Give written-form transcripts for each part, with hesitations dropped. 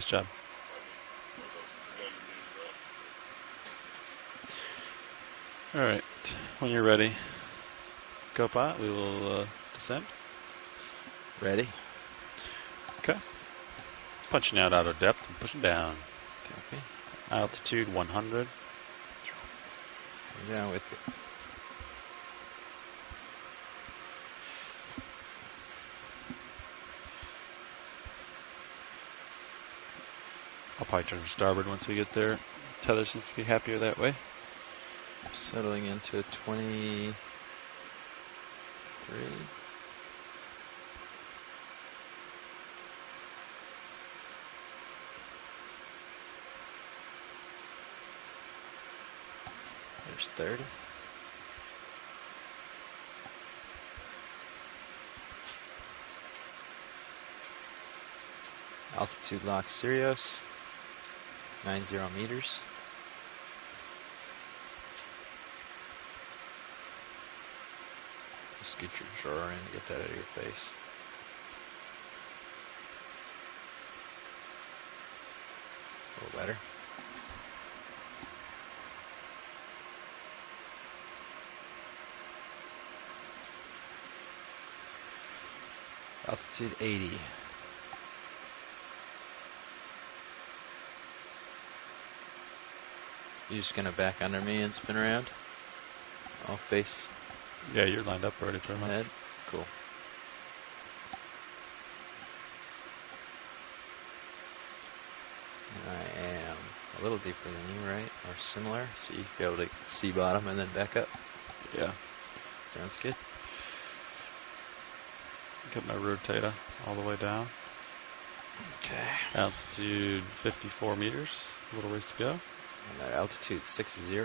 Nice job. All right, when you're ready, go pot. We will descend. Ready? Okay. Punching out auto depth and pushing down. Copy. Altitude 100. I'm down with it. I'll probably turn starboard once we get there. Tether seems to be happier that way. Settling into 23. There's 30. Altitude lock Sirius. 90 meters. Just get your drawer in to get that out of your face. A little better. Altitude 80. You just gonna back under me and spin around? I'll face Yeah, you're lined up already pretty much. ahead. Cool. And I am a little deeper than you, right? Or similar, so you'd be able to see bottom and then back up. Yeah. Sounds good. Get my rotator all the way down. Okay. Altitude 54 meters. A little ways to go. And that altitude 60.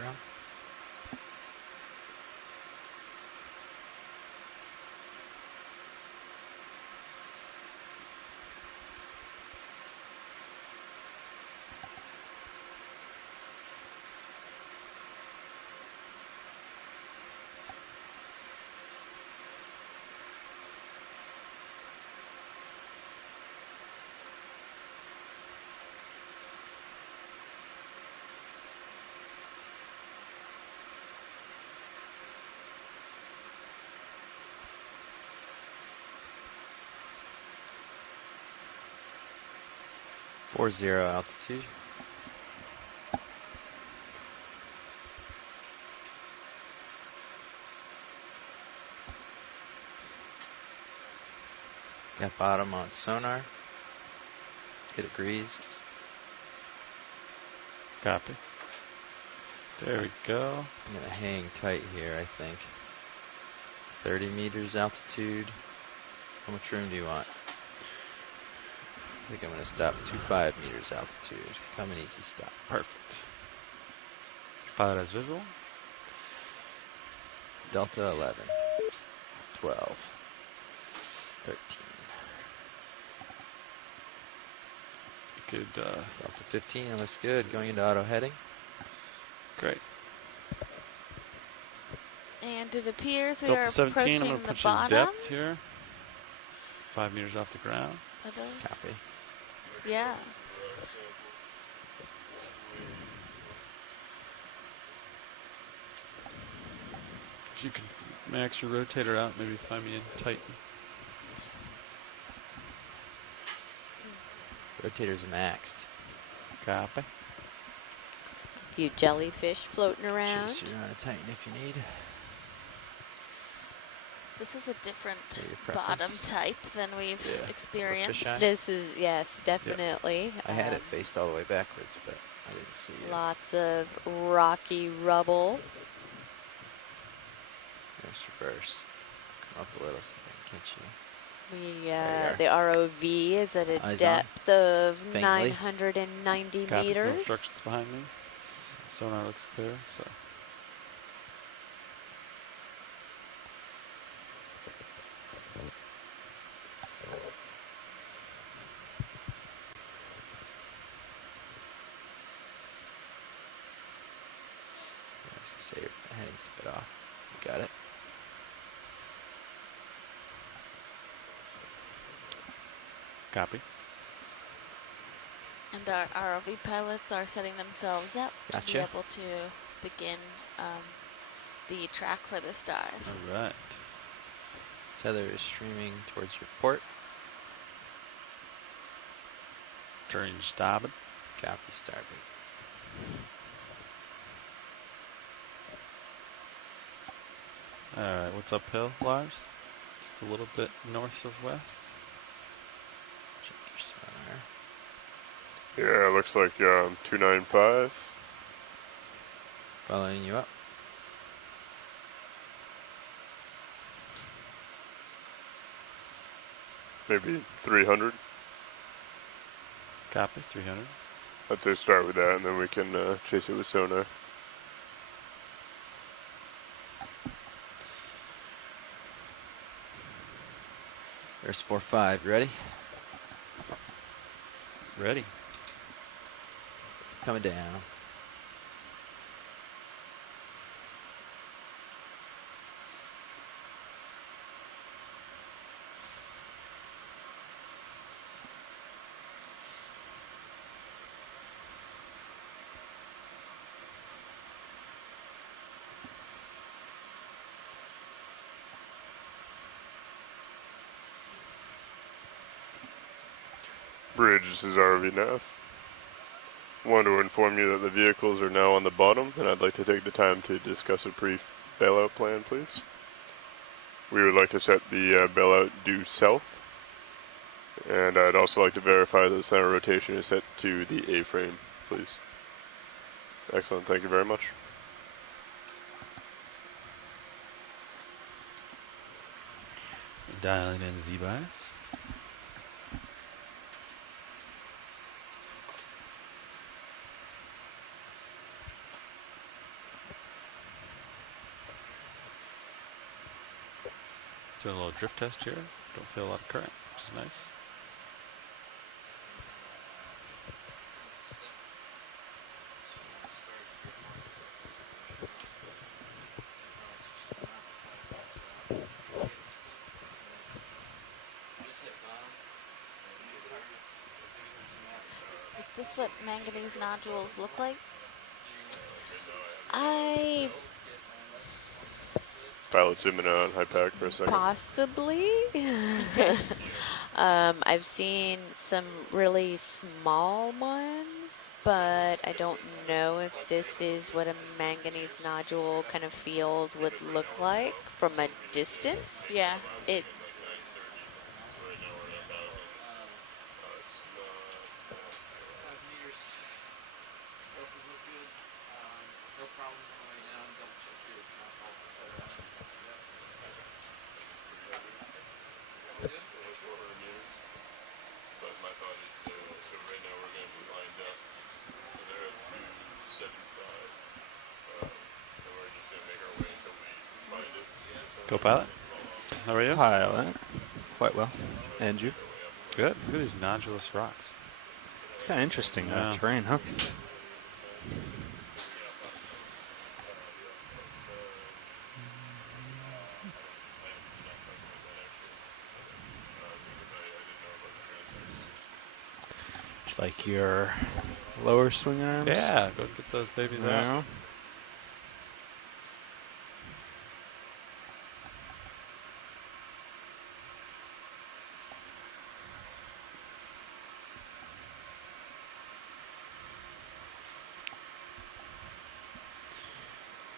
40 altitude. Got bottom on sonar. It agrees. Copy. There we go. I'm gonna hang tight here, I think. 30 meters altitude. How much room do you want? I think I'm gonna stop 25 meters altitude. Come an easy stop. Perfect. Pilot as visual. Delta 11, 12, 13. You could, Delta 15 looks good. Going into auto heading. great. And it appears we Delta are 17, I'm approaching going to the put you in bottom. depth here. 5 meters off the ground. Are those? Copy. Yeah. If you can max your rotator out, maybe find me in tight. Rotators maxed. Copy. Few jellyfish floating around. Chase you around a tighten if you need. This is a different Yeah, your bottom preference. type than we've Yeah. experienced. Fisheye. This is, yes, definitely. I had it faced all the way backwards, but I didn't see it. Lots of rocky rubble. There's reverse. Come up a little so I can catch you. We, There you the ROV is at a Eyes depth of Faintly. 990 Copy. No meters. obstructions behind me. Sonar looks clear, so. I was gonna say your heading's a bit off. You got it. Copy. And our ROV pilots are setting themselves up to be Gotcha. able to begin the track for this dive. All right. Tether is streaming towards your port. Turning starboard. Copy starboard. All right. What's uphill, Lars? Just a little bit north of west. Check your sonar. Yeah, it looks like 295. Following you up. Maybe 300. Copy. 300. I'd say start with that, and then we can chase it with sonar. There's 4-5. Ready? Ready. Coming down. Bridge, this is RV nav. Want to inform you that the vehicles are now on the bottom, and I'd like to take the time to discuss a brief bailout plan, please. We would like to set the bailout due south, and I'd also like to verify that the center rotation is set to the A-frame, please. Excellent, thank you very much. Dialing in Z-bias. Doing a little drift test here. Don't feel a lot of current, which is nice. Is this what manganese nodules look like? I Pilot zooming out on high pack for a second. possibly. I've seen some really small ones, but I don't know if this is what a manganese nodule kind of field would look like from a distance. Yeah. It But my thought is so right now we're going to be lined up. So they're at 275. And we're just going to make our way until we find it. Co-pilot. How are you? Pilot. Quite well. And you? Good. Look at these nodulous rocks. It's kind of interesting, Yeah. terrain, huh? Like your lower swing arms? Yeah, go get those babies out. Yeah.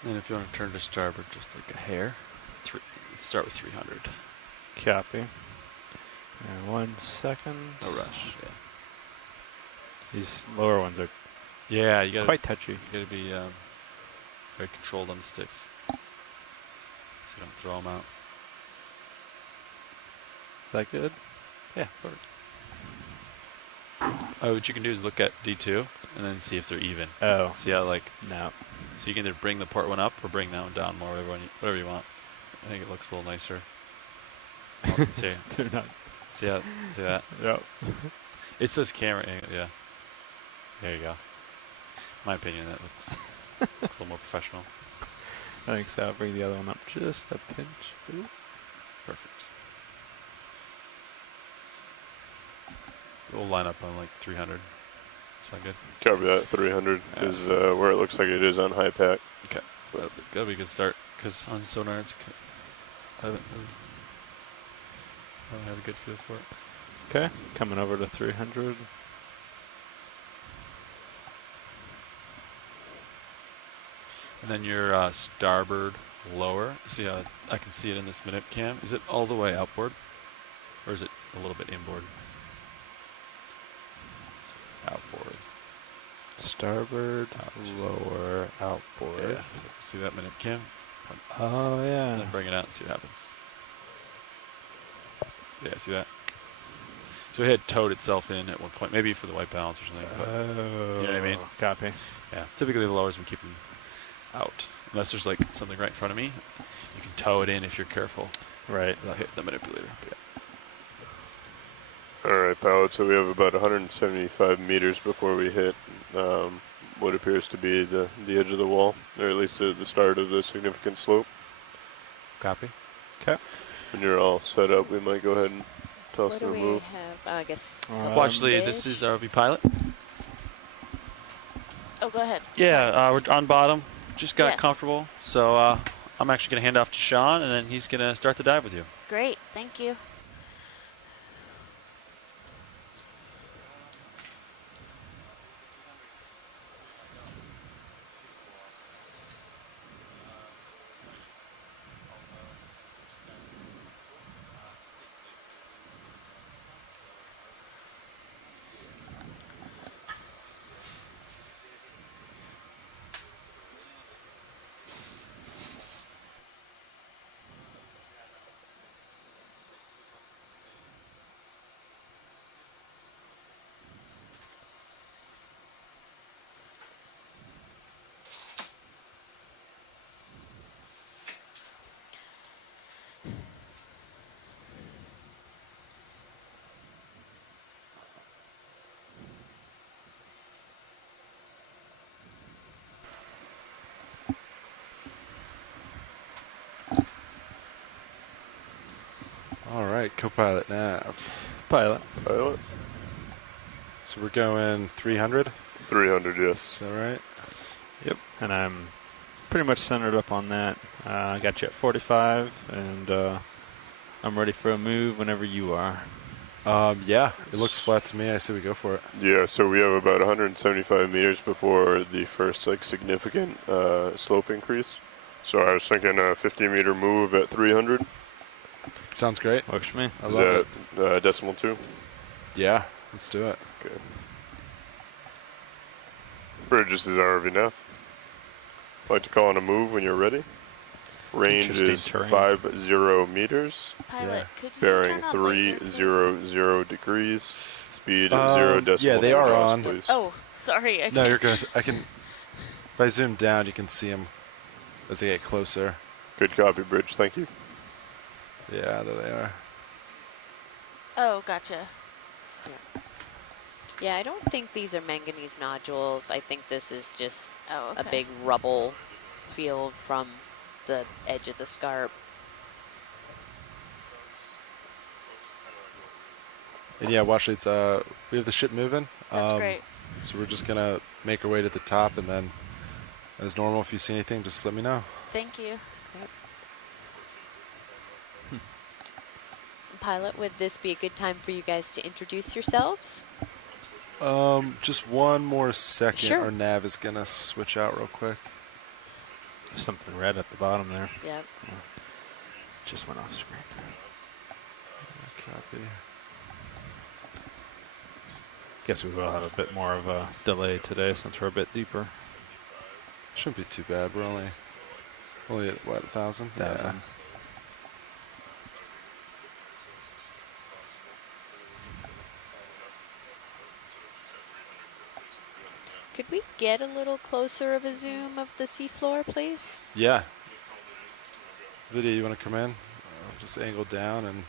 And if you want to turn to starboard just like a hair, start with 300. Copy. And 1 second. No rush. Yeah. These lower ones are Yeah, you gotta quite touchy. you gotta be very controlled on the sticks, so you don't throw them out. Is that good? Yeah, perfect. Oh, what you can do is look at D2 and then see if they're even. Oh, See how like no. so you can either bring the port one up or bring that one down more, whatever you want. I think it looks a little nicer. see, They're not. see that? Yep. It's this camera angle. Yeah. There you go. My opinion, that looks a little more professional. I think so. I'll bring the other one up just a pinch. Ooh. Perfect. We'll line up on like 300. Sound good? Copy that. 300 Yeah. is where it looks like it is on high pack. Okay. That'll be a good start, because on sonar I don't have a good feel for it. Okay, coming over to 300. And then your starboard lower. See, I can see it in this minute cam. Is it all the way outboard, or is it a little bit inboard? Outboard. Starboard, lower, outboard. Yeah. So see that minute cam? Oh, yeah. And then bring it out and see what happens. Yeah, see that? So it had towed itself in at one point, maybe for the white balance or something. But Oh, you know what I mean? Copy. yeah, typically the lowers we keep them out, unless there's like something right in front of me. You can tow it in if you're careful Right. without hitting the manipulator. But yeah. All right, pilot. So we have about 175 meters before we hit what appears to be the edge of the wall, or at least the start of the significant slope. Copy. Okay. When you're all set up, we might go ahead and toss What in do a we move. have? Oh, I guess. Well, actually, this is RV pilot. Oh, go ahead. Yeah, we're on bottom. Just got Yes. comfortable. So I'm actually going to hand off to Sean, and then he's going to start the dive with you. Great. Thank you. All right, co-pilot nav. Pilot. Pilot. So we're going 300. 300, Is yes. that right? Yep. And I'm pretty much centered up on that. I got you at 45, and I'm ready for a move whenever you are. Yeah, it looks flat to me. I say we go for it. Yeah, so we have about 175 meters before the first significant slope increase. So I was thinking a 50-meter move at 300. Sounds great. Works for me. I Is love it. that decimal 2? Yeah, let's do it. Okay. Bridge, this is RV nav. I'd like to call on a move when you're ready. Range Interesting is terrain. 50 meters, Pilot, could you bearing turn on lasers, please? 300 degrees, speed 0 decimal yeah, they 2 are knots, on. please. Oh, sorry. I No, can't. you're good. I can. If I zoom down, you can see them as they get closer. Good copy, Bridge. Thank you. Yeah, there they are. Oh, gotcha. Yeah, I don't think these are manganese nodules. I think this is just Oh, okay. a big rubble field from the edge of the scarp. And yeah, watch it's we have the ship moving. That's great. So we're just gonna make our way to the top, and then, as normal, if you see anything, just let me know. Thank you. Pilot, would this be a good time for you guys to introduce yourselves? Just one more second. Sure. Our nav is gonna switch out real quick. There's something red at the bottom there. Yep. Just went off screen. Copy. Guess we will have a bit more of a delay today since we're a bit deeper. Shouldn't be too bad. We're only at what, 1,000? 1,000. Could we get a little closer of a zoom of the seafloor, please? Yeah. Vidya, you want to come in? Just angle down and.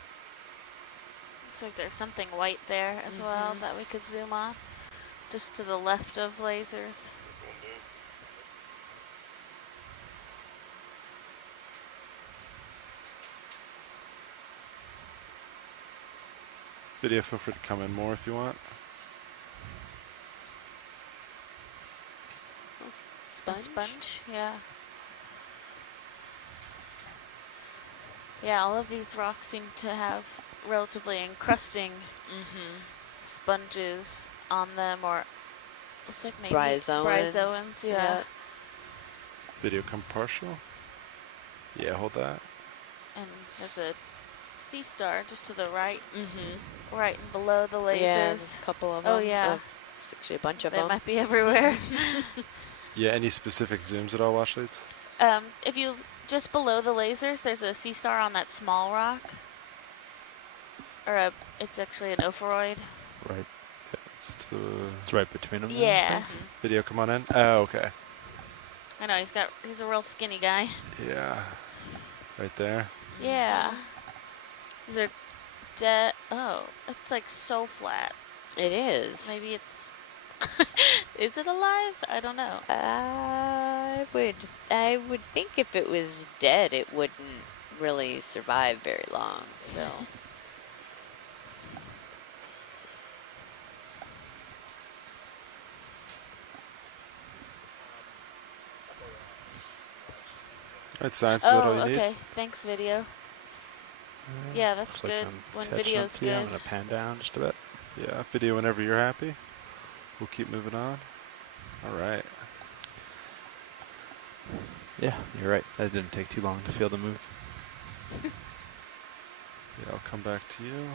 Looks like there's something white there as well that we could zoom on. Just to the left of lasers. Vidya, feel free to come in more if you want. sponge? A sponge, yeah. Yeah, all of these rocks seem to have relatively encrusting Mm-hmm. sponges on them, or looks like maybe Bryozoans. bryozoans, yeah. Yeah. Video come partial. Yeah, hold that. And there's a sea star just to the right, Mm-hmm. right and below the lasers. Yeah, there's a couple of them. Oh yeah, It's actually a bunch of they them. might be everywhere. Yeah, any specific zooms at all, watch leads? If you just below the lasers, there's a sea star on that small rock, or it's actually an ophoroid. Right. It's to the It's right between them. Yeah, video come on in. Oh, okay. I know he's a real skinny guy. Yeah, right there. Yeah, these are dead. Oh, it's like so flat. It is. Maybe it's. Is it alive? I don't know. I would think if it was dead, it wouldn't really survive very long. So. All right, science. Is that all Oh, you okay. Thanks, video. Yeah, that's Looks like good. I'm When catching up video's to you. I'm good. gonna pan down just a bit. need? Yeah, video whenever you're happy. We'll keep moving on. All right. Yeah, you're right. That didn't take too long to feel the move. Yeah, I'll come back to you.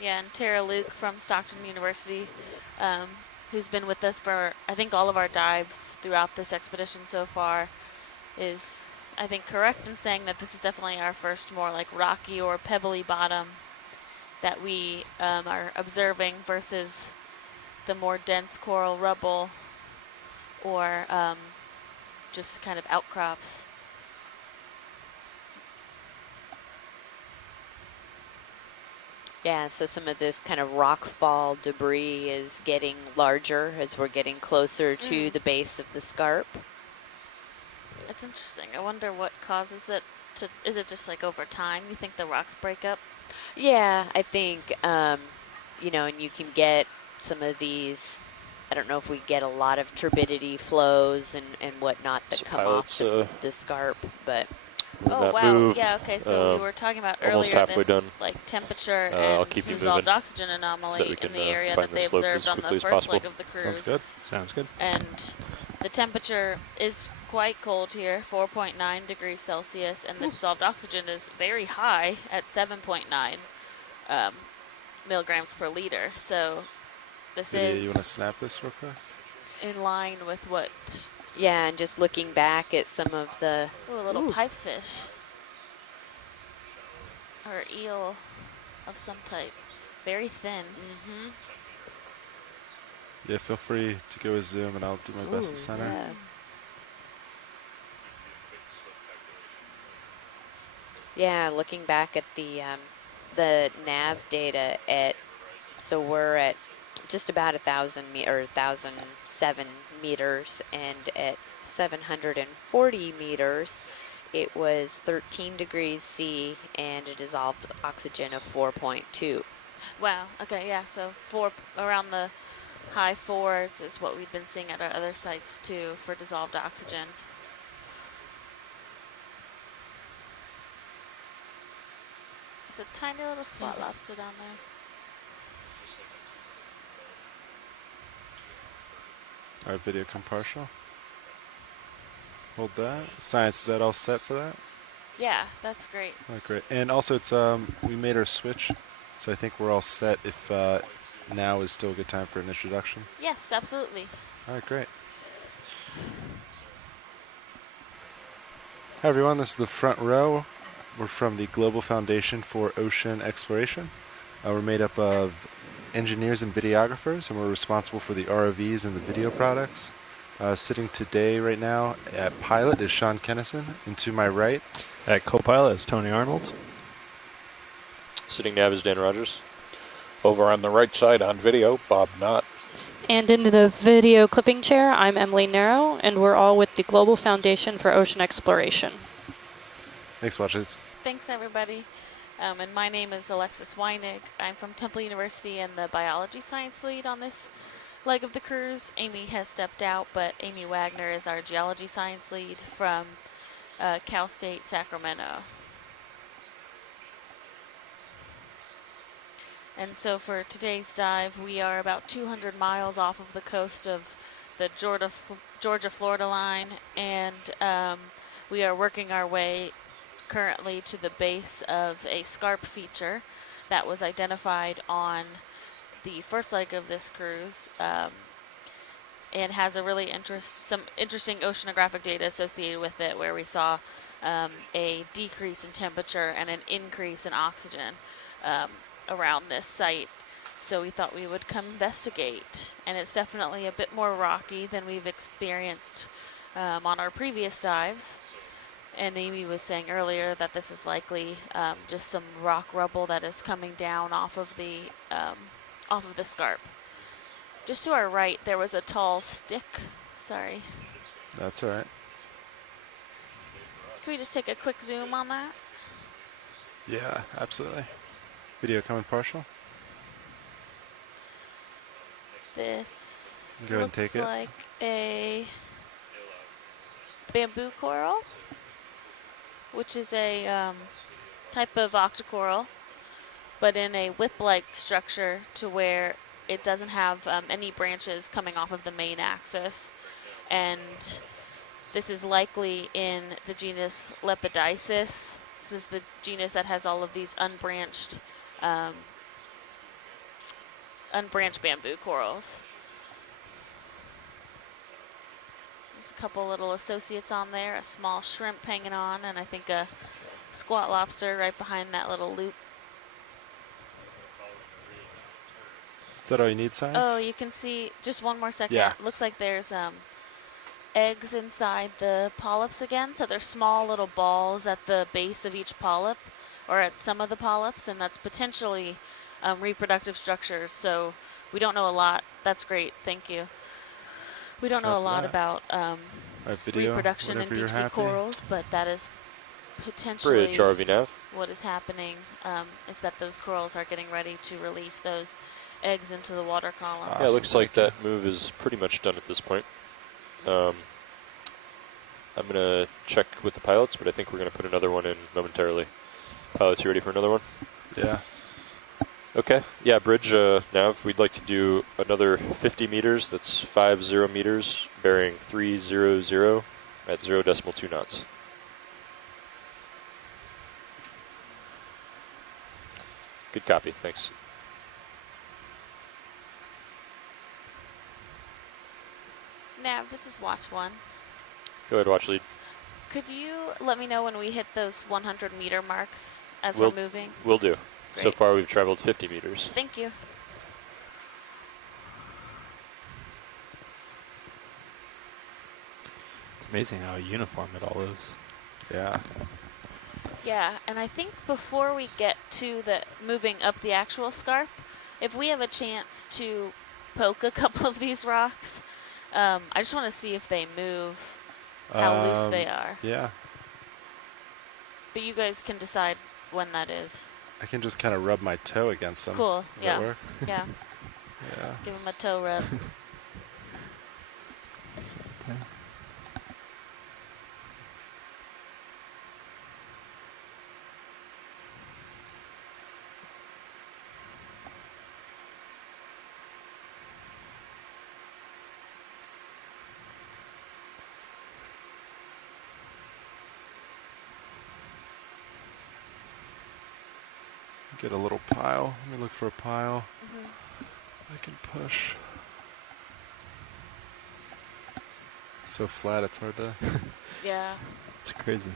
Yeah, and Tara Luke from Stockton University, who's been with us for, I think, all of our dives throughout this expedition so far, is, I think, correct in saying that this is definitely our first more like rocky or pebbly bottom that we are observing versus the more dense coral rubble or just kind of outcrops. Yeah, so some of this kind of rock fall debris is getting larger as we're getting closer to the base of the scarp. It's interesting. I wonder what causes it to, is it just like over time you think the rocks break up? Yeah, I think, you know, and you can get some of these, I don't know if we get a lot of turbidity flows and whatnot that So come pilots, off the scarp, but Oh that wow, move, yeah, okay, so we were talking about almost earlier halfway this done. like temperature I'll and keep you dissolved moving oxygen so anomaly that we in can the area find that the they slope observed as on the quickly as first leg possible. of the cruise. Sounds good. Sounds good. And the temperature is quite cold here, 4.9 degrees Celsius, and the dissolved oxygen is very high at 7.9 milligrams per liter. So this Video, is you want to snap this real quick? in line with what, yeah, and just looking back at some of the, ooh, a little pipefish or eel of some type, very thin. Yeah, feel free to go with zoom, and I'll do my best to center. yeah. Yeah, looking back at the nav data at, so we're at just about 1,007 meters, and at 740 meters, it was 13 degrees C and a dissolved oxygen of 4.2. Wow, okay, yeah, so around the high fours is what we've been seeing at our other sites too for dissolved oxygen. There's a tiny little spot lobster down there. All right, video come partial. Hold that. Science, is that all set for that? Yeah, that's great. All right, great. And also, it's we made our switch, so I think we're all set. If now is still a good time for an introduction. Yes, absolutely. All right, great. Hi, everyone. This is the front row. We're from the Global Foundation for Ocean Exploration. We're made up of engineers and videographers, and we're responsible for the ROVs and the video products. Sitting today, right now, at pilot is Sean Kennison, and to my right, At co-pilot is Tony Arnold. Sitting nav is Dan Rogers. Over on the right side on video, Bob Knott. And in the video clipping chair, I'm Emily Narrow, and we're all with the Global Foundation for Ocean Exploration. thanks, Watchers. Thanks, everybody. And my name is Alexis Weinig. I'm from Temple University and the biology science lead on this leg of the cruise. Amy has stepped out, but Amy Wagner is our geology science lead from Cal State Sacramento. And so for today's dive, we are about 200 miles off of the coast of the Georgia-Florida line, and we are working our way currently to the base of a scarp feature that was identified on the first leg of this cruise, and has a really some interesting oceanographic data associated with it, where we saw a decrease in temperature and an increase in oxygen around this site. So we thought we would come investigate, and it's definitely a bit more rocky than we've experienced on our previous dives. And Amy was saying earlier that this is likely just some rock rubble that is coming down off of the scarp. Just to our right, there was a tall stick. Sorry. That's all right. Can we just take a quick zoom on that? Yeah, absolutely. Video coming partial. This Go ahead and looks take it. like a bamboo coral, which is a type of octocoral, but in a whip-like structure to where it doesn't have any branches coming off of the main axis. And this is likely in the genus Lepidopsis. This is the genus that has all of these unbranched bamboo corals. There's a couple little associates on there, a small shrimp hanging on, and I think a squat lobster right behind that little loop. Is that all you need, Science? Oh, you can see, just one more second. Yeah. Looks like there's eggs inside the polyps again. So there's small little balls at the base of each polyp, or at some of the polyps, and that's potentially reproductive structures. So we don't know a lot. That's great. Thank you. We don't know a lot about video, reproduction in whenever you're deep sea happy. corals, but that is potentially Bridge, RV nav. what is happening, is that those corals are getting ready to release those eggs into the water column. Yeah, it looks like that move is pretty much done at this point. I'm going to check with the pilots, but I think we're going to put another one in momentarily. Pilots, you ready for another one? Yeah. Okay. Yeah, bridge nav. We'd like to do another 50 meters. That's 50 meters, bearing 300 at 0.2 knots. Good copy. Thanks. Nav, this is watch one. Go ahead, watch lead. Could you let me know when we hit those 100-meter marks as We'll- we're moving? Will do. So Great. far, we've traveled 50 meters. Thank you. It's amazing how uniform it all is. Yeah. Yeah, and I think before we get to the moving up the actual scarp, if we have a chance to poke a couple of these rocks, I just want to see if they move, how loose they are. Yeah. But you guys can decide when that is. I can just kind of rub my toe against them. Cool. Does Yeah. that work? Yeah. Yeah. Give them a toe rub. Get a little pile. Let me look for a pile. Mm-hmm. I can push. It's so flat, it's hard to. Yeah. It's crazy.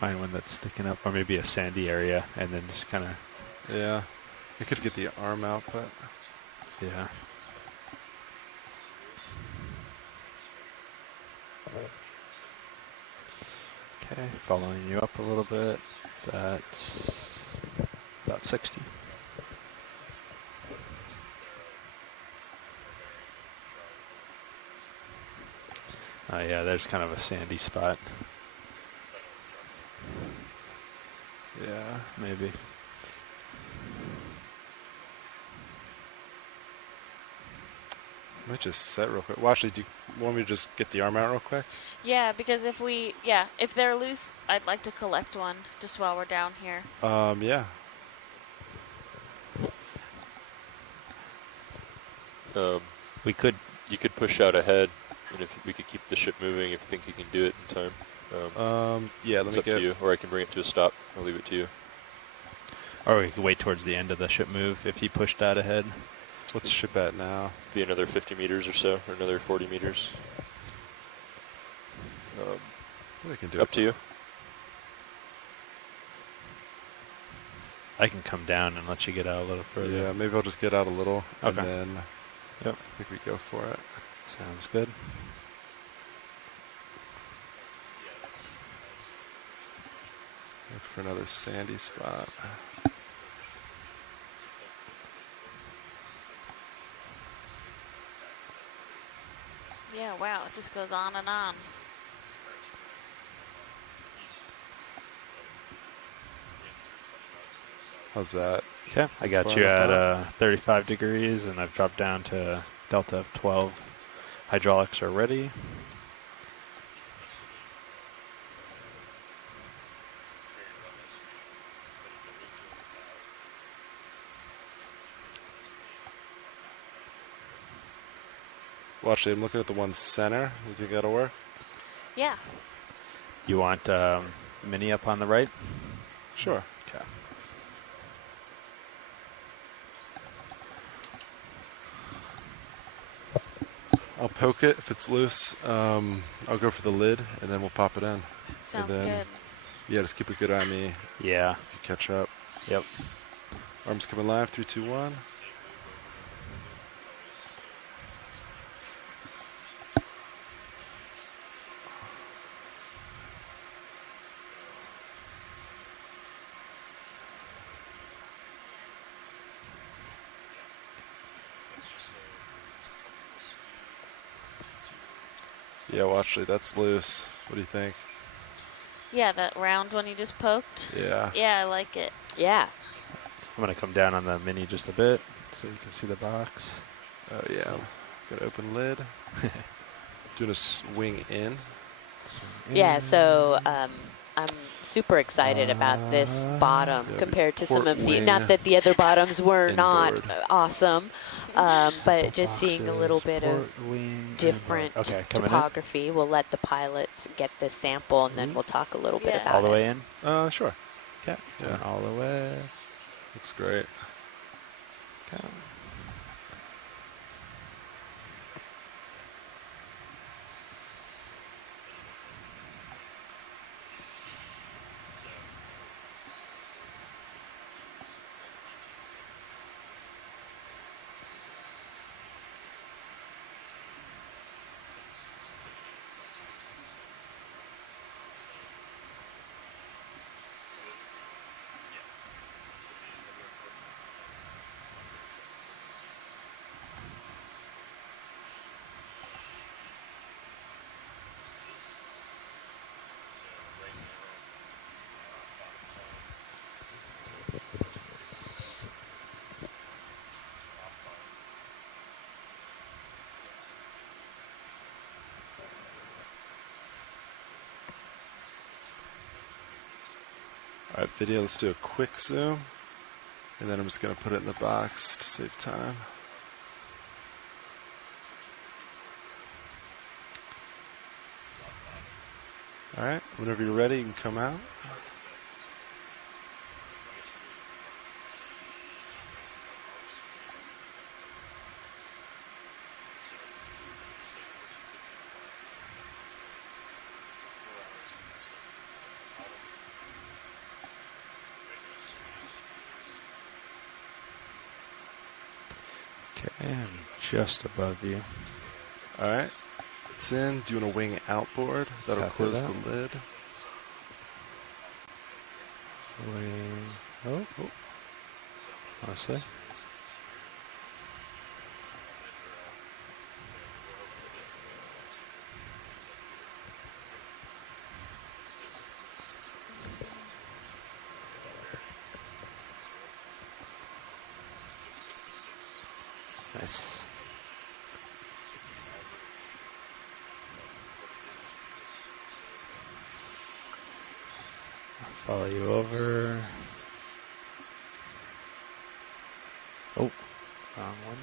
Find one that's sticking up, or maybe a sandy area, and then just kind of. Yeah. I could get the arm out, but. Yeah. Okay, following you up a little bit. That's about 60. Yeah, there's kind of a sandy spot. Yeah. maybe. Might just set real quick. Well, actually, do you want me to just get the arm out real quick? Yeah, because if they're loose, I'd like to collect one just while we're down here. Yeah. We could. You could push out ahead, and if we could keep the ship moving, if you think you can do it in time. Yeah, let It's me up to you, or I can bring it to a stop. I'll leave it to you. Or we could wait towards the end of the ship move if he pushed that ahead. What's the ship at now? Be another 50 meters or so, or another 40 meters. We can do Up it. to you. I can come down and let you get out a little further. Yeah, maybe I'll just get out a little, and Okay. then Yep. I think we go for it. Sounds good. Look for another sandy spot. Yeah, wow, it just goes on and on. How's that? Okay, I That's got fine you with at that. 35 degrees, and I've dropped down to delta of 12. Hydraulics are ready. Well, actually, I'm looking at the one center. You think that'll work? Yeah. You want mini up on the right? Sure. Okay. I'll poke it if it's loose. I'll go for the lid, and then we'll pop it in. Sounds and then, good. Yeah, just keep a good eye on me Yeah. if you catch up. Yep. Arms coming live. 3, 2, 1. Yeah, well, actually, that's loose. What do you think? Yeah, that round one you just poked. Yeah. Yeah, I like it. Yeah. I'm going to come down on the mini just a bit so you can see the box. Oh, yeah. Got to open lid. Doing a swing in. Yeah, so I'm super excited about this bottom Yeah, compared to some port of the, wing not that the other bottoms were not inboard. awesome, but just seeing a little bit of different Okay, coming in. topography. We'll let the pilots get the sample, and then we'll talk a little bit Yeah. about All the it. way in? Sure. Okay. Yeah. All the way. Looks great. Okay. All right, video, let's do a quick zoom. And then I'm just going to put it in the box to save time. All right, whenever you're ready, you can come out. Okay, I'm just above you. All right, it's in. Do you want to wing outboard? That'll Copy close that. the lid. Oh. Honestly. Nice. I'll follow you over. Oh, wrong one.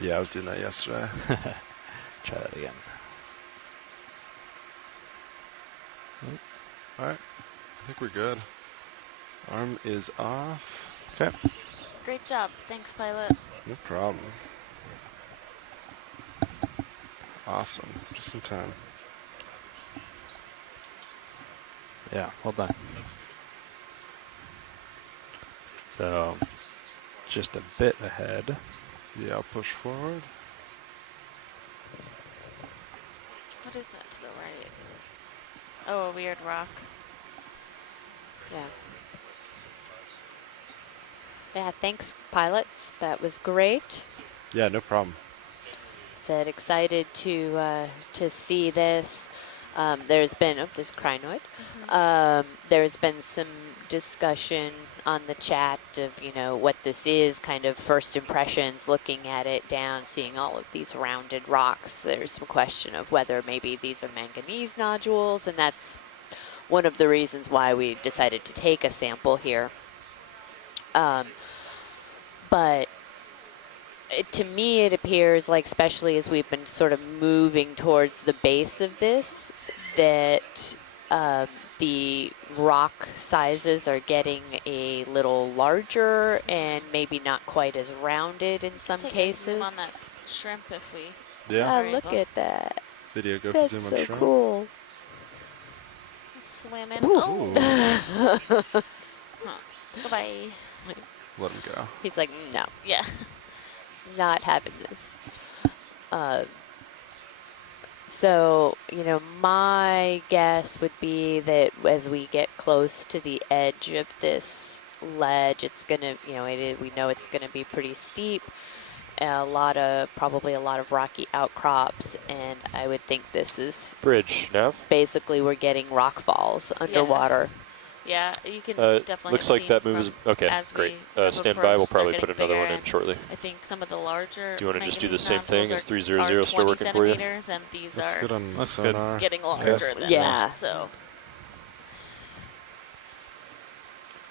Yeah, I was doing that yesterday. Try that again. All right, I think we're good. Arm is off. Okay, Great job. Thanks, pilot. no problem. Awesome, just in time. Yeah, well done. So, just a bit ahead. Yeah, I'll push forward. What is that to the right? Oh, a weird rock. Yeah. Yeah, thanks, pilots. That was great. Yeah, no problem. Said excited to see this. There's been there's crinoid. There's been some discussion on the chat of what this is, kind of first impressions, looking at it down, seeing all of these rounded rocks. There's some question of whether maybe these are manganese nodules, and that's one of the reasons why we decided to take a sample here. But to me, it appears like, especially as we've been sort of moving towards the base of this, that the rock sizes are getting a little larger and maybe not quite as rounded in some Take a cases. zoom on that shrimp if we. Yeah. are Look able. at that. Video go for That's zoom on so shrimp. cool. Swimming. Ooh. Oh. Goodbye. Let him go. He's like, no, Yeah. not having this. So, my guess would be that as we get close to the edge of this ledge, it's going to, we know it's going to be pretty steep. Probably a lot of rocky outcrops, and I would think this is Bridge, Nav. basically we're getting rock falls underwater. Yeah, you can definitely. Looks have like seen that move is from okay. as Great. we have Stand by. approached, We'll probably they're put getting another bigger, one in and shortly. I think some of the larger. Do you want to just do the manganese same thing nodules as are 300 still 20 working for you? centimeters, and these Looks are good on That's good. sonar. getting larger than Yeah. that. So,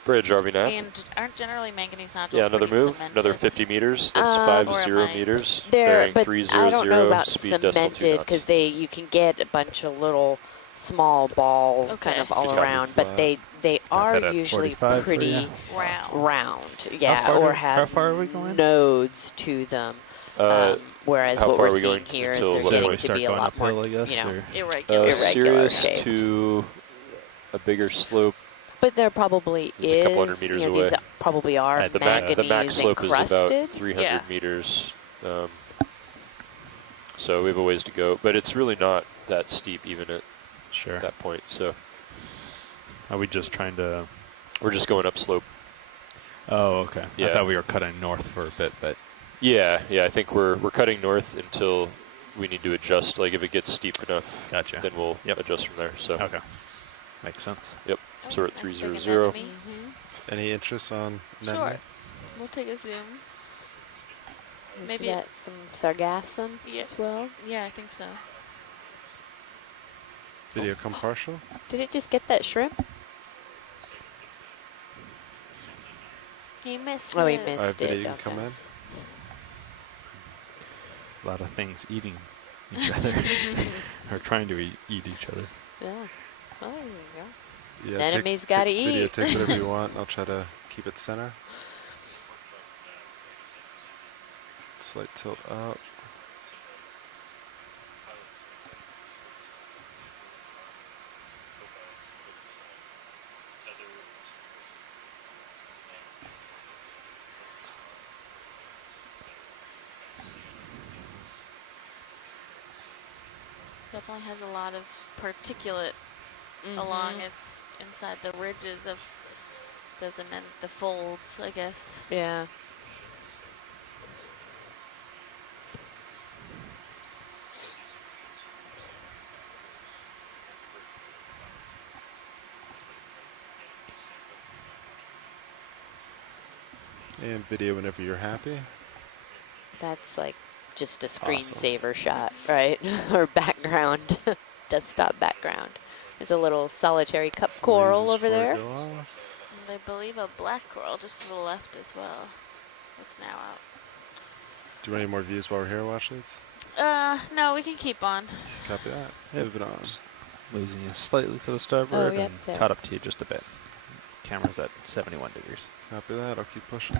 Bridge, RV Nav. and aren't generally manganese nodules Yeah, another pretty move. cemented? Another 50 meters. That's Or 50 am I- meters. There, Bearing but 300. I don't know about Speed decimal 2 cemented, knots. because you can get a bunch of little small balls kind of Okay. all Good job. around, but Flat. they are that at usually 45 for pretty you? Round. round, yeah, far or do- how have far are we going? nodes to them. Whereas how what far we're are we seeing going here is until they're what getting point? to be a going lot more, uphill, I guess, or? Irregular. irregular Sirius shaped. to a bigger slope. But there probably It's a couple hundred is, meters these away. probably are At The manganese max slope is about encrusted. 300 Yeah. meters. So we have a ways to go, but it's really not that steep even at Sure. that point. So Are we just trying to? we're just going up slope. Oh, okay. Yeah. I thought we were cutting north for a bit, but Yeah, I think we're cutting north until we need to adjust. Like if it gets steep enough, gotcha. then we'll Yep. adjust from there. So Okay, makes sense. yep. Oh, So we're at nice big 300. anemone. Any interest on Sure. Nene? We'll take a zoom. Is Maybe that some sargassum Yeah. as well? Yeah, I think so. Video come partial? Did it just get that shrimp? He missed Oh, he it. missed. All right, video, it, you can come okay. in. A lot of things eating each other, or trying to eat each other. Yeah. Oh, there you go. Yeah, Enemy's gotta Video, eat. take whatever you want. I'll try to keep it center. Slight tilt up. Definitely has a lot of particulate along its inside the ridges of those and then the folds, I guess. Yeah. And video whenever you're happy. That's like just a Awesome. screensaver shot, right? Or background, desktop background. There's a little solitary cup Some coral lasers over before I there. go off. And I believe a black coral just to the left as well. It's now out. Do you want any more views while we're here, watch leads? No, we can keep on. Copy that. Yep. Moving on. Losing you slightly to the starboard yep, and there. caught up to you just a bit. Camera's at 71 degrees. Copy that. I'll keep pushing.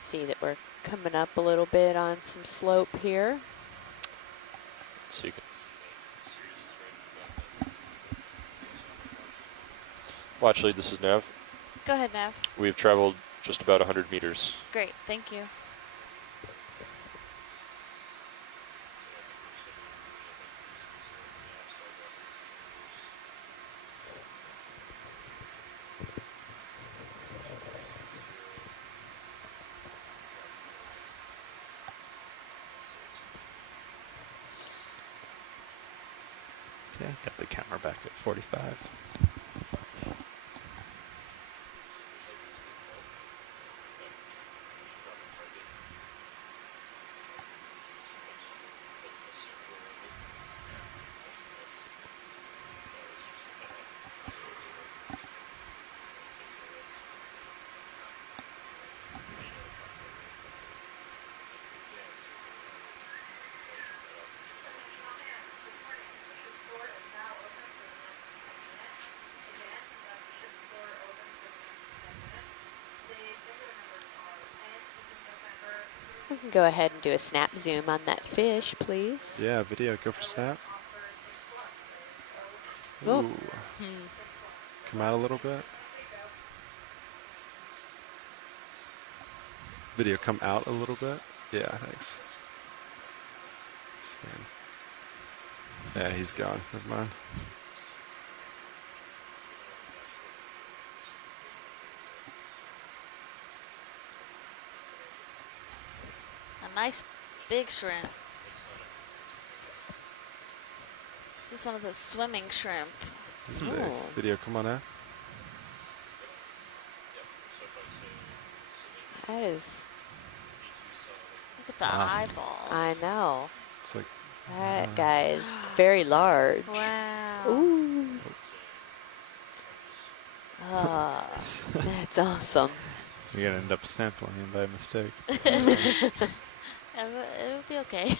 See that we're coming up a little bit on some slope here. So you can. Watch lead, this is Nav. Go ahead, Nav. We've traveled just about 100 meters. Great, thank you. Okay, got the camera back at 45. We can go ahead and do a snap zoom on that fish, please. Yeah, video. Go for snap. Oh. Ooh. Come out a little bit. Video, come out a little bit. Yeah, thanks. Yeah, he's gone. Never mind. A nice big shrimp. This is one of those swimming shrimp. He's big. Oh. Video, come on out. That is, Look at the Wow. eyeballs. I know. It's like, That guy is very large. Wow. Ooh. Ah, that's awesome. You're going to end up sampling him by mistake. It would be okay.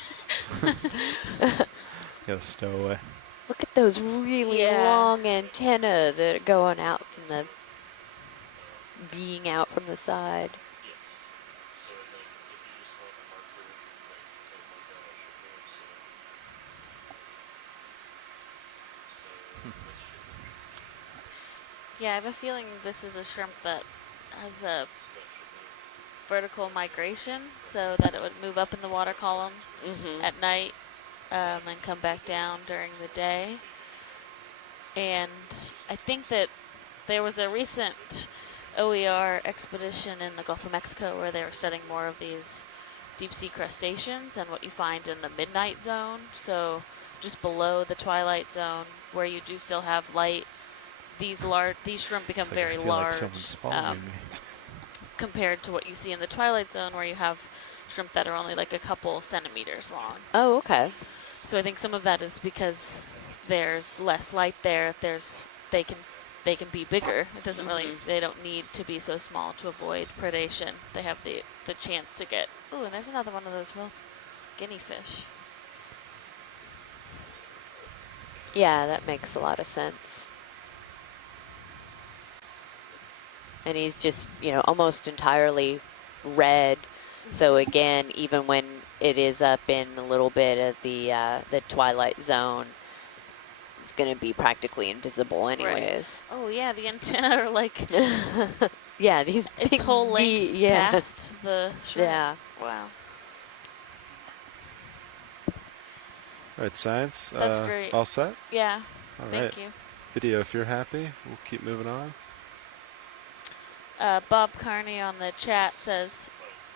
Got to stow away. Look at those really Yeah. long antennae that are going out from the, being out from the side. Yeah, I have a feeling this is a shrimp that has a vertical migration so that it would move up in the water column at night and come back down during the day. And I think that there was a recent OER expedition in the Gulf of Mexico where they were studying more of these deep sea crustaceans and what you find in the midnight zone. So just below the twilight zone where you do still have light, these shrimp become It's like very I feel large like someone's following me. compared to what you see in the twilight zone where you have shrimp that are only like a couple centimeters long. Oh, okay. So I think some of that is because there's less light there. They can be bigger. It doesn't really, they don't need to be so small to avoid predation. They have the chance to get, ooh, and there's another one of those real skinny fish. Yeah, that makes a lot of sense. And he's just, almost entirely red. So again, even when it is up in a little bit of the twilight zone, it's going to be practically invisible anyways. Oh yeah, the antenna are like Yeah, these its big whole length yeah. past the shrimp. Yeah. Wow. All right, science. That's great. All set? Yeah. All right. Thank you. Video, if you're happy, we'll keep moving on. Bob Carney on the chat says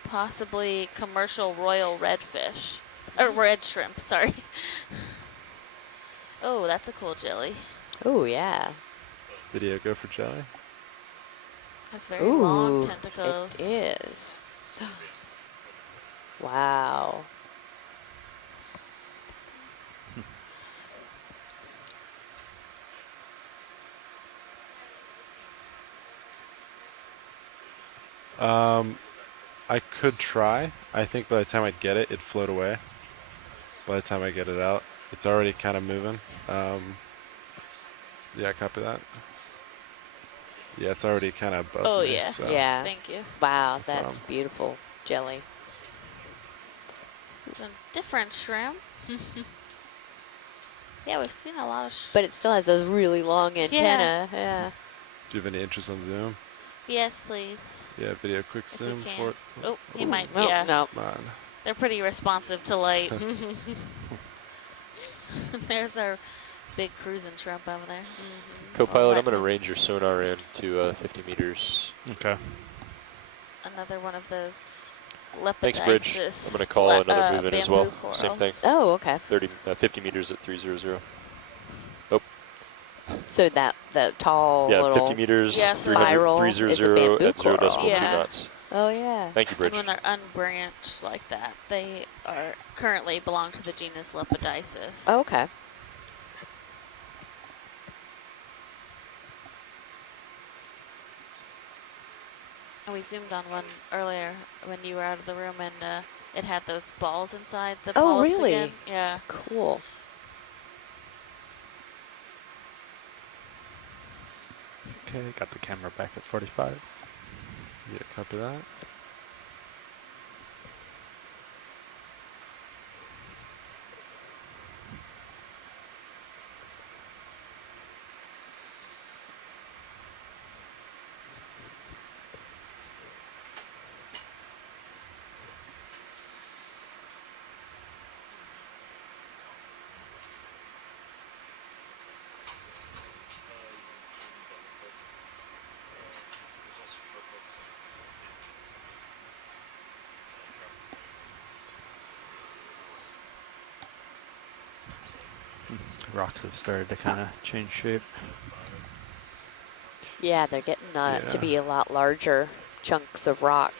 possibly commercial royal redfish. Or red shrimp, sorry. Oh, that's a cool jelly. Oh, yeah. Video, go for jelly. Has very long Ooh, tentacles. it is. Wow. I could try. I think by the time I'd get it, it'd float away. By the time I get it out, it's already kind of moving. Yeah, copy that. Yeah, it's already kind of above Oh, me, yeah. so. Yeah. Thank you. Wow, that's beautiful jelly. Some different shrimp. Yeah, we've seen a lot of But it still has those really long antennae. Yeah. Do you have any interest on zoom? Yes, please. Yeah, video quick If we zoom can. for it. Oh, he Ooh, might, Oh, yeah. no. Come on. They're pretty responsive to light. There's our big cruising shrimp over there. Co-pilot, Oh, I'm going to right. range your sonar in to 50 meters. Okay. Another one of those Thanks, Bridge. lepidisis I'm going to call another move in as well. bamboo Same thing. corals. Oh, okay. 50 meters at 300. So that the tall Yeah, little 50 meters, Yeah, so 300, spiral is a 300 bamboo at 0 coral. decimal 2 Yeah. knots. Oh, yeah. Thank you, And Bridge. when they're unbranched like that, they are currently belong to the genus lepidisis. Oh, okay. And we zoomed on one earlier when you were out of the room, and it had those balls inside the Oh, polyps really? again. Yeah. Cool. Okay, got the camera back at 45. Yeah, copy that. Rocks have started to kind of change shape. Yeah, they're getting to Yeah. be a lot larger chunks of rock.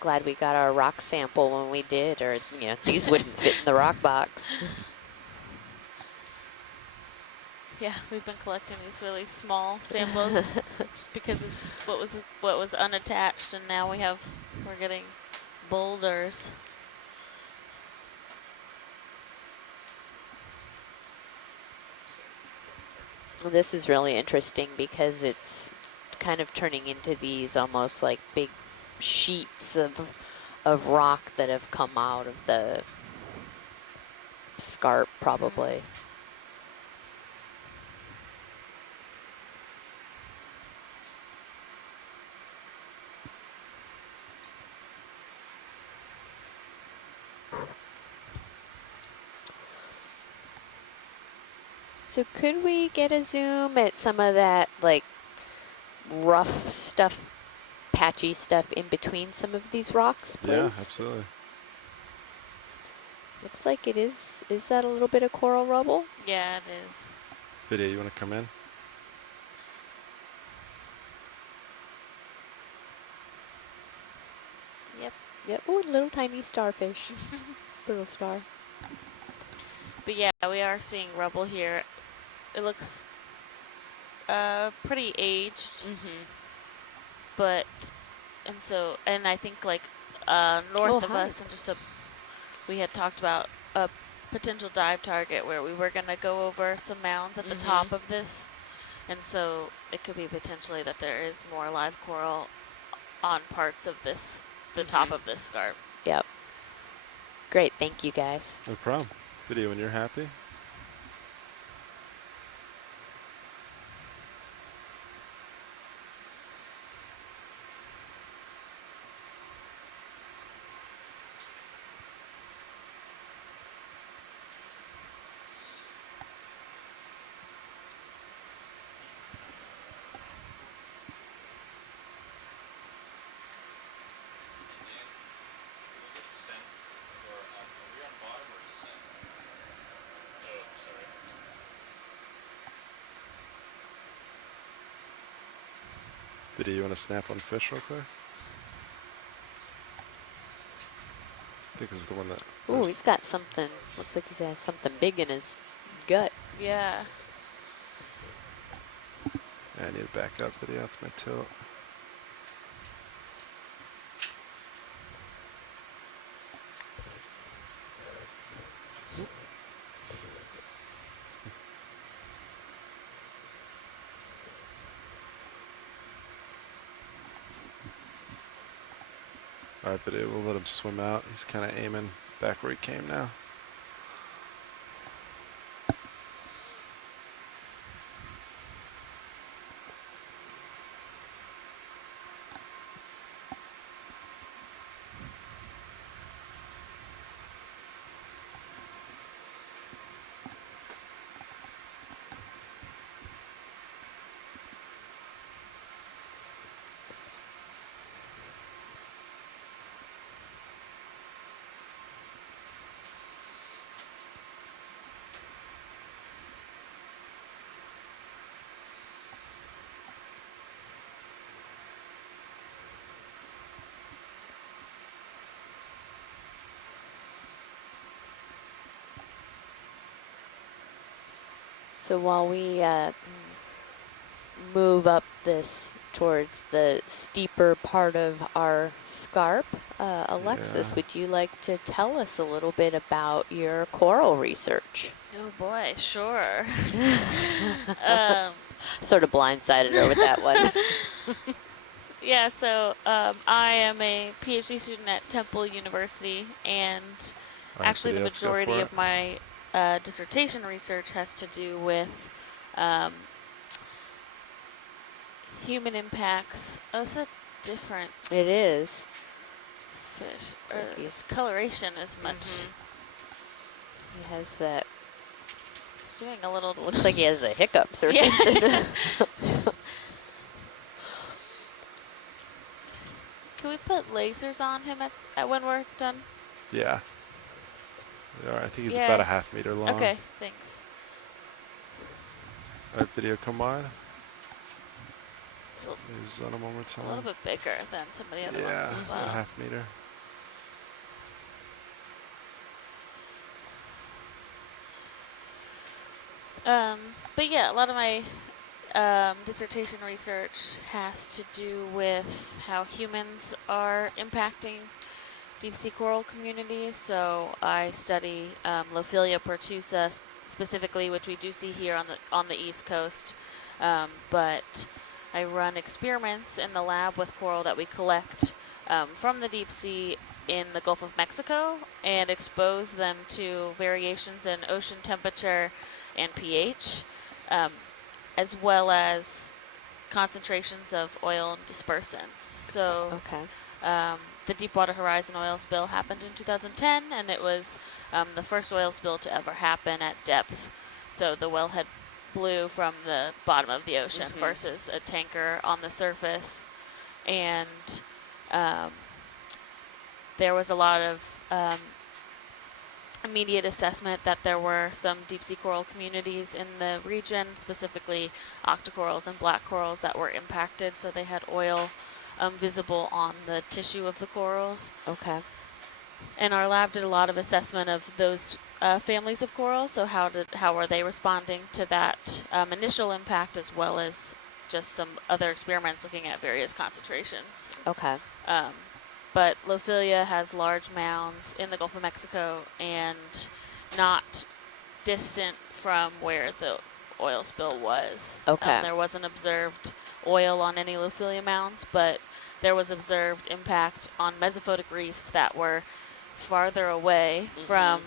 Glad we got our rock sample when we did, or these wouldn't fit in the rock box. Yeah, we've been collecting these really small samples just because it's what was unattached, and now we're getting boulders. This is really interesting because it's kind of turning into these almost like big sheets of rock that have come out of the scarp, probably. So could we get a zoom at some of that like rough stuff, patchy stuff in between some of these rocks, please? Yeah, absolutely. Looks like it is. Is that a little bit of coral rubble? Yeah, it is. Video, you want to come in? Yep. Yep. Oh, little tiny starfish. Little star. But yeah, we are seeing rubble here. It looks pretty aged, but and I think like north of us, and we had talked about a potential dive target where we were gonna go over some mounds at the top of this, and so it could be potentially that there is more live coral on parts of this, the top of this scarp. Yep. Great. Thank you, guys. No problem. Video when you're happy. Video, you want to snap on fish real quick? I think this is the one that... Ooh, he's got something. Looks like he has something big in his gut. Yeah. I need to back up video. That's my tilt. Alright, video, we'll let him swim out. He's kind of aiming back where he came now. So while we move up this towards the steeper part of our scarp, Alexis, Yeah. would you like to tell us a little bit about your coral research? Oh boy, sure. Sort of blindsided her with that one. Yeah, so I am a PhD student at Temple University, and Alright, actually the video, let's go majority for of it. my dissertation research has to do with human impacts. Oh, it's a different It is. fish. Like Its coloration is much. He has that. It's doing a little. Looks like he has the hiccups or Yeah. something. Can we put lasers on him at when we're done? Yeah. Alright, I think he's Yeah. about a ½ meter long. Okay, thanks. Alright, video, come on. It's a Use on him one more time. little bit bigger than some of the other Yeah, ones as about a well. ½ meter. But yeah, a lot of my dissertation research has to do with how humans are impacting deep sea coral communities. So I study Lophilia pertusa specifically, which we do see here on the East Coast. But I run experiments in the lab with coral that we collect from the deep sea in the Gulf of Mexico and expose them to variations in ocean temperature and pH, as well as concentrations of oil and dispersants. So Okay. the Deepwater Horizon oil spill happened in 2010, and it was the first oil spill to ever happen at depth. So the wellhead blew from the bottom of the ocean versus a tanker on the surface. And there was a lot of immediate assessment that there were some deep sea coral communities in the region, specifically octocorals and black corals, that were impacted. So they had oil visible on the tissue of the corals. Okay. And our lab did a lot of assessment of those families of corals. So how were they responding to that initial impact, as well as just some other experiments looking at various concentrations. Okay. But Lophilia has large mounds in the Gulf of Mexico and not distant from where the oil spill was. Okay. There wasn't observed oil on any Lophilia mounds, but there was observed impact on mesophotic reefs that were farther away from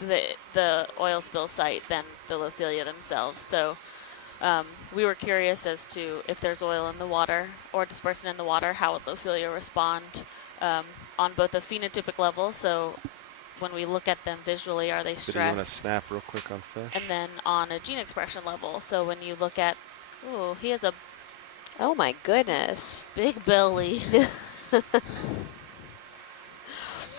the oil spill site than the Lophilia themselves. So we were curious as to if there's oil in the water or dispersant in the water, how would Lophilia respond on both a phenotypic level, so when we look at them visually, are they So do you want to stressed? snap real quick on fish? And then on a gene expression level, so when you look at, ooh, he has a Oh my goodness. big belly.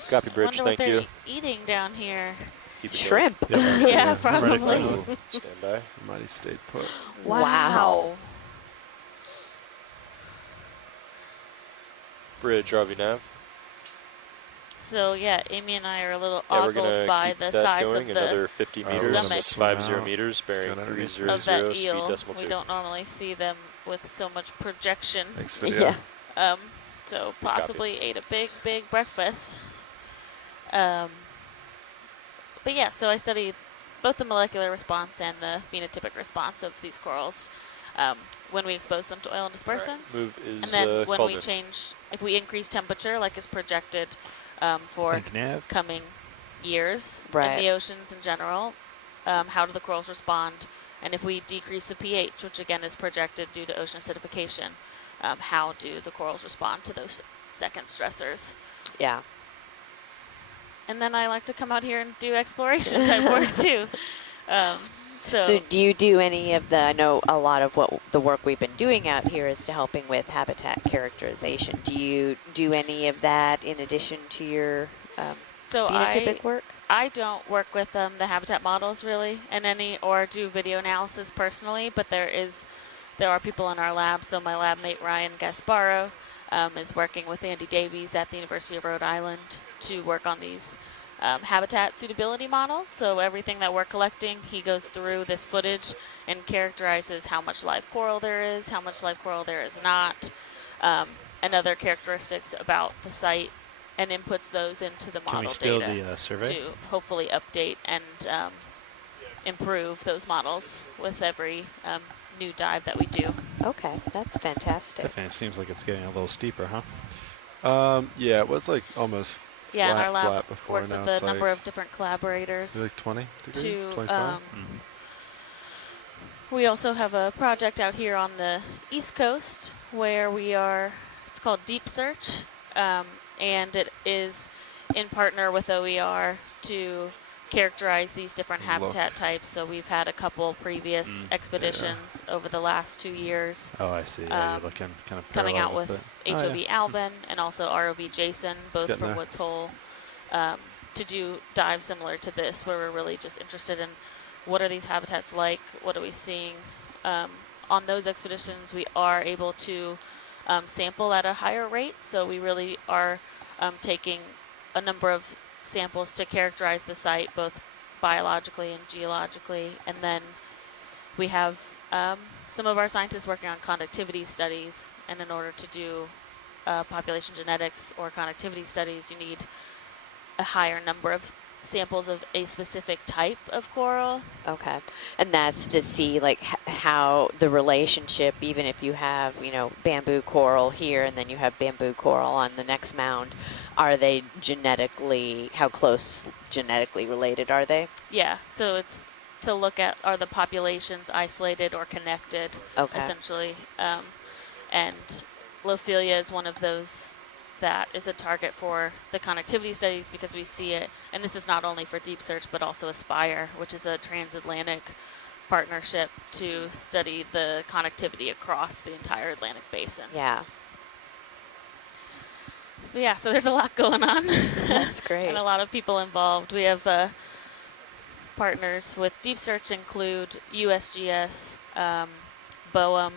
Copy, I Bridge. wonder what Thank you. they're eating down here. Keep it going. Shrimp. Yeah, I'm ready for probably. another. Stand by. Mighty stayed put. Wow. Bridge, RV nav. So yeah, Amy and I are a little Yeah, we're ogled gonna by keep the that size going. of the Another 50 Oh, meters, stomach. 50 meters, Let's bearing go underneath 300, of that speed eel. decimal We 2. don't normally see them with so much projection. Thanks, video. Yeah. So Good copy. possibly ate a big breakfast. But yeah, so I studied both the molecular response and the phenotypic response of these corals when we expose them to oil and dispersants. Move is And then when called we in. change, if we increase temperature, like is projected for Thank you, Nav. coming years in Right. the oceans in general, how do the corals respond? And if we decrease the pH, which again is projected due to ocean acidification, how do the corals respond to those second stressors? Yeah. And then I like to come out here and do exploration type work too. So do you do any of the, I know a lot of what the work we've been doing out here is to helping with habitat characterization. Do you do any of that in addition to your phenotypic work? I don't work with the habitat models really in any, or do video analysis personally, but there are people in our lab. So my lab mate Ryan Gasparo is working with Andy Davies at the University of Rhode Island to work on these habitat suitability models. So everything that we're collecting, he goes through this footage and characterizes how much live coral there is, how much live coral there is not, and other characteristics about the site, and inputs those into the Can we model steal data the survey? to hopefully update and improve those models with every new dive that we do. Okay, that's fantastic. Tiffany, it seems like it's getting a little steeper, huh? Yeah, it was like almost Yeah, and our flat lab before. works Now with it's a number like, of different collaborators. like 20 degrees, to 25. we also have a project out here on the East Coast where it's called Deep Search, and it is in partner with OER to characterize these different habitat types. So we've had a couple previous expeditions over the last 2 years Oh, I see. Yeah, you're looking kind of coming out parallel with it. HOV Oh, yeah. Alvin and also ROV Jason, both getting from there. Woods Hole, to do dives similar to this, where we're really just interested in what are these habitats like, what are we seeing. On those expeditions, we are able to sample at a higher rate, so we really are taking a number of samples to characterize the site, both biologically and geologically, and then we have some of our scientists working on conductivity studies, and in order to do population genetics or conductivity studies, you need a higher number of samples of a specific type of coral. Okay, and that's to see like how the relationship, even if you have, bamboo coral here and then you have bamboo coral on the next mound, are they how close genetically related are they? Yeah, so it's to look at, are the populations isolated or connected, Okay. essentially. And Lophilia is one of those that is a target for the connectivity studies because we see it, and this is not only for Deep Search but also Aspire, which is a transatlantic partnership to study the connectivity across the entire Atlantic basin. Yeah, But yeah, so there's a lot going on. that's great. And a lot of people involved. We have partners with Deep Search include USGS, BOEM,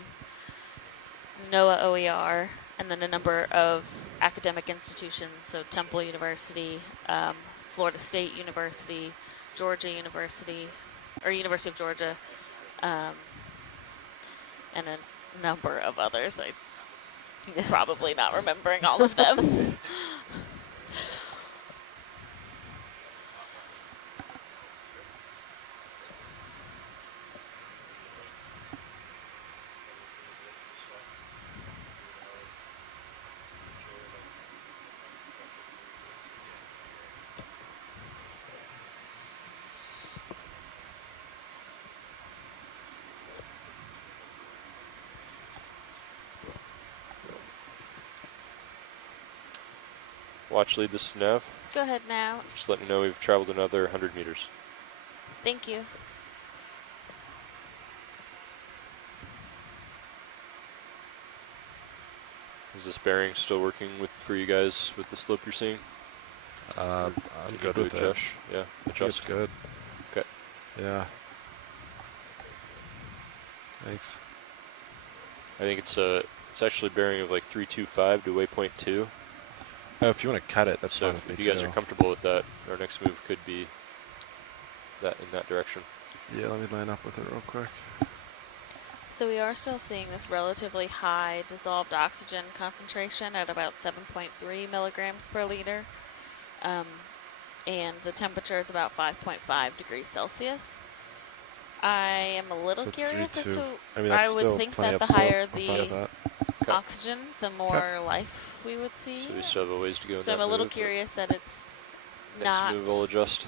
NOAA OER, and then a number of academic institutions, so Temple University, Florida State University, Georgia University, or University of Georgia, and a number of others. I'm probably not remembering all of them. watch lead this nav. Go ahead now. Just letting you know we've traveled another 100 meters. Thank you. Is this bearing still working for you guys with the slope you're seeing? I'm Do you good need with to it. adjust? Yeah, I think adjust. it's good. Okay. Yeah. Thanks. I think it's actually bearing of like 325 to waypoint 2. Oh, if you want to cut it, that's So fine with me if you guys too. are comfortable with that, our next move could be that in that direction. Yeah, let me line up with it real quick. So we are still seeing this relatively high dissolved oxygen concentration at about 7.3 milligrams per liter. And the temperature is about 5.5 degrees Celsius. I am a little So it's curious as 3.2. to, I mean, that's I would still think plenty that the upslope. higher I'm fine the with that. Okay. oxygen, the more life we would see. So we still have a ways to go in So that I'm a little move, but curious that it's next not move will adjust.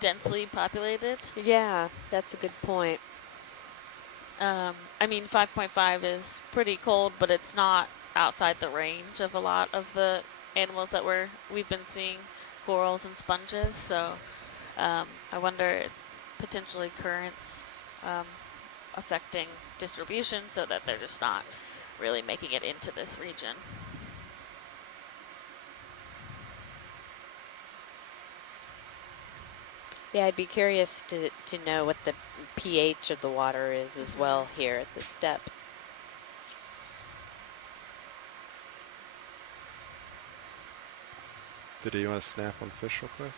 densely populated. Yeah, that's a good point. I mean, 5.5 is pretty cold, but it's not outside the range of a lot of the animals that we've been seeing, corals and sponges. So I wonder potentially currents affecting distribution so that they're just not really making it into this region. Yeah, I'd be curious to know what the pH of the water is as well here at this depth. Video, you want to snap on fish real quick?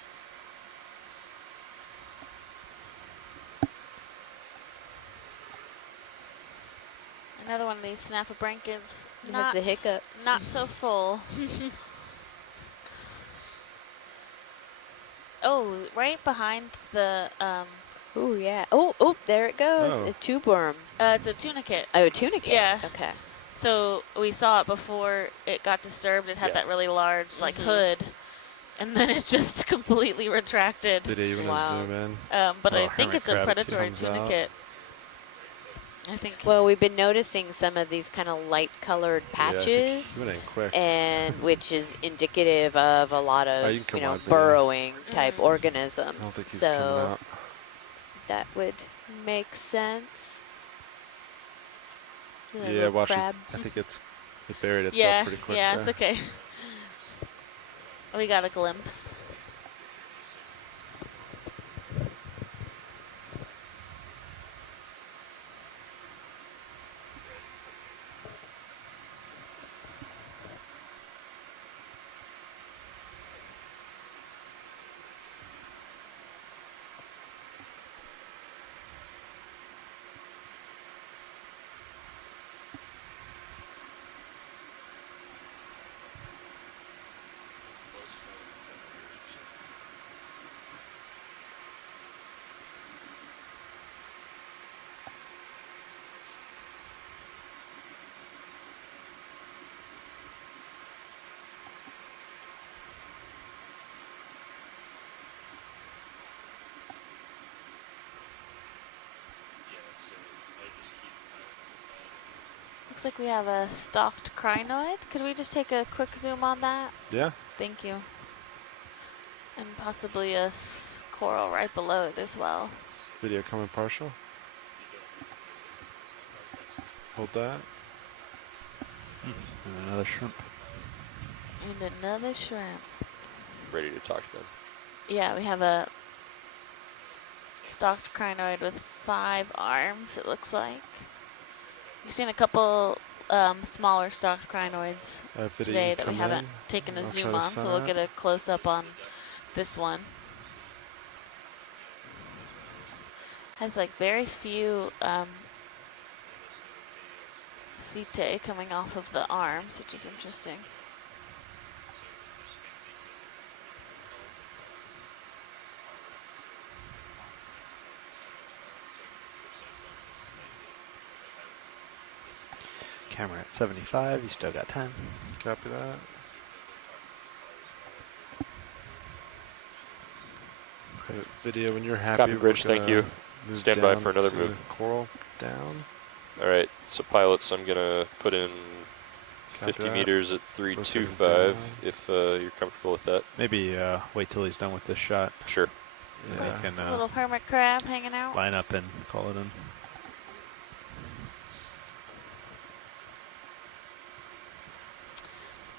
Another one of these snap-a-brankins. Has the hiccups. Not so full. Oh, right behind the, Oh, yeah. Oh, there it goes. Oh. A tube worm. it's a tunicate. Oh, a tunicate. Yeah. Okay. So we saw it before it got disturbed. It had Yeah. that really large, like, hood, and then it just completely retracted. Video, you want to Wow. zoom in? But I Oh, think hermit it's a crab predatory comes out. tunicate. I think. Well, we've been noticing some of these kind of light-colored Yeah, I think patches, he went in quick. and which is indicative of a lot Oh, of, you can come on, video. burrowing type organisms. I don't think he's so coming out. that would make sense. The Yeah, little watch it. crab. I think it buried itself Yeah, pretty quick yeah, there. it's okay. We got a glimpse. Looks like we have a stalked crinoid. Could we just take a quick zoom on that? Yeah. Thank you. And possibly a coral right below it as well. Video coming partial. Hold that. And another shrimp. And another shrimp. Ready to talk to them. Yeah, we have a stalked crinoid with 5 arms, it looks like. We've seen a couple smaller stalked crinoids Video today that we come haven't in. taken a I'll zoom try to on, so center we'll it. get a close-up on this one. Has like very few setae coming off of the arms, which is interesting. Camera at 75. You still got time. Copy that. Video, when you're happy. Copy, we're Bridge, thank gonna you. move Stand by down for another to move. Coral down. All right, so pilots, I'm going to put in 50 that. meters at Rotating 325, down. if you're comfortable with that. Maybe wait till he's done with this shot. Sure. And Yeah. we can Little hermit crab hanging out. line up and call it in.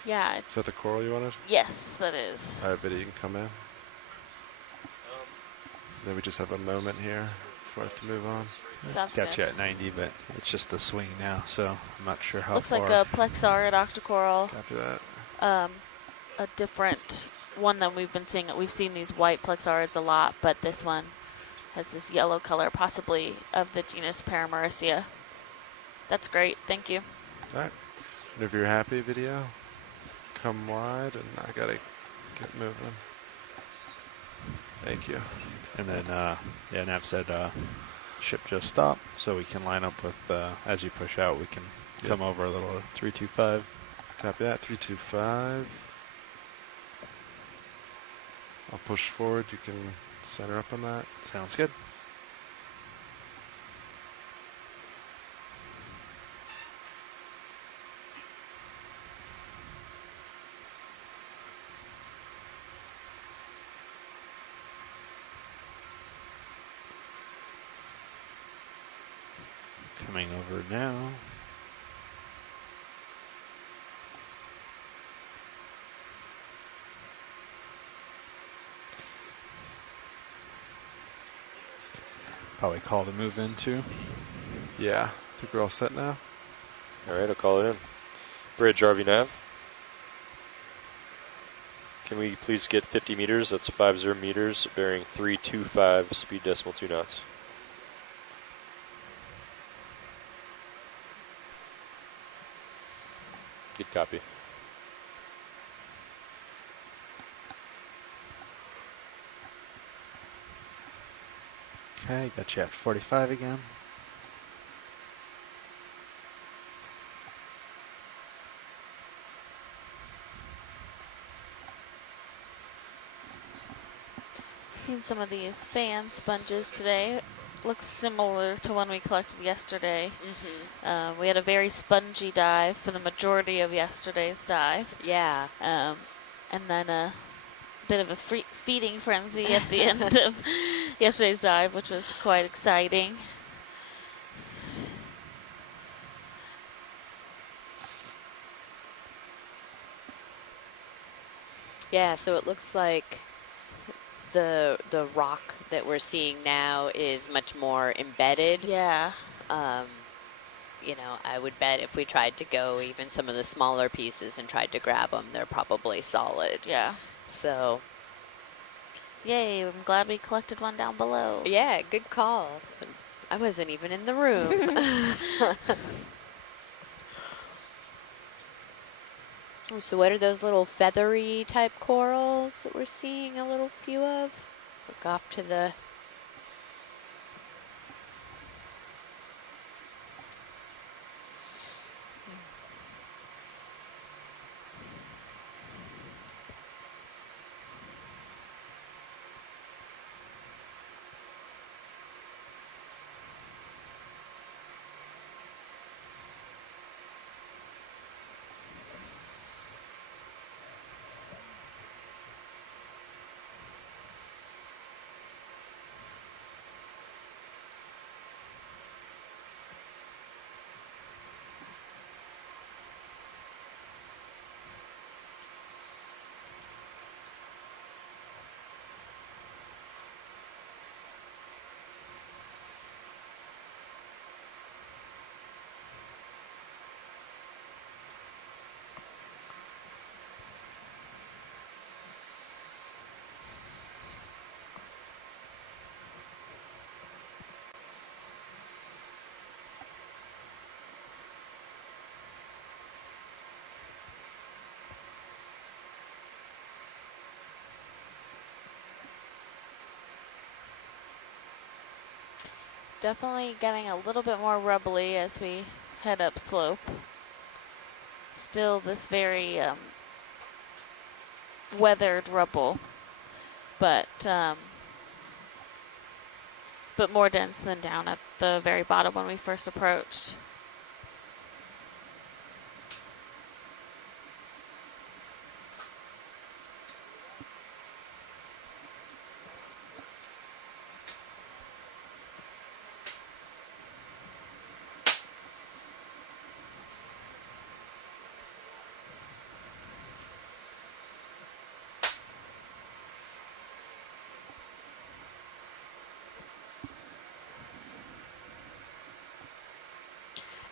Yeah, Is that the coral you wanted? yes, that is. All right, Biddy, you can come in. Then we just have a moment here before I have to move on. Sounds Got you good. at 90, but it's just the swing now, so I'm not sure how Looks far. like a plexaurid octocoral. Copy that. A different one than we've been seeing. We've seen these white plexaurids a lot, but this one has this yellow color, possibly of the genus Paramaricia. That's great. Thank you. All right. Whenever you're happy, video, come wide, and I gotta get moving. Thank you. And then, yeah, Nav said ship just stopped, so we can line up with, as you push out, we can come over a little 325. Copy that. 325. I'll push forward. You can center up on that. Sounds good. Coming over now. Probably call to move into. Yeah. I think we're all set now. All right, I'll call it in. Bridge RV nav. Can we please get 50 meters? That's 50 meters, bearing 325, speed decimal 2 knots. Good copy. Okay, got you at 45 again. Seen some of these fan sponges today. Looks similar to one we collected yesterday. We had a very spongy dive for the majority of yesterday's dive. Yeah. And then a bit of a feeding frenzy at the end of yesterday's dive, which was quite exciting. Yeah, so it looks like the rock that we're seeing now is much more embedded. Yeah. You know, I would bet if we tried to go even some of the smaller pieces and tried to grab them, they're probably solid. Yeah. So, Yay, I'm glad we collected one down below. yeah, good call. I wasn't even in the room. So what are those little feathery type corals that we're seeing a little few of? Look off to the... Definitely getting a little bit more rubbly as we head up slope. Still this very weathered rubble, but more dense than down at the very bottom when we first approached.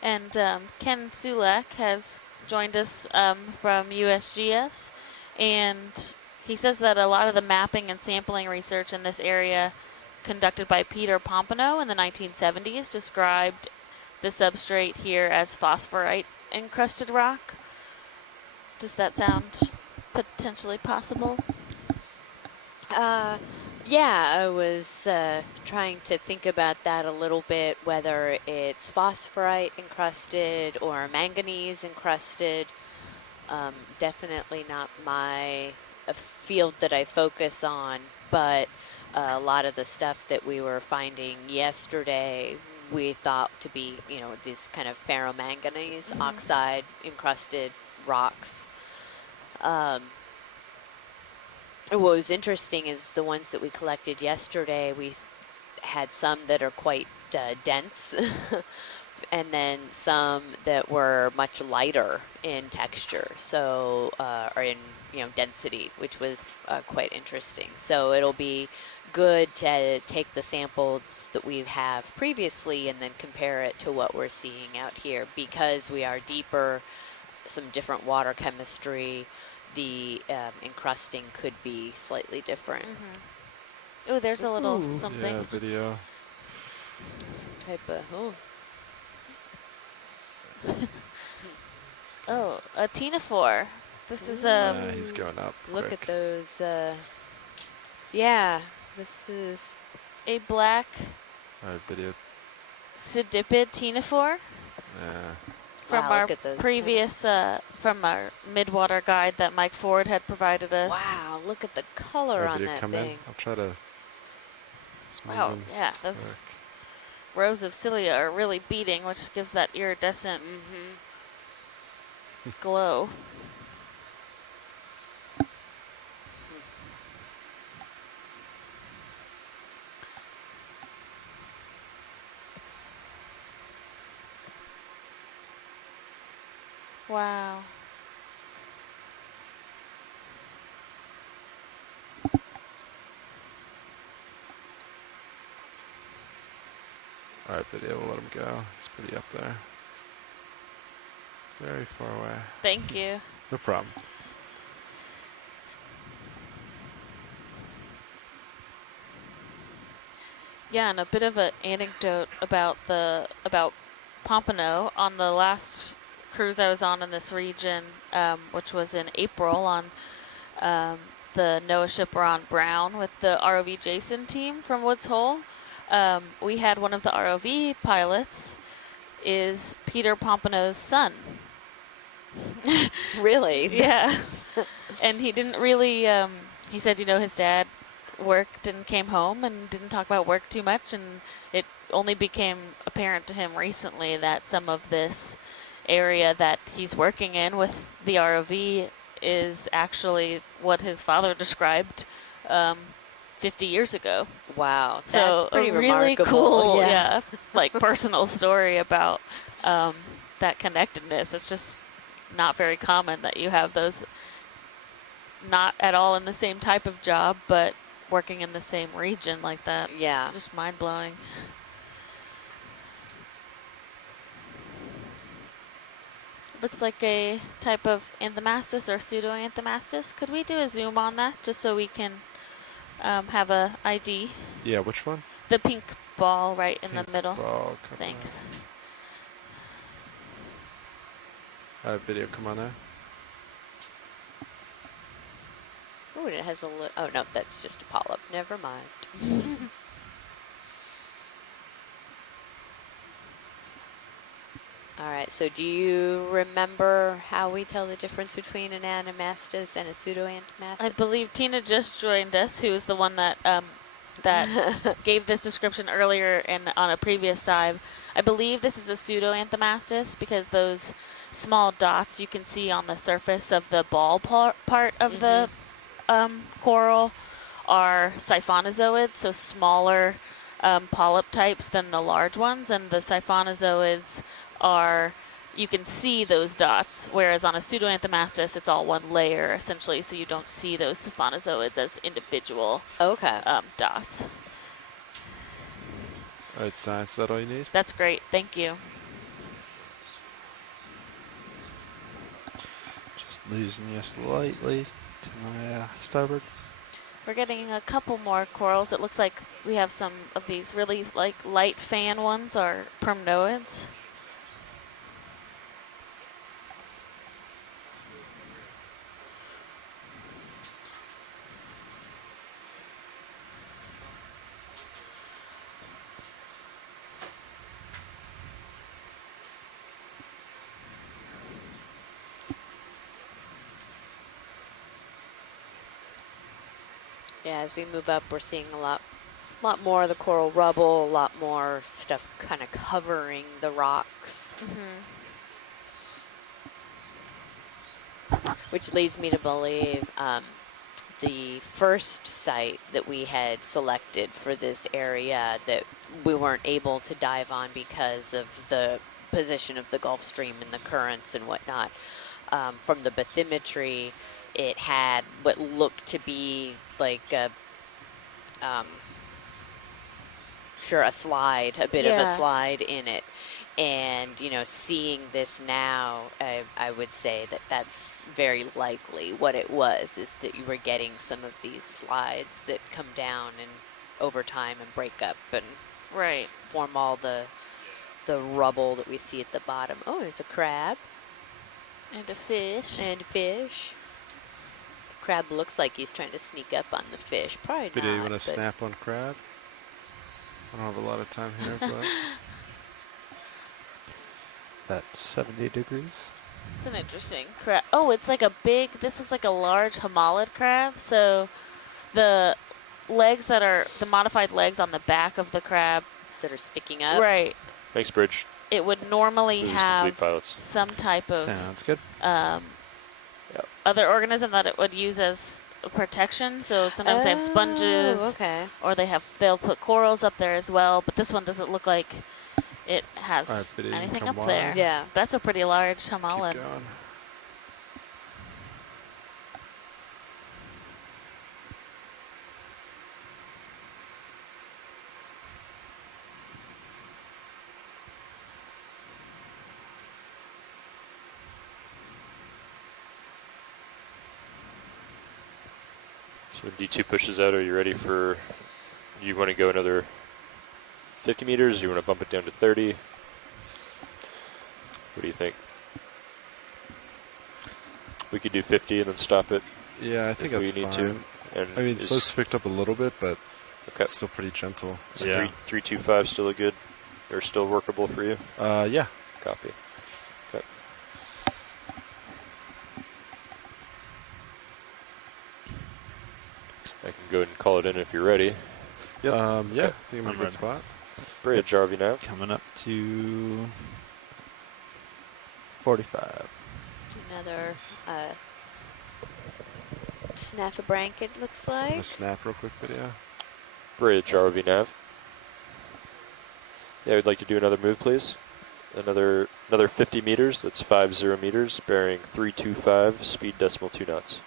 And Ken Sulek has joined us from USGS, and he says that a lot of the mapping and sampling research in this area conducted by Peter Pompano in the 1970s described the substrate here as phosphorite encrusted rock. Does that sound potentially possible? Yeah, I was trying to think about that a little bit, whether it's phosphorite encrusted or manganese encrusted. Definitely not my field that I focus on, but a lot of the stuff that we were finding yesterday, we thought to be, these kind of ferromanganese oxide encrusted rocks. What was interesting is the ones that we collected yesterday, we had some that are quite dense and then some that were much lighter in texture, so or in density, which was quite interesting. So it'll be good to take the samples that we have previously and then compare it to what we're seeing out here, because we are deeper, some different water chemistry. The encrusting could be slightly different. Oh, there's a little something. Yeah, video. Some type of Oh, a ctenophore. This is a. He's going up. look quick. at those. Yeah, this is A black All right, video. sedipid ctenophore Yeah. from Wow, our look at those previous from our midwater guide that Mike Ford had provided us. wow. Look at the color All right, on video, that come thing. in. I'll try to. Wow, yeah, those rows of cilia are really beating, which gives that iridescent glow. Wow. All right, video. We'll let him go. He's pretty up there. Very far away. Thank you. No problem. Yeah, and a bit of an anecdote about Pompano. On the last cruise I was on in this region, which was in April on the NOAA ship Ron Brown with the ROV Jason team from Woods Hole, we had one of the ROV pilots is Peter Pompano's son. Really? Yeah. And he didn't really, he said, his dad worked and came home and didn't talk about work too much, and it only became apparent to him recently that some of this area that he's working in with the ROV is actually what his father described 50 years ago. Wow, So that's pretty a really remarkable. cool, like personal story about that connectedness. It's just not very common that you have those not at all in the same type of job, but working in the same region like that. Yeah. It's just mind-blowing. Looks like a type of anthomastus or pseudo-anthomastus. Could we do a zoom on that just so we can have a ID? Yeah, which one? The pink ball right in the Pink middle. ball, come Thanks. on. All right, video, come on now. Oh, and it has a little. Oh no, that's just a polyp. Never mind. All right. So, do you remember how we tell the difference between an anamastis and a pseudoantomastis? I believe Tina just joined us, who is the one that that gave this description earlier on a previous dive. I believe this is a pseudoanthomastus because those small dots you can see on the surface of the ball part of the coral are siphonozoids, so smaller polyp types than the large ones, and the siphonozoids are, you can see those dots, whereas on a pseudoanthomastus it's all one layer essentially, so you don't see those siphonozoids as individual dots. All right, science, is that all you need? That's great, thank you. Losing you slightly to my starboard. We're getting a couple more corals. It looks like we have some of these really like light fan ones are permnoids. Yeah, as we move up, we're seeing a lot more of the coral rubble, a lot more stuff kind of covering the rocks. Which leads me to believe the first site that we had selected for this area that we weren't able to dive on because of the position of the Gulf Stream and the currents and whatnot. From the bathymetry, it had what looked to be like a slide, a bit of a slide in it. And, you know, seeing this now, I would say that that's very likely what it was, is that you were getting some of these slides that come down and over time and break up and form all the rubble that we see at the bottom. Oh, there's a crab. And a fish. And a fish. The crab looks like he's trying to sneak up on the fish. Probably Video, not. you want to snap on crab? I don't have a lot of time here, but... That's 70 degrees. It's an interesting crab. Oh, it's like a big, this looks like a large homalid crab. So the legs that are, the modified legs on the back of the crab. That are sticking up. Right. Thanks, Bridge. It would normally Those have complete pilots. some type of Sounds good. other organism that it would use as a protection. So sometimes they have sponges, or they'll put corals up there as well. But this one doesn't look like it has anything up there. Yeah. That's a pretty large homalid. Keep going. So when D2 pushes out, are you ready for, you want to go another 50 meters? You want to bump it down to 30? What do you think? We could do 50 and then stop it. Yeah, I think if that's we need fine. to. And I mean, slopes picked up a little bit, but okay. It's still pretty gentle. Is 325 still a good, or still workable for you? Yeah. Copy. Okay. I can go ahead and call it in if you're ready. Yep. Yeah, Okay. I think I'm in a I'm good ready. spot. Bridge, RV nav. Coming up to 45. Another snap a blanket, looks I'm like. gonna snap real quick video. Bridge, RV nav. Yeah, we'd like to do another move, please. Another 50 meters. That's 50 meters, bearing 325, speed decimal 2 knots.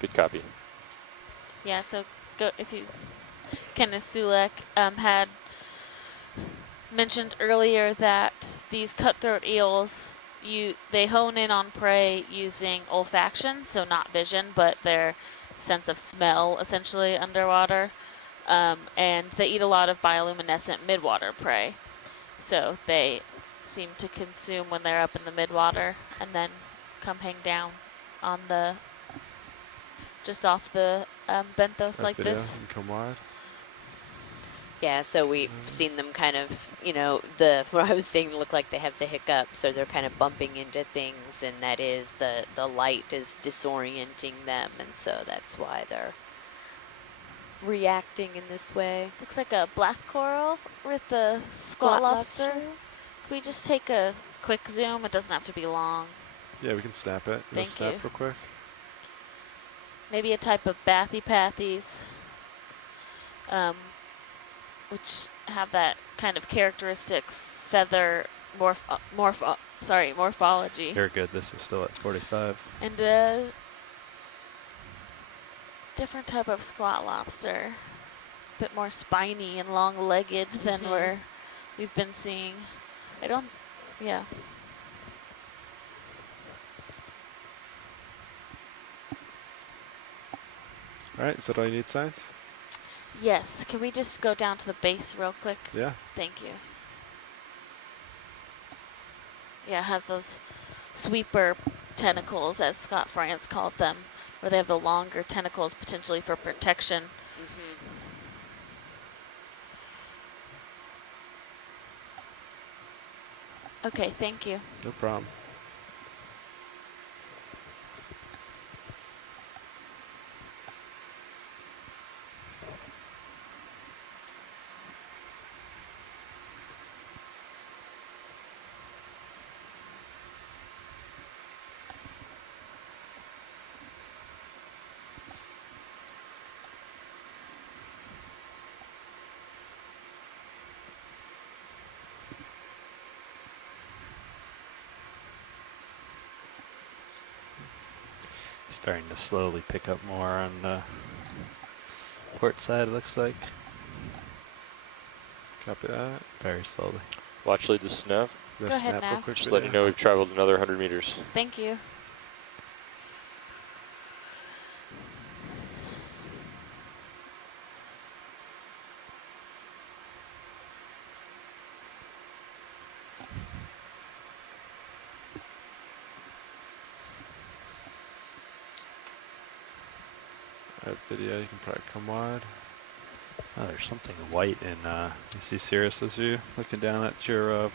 Good copy. Yeah, so go if you, Kenneth Sulek had mentioned earlier that these cutthroat eels, they hone in on prey using olfaction, so not vision, but their sense of smell, essentially, underwater. And they eat a lot of bioluminescent midwater prey. So they seem to consume when they're up in the midwater and then come hang down on the, just off the benthos That like video this. and come wide. Yeah, so we've seen them kind of, you know, what I was saying look like they have the hiccups, so they're kind of bumping into things, and that is the light is disorienting them, and so that's why they're reacting in this way. Looks like a black coral with the squat lobster. Can we just take a quick zoom? It doesn't have to be long. Yeah, we can snap it. Thank snap you. real quick. Maybe a type of bathypathes, which have that kind of characteristic feather morphology. You're good. This is still at 45. And a different type of squat lobster. A bit more spiny and long-legged than we're we've been seeing. I don't, yeah. All right, is that all you need, Science? Yes, can we just go down to the base real quick? Yeah. Thank you. Yeah, it has those sweeper tentacles, as Scott France called them, where they have the longer tentacles potentially for protection. Mm-hmm. Okay, thank you. No problem. Starting to slowly pick up more on the port side, it looks like. Copy that. Very slowly. Watch lead this nav. Go ahead Snap real now. quick Just for letting you know we've traveled another 100 meters. Thank you. All right, video, you can probably come wide. Oh, there's something white in, you see Sirius as you looking down at your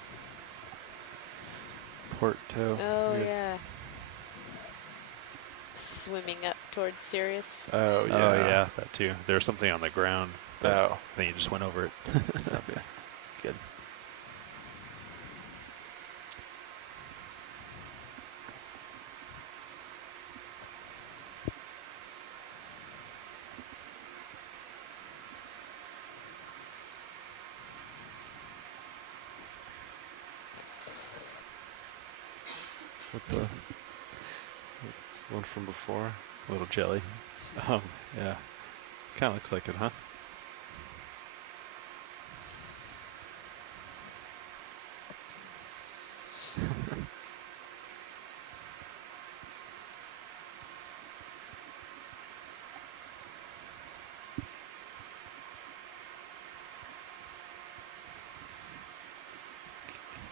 port toe. Oh, Weird. yeah. Swimming up towards Sirius. Oh, yeah. Oh, yeah, that too. There's something on the ground. But Oh. I think you just went over it. Copy. Good. Is that the one from before? Little jelly. Yeah. Kind of looks like it, huh?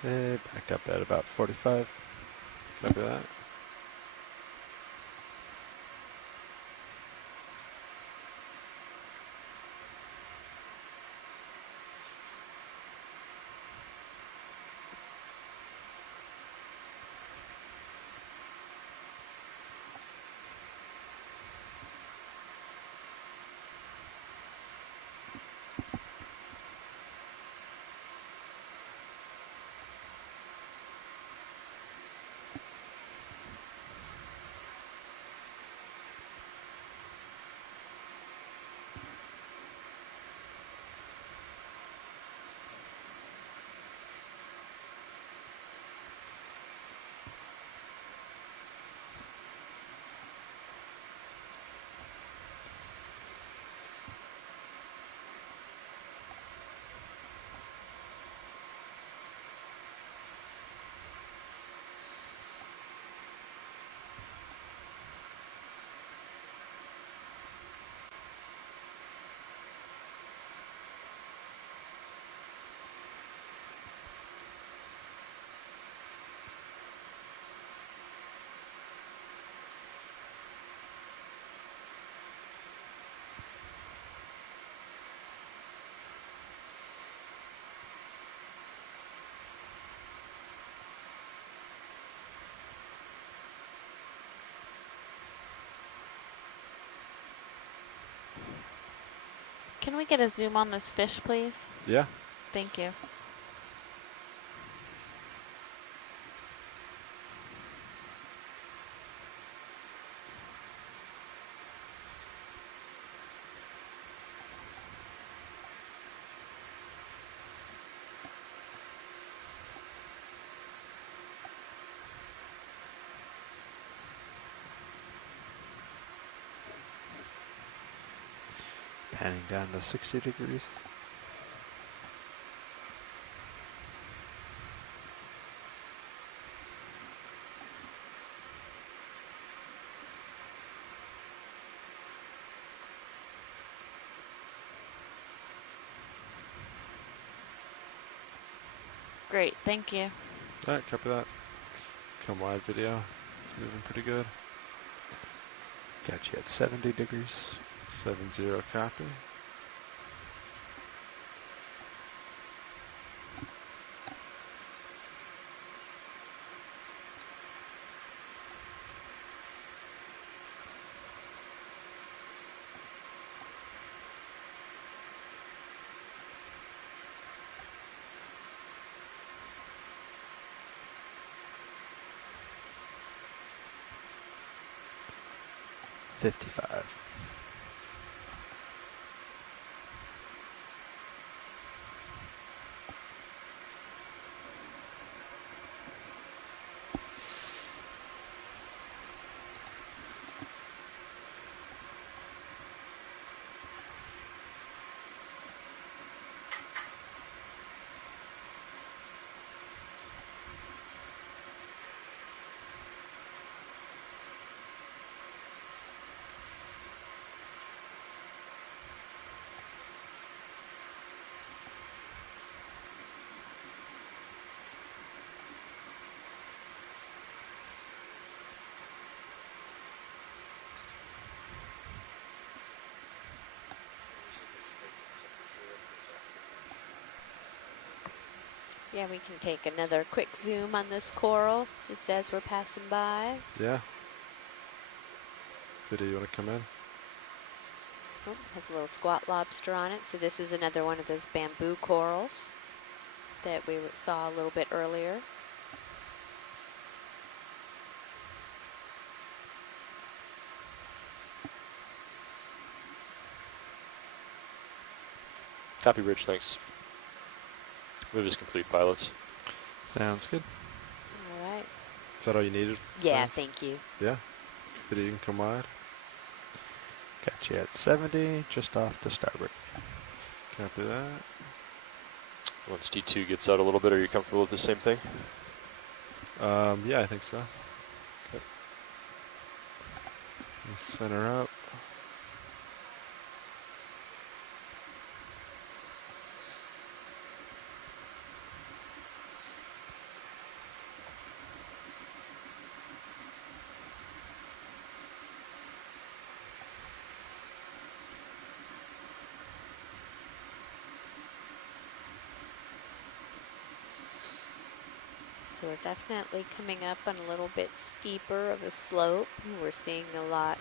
Okay, back up at about 45. Copy that. Can we get a zoom on this fish, please? Yeah. Thank you. Panning down to 60 degrees. Great, thank you. All right, copy that. Come wide video. It's moving pretty good. Got you at 70 degrees. 7-0 copy. $55. Yeah, we can take another quick zoom on this coral just as we're passing by. Yeah. Video, you want to come in? Oh, has a little squat lobster on it. So this is another one of those bamboo corals that we saw a little bit earlier. Copy, Rich, thanks. Move is complete, pilots. Sounds good. All right. Is that all you needed? Yeah, Science? thank you. Yeah. Video, you can come wide. Got you at 70, just off to starboard. Copy that. Once D2 gets out a little bit, are you comfortable with the same thing? Yeah, I think so. Okay. Center up. So we're definitely coming up on a little bit steeper of a slope. We're seeing a lot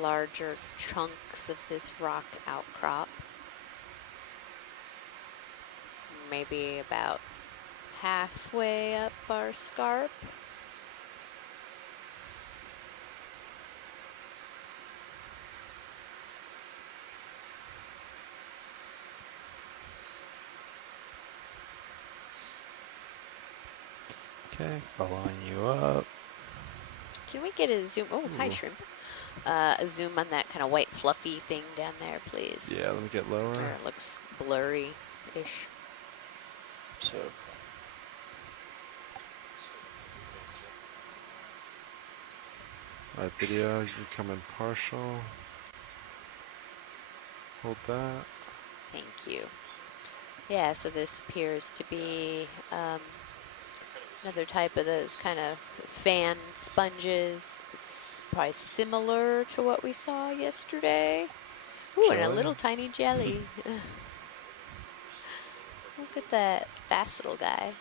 larger chunks of this rock outcrop. Maybe about halfway up our scarp. Okay, following you up. Can we get a zoom? Oh, hi, shrimp. A zoom on that kind of white fluffy thing down there, please. Yeah, let me get lower. Where it looks blurry-ish. So, Alright, video, you can come in partial. Hold that. Thank you. Yeah, so this appears to be another type of those kind of fan sponges. It's probably similar to what we saw yesterday. Ooh, and a Jelly. little tiny jelly. Look at that fast little guy.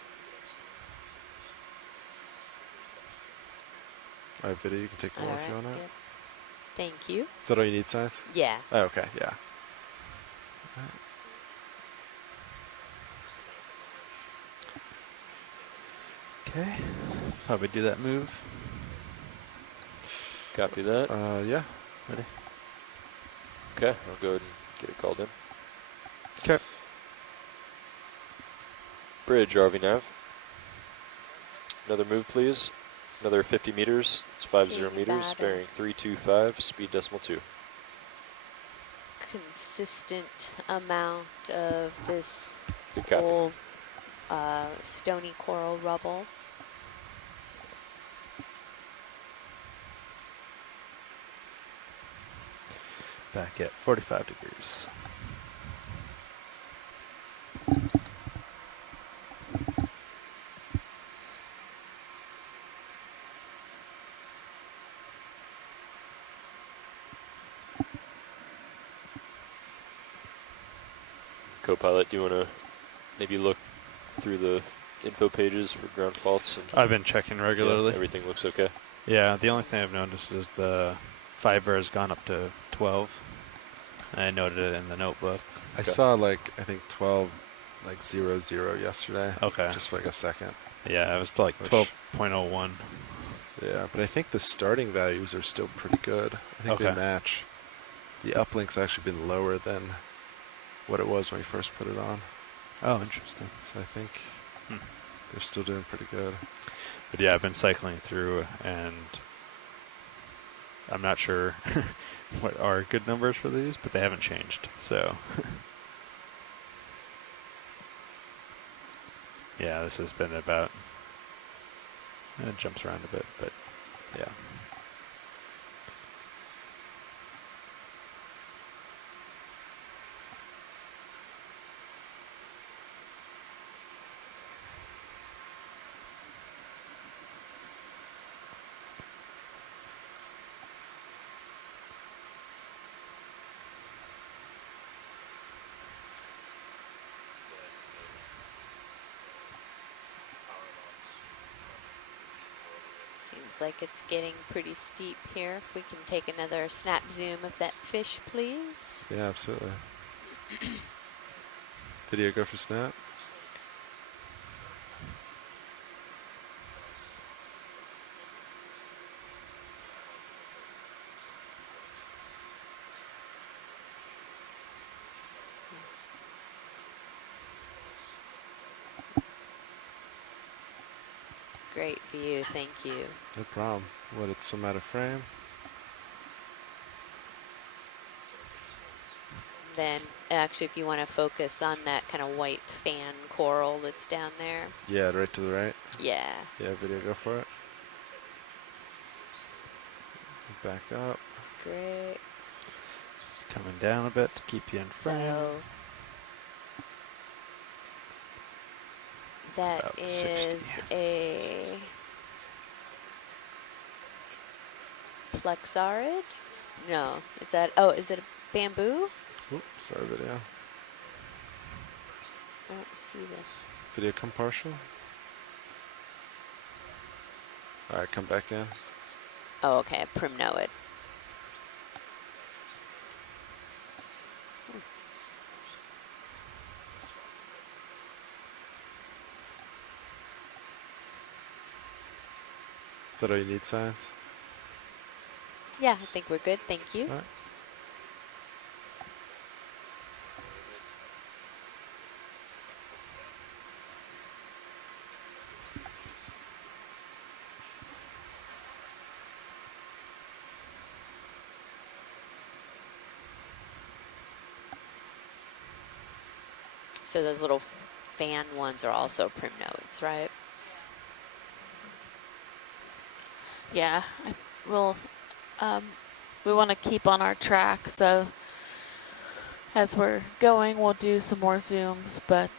Alright, video, you can take more if you want it. Yep. Thank you. Is that all you need, Science? Yeah. Oh, okay, yeah. Okay, probably do that move. copy that. Yeah. Ready? Okay, I'll go ahead and get it called in. Okay. Bridge, RV nav. Another move, please. Another 50 meters. It's 50 Seeing meters, about bearing 325, speed decimal 2. Consistent amount of this Good copy. old stony coral rubble. Back at 45 degrees. co-pilot, do you want to maybe look through the info pages for ground faults? And I've been checking regularly. everything looks okay. Yeah, the only thing I've noticed is the fiber has gone up to 12. I noted it in the notebook. I saw I think 12, 00 yesterday. Okay. Just for like a second. Yeah, it was like 12.01. Yeah, but I think the starting values are still pretty good. I think they match. The uplink's actually been lower than what it was when we first put it on. Oh, interesting. So I think they're still doing pretty good. But yeah, I've been cycling through, and I'm not sure what are good numbers for these, but they haven't changed. So yeah, this has been about, it jumps around a bit, but yeah. Seems like it's getting pretty steep here. If we can take another snap zoom of that fish, please. Yeah, absolutely. Video go for snap. Great view, thank you. No problem. Let it swim out of frame. Then, actually, if you want to focus on that kind of white fan coral that's down there. Yeah, right to the right. Yeah. Yeah, video go for it. Back up. That's great. Just coming down a bit to keep you in frame. So that about is 60. a plexarid? No, is that, oh, is it a bamboo? Oops, sorry, video. I don't see this. Video come partial. All right, come back in. Oh, okay, primnoid. Is that all you need, science? Yeah, I think we're good, thank you. All right. So those little fan ones are also primnoids, right? Yeah, we want to keep on our track, so as we're going, we'll do some more zooms, but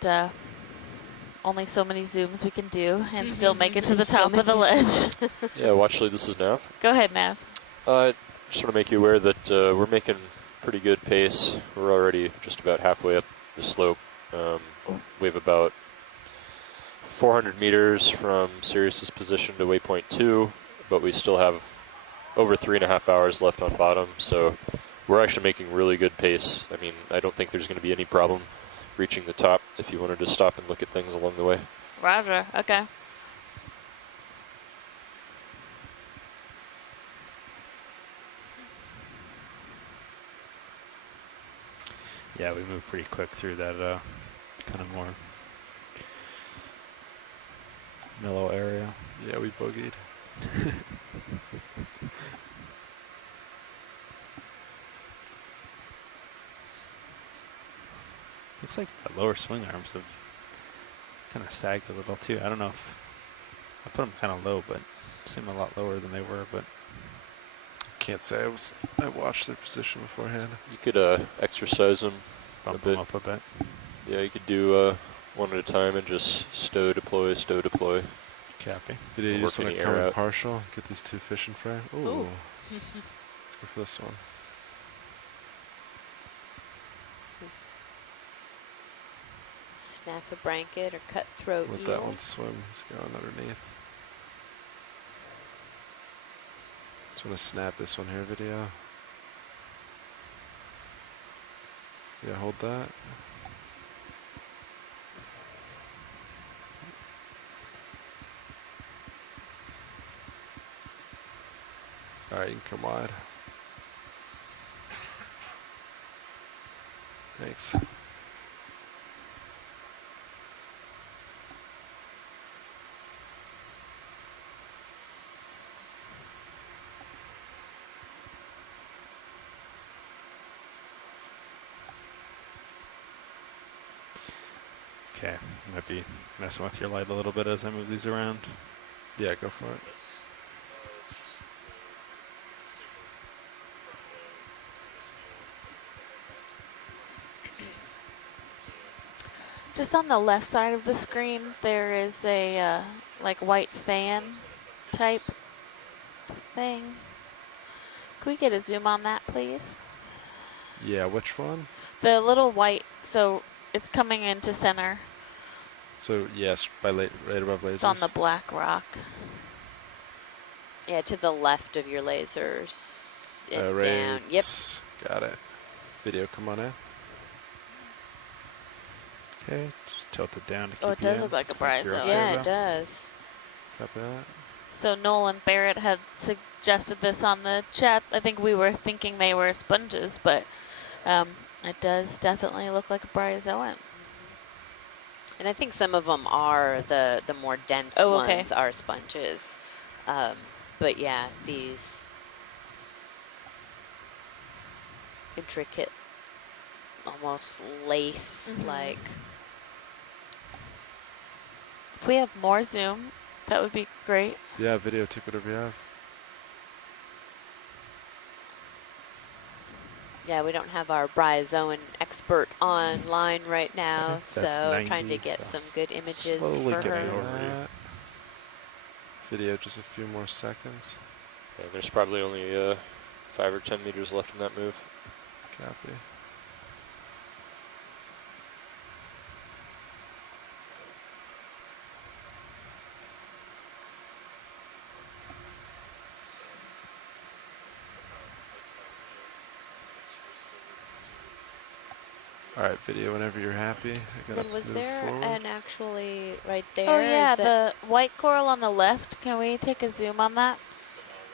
only so many zooms we can do and still make it to the top of the ledge. Yeah, Watchley, this is Nav. Go ahead, Nav. Just want to make you aware that we're making pretty good pace. We're already just about halfway up the slope. We have about 400 meters from Sirius's position to waypoint 2, but we still have over 3.5 hours left on bottom, so we're actually making really good pace. I mean, I don't think there's going to be any problem reaching the top if you wanted to stop and look at things along the way. Roger, okay. Yeah, we moved pretty quick through that kind of more mellow area. Yeah, we boogied. Looks like the lower swing arms have kind of sagged a little too. I don't know if I put them kind of low, but seem a lot lower than they were. But Can't say I watched their position beforehand. You could exercise them bump a bit. them up a bit. Yeah, you could do one at a time and just stow deploy, stow deploy. Copy. Video, you Work just want any to air come in out. partial, get these two fish in frame. Ooh. Let's go for this one. Snapper blanket or cutthroat Let eel. that one swim. He's going underneath. Just want to snap this one here, video. Yeah, hold that. Alright, you can come wide. Thanks. Okay, might be messing with your light a little bit as I move these around. Yeah, go for it. Just on the left side of the screen, there is a like white fan type thing. Can we get a zoom on that, please? Yeah, which one? The little white, so it's coming into center. So, yes, right above lasers. It's on the black rock. Yeah, to the left of your lasers and down. Right. Yep. Got it. Video, come on in. Okay, just tilt it down to keep Oh, it does you look in. like a Think you're Bryozoa. okay Yeah, though? it does. Copy that. So Nolan Barrett had suggested this on the chat. I think we were thinking they were sponges, but it does definitely look like a bryozoan. And I think some of them are the more dense Oh, okay. ones are sponges. But yeah, these intricate, almost lace-like. If we have more zoom, that would be great. Yeah, video, take whatever you have. Yeah, we don't have our bryozoan expert online right now, Okay, so that's trying to 90, get so some good images slowly for getting her. over you. Video, just a few more seconds. Yeah, there's probably only 5 or 10 meters left in that move. Copy. Alright, video, whenever you're happy. I gotta Then was move there forward. an actually right there? Oh yeah, is that- the white coral on the left. Can we take a zoom on that?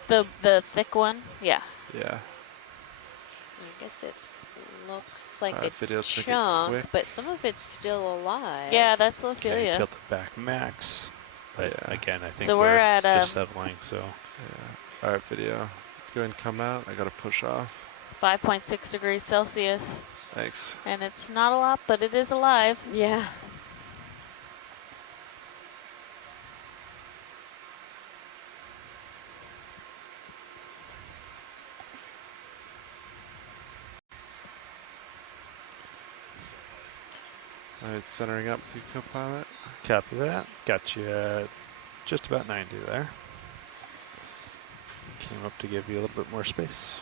The thick one? Yeah. Yeah. I guess it looks like Alright, a video, let's make it chunk, quick. but some of it's still alive. Yeah, that's Okay, Lophilia. tilt it back max. But Yeah. again, I think So we're at, just settling, so. Yeah. Alright, video. Go ahead and come out. I gotta push off. 5.6 degrees Celsius. Thanks. And it's not a lot, but it is alive. Yeah. Alright, centering up to Copilot. Copy that. Got you at just about 90 there. Came up to give you a little bit more space.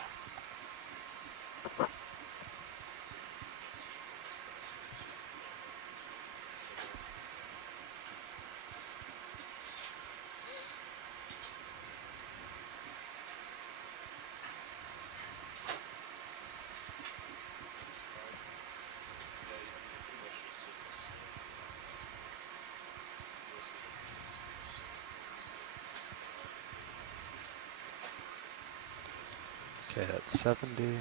Okay, that's 70.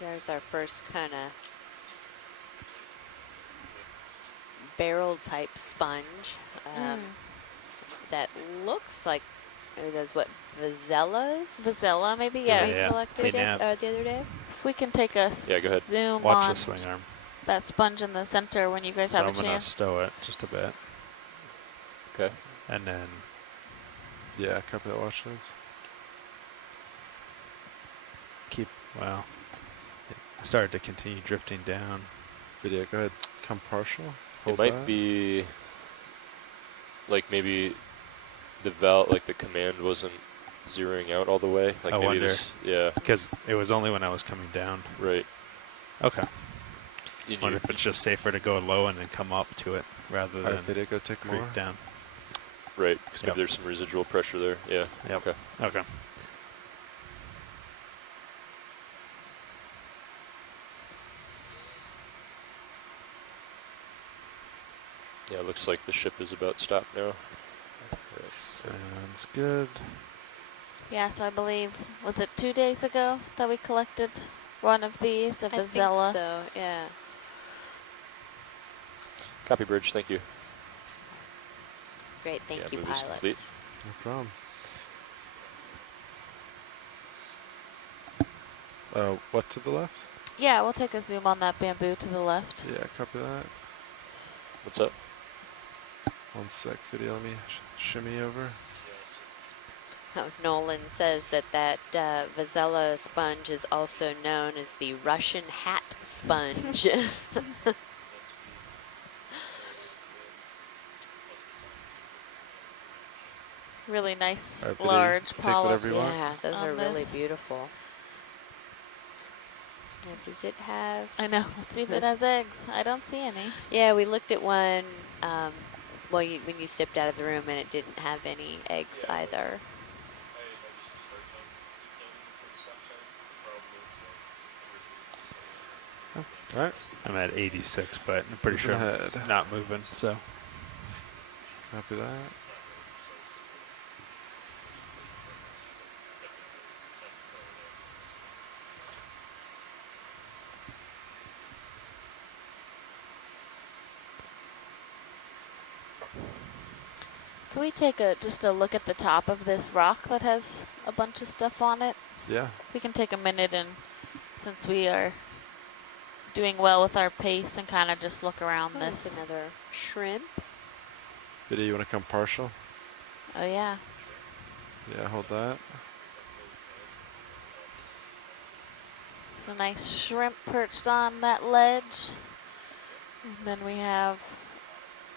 There's our first kind of barrel type sponge that looks like, are those what, Vazellas? Vizella, maybe? That Yeah. we collected Clean up. the other day? If we can take a Yeah, go ahead. zoom Watch on the swing arm. that sponge in the center when you guys So have I'm a gonna chance. stow it just a bit. Okay. And then Yeah, copy that watch lens. keep, well, it started to continue drifting down. Video, go ahead. Come partial. Hold It might that. be like maybe the command wasn't zeroing out all the way. Like I maybe wonder. this, yeah, Because it was only when I was coming down. right. Okay. You Wonder if it's just safer to go low and then come up to it rather All right, than video, go take more. creep down. right, because Yep. maybe there's some residual pressure there. Yeah. Yep. Okay. Okay. Yeah, it looks like the ship is about stopped now. Sounds good. Yeah, so I believe, was it 2 days ago that we collected one of these, a I think Vizela? so, yeah. Copy bridge, thank you. Great, Yeah, thank you, move is pilots. complete. No problem. What to the left? Yeah, we'll take a zoom on that bamboo to the left. Yeah, copy that. What's up? 1 sec, video. Let me shimmy over. Oh, Nolan says that Vizela sponge is also known as the Russian hat sponge. Really nice, All right, video, large take whatever polyps. you want. Yeah, those on are really this. beautiful. Now, does it have... I know. Let's see if it has eggs. I don't see any. Yeah, we looked at one well, when you stepped out of the room, and it didn't have any eggs either. All right, I'm at 86, but I'm pretty moving sure ahead. I'm not moving, so. Copy that. Can we take just a look at the top of this rock that has a bunch of stuff on it? Yeah. We can take a minute, and since we are doing well with our pace, and kind of just look around Oh, this. there's another shrimp. Video, you want to come partial? Oh yeah. Yeah, hold that. It's a nice shrimp perched on that ledge. And then we have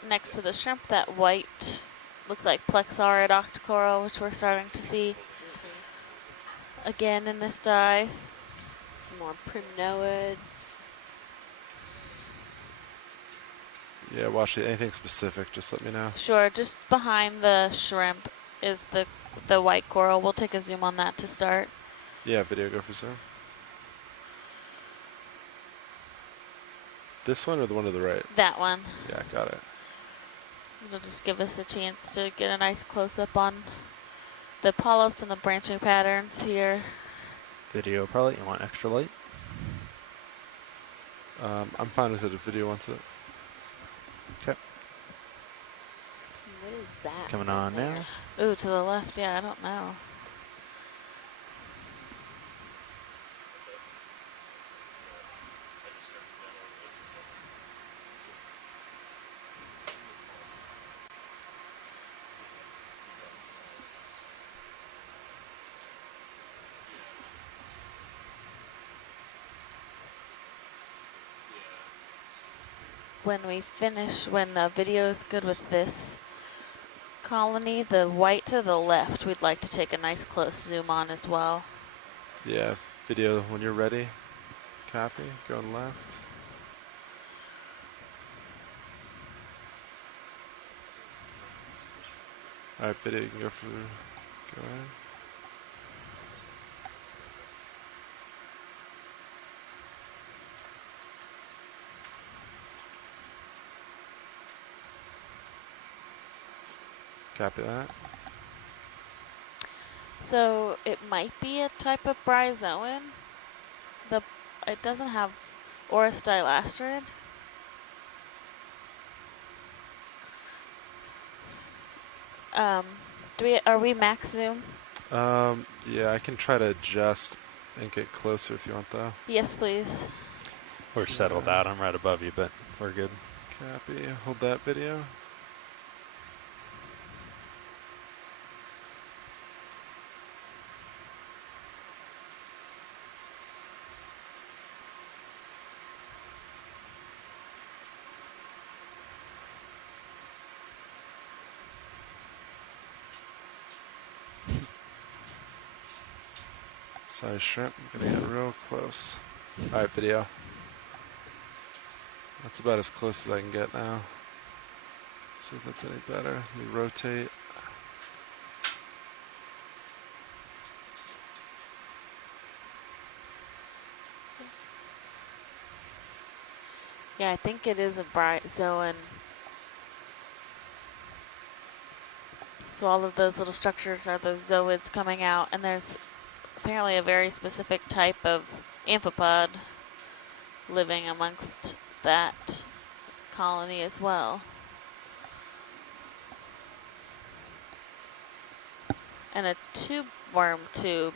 next to the shrimp that white, looks like plexaurid octocoral, which we're starting to see again in this dive. Some more primnoids. Yeah, watch it. Anything specific, just let me know. Sure, just behind the shrimp is the white coral. We'll take a zoom on that to start. Yeah, video, go for zoom. This one or the one to the right? That one. Yeah, got it. It'll just give us a chance to get a nice close-up on the polyps and the branching patterns here. Video probably. You want extra light? I'm fine with it if video wants it. Okay. What is that? Coming right on there? now. Ooh, to the left, yeah, I don't know. When we finish, when the video is good with this colony, the white to the left, we'd like to take a nice close zoom on as well. Yeah, video, when you're ready, copy, going left. All right, video, you can go ahead. Copy that. So it might be a type of bryozoan. It doesn't have orostylastrid. Are we max zoom? Yeah, I can try to adjust and get closer if you want, though. Yes, please. We're settled out. I'm right above you, but we're good. Copy. Hold that video. Sorry, shrimp. I'm gonna get real close. All right, video. That's about as close as I can get now. See if that's any better. Let me rotate. Yeah, I think it is a bright zoan. So all of those little structures are those zooids coming out, and there's apparently a very specific type of amphipod living amongst that colony as well. And a tube worm tube,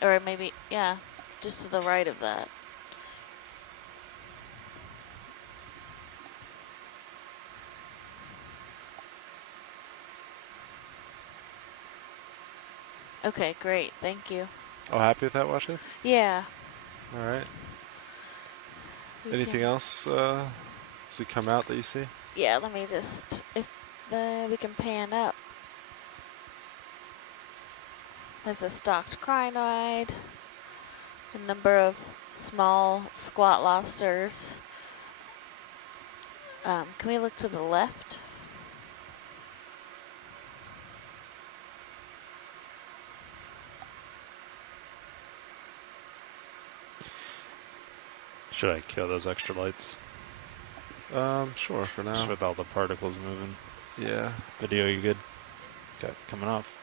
or maybe, yeah, just to the right of that. Okay, great, thank you. Oh, happy with that, Washer? Yeah. All right. we Anything can- else as we come out that you see? Yeah, let me just, if we can pan up. There's a stalked crinoid, a number of small squat lobsters. Can we look to the left? Should I kill those extra lights? Sure, for Just now. with all the particles moving. Yeah. Video, you good? Okay, coming off.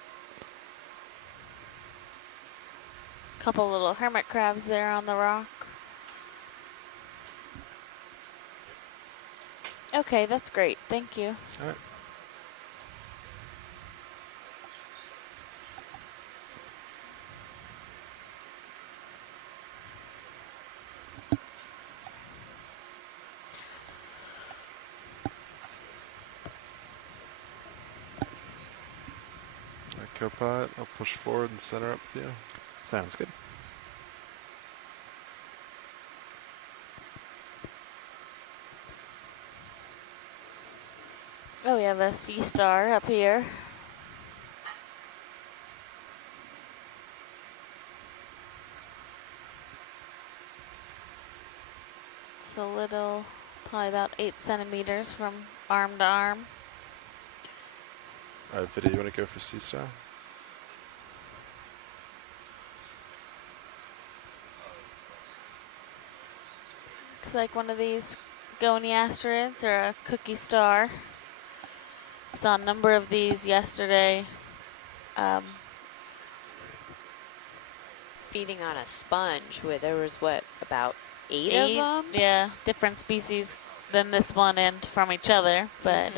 Couple little hermit crabs there on the rock. Okay, that's great. Thank you. All right. All right, Copilot, I'll push forward and center up with you. Sounds good. Oh, we have a sea star up here. It's a little, probably about 8 centimeters from arm to arm. All right, video, you want to go for Sea Star? Looks like one of these goniastrids or a cookie star. Saw a number of these yesterday. Feeding on a sponge where there was, what, about eight of Eight, them? yeah, different species than this one and from each other, but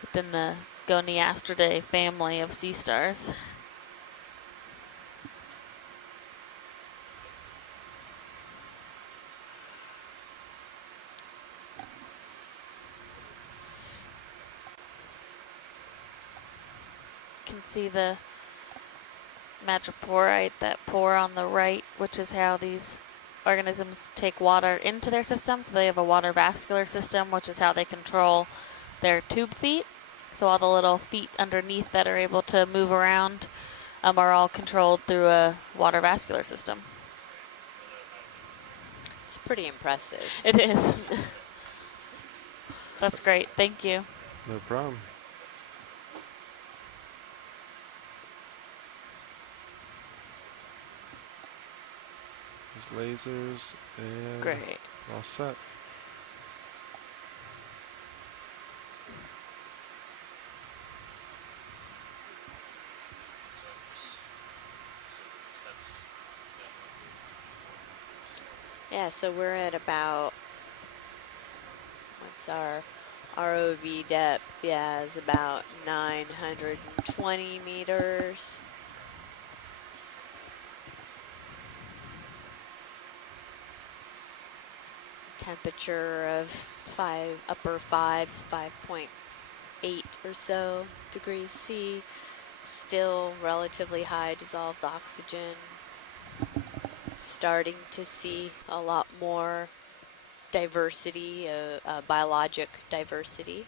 within the Goniastridae family of sea stars. You can see the madreporite, that pore on the right, which is how these organisms take water into their system. So they have a water vascular system, which is how they control their tube feet. So all the little feet underneath that are able to move around are all controlled through a water vascular system. It's pretty impressive. It is. That's great. Thank you. No problem. There's lasers and Great. all set. Yeah, so we're at about, what's our ROV depth? Yeah, it's about 920 meters. Temperature of upper fives, 5.8 or so degrees C. Still relatively high dissolved oxygen. Starting to see a lot more diversity, biologic diversity.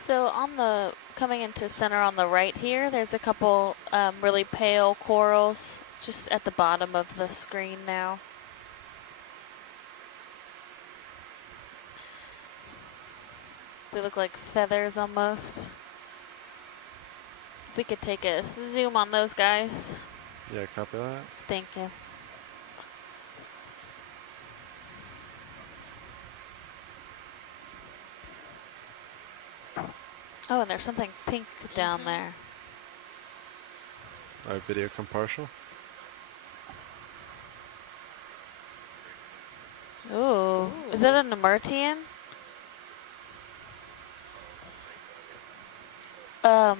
So on the, coming into center on the right here, there's a couple really pale corals just at the bottom of the screen now. They look like feathers almost. If we could take a zoom on those guys. Yeah, copy that. Thank you. Oh, and there's something pink down there. All right, video come partial. Ooh, is that an Emertian?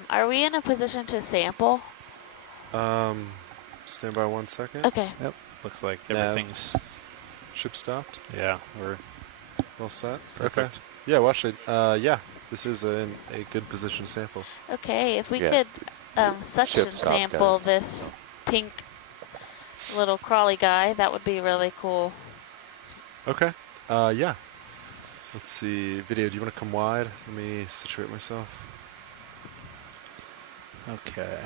Are we in a position to sample? Stand by 1 second. Okay. Yep. Looks like Nav. everything's. Ship stopped. Yeah, we're Well set. perfect. Okay. Yeah, watch it. Yeah, this is in a good position to sample. Okay, if we Yeah. could suction Ship stop, sample guys. this pink little crawly guy, that would be really cool. Okay. Yeah. Let's see. Video, do you want to come wide? Let me situate myself. okay.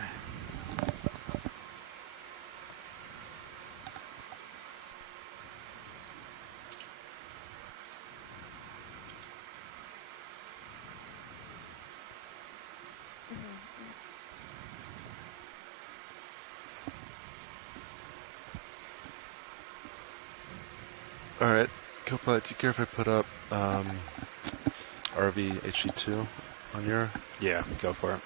All right. Copilot, do you care if I put up RV HE2 on your Yeah, go for it.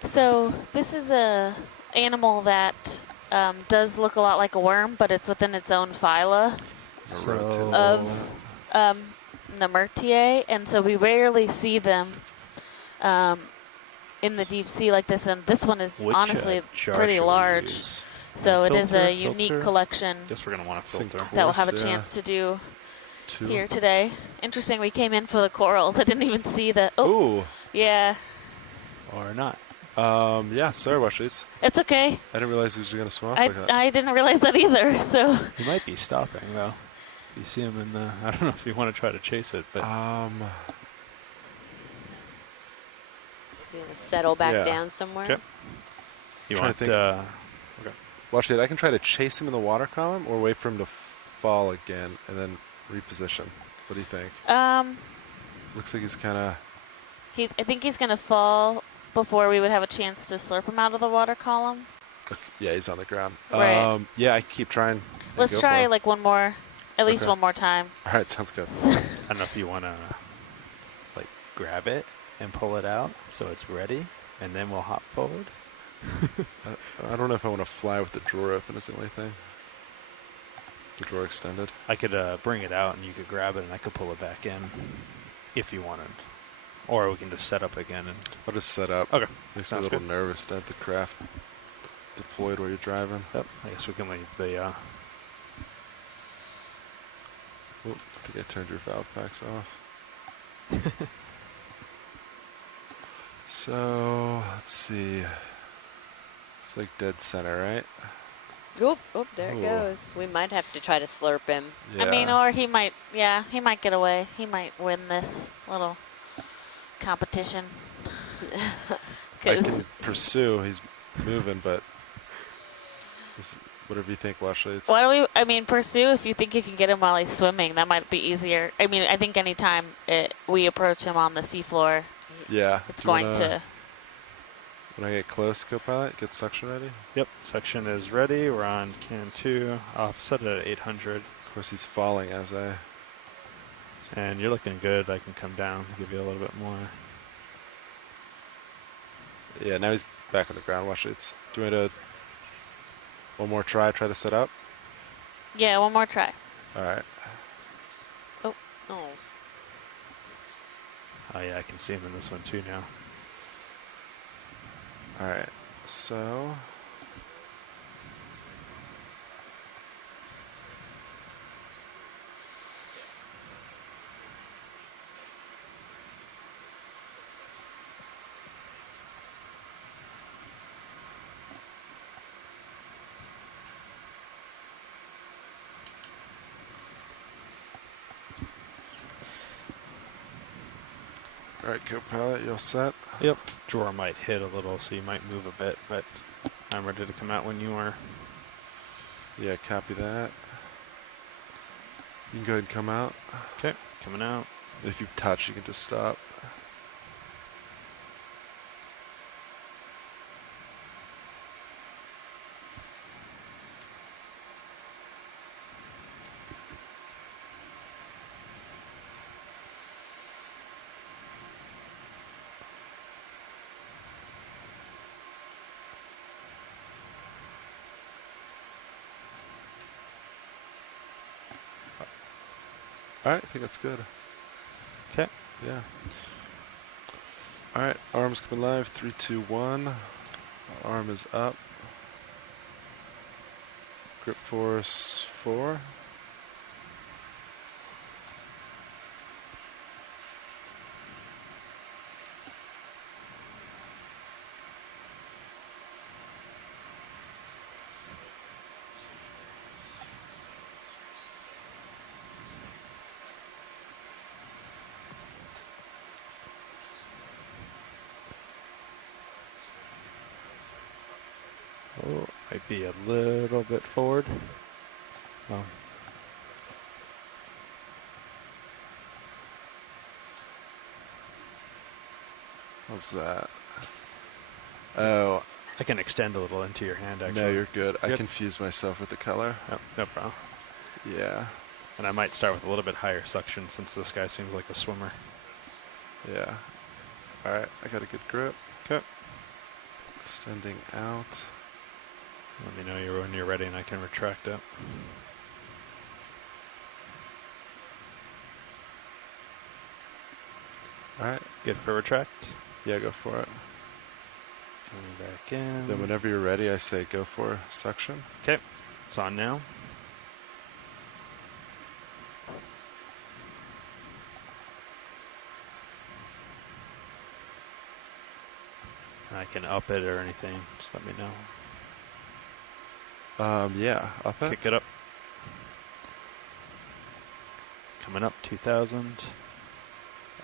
feed? So this is a animal that does look a lot like a worm, but it's within its own phyla So of Nemertiae, and so we rarely see them in the deep sea like this. And this one is which, honestly jar pretty should we large. use? So it is Filter, a unique filter? collection Guess we're gonna want to Think filter. that we'll have a course, yeah. chance to do 2. here today. Interesting, we came in for the corals. I didn't even see the, oh, Ooh. yeah. Or not. Yeah, sorry, watch it. It's okay. I didn't realize he was going to swim off like that. I didn't realize that either, so. He might be stopping though. You see him in the. I don't know if you want to try to chase it, but Is he gonna settle back Yeah. down somewhere? Okay. You Trying want to think. Watch it. I can try to chase him in the water column or wait for him to fall again and then reposition. What do you think? Looks like he's kind of... I think he's gonna fall before we would have a chance to slurp him out of the water column. Okay, yeah, he's on the ground. Right. Yeah, I can keep trying. and Let's go try for it. like one more, at least Okay. one more time. All right, sounds good. I don't know if you want to like grab it and pull it out so it's ready, and then we'll hop forward. I don't know if I want to fly with the drawer open is the only thing. The drawer extended. I could bring it out and you could grab it and I could pull it back in if you wanted. Or we can just set up again and. I'll just set up. Okay. Makes me a Sounds little good. nervous to have the craft deployed while you're driving. Yep. I guess we can leave the. Oh, I think I turned your valve packs off. So, let's see. It's like dead center, right? Oop, oop, there it Ooh. goes. We might have to try to slurp him. Yeah. I mean, or he might get away. He might win this little competition. I 'Cause can pursue. He's moving, but whatever you think, Washley. why don't we? I mean, pursue if you think you can get him while he's swimming. That might be easier. I mean, I think anytime we approach him on the seafloor, Yeah. it's Do you going wanna- to. When I get close, Copilot, get suction ready. Yep. Section is ready. We're on can 2. I'll set it at 800. Of course, he's falling as I... And you're looking good. I can come down, give you a little bit more. Yeah, now he's back on the ground. Watch it. Do you want to... One more try to set up? Yeah, one more try. All right. Oh, Oh yeah, I can see him in this one too now. All right. So... All right, co-pilot, you all set? Yep. Drawer might hit a little, so you might move a bit, but I'm ready to come out when you are. Yeah, copy that. You can go ahead and come out. Okay, coming out. If you touch, you can just stop. All right, I think that's good. Okay. Yeah. All right, arms coming live. 3, 2, 1. Arm is up. Grip force 4. Oh, might be a little bit forward. So What's that? Oh, I can extend a little into your hand, actually. no, you're good. I Yep. confused myself with the color. Oh, no problem. Yeah, And I might start with a little bit higher suction since this guy seems like a swimmer. yeah. All right, I got a good grip. Okay. Extending out. Let me know when you're ready and I can retract it. All right. Good for retract. Yeah, go for it. Coming back in. Then whenever you're ready, I say go for suction. Okay. It's on now. I can up it or anything. Just let me know. Yeah, up it. Kick it up. Coming up 2,000.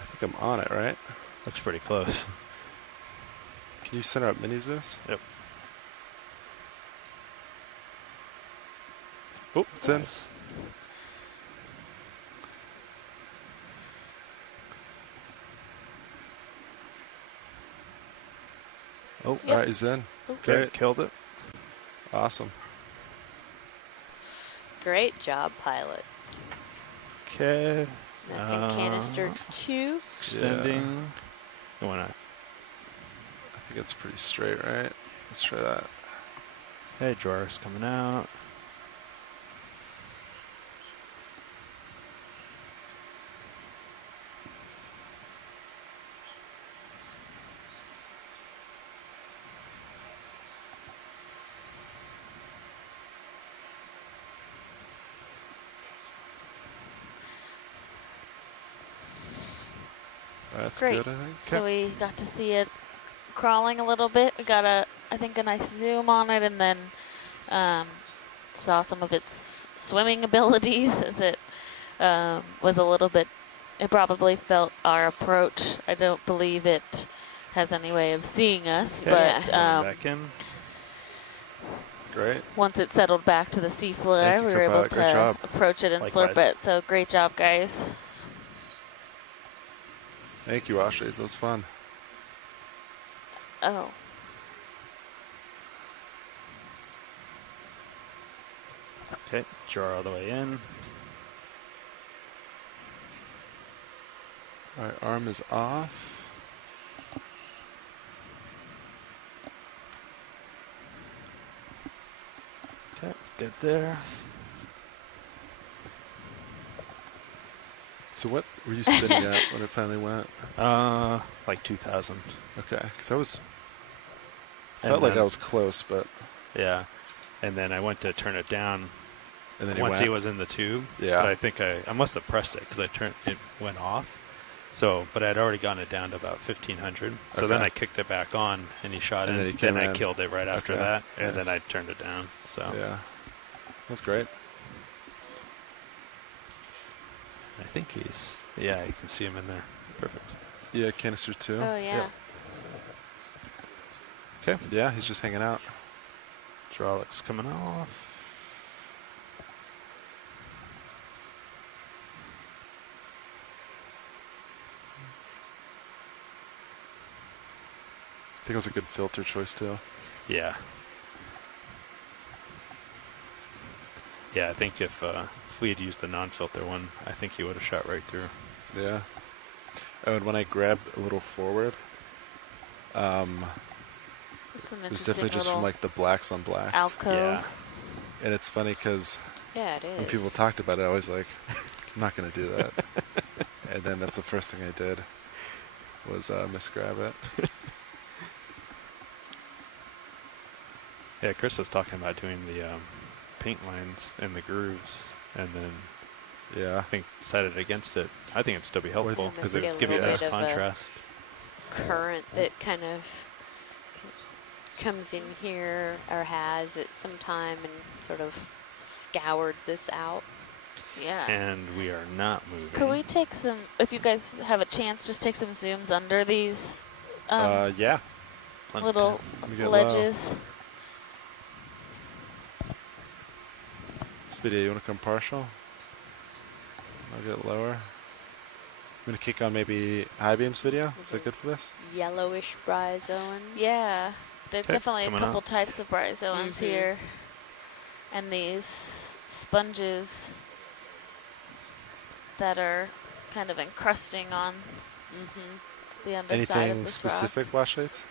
I think I'm on it, right? Looks pretty close. Can you center up mini Zeus? Yep. Oh, it's in. Nice. Oh, All right, he's in. okay. Great. Killed it. Awesome. Great job, pilots. Okay. That's in canister 2. Extending. You wanna? I think it's pretty straight, right? Let's try that. Hey, drawer's coming out. That's Great. good, I think. So we got to see it crawling a little bit. We got I think a nice zoom on it, and then saw some of its swimming abilities as it was a little bit. It probably felt our approach. I don't believe it has any way of seeing us, Okay. but Coming back in. Great. once it settled back to the seafloor, Thank you, we were able co-pilot. Great to job. approach it and slurp Likewise. it. So great job, guys. Thank you, Ashes. That was fun. Oh. Okay. Drawer all the way in. All right, arm is off. Okay. Good there. So what were you spinning at when it finally went? Like 2,000. Okay, because I was And felt like then- I was close, but Yeah. And then I went to turn it down and then once he he went. was in the tube. Yeah. But I think I must have pressed it because it went off. So, but I'd already gotten it down to about 1,500. So then Okay. I kicked it back on and he shot And in. then he came I in. killed it right after Okay. that. And Nice. then I turned it down. So Yeah, that's great. I think yeah, you can see him in there. Perfect. Yeah, canister 2. Oh yeah. Okay. Yeah, he's just hanging out. Hydraulics coming off. I think it was a good filter choice too. Yeah. Yeah, I think if we had used the non-filter one, I think he would have shot right through. Yeah. Oh, and when I grabbed a little forward, It's an it was interesting definitely just from little like the blacks on blacks. alcove. Yeah. And it's funny because Yeah, it is. when people talked about it, I was like, I'm not going to do that. And then that's the first thing I did was misgrab it. Yeah, Chris was talking about doing the paint lines in the grooves, and then Yeah. I think decided against it. I think it'd still be helpful Almost because get it a give you a little nice bit of a contrast. current that kind of comes in here, or has at some time, and sort of scoured this out. Yeah. And we are not moving. Could we take some, if you guys have a chance, just take some zooms under these Yeah. Plenty of little time. Let me get ledges? Video, you want to come partial? I'll get lower. I'm going to kick on maybe high beams video. Is that good for this? Yellowish bryozoan. Yeah. There's Okay, definitely a coming couple up. types of bryozoans here. And these sponges that are kind of encrusting on the underside of Anything this specific, rock. wash shades?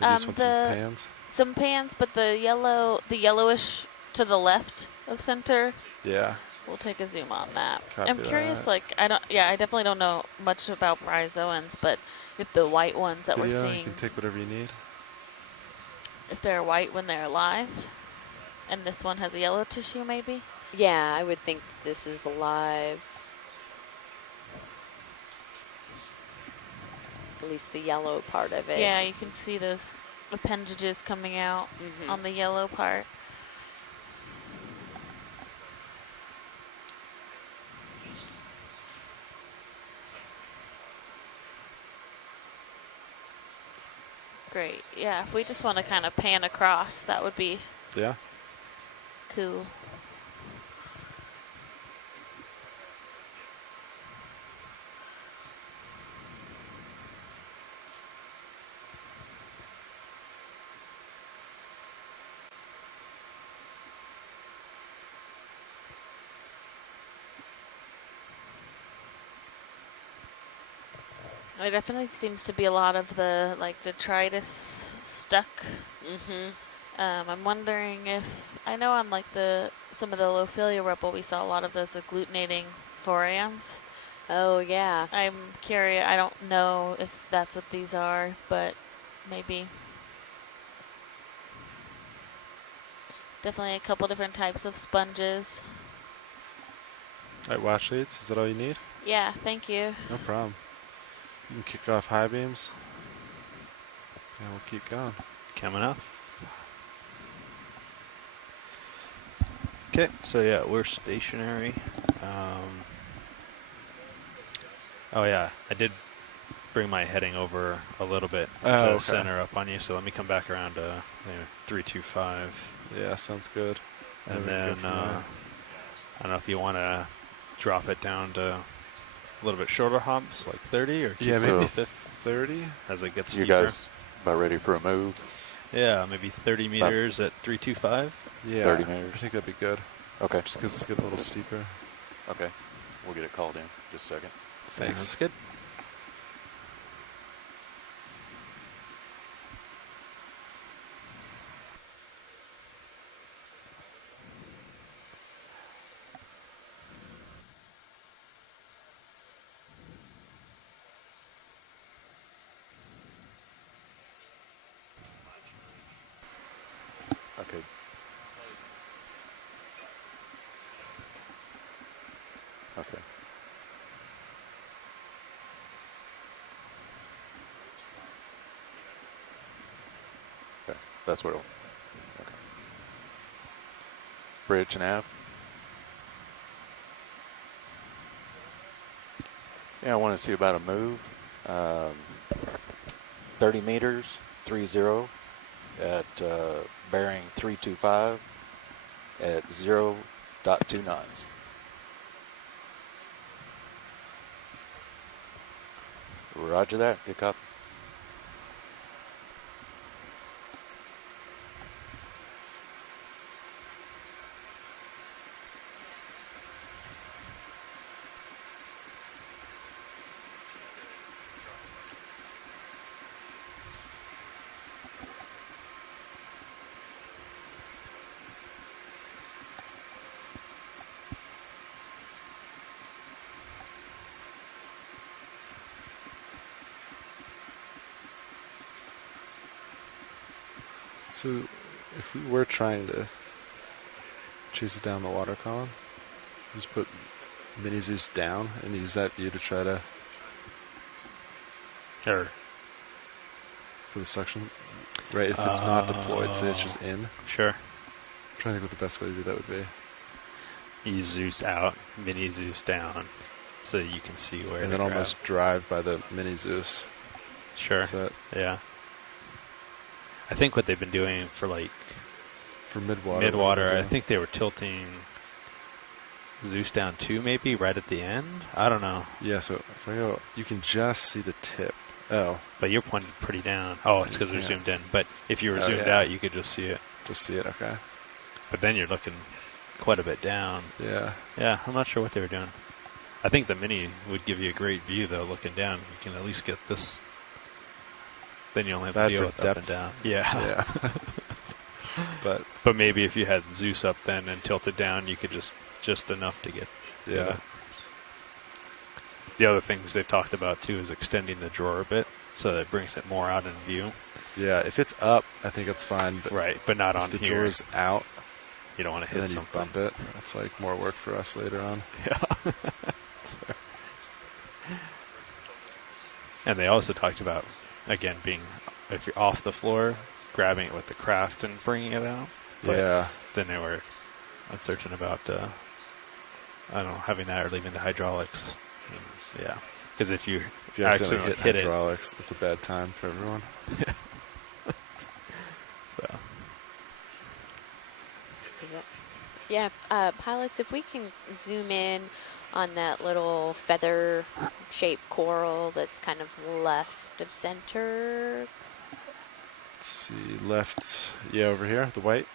Or you just want some The- pans? Some pans, but the yellowish to the left of center, Yeah. we'll take a zoom on that. Copy I'm curious, that. like, I definitely don't know much about bryozoans, but if the white ones that Video, we're you seeing, can take whatever you need. if they're white when they're alive, and this one has a yellow tissue maybe? Yeah, I would think this is alive. At least the yellow part of it. Yeah, you can see those appendages coming out on the yellow part. Great. Yeah, if we just want to kind of pan across, that would be Yeah. cool. There definitely seems to be a lot of the like detritus stuck. I'm wondering if, I know on like some of the Lophilia rubble we saw a lot of those agglutinating forams. Oh, yeah. I'm curious, I don't know if that's what these are, but maybe. Definitely a couple different types of sponges. All right, wash shades. Is that all you need? Yeah, thank you. No problem. You can kick off high beams. And we'll keep going. Coming up. Okay, so yeah, we're stationary. Oh yeah, I did bring my heading over a little bit to okay. center up on you, so let me come back around to 325. Yeah, sounds good. And we can go then, from there. I don't know if you want to drop it down to a little bit shorter hops, like 30, or keep Yeah, it maybe 50 30. as it gets You steeper. guys about ready for a move? Yeah, maybe 30 meters at 325. Yeah, 30 I meters. think that'd be good. Okay. Just because it's getting a little steeper. Okay. We'll get it called in just a second. Thanks. Sounds good. Okay. Okay. Okay. That's where it'll. Okay. Bridge and Ave. Yeah, I want to see about a move. um, 30 meters, 30 at bearing 325 at 0.2 knots. Roger that. Good copy. So, if we were trying to chase it down the water column, just put Mini Zeus down and use that view to try to Or for the suction. Right, if it's not deployed, say it's just in. sure. I'm trying to think what the best way to do that would be. You Zeus out, Mini Zeus down, so you can see where. And to then grab. almost drive by the Mini Zeus. Sure. So that Yeah. I think what they've been doing for like for midwater. mid-water, I think they were tilting Zeus down 2 maybe right at the end. I don't know. Yeah, so if I go, you can just see the tip. Oh, But you're pointing pretty down. Oh, it's because they're Yeah. zoomed in. But if you were Oh, zoomed yeah. out, you could just see it. just see it. Okay. But then you're looking quite a bit down. Yeah. Yeah, I'm not sure what they were doing. I think the Mini would give you a great view, though, looking down. You can at least get this. Then you only have Bad to deal for with up and depth. down. Yeah. Yeah. But But maybe if you had Zeus up then and tilted down, you could just enough to get. yeah. The other things they've talked about, too, is extending the drawer a bit so that it brings it more out in view. Yeah, if it's up, I think it's fine. But Right, but not if on the here. door's out, You don't want to and hit then you something. bump it, that's like more work for us later on. Yeah. That's fair. And they also talked about, again, being, if you're off the floor, grabbing it with the craft and bringing it out. But Yeah. then they were uncertain about, I don't know, having that or leaving the hydraulics. And, yeah. Because if you If you accidentally accidentally hit hit it, hydraulics, it's a bad time for everyone. so. Is it? Yeah, pilots, if we can zoom in on that little feather-shaped coral that's kind of left of center. Let's see, left, yeah, over here, the white.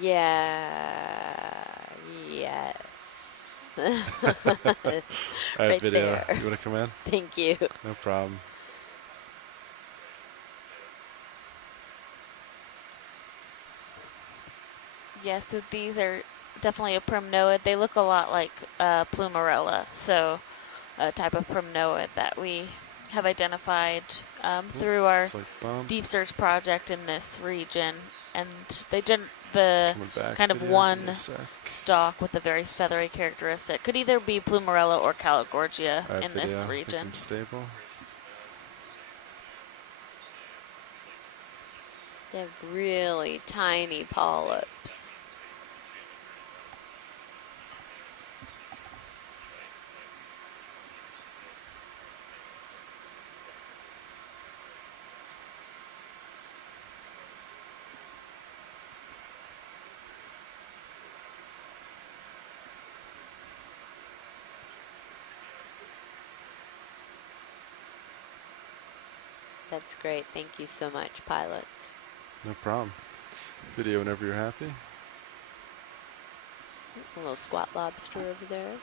Yeah, yes. I have Right video. there. You want to come in? Thank you. No problem. Yeah, so these are definitely a primnoid. They look a lot like plumarella, so a type of primnoid that we have identified through our Slight bump. deep search project in this region. And they did the Coming back kind of video, one give me a sec. stalk with a very feathery characteristic. Could either be plumarella or Calogorgia I have in video. this I think region. I'm stable. They have really tiny polyps. That's great. Thank you so much, pilots. No problem. Video whenever you're happy. A little squat lobster over there.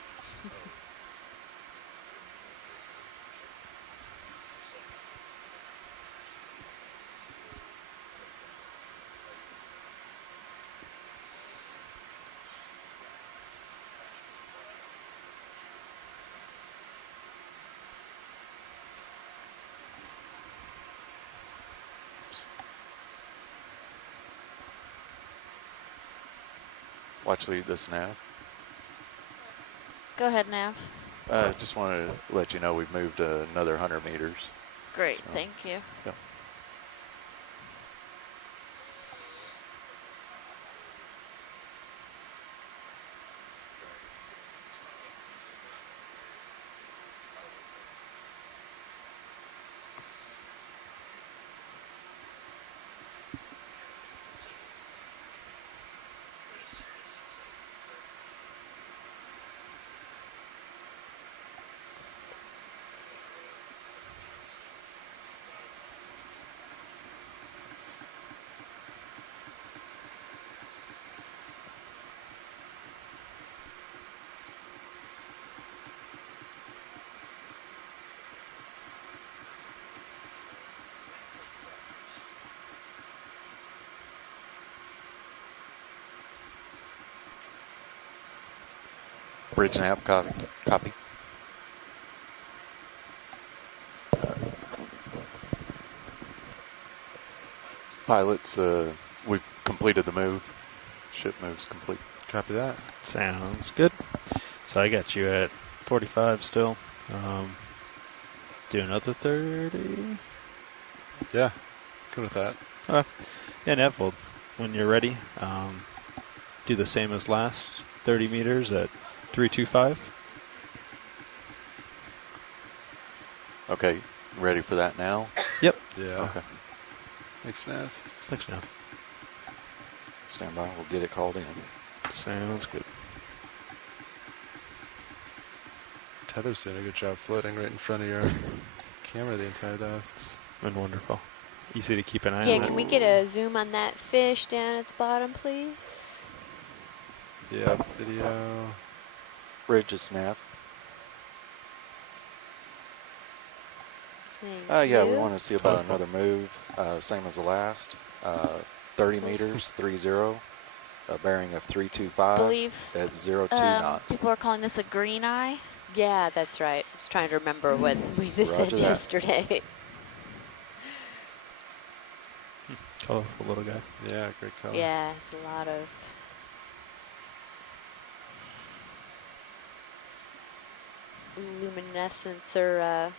Watch lead this nav. Go ahead, Nav. Just wanted to let you know we've moved another 100 meters. Great, So, thank you. Yep. Bridge nav, copy. Pilots, we've completed the move. Ship move's complete. Copy that. Sounds good. So I got you at 45 still. Do another 30. Yeah, good with that. Yeah, Neville, when you're ready, do the same as last. 30 meters at 325. Okay, ready for that now? Yep. Yeah. Okay. Thanks, Nav. Thanks, Nav. Stand by, we'll get it called in. Sounds good. Tether's doing a good job floating right in front of your camera the entire dive. It's been wonderful. Easy to keep an eye Yeah, on. can we get a zoom on that fish down at the bottom, please? Yeah, video. Bridge is nav. Thank Yeah, you. we want to see about another move, same as the last. 30 meters, 30, a bearing of 325 Believe at 02 knots. people are calling this a green eye. Yeah, that's right. I was trying to remember what we said Roger that. yesterday. Colorful little guy. Yeah, great color. Yeah, it's a lot of luminescence or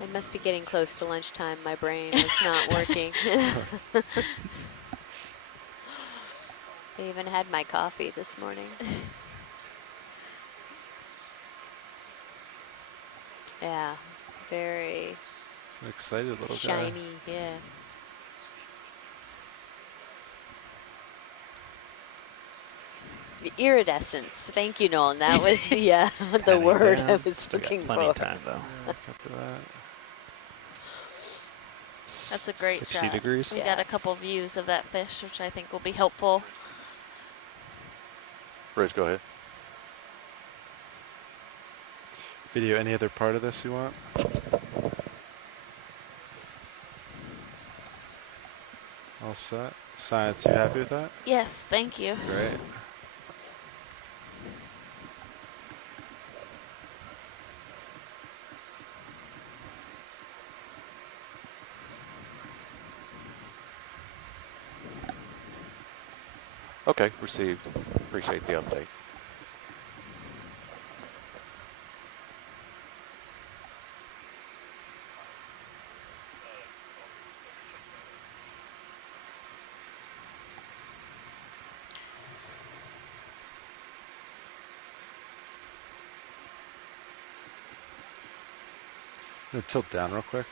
I must be getting close to lunchtime. My brain is not working. I even had my coffee this morning. Yeah, very It's an excited little guy. shiny, yeah. The iridescence. Thank you, Nolan. That was the the Heading word I down. was Still got looking plenty for. of time, though. Yeah, copy that. That's a great 60 shot. degrees. We Yeah. got a couple views of that fish, which I think will be helpful. Bridge, go ahead. Video, any other part of this you want? All set. Science, you happy with that? Yes, thank you. Great. Okay, received. Appreciate the update. I'm gonna tilt down real quick.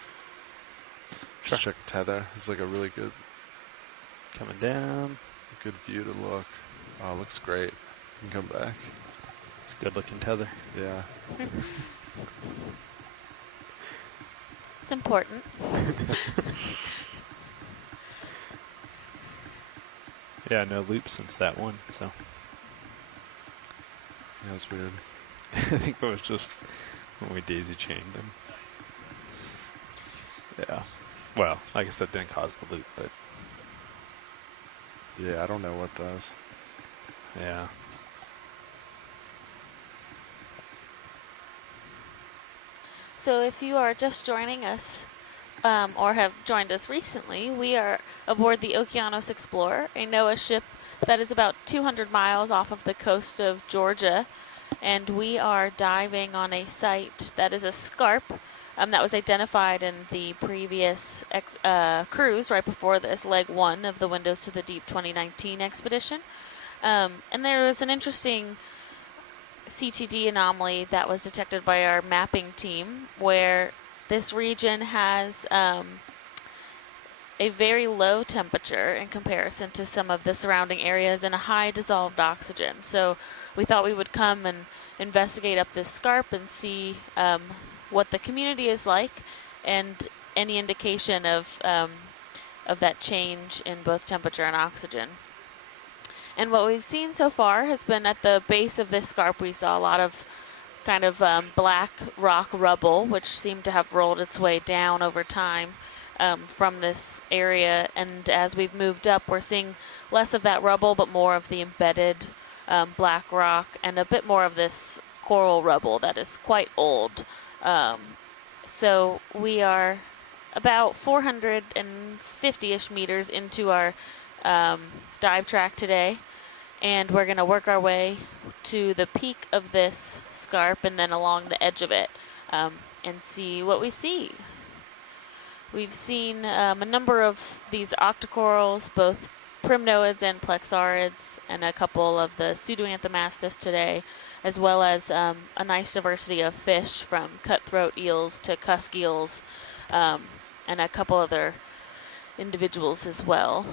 Just check tether. It's like a really good Coming down. view to look. Oh, it looks great. You can come back. It's a good looking tether. Yeah. It's important. Yeah, no loop since that one, so. Yeah, it's weird. I think it was just when we daisy chained him. Yeah. Well, I guess that didn't cause the loop, but Yeah, I don't know what does. yeah. So if you are just joining us or have joined us recently, we are aboard the Okeanos Explorer, a NOAA ship that is about 200 miles off of the coast of Georgia, and we are diving on a site that is a scarp that was identified in the previous cruise right before this, leg 1 of the Windows to the Deep 2019 expedition. And there was an interesting CTD anomaly that was detected by our mapping team, where this region has a very low temperature in comparison to some of the surrounding areas and a high dissolved oxygen. So we thought we would come and investigate up this scarp and see what the community is like and any indication of that change in both temperature and oxygen. And what we've seen so far has been at the base of this scarp, we saw a lot of kind of black rock rubble, which seemed to have rolled its way down over time. from this area. And as we've moved up, we're seeing less of that rubble, but more of the embedded black rock and a bit more of this coral rubble that is quite old. So we are about 450-ish meters into our dive track today, and we're going to work our way to the peak of this scarp and then along the edge of it and see what we see. We've seen a number of these octocorals, both primnoids and plexaurids, and a couple of the pseudoanthomastus today, as well as a nice diversity of fish from cutthroat eels to cusk eels, and a couple other individuals as well.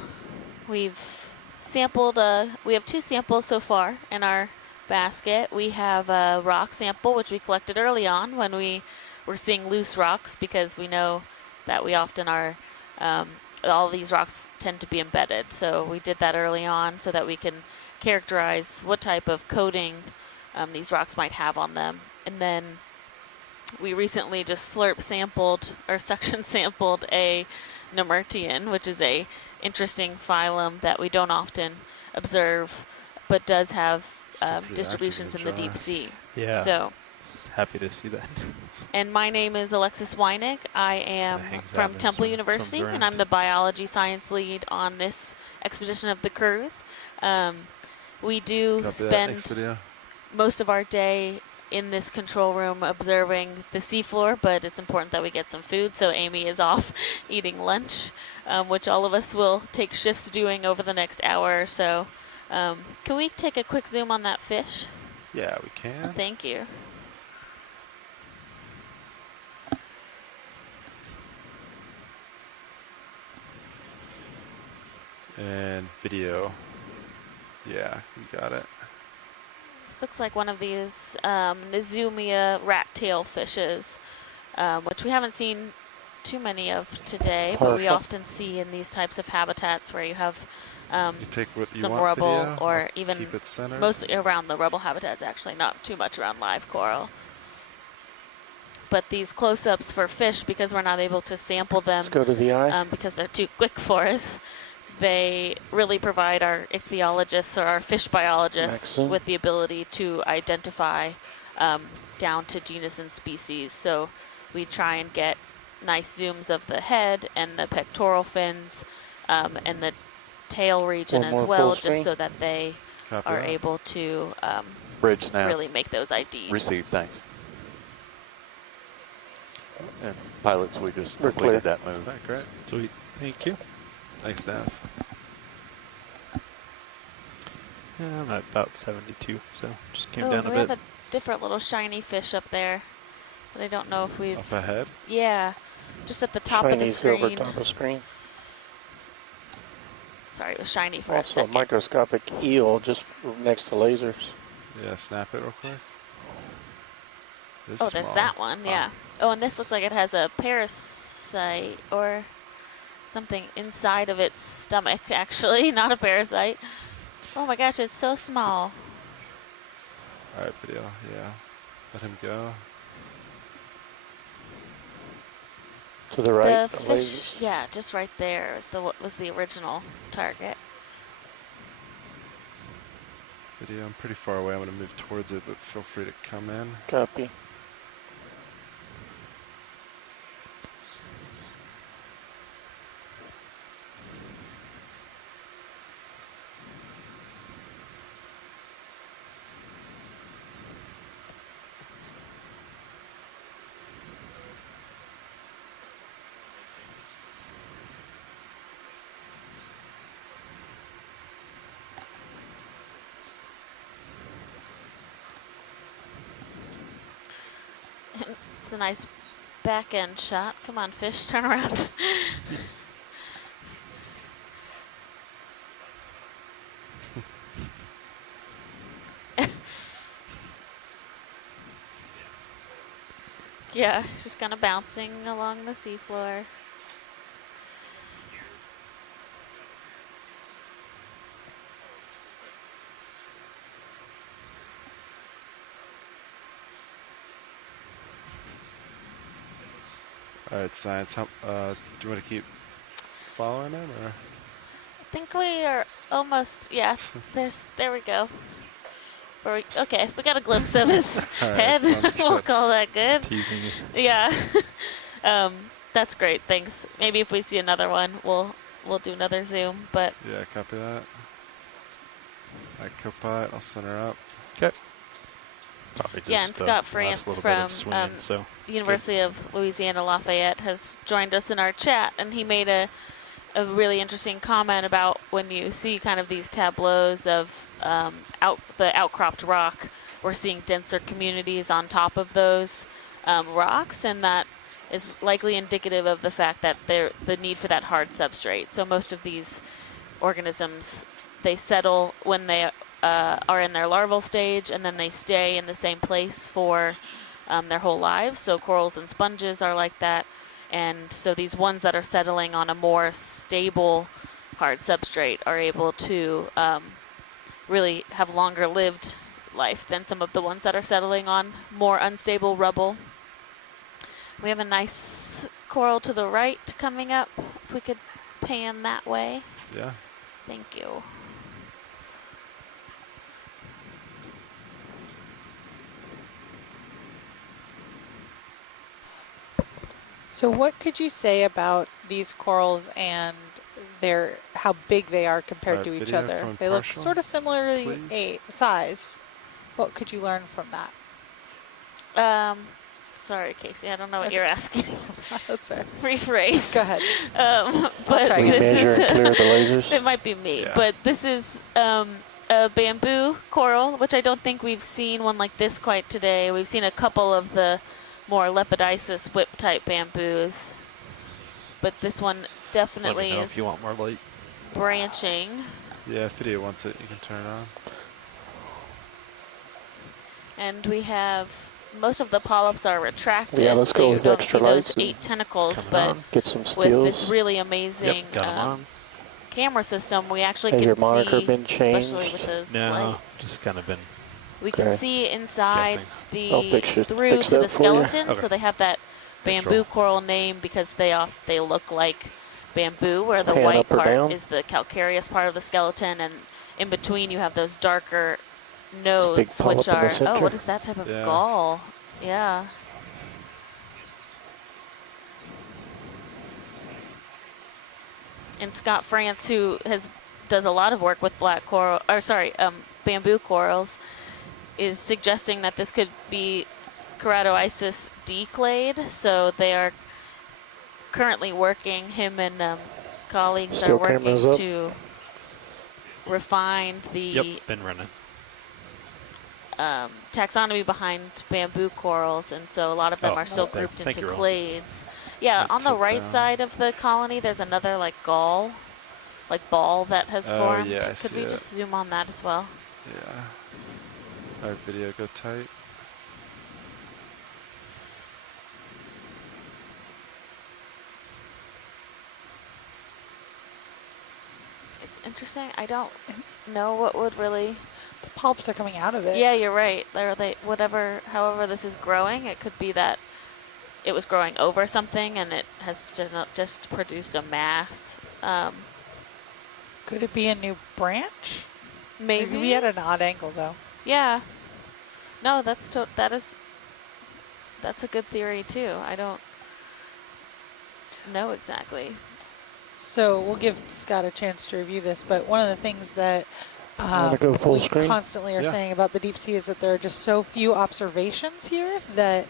We've sampled, we have 2 samples so far in our basket. We have a rock sample, which we collected early on when we were seeing loose rocks, because we know that we often are, all these rocks tend to be embedded. So we did that early on so that we can characterize what type of coating these rocks might have on them. And then we recently just slurp sampled or suction sampled a Nemertean, which is a interesting phylum that we don't often observe, but does have distributions in the deep sea. Yeah. So Happy to see that. And my name is Alexis Weinig. I am from Temple University, and I'm the biology science lead on this expedition of the cruise. We do spend most of our day in this control room observing the seafloor, but it's important that we get some food, so Amy is off eating lunch, which all of us will take shifts doing over the next hour or so. Can we take a quick zoom on that fish? Yeah, we can. Thank you. And video. Yeah, you got it. This looks like one of these Nizumia rat tail fishes, which we haven't seen too many of today, but we often see in these types of habitats where you have you take what you some want rubble, video, or I'll even keep it centered. mostly around the rubble habitats, actually, not too much around live coral. But these close-ups for fish, because we're not able to sample them, Let's go to the eye. because they're too quick for us, they really provide our ichthyologists or our fish biologists with the ability to identify down to genus and species. So we try and get nice zooms of the head and the pectoral fins and the tail region as well, just so that they are able to Bridge now. really make those IDs. Receive, thanks. And pilots, we just We're completed clear. that move. Right, great. Sweet. Thank you. Thanks, Nav. Yeah, I'm at about 72, so just came Oh, down a we bit. have a different little shiny fish up there, but I don't know if we've... Up ahead? Yeah, just at the top of the Chinese screen. over top of the screen. Sorry, it was shiny for a Also a second. microscopic eel just next to lasers. Yeah, snap it real quick. This Oh, there's small. that one, yeah. Oh, and this looks like it has a parasite or something inside of its stomach, actually, not a parasite. Oh my gosh, it's so small. All right, video. Yeah, let him go. To the right. The the fish, lasers. yeah, just right there was the original target. Video. I'm pretty far away. I'm going to move towards it, but feel free to come in. Copy. It's a nice back end shot. Come on, fish, turn around. Yeah, it's just kind of bouncing along the seafloor. All right, science. Do you want to keep following him, or? I think we are almost, yeah, there we go. Okay, we got a glimpse of his All right, head. sounds We'll good. call that good. Just teasing you. Yeah. That's great, thanks. Maybe if we see another one, we'll do another zoom, but Yeah, copy that. All right, co-pilot, I'll send her up. Okay. Probably just yeah, and Scott last France little bit from of swinging, so University of Louisiana Lafayette has joined us in our chat, and he made a really interesting comment about when you see kind of these tableaus of the outcropped rock, we're seeing denser communities on top of those rocks, and that is likely indicative of the fact that the need for that hard substrate. So most of these organisms, they settle when they are in their larval stage, and then they stay in the same place for their whole lives. So corals and sponges are like that. And so these ones that are settling on a more stable hard substrate are able to really have longer lived life than some of the ones that are settling on more unstable rubble. We have a nice coral to the right coming up. If we could pan that way. Yeah. Thank you. So what could you say about these corals and how big they are compared to each video other? from They look Partial, sort of similarly please. sized. What could you learn from that? Sorry, Casey, I don't know what you're asking. That's fair. Rephrase. Go ahead. But try We again. this measure is and clear the lasers. it might be me, Yeah. but this is a bamboo coral, which I don't think we've seen one like this quite today. We've seen a couple of the more Lepidopsis whip type bamboos, but this one let definitely me know is if you want more light. branching. Yeah, if video wants it, you can turn it on. And we have most of the polyps are retracted, Yeah, let's so go you with don't extra see those lights and 8 tentacles, coming but on. Get some with steels. this really amazing Yep, got 'em on. camera system, we actually Has can your moniker see, been especially changed? with those No, lights, just kind of been. we can Okay. see inside Guessing. I'll the fix through that to the for you. skeleton. Okay. So they have that Thanks, bamboo Roll. coral name because they look like bamboo, where Let's the pan white up or part down. is the calcareous part of the skeleton, and in between you have those darker big nodes, polyp which in the are center. what is that type of Yeah. gall? Yeah. And Scott France, who does a lot of work with bamboo corals, is suggesting that this could be Keratoisis declade. So they are currently working, him and colleagues Still are working cameras up? to refine the Yep, been running. taxonomy behind bamboo corals, and so a lot of them Oh, are still there. grouped Thank into you, Ron. clades. Yeah, Right, on the tilt right down. side of the colony, there's another like ball that has Oh, formed. yeah, I Could see we it. just zoom on that as well? Yeah. All right, video, go tight. It's interesting. I don't know what would really. The polyps are coming out of it. Yeah, you're right. However this is growing, it could be that it was growing over something and it has just produced a mass. Could it be a new branch? Maybe. It could be at an odd angle, though. Yeah. No, that's a good theory too. I don't know exactly. So we'll give Scott a chance to review this, but one of the things that Wanna go full we screen? constantly are Yeah. saying about the deep sea is that there are just so few observations here that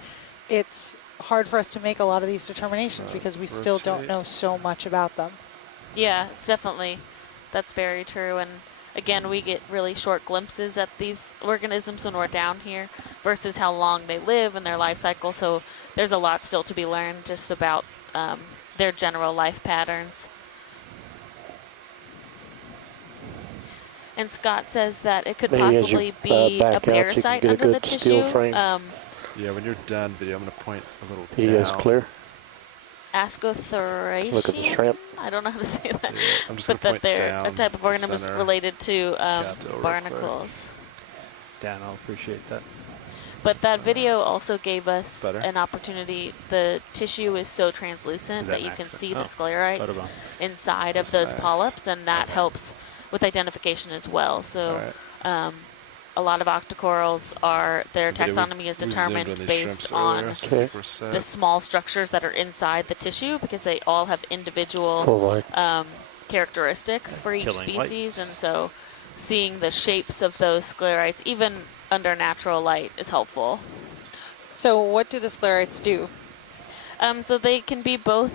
it's hard for us to make a lot of these determinations because we still don't rotate. know so much about them. Yeah, that's very true. And again, we get really short glimpses at these organisms when we're down here versus how long they live and their life cycle. So there's a lot still to be learned just about their general life patterns. And Scott says that it could Maybe as possibly you, be a back out, you can parasite get a under the good steel tissue. frame. Yeah, when you're done, video, I'm going to point a little He is down. clear. Ascotheraceae. Look at the shrimp. I don't know how to say that. Yeah, I'm just But going to that point they're down a type of to organism center. related to Still real quick. barnacles. Dan, I'll appreciate that. But that video also gave us Better? an opportunity. The tissue is so translucent Is that that you max can it? see Oh, the sclerites photo. inside of That's those max. polyps, and that Okay. helps with identification as well. So Alright. a lot of octocorals are, their Video, taxonomy is we zoomed determined on these based shrimps on earlier, so I Okay. think we're set. the small structures that are inside the tissue, because they all have individual Full line. characteristics for each Killing light. species, and so seeing the shapes of those sclerites, even under natural light, is helpful. So what do the sclerites do? So they can be both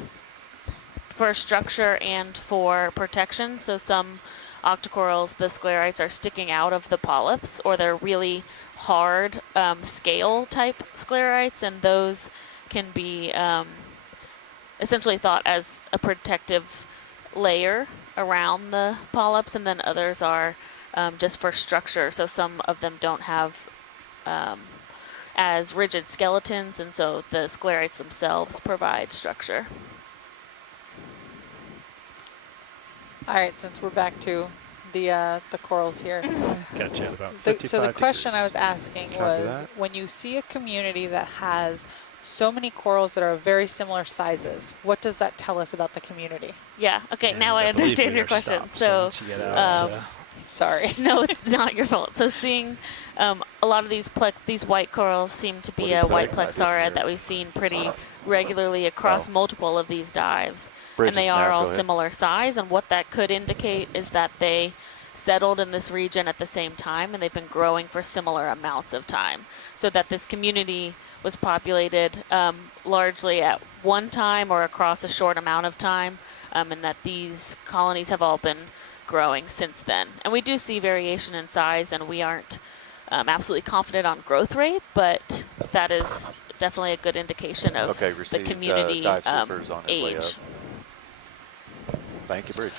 for structure and for protection. So some octocorals, the sclerites are sticking out of the polyps, or they're really hard scale type sclerites, and those can be essentially thought as a protective layer around the polyps, and then others are just for structure. So some of them don't have as rigid skeletons, and so the sclerites themselves provide structure. All right, since we're back to the corals here. Catch it about So 55 the question I degrees. was asking Copy was, that. when you see a community that has so many corals that are very similar sizes, what does that tell us about the community? Yeah, okay, And now I believe understand we your are question. stopped, So, once you get out, Sorry. no, it's not your fault. So seeing a lot of these white corals seem to be a white plexaurid that we've seen pretty regularly across multiple of these dives. Bridge And they is are snapped, all go ahead. similar size, and what that could indicate is that they settled in this region at the same time, and they've been growing for similar amounts of time. So that this community was populated largely at one time or across a short amount of time, and that these colonies have all been growing since then. And we do see variation in size, and we aren't absolutely confident on growth rate, but that is definitely a good indication of Okay, the received community dive supers on his way up. age. Thank you, Bridge.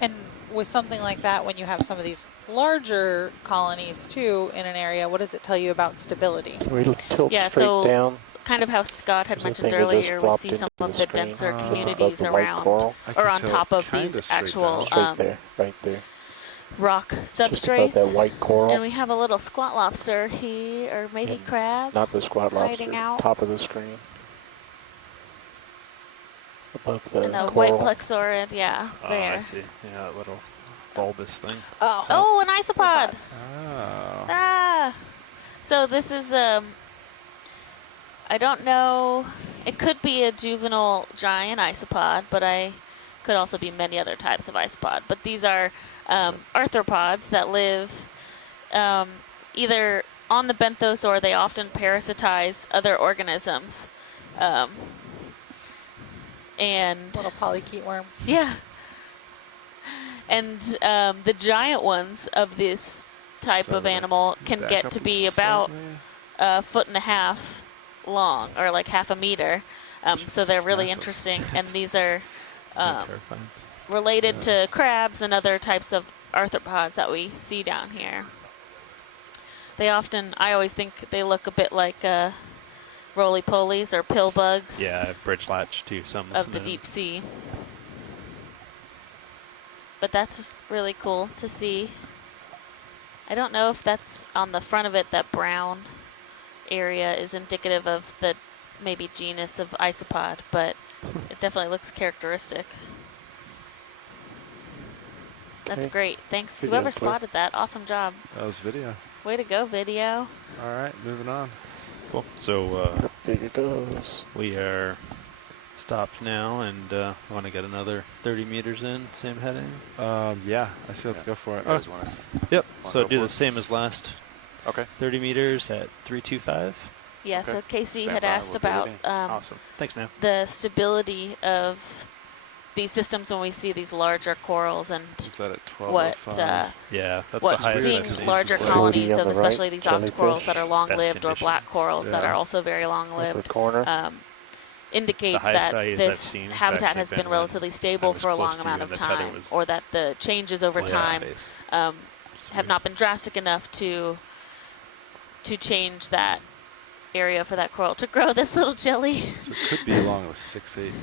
And with something like that, when you have some of these larger colonies too in an area, what does it tell you about stability? Can we tilt Yeah, straight so down? kind of how Scott had I mentioned think it just earlier, we flopped see some into of the the screen, denser just above communities the white around coral. I or can on tell top of kinda these straight actual down. Straight there, right there. rock Just above substrates. that white coral. And we have a little squat lobster here, or maybe And crab. Not the squat hiding lobster. out. Top of the screen. Above the And the white coral. plexaurid, yeah, Oh, there. I see. Yeah, that little bulbous thing. Oh. Oh, an isopod. Oh. Ah. So this is I don't know. It could be a juvenile giant isopod, but could also be many other types of isopod. But these are arthropods that live either on the benthos, or they often parasitize other organisms. And Little polychaete worm. yeah. And the giant ones of this type So of they animal can back get up to be about a foot and a half long, or like half a meter. So they're It's really massive. interesting. And these are Terrifying. related to crabs and other types of arthropods that we see down here. They often, I always think they look a bit like roly-polies or pill bugs Yeah, bridge latch too. Some of the deep sea. But that's just really cool to see. I don't know if that's on the front of it, that brown area is indicative of the maybe genus of isopod, but it definitely looks characteristic. That's Okay. great. Thanks. Video Whoever clear. spotted that, awesome job. That was video. Way to go, video. All right, moving on. Cool. So There it goes. we are stopped now, and want to get another 30 meters in. Same heading. Yeah, I say let's go for it. You guys wanna- Yep. wanna So go do for the it? same as last. Okay. 30 meters at 325. Yeah, Okay. so Casey Stand had by, asked we'll get about it in. Awesome. Thanks, man. the stability of these systems when we see these larger corals, and Is that at 12:05? what Yeah, that's what the highest seeing I've these seen. larger This is colonies like- of especially these Jellyfish, octocorals that are long-lived, or condition. black corals that Yeah. are also very Upper long-lived, corner. indicates highest that values I've this seen have habitat actually has been been when relatively I stable was for a close long to amount and of the tether time, was or that the changes over flat time space. have not been drastic enough to change that area for that coral to grow this little jelly. So it could be along with 682.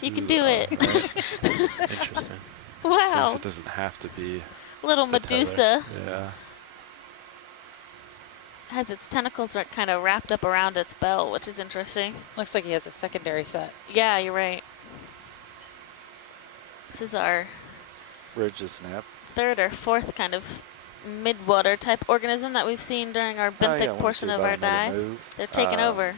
You can do it. Right? Interesting. Wow, Since it doesn't have to be. little the tether. Medusa. Yeah. has its tentacles kind of wrapped up around its bell, which is interesting. Looks like he has a secondary set. Yeah, you're right. This is our Ridge is snap. third or fourth kind of mid-water type organism that we've seen during our Yeah, I benthic wanna portion see of about our another dive. move. They're taking over.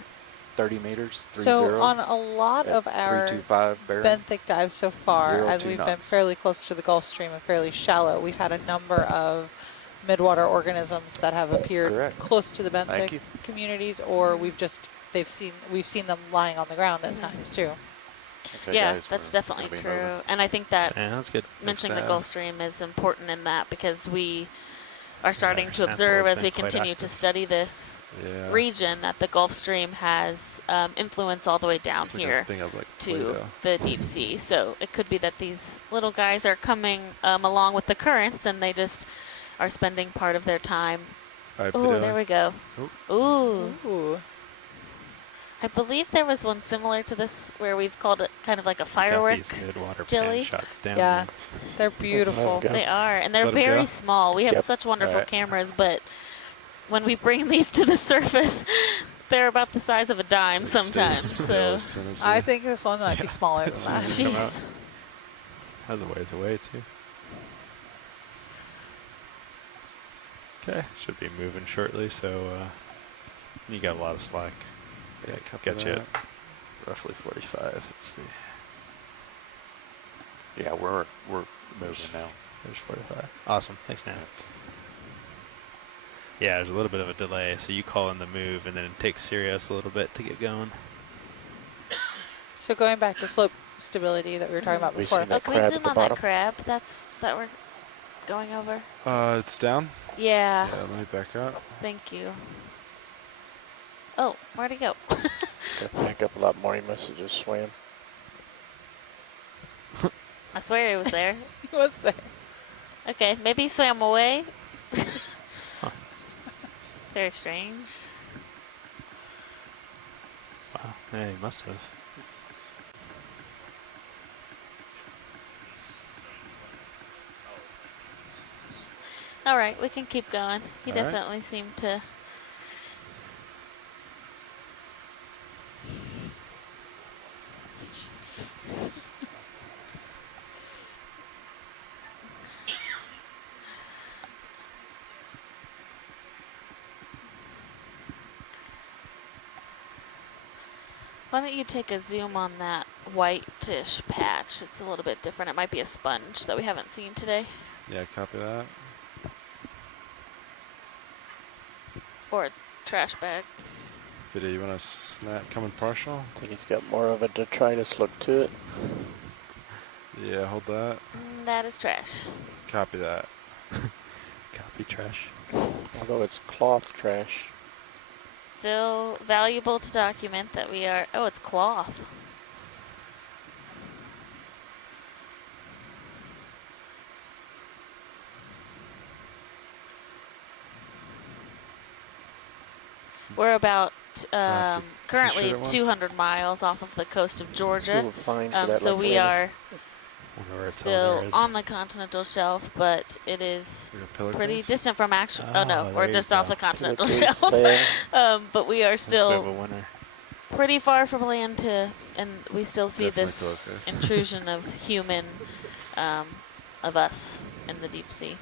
30 meters, 30. So on a lot at of our 325 bearing. benthic dives so far, 0 as 2 we've been knots. fairly close to the Gulf Stream and fairly shallow, we've had a number of midwater organisms that have appeared Correct. close to the Thank benthic you. communities, or we've seen them lying on the ground at times too. Okay, Yeah, guys, that's we're definitely gonna be true. moving. And I think that Sounds good. mentioning the Thanks, Gulf Dad. Stream is important in that because we are starting our to sample observe has as we been quite continue to active. study this Yeah. region that the Gulf Stream has influence all the way down It's like here a thing of like to Plato. the deep sea. So it could be that these little guys are coming along with the currents and they just are spending part of their time. All right, Oh, video. there we go. Ooh. Ooh. I believe there was one similar to this where we've called it kind of like a Got firework these mid-water jelly. pan shots down Yeah, here. they're beautiful. Okay. They are, and they're Let 'em very go. small. We have Yep. such wonderful Alright. cameras, but when we bring these to the surface, they're about the size of a dime It stays sometimes. still So, as soon as I we- think this one might be smaller than As that. soon as they come out. jeez. Has a ways away too. Okay, should be moving shortly, so you got a lot of slack. Yeah, copy Got you that. at roughly 45. Let's see. Yeah, we're moving now. There's 45. Awesome. Thanks, man. Yeah, there's a little bit of a delay, so you call in the move, and then it takes Sirius a little bit to get going. So going back to slope stability that we were talking about We before. seen that Oh, can we crab zoom at the on bottom? that crab that we're going over? It's down. Yeah, Yeah, let me back up. thank you. Oh, where'd he go? Got to back up a lot more. He must have just swam. I swear he was there. He was there. Okay, maybe he swam away. Very strange. Wow. Yeah, he must have. All right, we can keep going. He All right. definitely seemed to. Why don't you take a zoom on that whitish patch? It's a little bit different. It might be a sponge that we haven't seen today. Yeah, copy that. Or a trash bag. Video, you want to snap coming partial? I think he's got more of a detritus look to it. Yeah, hold that. That is trash. Copy that. Copy trash. Although it's cloth trash. Still valuable to document that we are. Oh, it's cloth. We're about Perhaps a currently t-shirt at once? 200 miles off of the coast of Georgia. Ooh, fine for that So looking we lady. are Wonder where its still owner is. on the continental shelf, but it is We got pillar pretty face? distant from actual. Oh no, Oh, we're there just you off go. the continental Look who's shelf. there. But we are Bit of a still winner. pretty far from land and we still see Definitely this pillar face. intrusion of human, of us in the deep sea.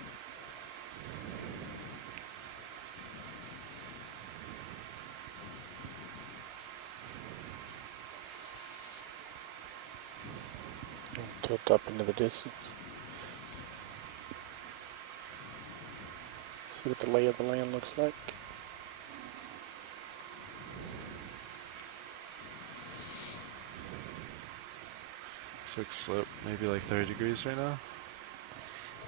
Tilt up into the distance. See what the lay of the land looks like. Looks like slope, maybe like 30 degrees right now.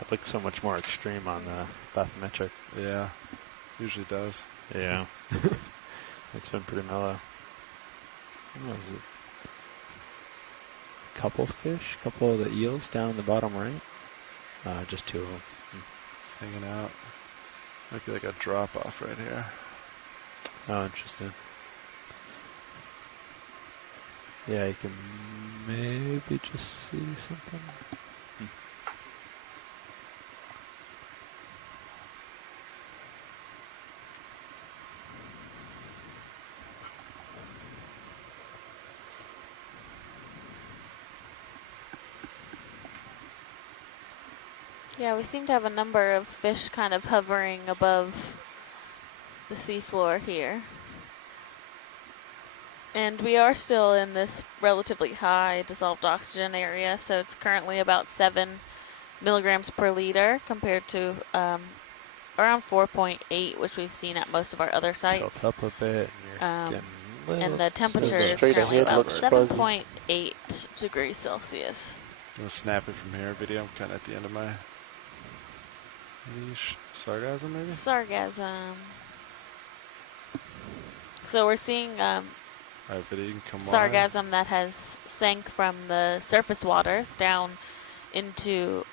It looks so much more extreme on the bathymetric. Yeah, usually does. Yeah. It's been pretty mellow. What was it? Couple fish, couple of the eels down in the bottom right. Just two of them. It's hanging out. Might be like a drop off right here. Oh, interesting. Yeah, you can maybe just see something. Yeah, we seem to have a number of fish kind of hovering above the seafloor here. And we are still in this relatively high dissolved oxygen area, so it's currently about 7 milligrams per liter compared to around 4.8, which we've seen at most of our other sites. Tilt up a bit, and you're getting a little And the temperature is Straight currently ahead about looks fuzzy. 7.8 degrees Celsius. I'm gonna snap it from here. Video. I'm kind of at the end of my leash. Sargassum, maybe. Sargassum. So we're seeing All right, video. You can come sargassum that has sank from the surface waters down into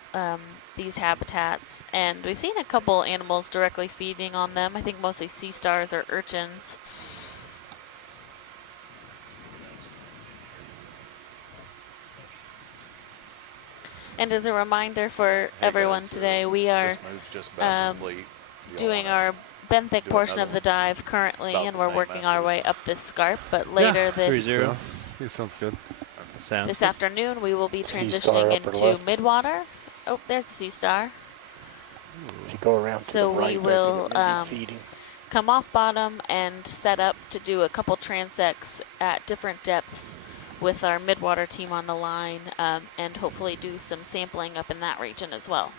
these habitats, and we've seen a couple animals directly feeding on them. I think mostly sea stars or urchins. And as a reminder for everyone today, we are This move's just about complete. You don't doing wanna our benthic do portion another of the dive currently, about and the we're same working our after way this up this scarp. But later this 3-0. I think it sounds good. Sounds this good. afternoon, we will be Sea star transitioning upper into left. midwater. Oh, there's a sea star. If you go around to So the right, we I think will it may be feeding. come off bottom and set up to do a couple transects at different depths with our midwater team on the line, and hopefully do some sampling up in that region as well.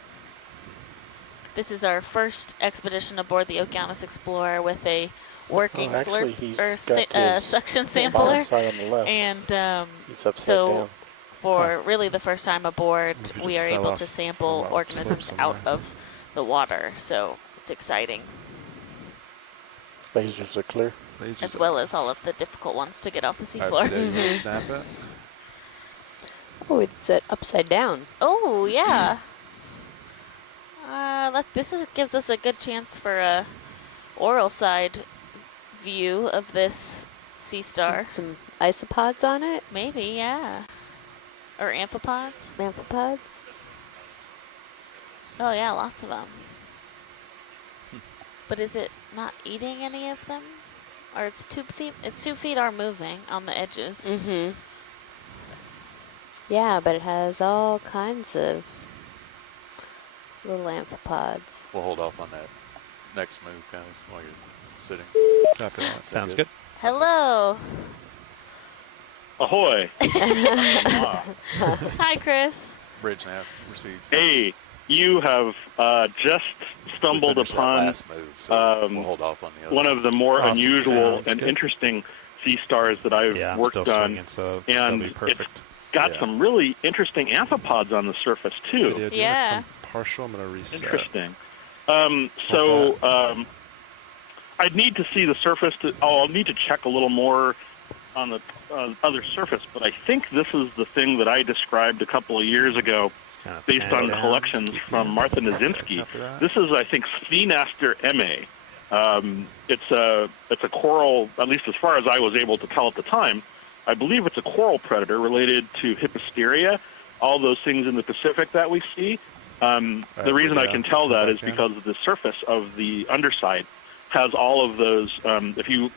This is our first expedition aboard the Okeanos Explorer with a working actually, slurp he's or got his suction bottom sampler, side on the left. and He's upside so down. for really the first time aboard, If you we just are fell able off to from sample a slope organisms out somewhere. of the water. So it's exciting, Lasers are clear. Lasers as up. well as all of the difficult ones to get off the All seafloor. right, video. You gonna snap it? Oh, it's upside down. Oh yeah. Gives us a good chance for a oral side view of this sea star. Some isopods on it. Maybe, yeah. Or amphipods. Amphipods. Oh yeah, lots of them. But is it not eating any of them? Or its 2 feet? Its 2 feet are moving on the edges. Mm-hmm. Yeah, but it has all kinds of little amphipods. We'll hold off on that next move, guys, while you're sitting. Copy that. Sounds good. Hello. Ahoy. Hi, Chris. Bridge nav received. Hey, you have just stumbled Finished that upon last move, so we'll hold off on the other. one of the more Awesome. unusual Sounds and good. interesting sea stars that I've Yeah, I'm worked still on. swinging, so that'll And be it's perfect. got Yeah. some really interesting amphipods on the surface, too. Video, do you Yeah. wanna come partial? I'm gonna reset. Interesting. Hold I'd need to see the surface. I'll need to check a little more on the other surface, but I think this is the thing that I described a couple of years ago It's kind of based panned on down. collections from Martha Nazinski. Copy that. This is, I think, Sphenaster MA. It's a coral, at least as far as I was able to tell at the time. I believe it's a coral predator related to Hippisteria, all those things in the Pacific that we see. The reason I can tell that is because the surface of the underside has all of those. If you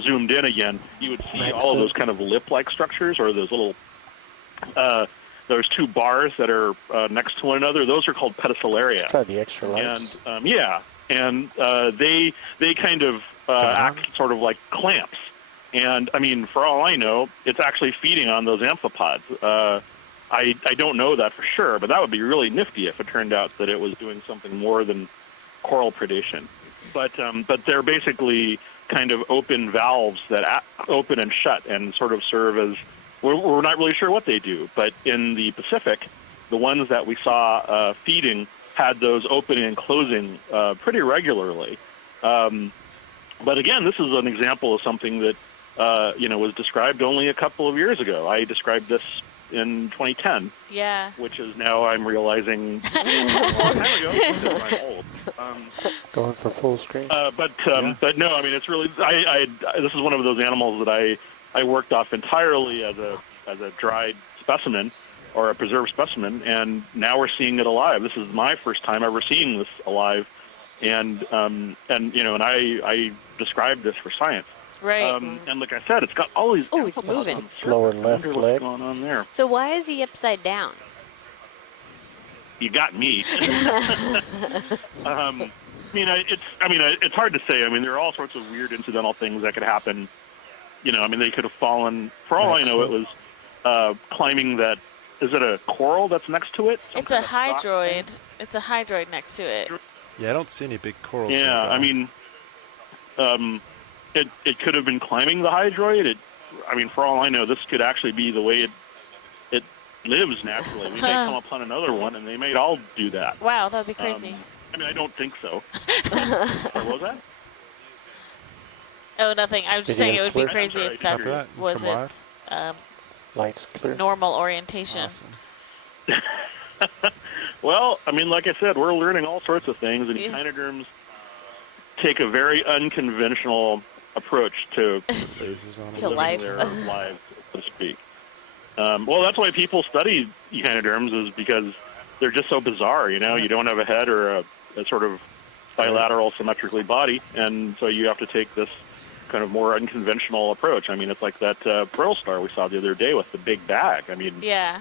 zoomed in again, you would see all of those kind of lip-like structures, or those little. There's 2 bars that are next to one another. Those are called pedicelaria. Let's try the extra lights. And they kind of act sort of like clamps. And I mean, for all I know, it's actually feeding on those amphipods. I don't know that for sure, but that would be really nifty if it turned out that it was doing something more than coral predation. But they're basically kind of open valves that open and shut and sort of serve as, we're not really sure what they do. But in the Pacific, the ones that we saw feeding had those opening and closing pretty regularly. But again, this is an example of something that was described only a couple of years ago. I described this in 2010. Yeah. Which is now I'm realizing a long time ago. I'm old. Going for full screen. But no, I mean, it's really this is one of those animals that I worked off entirely as a dried specimen or a preserved specimen, and now we're seeing it alive. This is my first time ever seeing this alive, and I described this for science. Right. And like I said, it's got all these. Oh, it's moving. on the surface. Lower I wonder left what's leg. going on there. So why is he upside down? you got me. It's hard to say. I mean, there are all sorts of weird incidental things that could happen. You know, I mean, they could have fallen. For all I know, it was climbing that. Is it a coral that's next to it? It's a hydroid. It's a hydroid next to it. Yeah, I don't see any big corals. Yeah, I mean, it could have been climbing the hydroid. For all I know, this could actually be the way it lives naturally. We may come upon another one, and they may all do that. Wow, that'd be crazy. I don't think so. What was that? Oh, nothing. I was just saying it would be crazy if that was its lights clear. normal orientation. Awesome. Well, like I said, we're learning all sorts of things, and echinoderms take a very unconventional approach to life, their lives, so to speak. Well, that's why people study echinoderms, is because they're just so bizarre. You know, you don't have a head or a sort of bilateral symmetrically body, and so you have to take this kind of more unconventional approach. I mean, it's like that pearl star we saw the other day with the big bag. I mean, yeah,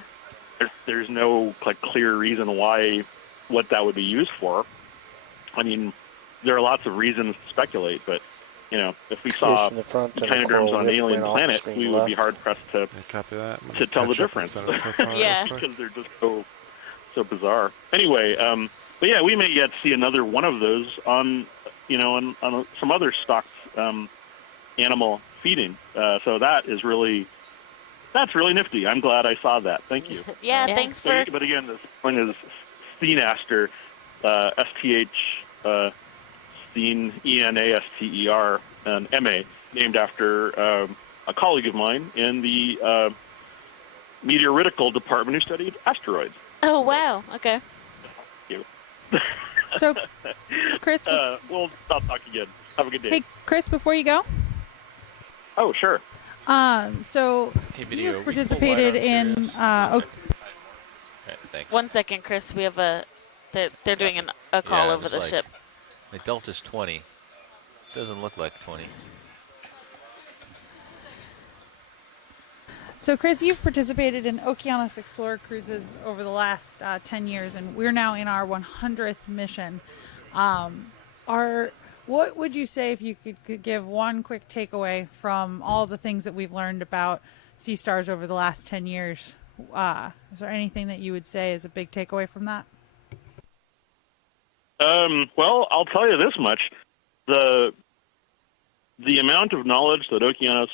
there's no clear reason what that would be used for. I mean, there are lots of reasons to speculate, but if we saw echinoderms on an alien planet, we would be hard pressed to tell the difference. Yeah, because they're just so bizarre. Anyway, but yeah, we may yet see another one of those on some other stocked animal feeding. So that's really nifty. I'm glad I saw that. Thank you. Yeah, thanks for. But again, this one is Steenaster, STH, Steen, ENASTER, and MA, named after a colleague of mine in the meteoritical department who studied asteroids. Oh, wow. Okay. Thank you. So, Chris. We'll talk again. Have a good day. Hey, Chris, before you go. Oh, sure. So you participated in. Thanks. 1 second, Chris. We have they're doing a call over the ship. My delta's 20. Doesn't look like 20. So, Chris, you've participated in Okeanos Explorer cruises over the last 10 years, and we're now in our 100th mission. What would you say if you could give one quick takeaway from all the things that we've learned about sea stars over the last 10 years? Is there anything that you would say is a big takeaway from that? Well, I'll tell you this much: the amount of knowledge that Okeanos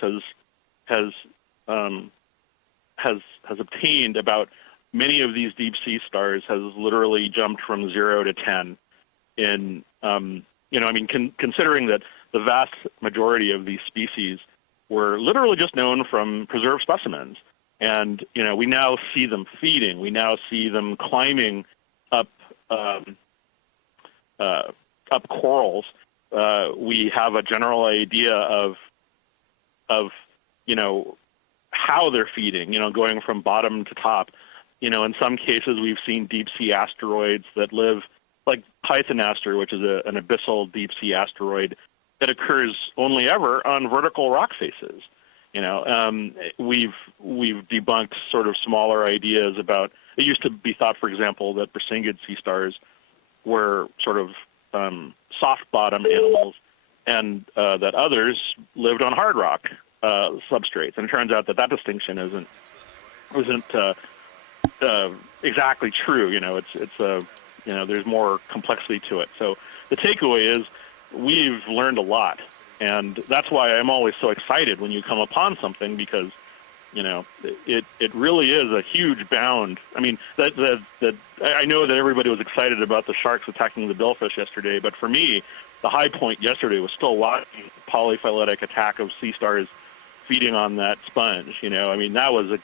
has obtained about many of these deep sea stars has literally jumped from 0 to 10. Considering that the vast majority of these species were literally just known from preserved specimens, and we now see them feeding, we now see them climbing up corals. We have a general idea of how they're feeding, going from bottom to top. In some cases we've seen deep sea asteroids that live, like Pythonaster, which is an abyssal deep sea asteroid that occurs only ever on vertical rock faces. We've debunked sort of smaller ideas about. It used to be thought, for example, that Bersingid sea stars were sort of soft bottom animals, and that others lived on hard rock substrates. And it turns out that distinction isn't exactly true. It's there's more complexity to it. So the takeaway is we've learned a lot, and that's why I'm always so excited when you come upon something, because it really is a huge bound. I mean, I know that everybody was excited about the sharks attacking the billfish yesterday, but for me, the high point yesterday was still watching the polyphyletic attack of sea stars feeding on that sponge. That was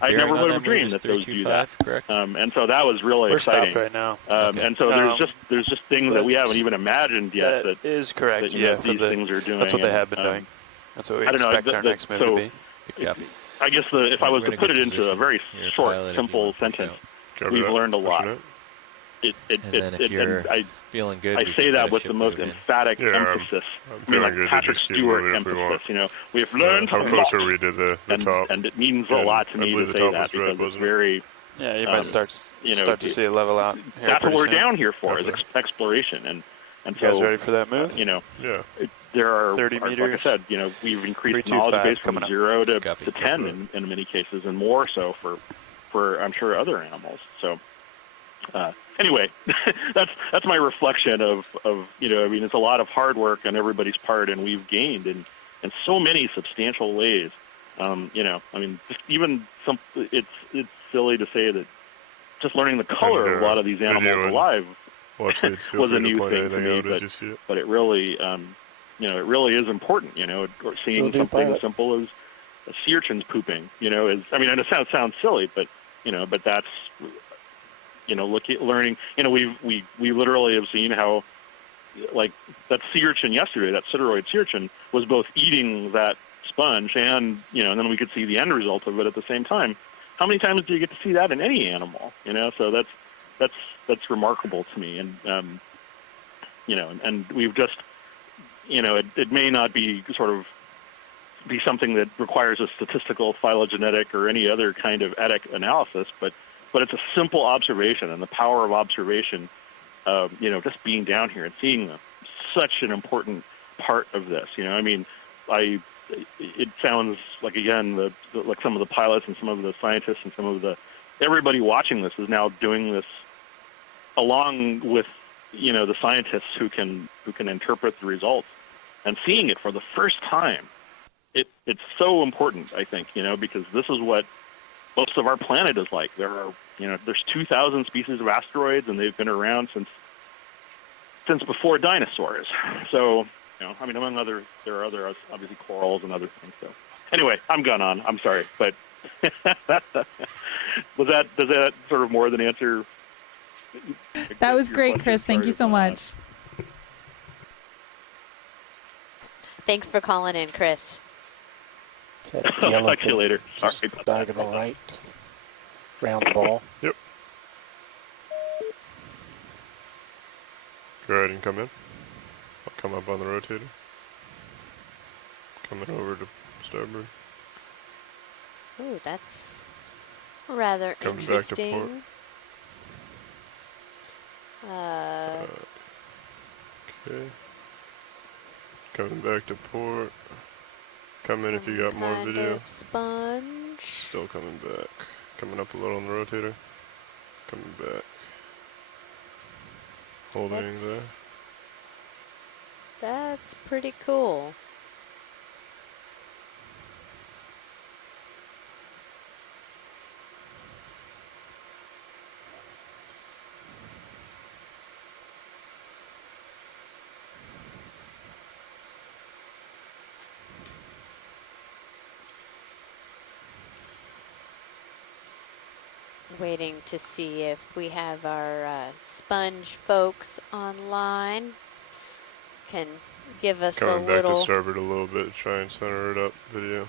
I never would have dreamed that those do that. Correct? And so that was really We're exciting. stopped right now. And so there's just things that we haven't even imagined yet. That is correct. That, these things are doing. That's what they have been doing. That's what we expect our next move to be. Yep. I guess if I was to put it into a very short, simple sentence, we've learned a lot. Feeling good, I say that with the most emphatic emphasis. Like Patrick Stewart emphasis. We've learned how a close lot. are we to the top? And it means a lot to me to say that, because it's very, Yeah, you might start to see it level out. Here that's what we're soon. down here for, is exploration. And You so, guys ready for that move? there are 30 like I meters. said, we've increased the knowledge 325 base from coming up. 0 to Copy. 10 in many cases, and more so for I'm sure other animals. So anyway, that's my reflection of it's a lot of hard work on everybody's part, and we've gained in so many substantial ways. Just even it's silly to say that just learning the color of a lot of these animals alive was a new thing to me, but it really it really is important, or seeing something as simple as a sea urchin's pooping, and it sounds silly, but that's, learning, we literally have seen how, like, that sea urchin yesterday, that sideroid sea urchin, was both eating that sponge and, and then we could see the end result of it at the same time. How many times do you get to see that in any animal, so that's remarkable to me. And, and we've just, it may not be be something that requires a statistical, phylogenetic, or any other kind of etic analysis, but it's a simple observation, and the power of observation, just being down here and seeing them, such an important part of this. It sounds like, again, like some of the pilots and some of the scientists and some of everybody watching this is now doing this along with, the scientists who can interpret the results and seeing it for the first time. It's so important, I think, because this is what most of our planet is like. There's 2,000 species of asteroids, and they've been around since before dinosaurs. So, among other, there are other, obviously, corals and other things. So, anyway, I'm gone on. I'm sorry, but does that sort of more than answer? That was great, Chris. Thank you so much. Thanks for calling in, Chris. I'll talk to you later. Sorry. Diagonal right. Round the ball. Yep. Go ahead and come in. I'll come up on the rotator. Coming over to starboard. Ooh, that's rather Coming back to port. interesting. Okay. Coming back to port. Come in if you got more video. Sponge. Still coming back. Coming up a little on the rotator. Coming back. Holding there. That's pretty cool. Waiting to see if we have our sponge folks online. Can give us Coming a back little... to starboard a little bit, try and center it up video.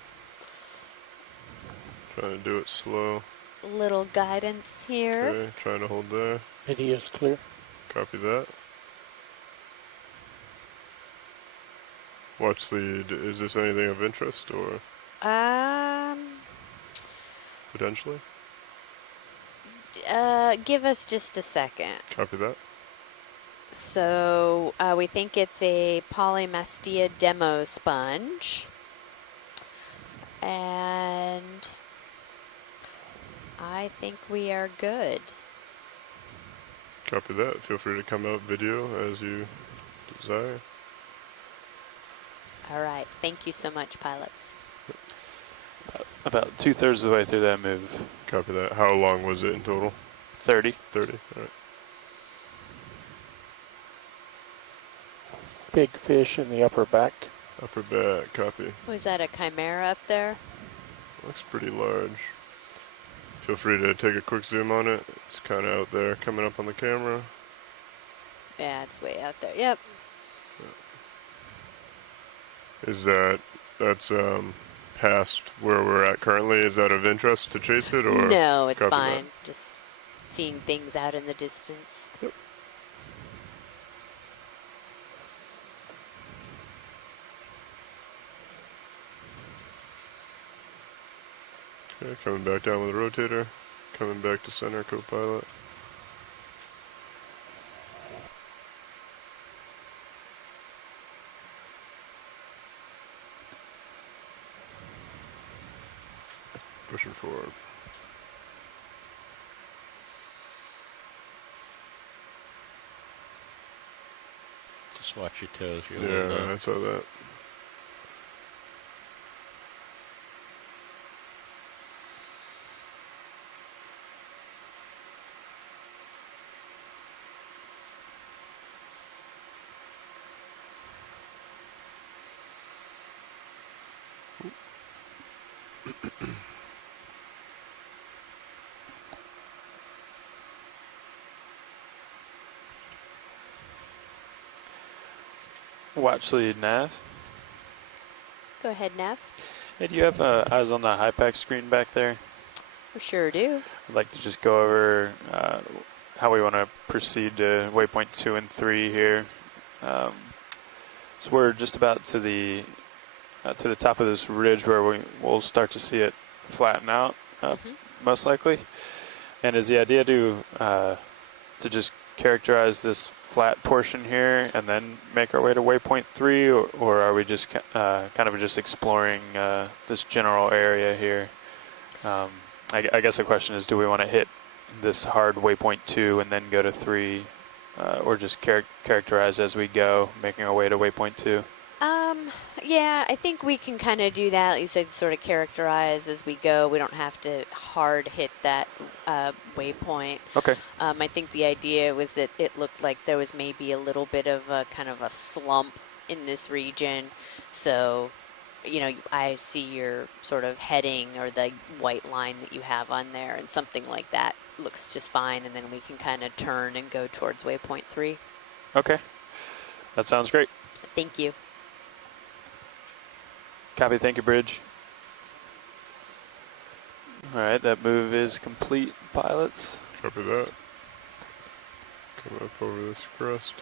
Trying to do it slow. Little guidance here. Okay, trying to hold there. Video's clear. Copy that. Watch the, is this anything of interest or? Potentially? Give us just a second. Copy that. So we think it's a polymastia demo sponge. And I think we are good. Copy that. Feel free to come out video as you desire. All right. Thank you so much, pilots. About 2/3 of the way through that move. Copy that. How long was it in total? 30. 30. All right. Big fish in the upper back. Upper back. Copy. Was that a chimera up there? Looks pretty large. Feel free to take a quick zoom on it. It's kind of out there, coming up on the camera. Yeah, it's way out there. Yep. Is that's past where we're at currently? Is that of interest to chase it, or? No, it's copy fine. that? Just seeing things out in the distance. Yep. Okay, coming back down with the rotator. Coming back to center, co-pilot. Pushing forward. Just watch your toes. You're a little Yeah, low. I saw that. Watch lead nav. Go ahead, Nav. Hey, do you have eyes on the high-pack screen back there? We sure do. I'd like to just go over how we want to proceed to waypoint 2 and 3 here. So we're just about to the top of this ridge where we'll start to see it flatten out, most likely. And is the idea to just characterize this flat portion here and then make our way to waypoint 3, or are we just kind of just exploring this general area here? I guess the question is, do we want to hit this hard waypoint 2 and then go to 3, or just characterize as we go, making our way to waypoint 2? Yeah, I think we can kind of do that. Like you said, sort of characterize as we go. We don't have to hard hit that waypoint. Okay. I think the idea was that it looked like there was maybe a little bit of a kind of a slump in this region. So, you know, I see your sort of heading or the white line that you have on there, and something like that looks just fine. And then we can kind of turn and go towards waypoint 3. Okay. That sounds great. Thank you. Copy. Thank you, Bridge. All right, that move is complete, pilots. Copy that. Come up over this crest.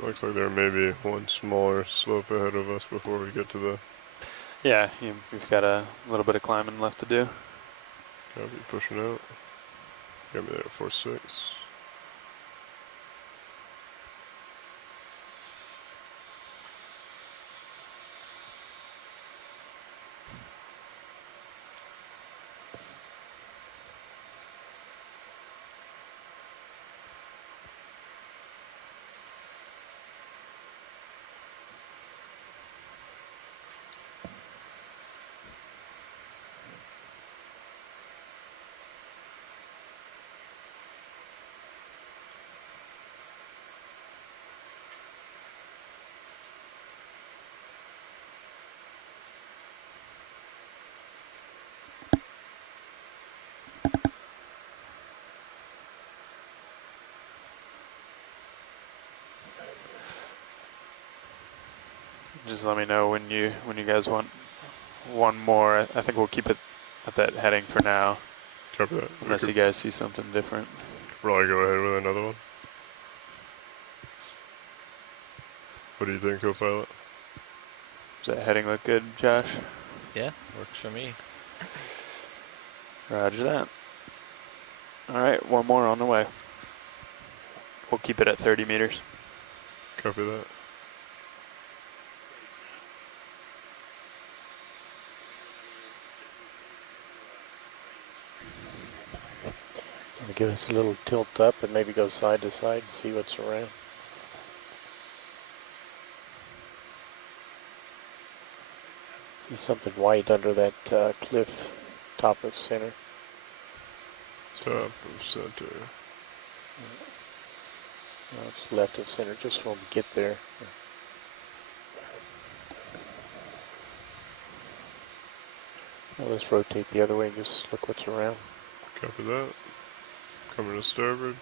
Looks like there may be one smaller slope ahead of us before we get to the... Yeah, we've got a little bit of climbing left to do. Copy, pushing out. Got me there at 4.6. Just let me know when you guys want one more. I think we'll keep it at that heading for now. Copy that. Unless you guys see something different. Probably go ahead with another one. What do you think, co-pilot? Does that heading look good, Josh? Yeah, works for me. Roger that. All right, one more on the way. We'll keep it at 30 meters. Copy that. Give us a little tilt up and maybe go side to side to see what's around. See something white under that cliff, top of center. Top of center. No, it's left of center, just when we get there. Now let's rotate the other way and just look what's around. Copy that. Coming to starboard.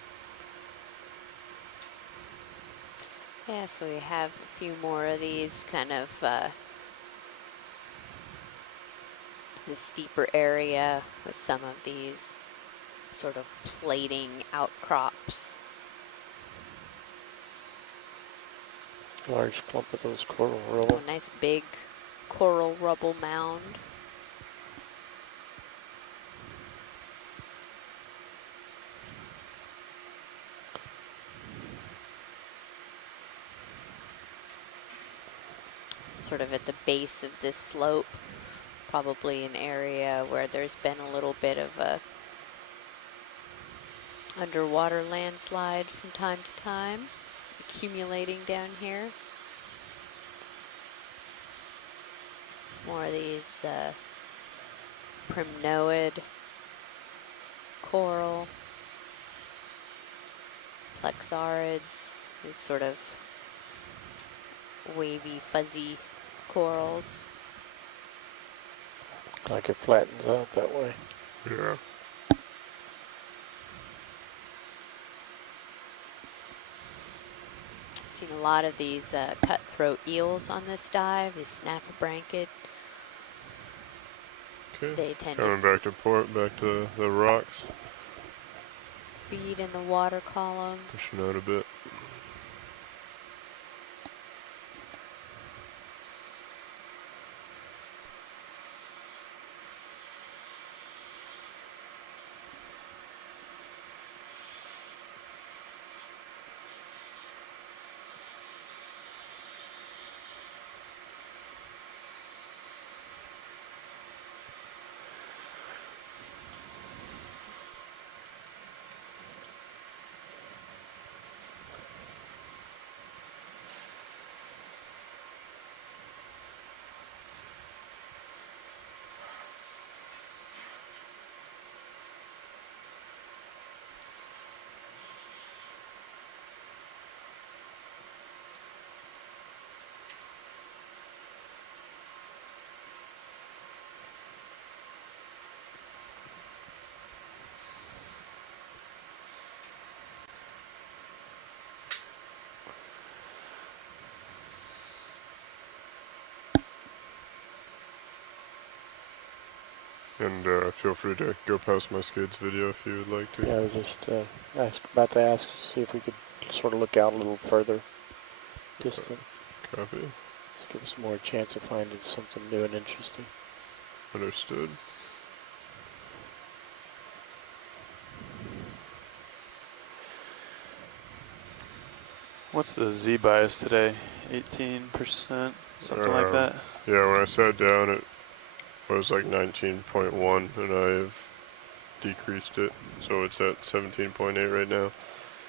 Yeah, so we have a few more of these kind of the steeper area with some of these sort of plating outcrops. Large clump of those coral Oh, rubble. nice big coral rubble mound. Sort of at the base of this slope, probably an area where there's been a little bit of a underwater landslide from time to time, accumulating down here. It's more of these primnoid coral, plexarids, these sort of wavy, fuzzy corals. Like it flattens out that way. Yeah. I've seen a lot of these cutthroat eels on this dive, these snaphibranchid. Okay. They tend Coming to back to port, back to the rocks. feed in the water column. Pushing out a bit. And feel free to go past my skids video if you would like to. Yeah, I was just about to ask, see if we could sort of look out a little further. Just to Copy. just give us more chance of finding something new and interesting. Understood. What's the Z bias today? 18%, something like that? Yeah, when I sat down it was like 19.1 and I've decreased it, so it's at 17.8 right now.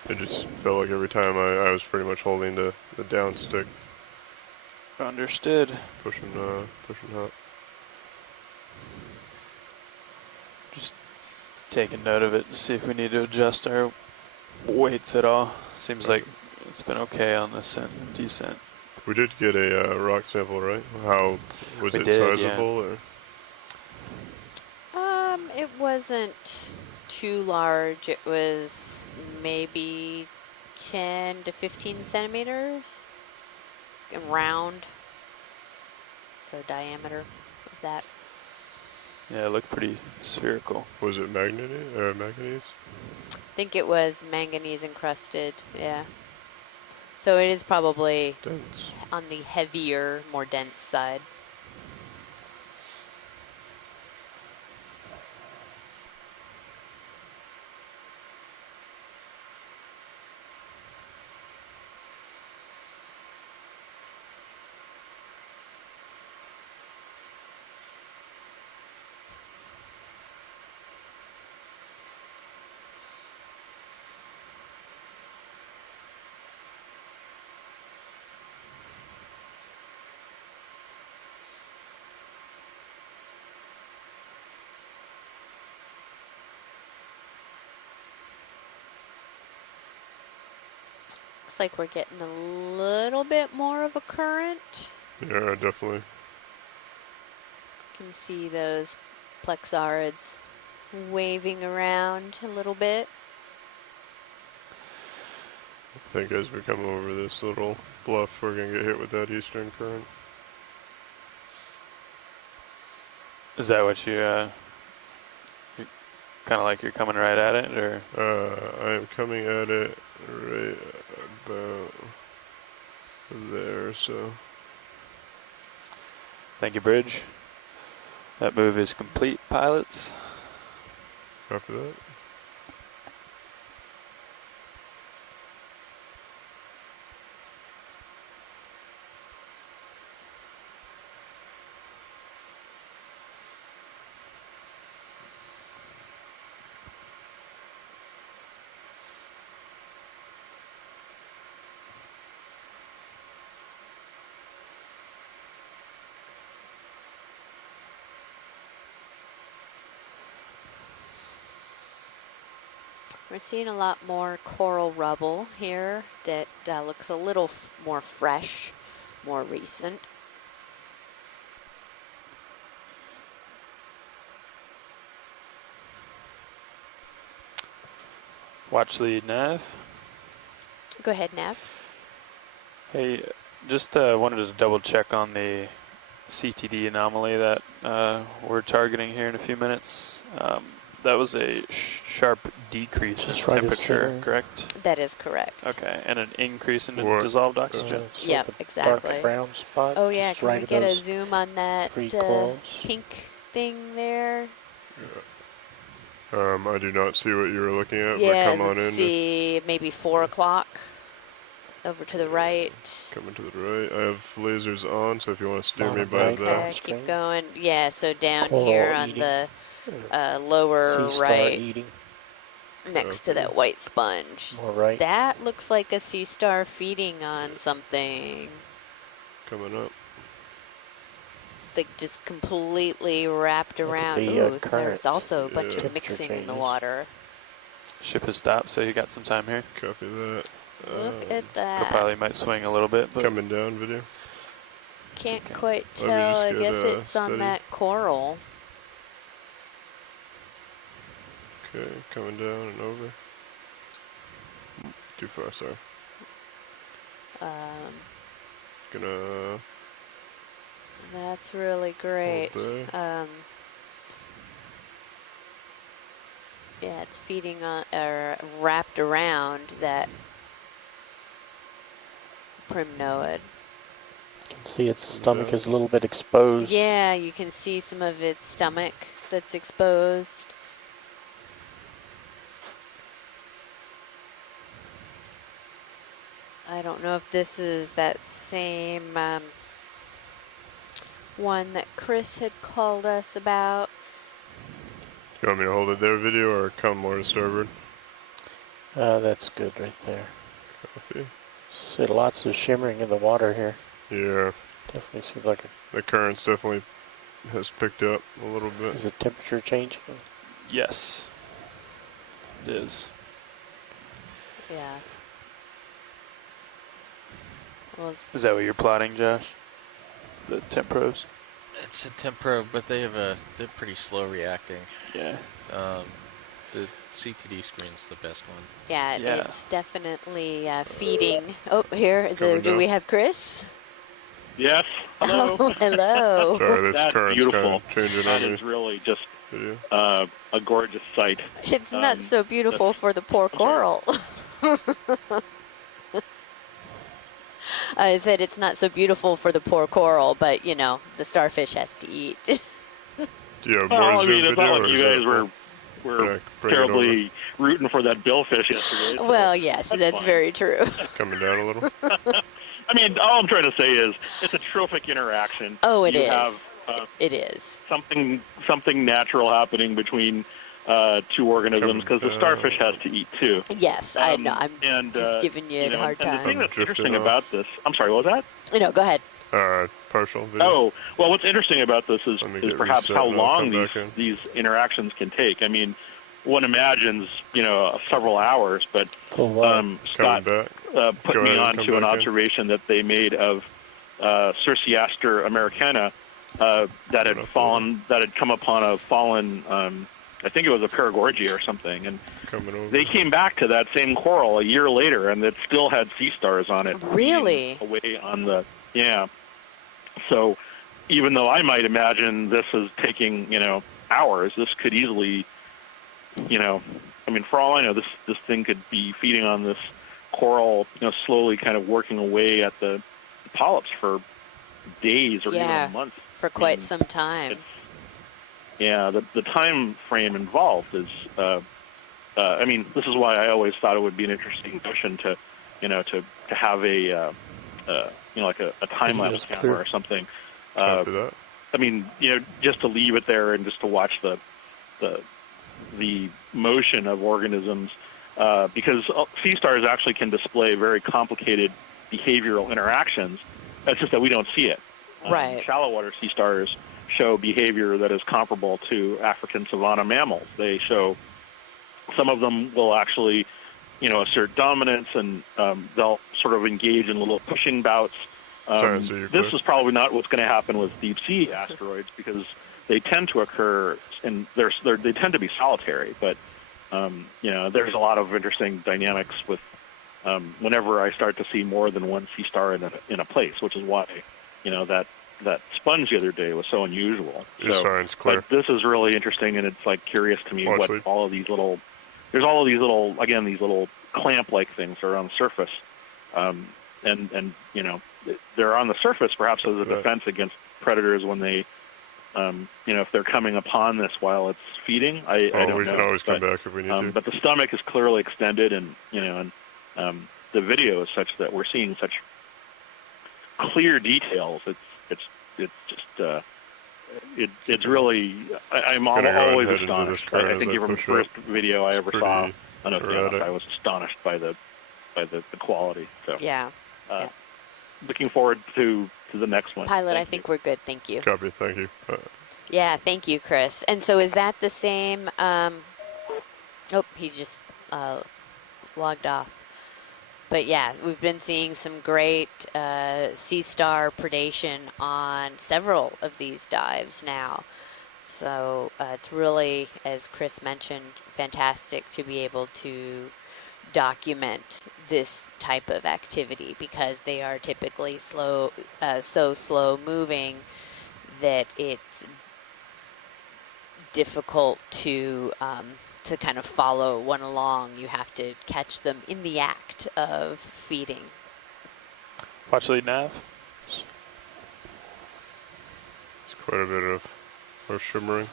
It just felt like every time I was pretty much holding the down stick. Understood. Pushing hot. Just taking note of it to see if we need to adjust our weights at all. Seems like it's been okay on the descent. We did get a rock sample, right? How was it sizable? Yeah. Or? It wasn't too large. It was maybe 10 to 15 centimeters and round. So diameter of that. Yeah, it looked pretty spherical. Was it manganese? I think it was manganese encrusted, yeah. So it is probably dense. On the heavier, more dense side. Looks like we're getting a little bit more of a current. Yeah, definitely. You can see those plexarids waving around a little bit. I think as we come over this little bluff, we're going to get hit with that eastern current. Is that what you kind of like you're coming right at it, or? I am coming at it right about there, so. Thank you, Bridge. That move is complete, pilots. After that. We're seeing a lot more coral rubble here that looks a little more fresh, more recent. Watch the nav. Go ahead, Nav. Hey, just wanted to double check on the CTD anomaly that we're targeting here in a few minutes. That was a sharp decrease in temperature, correct? That is correct. Okay, and an increase in What? dissolved oxygen. So Yep, the exactly. Dark brown spot. Oh yeah, just can right we of get a those zoom on that 3 corals. pink thing there? I do not see what you were looking at, but Yeah, come on let's in. see, maybe 4 o'clock. Over to the right. Coming to the right. I have lasers on, so if you want to steer me Bottom by right that. Okay, keep going. Yeah, so down Coral here on eating. the lower Sea star right, eating. next to that white sponge. More right. That looks like a sea star feeding on something. Coming up. Like just completely wrapped Look at around. the, Ooh, current. there's also a bunch of Temperature mixing in the changes. water. Ship has stopped, so you got some time here. Copy that. Look at that. Probably might swing a little bit, but Coming down, video. Can't okay. quite Let me tell. just I get, guess it's on steady. that coral. Okay, coming down and over. Too far, sorry. Gonna That's really great. hold there. Yeah, it's feeding on or wrapped around that primnoid. You can see its stomach is a little bit exposed. Yeah, you can see some of its stomach that's exposed. I don't know if this is that same one that Chris had called us about. You want me to hold it there, video, or come more to starboard? That's good right there. Copy. See lots of shimmering in the water here. Yeah. Definitely seems like The currents definitely has picked up a little bit. is the temperature changing? yes, it is. Yeah. Well, Is that what you're plotting, Josh? The temp probes? It's a temp probe, but they're pretty slow reacting. Yeah. The CTD screen's the best one. yeah, Yeah. it's definitely feeding. Oh, here is Coming do down. we have Chris? Yes. Hello. Oh, hello. Sorry, this That's current's kind beautiful. of changing That on me. is really just Video. a gorgeous sight. It's not so beautiful for the poor coral. I said it's not so beautiful for the poor coral, but you know, the starfish has to eat. Do you have more Well, I zoom mean, it's video, not or like is you that guys full? were Can I bring it terribly rooting for that billfish yesterday. So Well, yes, that's fine. very true. Coming down a little. I mean, all I'm trying to say is it's a trophic interaction. Oh, it you is. have It is. something natural happening between two organisms because the starfish has to eat too. Yes, I know. I'm and, just giving you a hard and the time. thing that's drifting interesting off. about this, I'm sorry, what was that? No, go ahead. Partial video. Oh, well, what's interesting about this is get perhaps reset how and I'll long come back in. these interactions can take. I mean, one imagines, several hours, but Scott back. put Go me ahead and on come to an back in. observation that they made of Circiaster americana that had come upon a fallen, I think it was a Paragorgia or something, and Coming over. they came back to that same coral a year later, and it still had sea stars on it. Really? Away on the So, even though I might imagine this is taking hours, this could easily, I mean, for all I know, this thing could be feeding on this coral, slowly kind of working away at the polyps for days or Yeah, even months. for quite some time. Yeah, the time frame involved is. I mean, this is why I always thought it would be an interesting notion to, to have a, like a time lapse camera or something. I mean, just to leave it there and just to watch the motion of organisms, because sea stars actually can display very complicated behavioral interactions. It's just that we don't see it. Right. Shallow water sea stars show behavior that is comparable to African savanna mammals. They show, some of them will actually, assert dominance, and they'll sort of engage in little pushing bouts. This is probably not what's going to happen with deep sea asteroids, because they tend to occur and they tend to be solitary. But there's a lot of interesting dynamics with whenever I start to see more than one sea star in a place, which is why that sponge the other day was so unusual. But this is really interesting, and it's like curious to me what all of these little. There's all of these little, again, these little clamp-like things that are on the surface, and they're on the surface perhaps as a defense against predators when they, if they're coming upon this while it's feeding. I don't know. We can always come back if we need to. But the stomach is clearly extended, and the video is such that we're seeing such clear details. It's really. I'm always astonished. I think even the first video I ever saw on Okeanos, I was astonished by the quality. So yeah. Looking forward to the next one. Pilot, I think we're good. Thank you. Copy. Thank you. Yeah, thank you, Chris. And so is that the same? He just logged off. But yeah, we've been seeing some great sea star predation on several of these dives now. So it's really, as Chris mentioned, fantastic to be able to document this type of activity, because they are typically so slow moving that it's difficult to kind of follow one along. You have to catch them in the act of feeding. Watch lead nav. It's quite a bit of shimmering.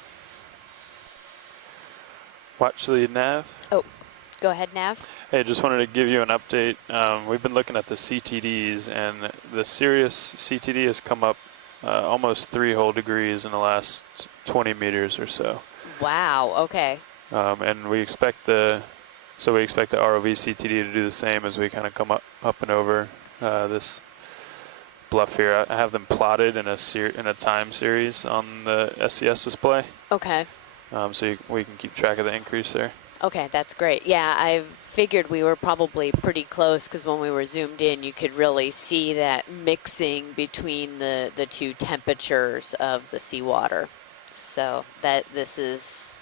Watch lead nav. Oh, go ahead, Nav. Hey, just wanted to give you an update. We've been looking at the CTDs, and the Sirius CTD has come up almost 3 whole degrees in the last 20 meters or so. Wow. Okay. And we expect the ROV CTD to do the same as we kind of come up and over this bluff here. I have them plotted in a time series on the SCS display. Okay. So we can keep track of the increase there. Okay, that's great. Yeah, I figured we were probably pretty close, because when we were zoomed in, you could really see that mixing between the two temperatures of the seawater. So that this is,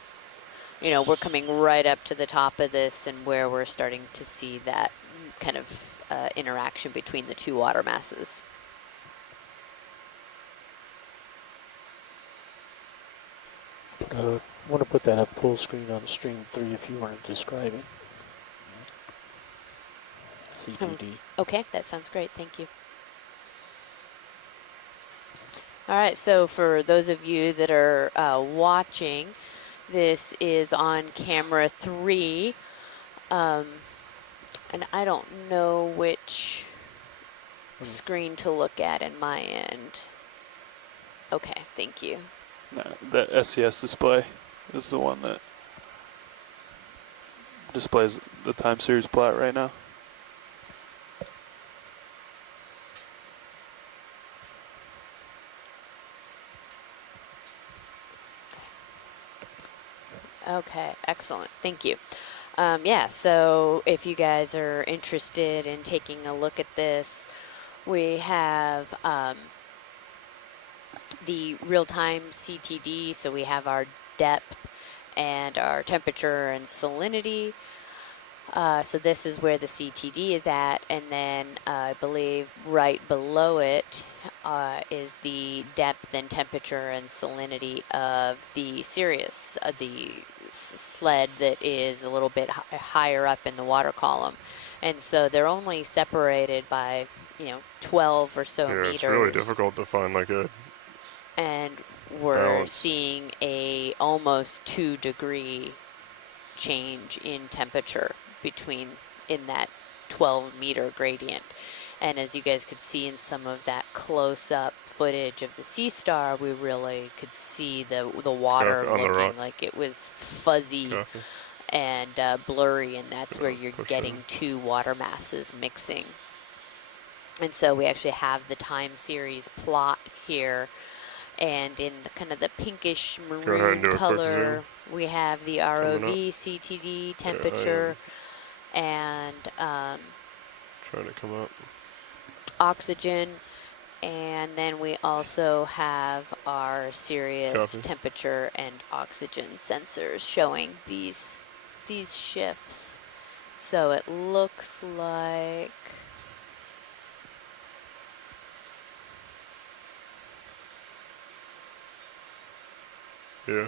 we're coming right up to the top of this, and where we're starting to see that kind of interaction between the two water masses. I want to put that up full screen on stream 3 if you want to describe it. CTD. Okay, that sounds great. Thank you. All right, so for those of you that are watching, this is on camera 3. And I don't know which screen to look at in my end. Okay, thank you. No, the SCS display is the one that displays the time series plot right now. Okay, excellent. Thank you. Yeah, so if you guys are interested in taking a look at this, we have the real-time CTD, so we have our depth and our temperature and salinity. So this is where the CTD is at, and then I believe right below it is the depth and temperature and salinity of the Sirius, the sled that is a little bit higher up in the water column. And so they're only separated by 12 or so Yeah, meters. it's really difficult to find like a And we're balance. seeing a almost 2-degree change in temperature in that 12-meter gradient. And as you guys could see in some of that close-up footage of the Sea Star, we really could see the water Copy. On the rock. looking like it was fuzzy Copy. and blurry, and that's where you're push getting two water masses mixing. And so we actually have the time series plot here, and in the kind of the pinkish Go ahead maroon and do a quick color, we have the Coming ROV, up. CTD, There, I am temperature, and trying to come up. oxygen. And then we also have our Sirius Copy. temperature and oxygen sensors showing these shifts. So it looks like Yeah.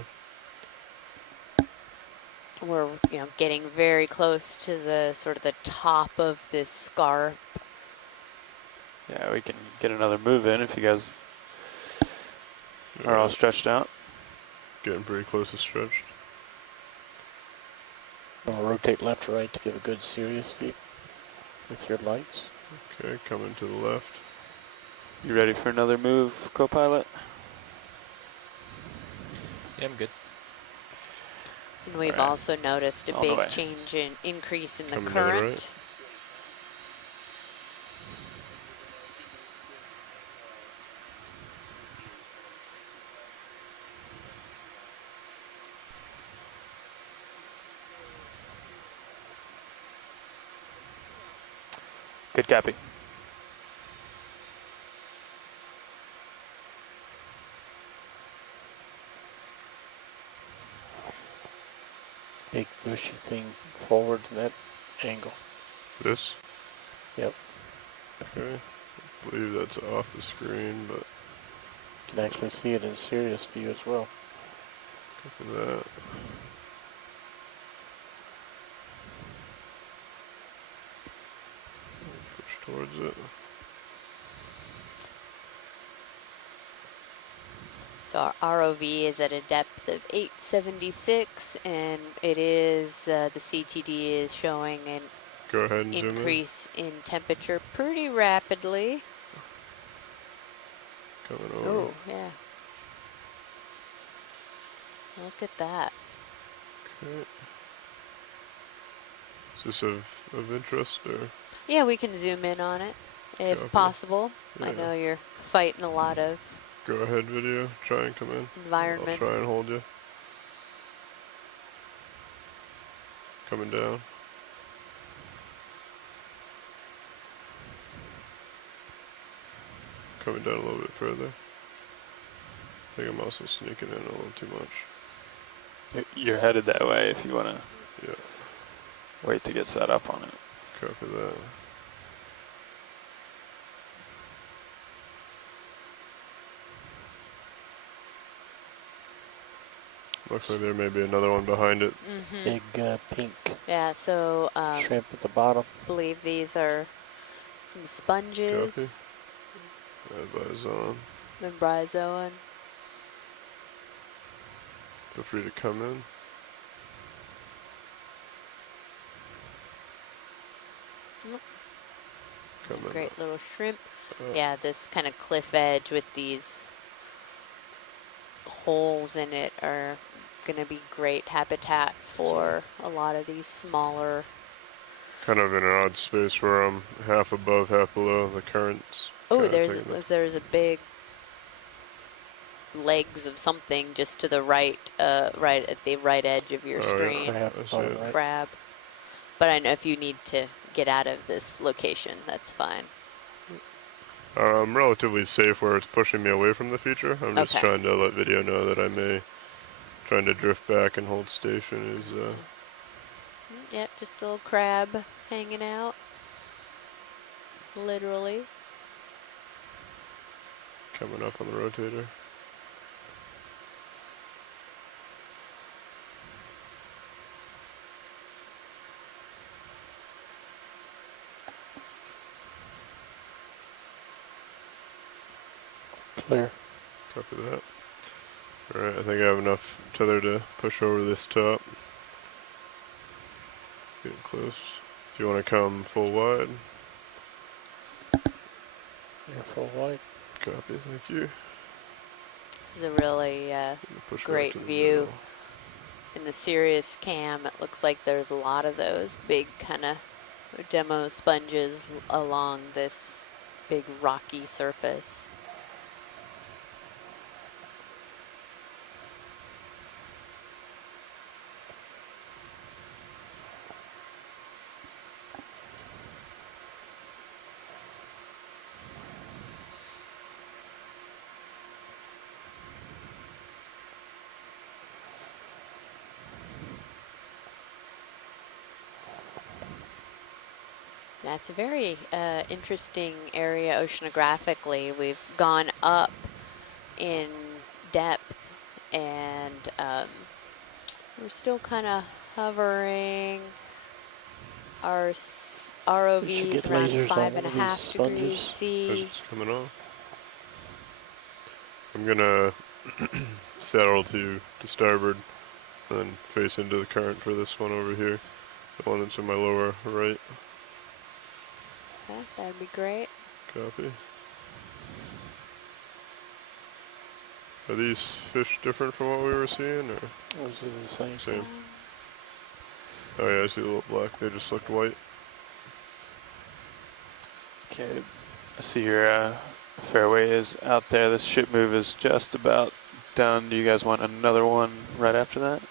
we're getting very close to the sort of the top of this scarp. Yeah, we can get another move in if you guys are all stretched out. Getting pretty close to stretched. I'll rotate left to right to give a good serious view with your lights. Okay, coming to the left. You ready for another move, co-pilot? Yeah, I'm good. And we've All right. also noticed a On the way. big increase in the Coming to the current. right. Good copy. Big bushy thing forward to that angle. This? Yep. Okay. I believe that's off the screen, but You can actually see it in serious view as well. copy that. Push towards it. So our ROV is at a depth of 876, and it is the CTD is showing an Go ahead and zoom in. increase in temperature pretty rapidly. Coming over. Oh, yeah. Look at that. Okay. Is this of interest or? Yeah, we can zoom in on it if Copy. possible. I Yeah. know you're fighting a lot of Go ahead, video. Try and come in. environment. I'll try and hold you. Coming down. Coming down a little bit further. I think I'm also sneaking in a little too much. You're headed that way if you want to Yeah. wait to get set up on it. Copy that. Looks like there may be another one behind it. Mm-hmm. Big pink Yeah, so shrimp at the bottom. I believe these are some sponges. Copy. Advise on. The bryozoan. Feel free to come in. Yep. Come in. Great little shrimp. Uh, Yeah, this kind of cliff edge with these holes in it are going to be great habitat for a lot of these smaller. Kind of in an odd space where I'm half above, half below the currents. Oh, kinda there's taking there's a big legs of something just to the right, right at the right edge of your Oh, yeah. screen. Crab, I see bottom it. right. Crab. But I know if you need to get out of this location, that's fine. I'm relatively safe where it's pushing me away from the feature. I'm just Okay. trying to let video know that I may trying to drift back and hold station is Yep, just a little crab hanging out. Literally. coming up on the rotator. Clear. Copy that. Alright, I think I have enough tether to push over this top. Getting close. If you want to come full wide. You're full wide. Copy, thank you. This is a really Push back great to the view. middle. In the Sirius cam, it looks like there's a lot of those big kind of demo sponges along this big rocky surface. That's a very interesting area oceanographically. We've gone up in depth and we're still kind of hovering. Our ROV is around 5.5 degrees C. It's coming off. I'm gonna saddle to starboard and then face into the current for this one over here. The one that's in my lower right. Okay, that'd be great. Copy. Are these fish different from what we were seeing, or? Those are the same. Same. Oh yeah, I see the little black. They just looked white. Okay, I see your fairway is out there. This ship move is just about done. Do you guys want another one right after that?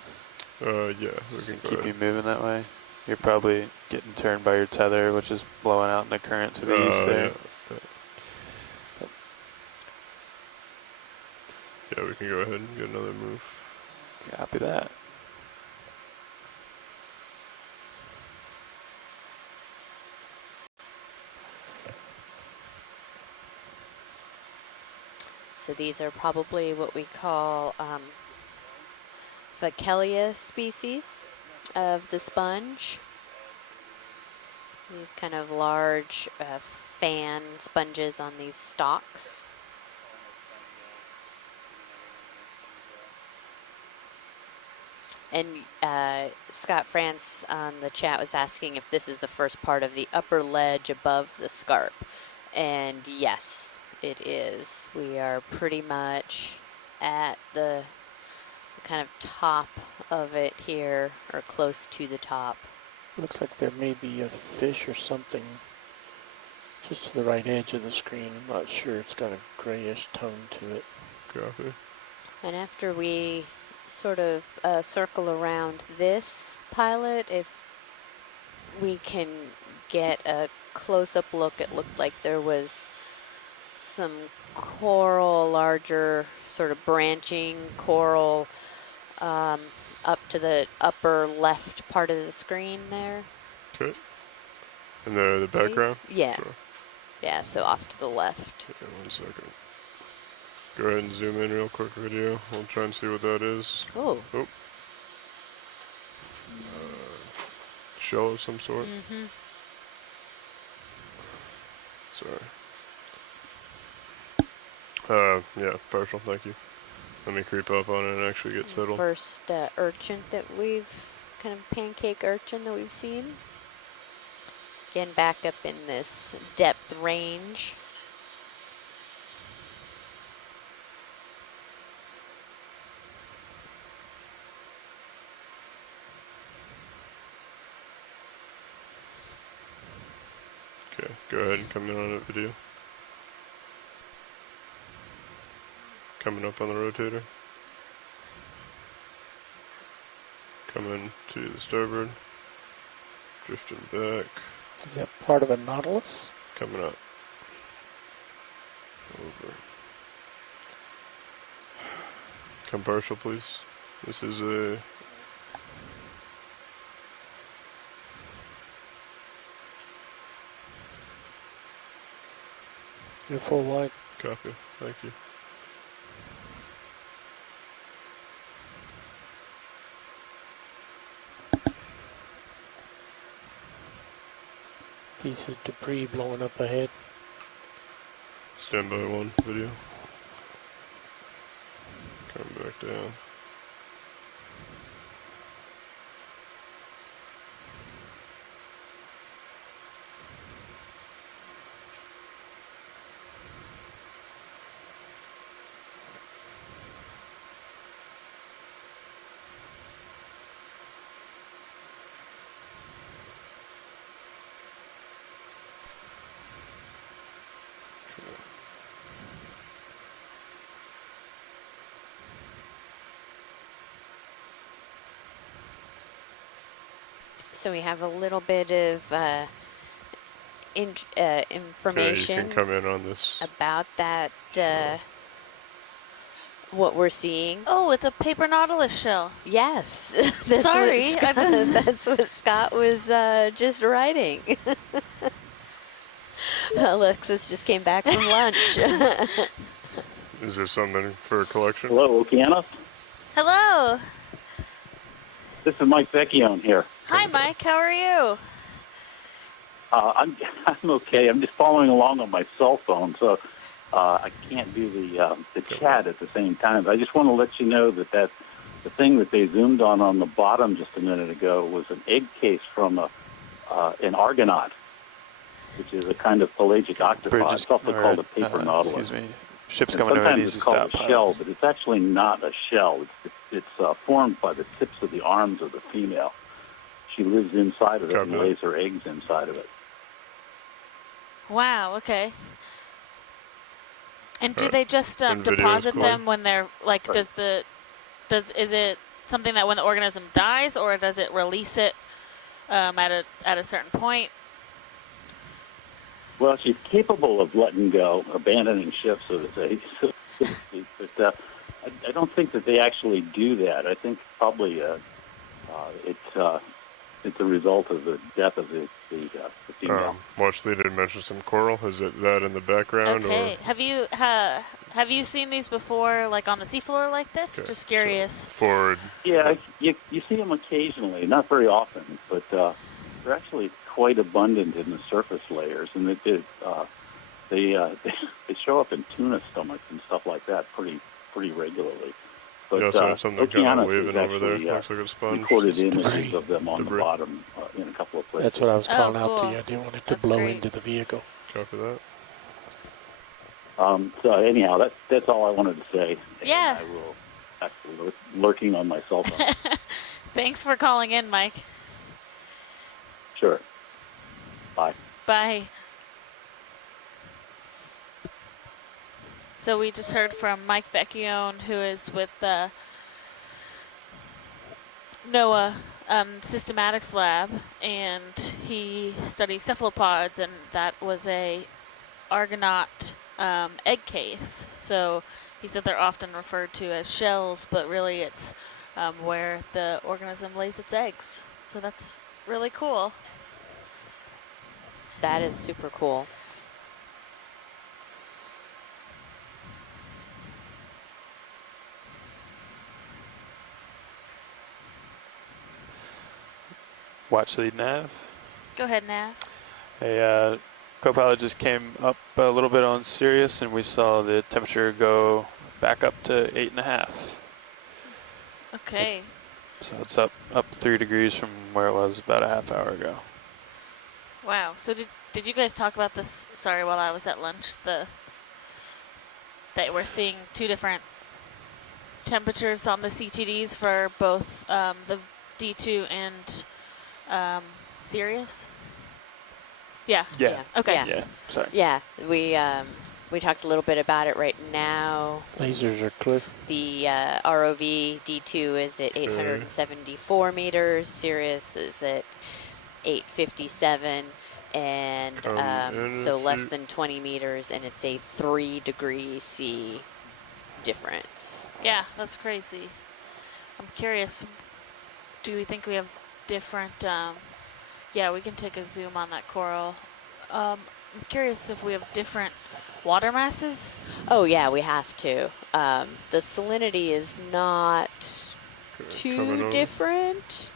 Yeah, we Just can to go keep you ahead. moving that way. You're probably getting turned by your tether, which is blowing out in the current to the east there. Yeah, we can go ahead and get another move. Copy that. So these are probably what we call Fakelia species of the sponge. These kind of large fan sponges on these stalks. And Scott France on the chat was asking if this is the first part of the upper ledge above the scarp. And yes, it is. We are pretty much at the kind of top of it here, or close to the top. Looks like there may be a fish or something just to the right edge of the screen. I'm not sure. It's got a grayish tone to it. Copy. And after we sort of circle around this pilot, if we can get a close-up look, it looked like there was some coral, larger sort of branching coral up to the upper left part of the screen there. Okay. And the background? Yeah. Sure. Yeah, so off to the left. Okay, 1 second. Go ahead and zoom in real quick video. We'll try and see what that is. Oh. Oh. Shell of some sort. Mm-hmm. Sorry. Yeah, partial, thank you. Let me creep up on it and actually get settled. First urchin that we've, kind of pancake urchin that we've seen. Again, back up in this depth range. Okay, go ahead and come in on that video. Coming up on the rotator. Coming to the starboard. Drifting back. Is that part of a Nautilus? Coming up. Over. Come partial, please. This is a... You're full wide. Copy. Thank you. Piece of debris blowing up ahead. Stand by 1 video. Come back down. So we have a little bit of information you can come in on this. about that, what we're seeing. Oh, it's a paper nautilus shell. Yes. Sorry, I just... That's what Scott was just writing. Alexis just came back from lunch. Is there something for a collection? Hello, Okeanos. Hello. This is Mike Vecchione here. Hi, Mike. How are you? I'm okay. I'm just following along on my cell phone, so I can't do the chat at the same time. But I just want to let you know that the thing that they zoomed on the bottom just a minute ago was an egg case from an Argonaut, which is a kind of pelagic octopus. It's also called a paper nautilus. Excuse me. Ship's And coming in. sometimes Easy it's called stop. a shell, but it's actually not a shell. It's formed by the tips of the arms of the female. She lives inside of it and lays her eggs inside of it. Wow, okay. And do they just deposit them when they're like? Is it something that when the organism dies, or does it release it at a certain point? Well, she's capable of letting go, abandoning ship, so to say. But I don't think that they actually do that. I think probably it's a result of the death of the female. Watch Lee did mention some coral. Is it that in the background? Okay. Or? Have you seen these before, like on the seafloor like this? Just curious. So forward. Yeah, you see them occasionally, not very often, but they're actually quite abundant in the surface layers, and they show up in tuna stomachs and stuff like that pretty regularly. But You also have something kind of Okeanos waving is over there. actually, Looks like a sponge. recorded images of them on the bottom in a couple of places. That's what I was calling out cool. to you. I didn't want it to blow into the vehicle. Copy that. So anyhow, that's all I wanted to say. Yeah. And I will actually lurking on my cell phone. Thanks for calling in, Mike. Sure. Bye. Bye. So we just heard from Mike Vecchione, who is with the NOAA Systematics Lab, and he studies cephalopods, and that was a Argonaut egg case. So he said they're often referred to as shells, but really it's where the organism lays its eggs. So that's really cool. That is super cool. Watch lead nav. Go ahead, Nav. Hey, co-pilot just came up a little bit on Sirius, and we saw the temperature go back up to 8.5. Okay. So it's up 3 degrees from where it was about a half hour ago. Wow. So did you guys talk about this? Sorry, while I was at lunch, that we're seeing two different temperatures on the CTDs for both the D2 and Sirius. Yeah. Yeah. Okay. Yeah. Sorry. Yeah, we talked a little bit about it right now. Lasers are clear. The ROV D2 is at 874 meters. Sirius is at 857, and so less than 20 meters, and it's a 3 degree C difference. Yeah, that's crazy. I'm curious. Do we think we have different? Yeah, we can take a zoom on that coral. I'm curious if we have different water masses. Oh yeah, we have to. The salinity is not too different,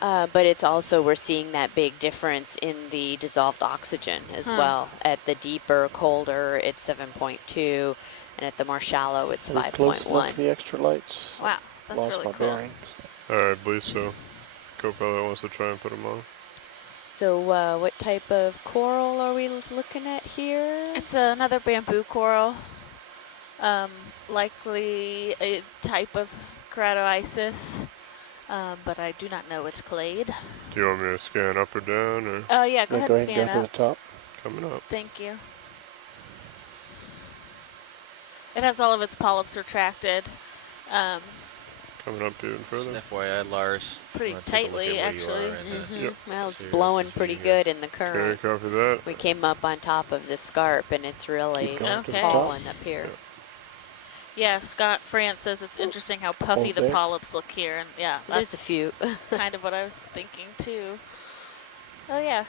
but it's also, we're seeing that big difference in the dissolved oxygen as well. At the deeper, colder, it's 7.2. and at the more shallow, it's Are we close enough 5.1. for the extra lights? Wow, that's Lost really my cool. bearings. I believe so. Co-pilot wants to try and put them on. So what type of coral are we looking at here? It's another bamboo coral, likely a type of keratoisis, but I do not know which clade. Do you want me to scan up or down, or? Oh yeah, go ahead and scan down up. to the top. Coming up. Thank you. It has all of its polyps retracted. Coming up even further. Just FYI, Lars. Pretty wanna take a look tightly, at where you actually. are in the Yep. Well, it's Sirius blowing as pretty you good in the Okay, current. copy that. We came up on top of the scarp, and it's really Keep going to the Okay. top. falling up here. Yeah, Scott France says it's interesting how puffy Hold the there. polyps look here, and yeah, There's a that's few. kind of what I was thinking too. Oh yeah.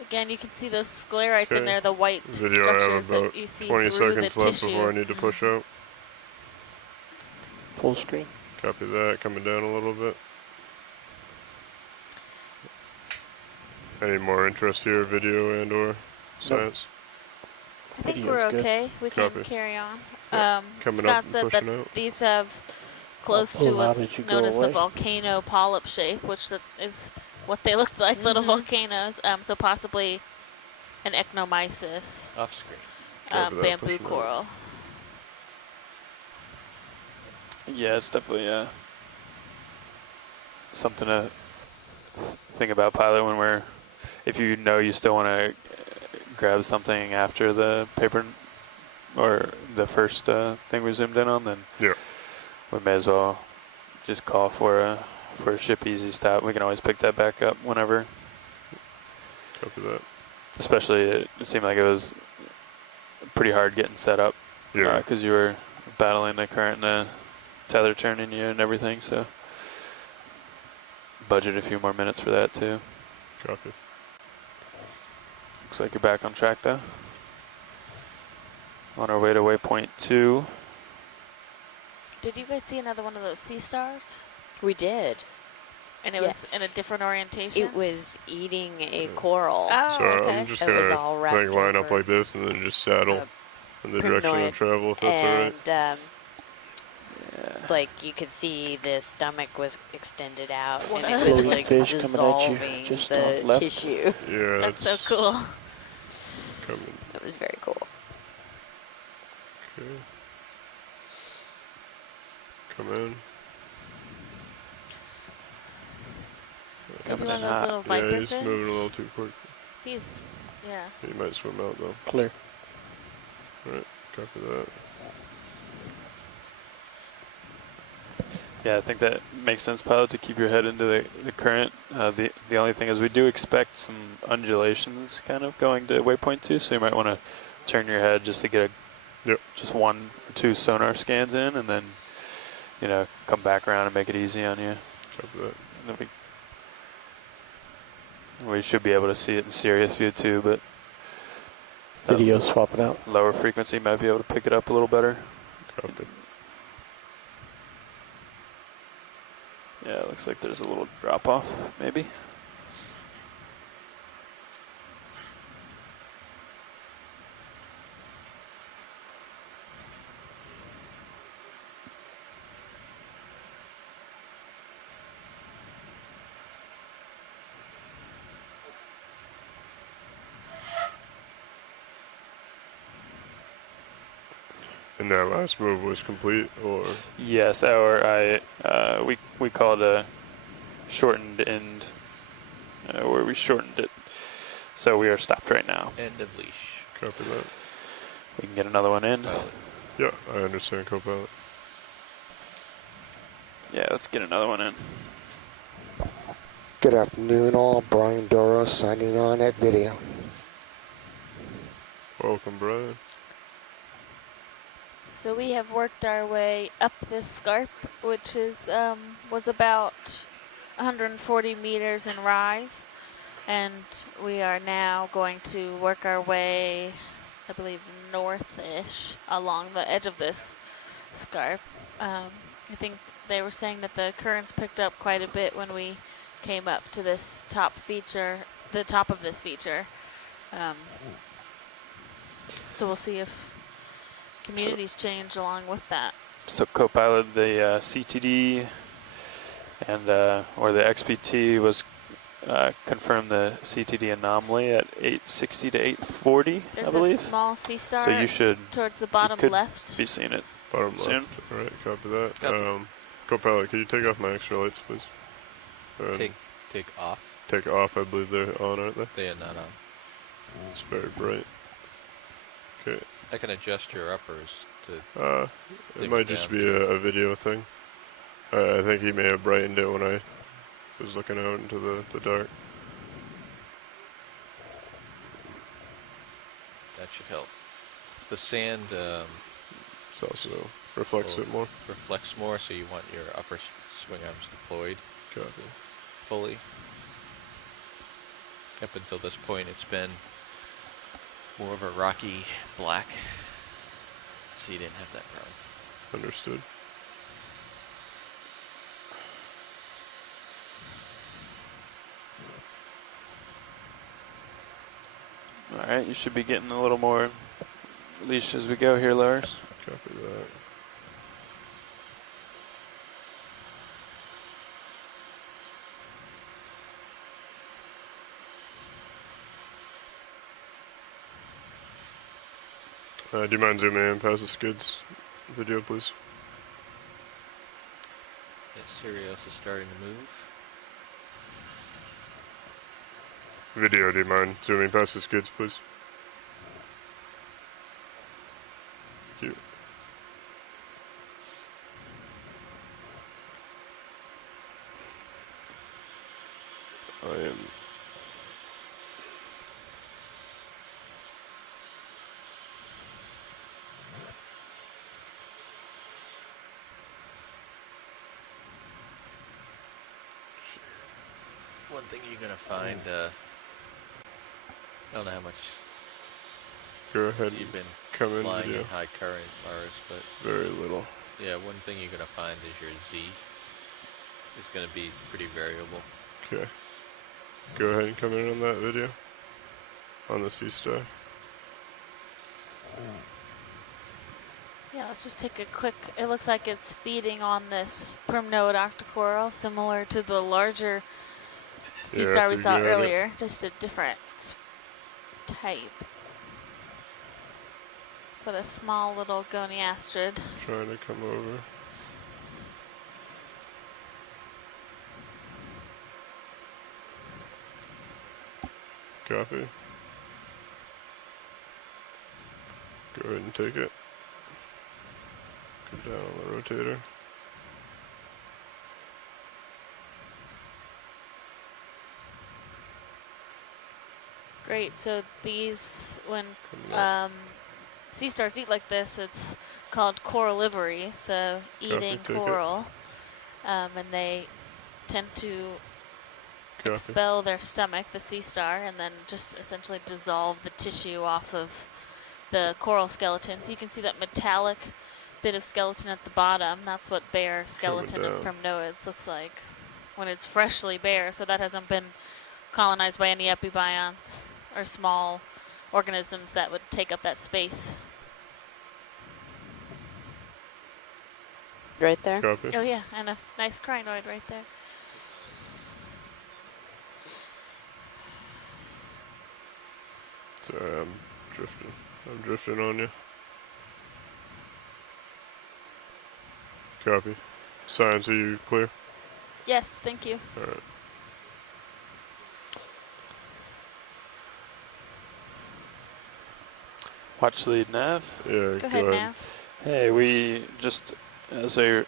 Again, you can see those sclerites in Okay. there, the white Video, I structures have about that you see 20 through the seconds left tissue. before I need to push out. Full screen. Copy that. Coming down a little bit. Any more interest here, video and or science? I think Video's we're good. okay. We can Copy. carry on. Yeah, coming Scott up and said that pushing out. these have close pull to out what's as you known go as the away. volcano polyp shape, which is what they look like, little volcanoes. So possibly an ecnomyces, off screen. Copy that, bamboo pushing out. coral. Yeah, it's definitely something to think about, pilot, when we're, if you know you still want to grab something after the paper or the first thing we zoomed in on, then Yeah. we may as well just call for a ship easy stop. We can always pick that back up whenever. Copy that. Especially, it seemed like it was pretty hard getting set up. Yeah. Because you were battling the current and the tether turning you and everything, so budget a few more minutes for that too. Copy. Looks like you're back on track though. On our way to waypoint 2. Did you guys see another one of those sea stars? We did. And it was in a different orientation? It was eating a coral. Oh, So okay. I'm just It was gonna all wrapped like line up over like this and then just saddle in the direction Primnoid. of travel, if that's alright. And like you could see the stomach was extended out, and it was Floating like fish coming at you dissolving just the off left. tissue. Yeah, That's so cool. coming. It was very cool. Okay. Come in. Could be one of those little Yeah, viper he's fish. moving a little too quick. He's, yeah. He might swim out though. Clear. Alright, copy that. Yeah, I think that makes sense, pilot, to keep your head into the current. The only thing is we do expect some undulations kind of going to waypoint 2, so you might want to turn your head just to get just 1 or 2 sonar scans in, and then, you know, come back around and make it easy on you. Copy that. And then we should be able to see it in Sirius view too, but Video swapping out. lower frequency might be able to pick it up a little better. Copy. Yeah, it looks like there's a little drop off, maybe. And that last move was complete, or? Yes, we call it a shortened end, where we shortened it. So we are stopped right now. End of leash. Copy that. We can get another one in. Pilot. Yeah, I understand, co-pilot. Yeah, let's get another one in. Good afternoon, all. Brian Doro signing on at video. Welcome, Brian. So we have worked our way up this scarp, which is was about 140 meters in rise, and we are now going to work our way, I believe, north-ish along the edge of this scarp. I think they were saying that the currents picked up quite a bit when we came up to this top feature, the top of this feature. So we'll see if communities change along with that. So co-pilot the CTD and or the XPT was confirmed the CTD anomaly at 860 to 840, There's I believe. a small sea star So you should towards the bottom could left. be seeing it Bottom soon. left. All right, copy that. Copy. Co-pilot, could you take off my extra lights, please? Take off. Take off. I believe they're on, aren't they? They are not on. It's very bright. Okay. I can adjust your uppers to. It might just be a video thing. I think he may have brightened it when I was looking out into the dark. That should help. The sand. It's also reflects it more. Reflects more, so you want your upper swing arms deployed. Copy. Fully. Up until this point, it's been more of a rocky black, so you didn't have that problem. Understood. All right, you should be getting a little more leash as we go here, Lars. Copy that. Do you mind zooming in past the skids video, please? Yeah, Sirius is starting to move. Video, do you mind zooming past the skids, please? Thank you. I am... One thing you're gonna find, I don't know how much Go ahead you've been come in flying video. in high current bars, but Very little. yeah, one thing you're gonna find is your Z is gonna be pretty variable. Okay. Go ahead and come in on that video. On the C-Star. Yeah, let's just take a quick, it looks like it's feeding on this primnode octocoral, similar to the larger sea star we saw earlier, just a different type. But a small little goniastrid. Trying to come over. Copy. Go ahead and take it. Go down on the rotator. Great, so these, when sea stars eat like this, it's called corallivery, so eating take it. coral. And they tend to expel their stomach, the sea star, and then just essentially dissolve the tissue off of the coral skeleton. So you can see that metallic bit of skeleton at the bottom. That's what bare skeleton and primnoids looks like when it's freshly bare. So that hasn't been colonized by any epibionts or small organisms that would take up that space. Right there? Copy. Oh yeah, and a nice crinoid right there. Sorry, I'm drifting. I'm drifting on you. Copy. Science, are you clear? Yes, thank you. All right. Watch lead nav. Yeah, Go ahead, Nav. Hey, we just, as a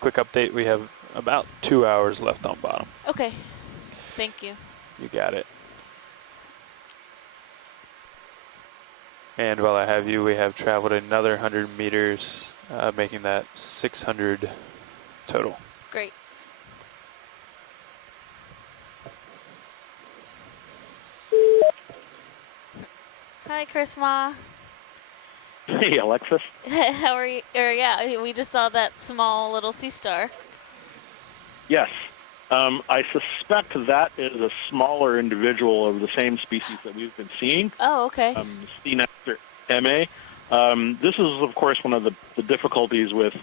quick update, we have about 2 hours left on bottom. Okay, thank you. You got it. And while I have you, we have traveled another 100 meters, making that 600 total. Great. Hi, Chris Ma. Hey, Alexis. How are you? Or yeah, we just saw that small little sea star. Yes. I suspect that is a smaller individual of the same species that we've been seeing. Oh, okay. Steenester MA. This is, of course, one of the difficulties with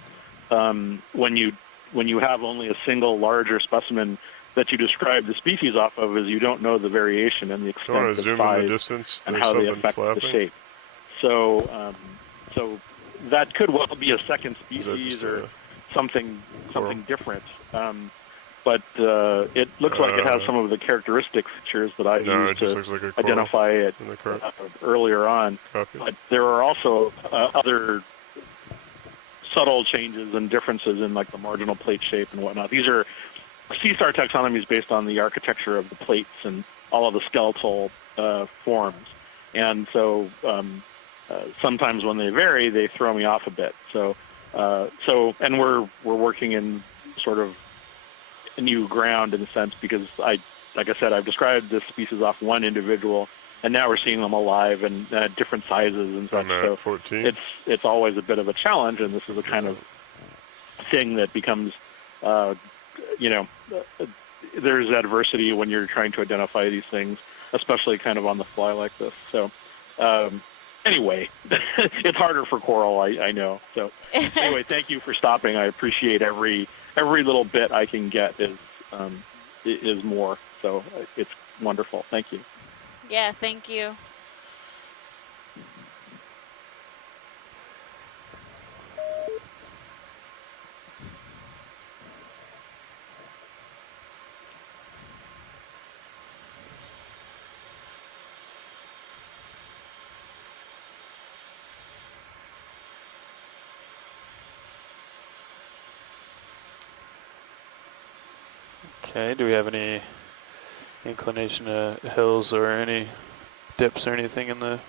when you have only a single larger specimen that you describe the species off of, is you don't know the variation and the extent I want of to zoom in size the distance. and There's how they something affect the flapping. shape. So, so that could well be a second Is that species just or a something coral? different. But it looks like it has some of the characteristic features that I No, used it just to looks like a coral identify it in the current earlier on. copy. But there are also other subtle changes and differences in like the marginal plate shape and whatnot. These are sea star taxonomies based on the architecture of the plates and all of the skeletal forms. And so sometimes when they vary, they throw me off a bit. So and we're working in sort of new ground in a sense, because like I said, I've described this species off one individual, and now we're seeing them alive and different sizes and such. So 14. it's always a bit of a challenge, and this is a kind of thing that becomes, there's adversity when you're trying to identify these things, especially kind of on the fly like this. So anyway, it's harder for coral, I know. So anyway, thank you for stopping. I appreciate every little bit I can get is more. So it's wonderful. Thank you. Yeah, thank you. Okay, do we have any inclination to hills or any dips or anything in the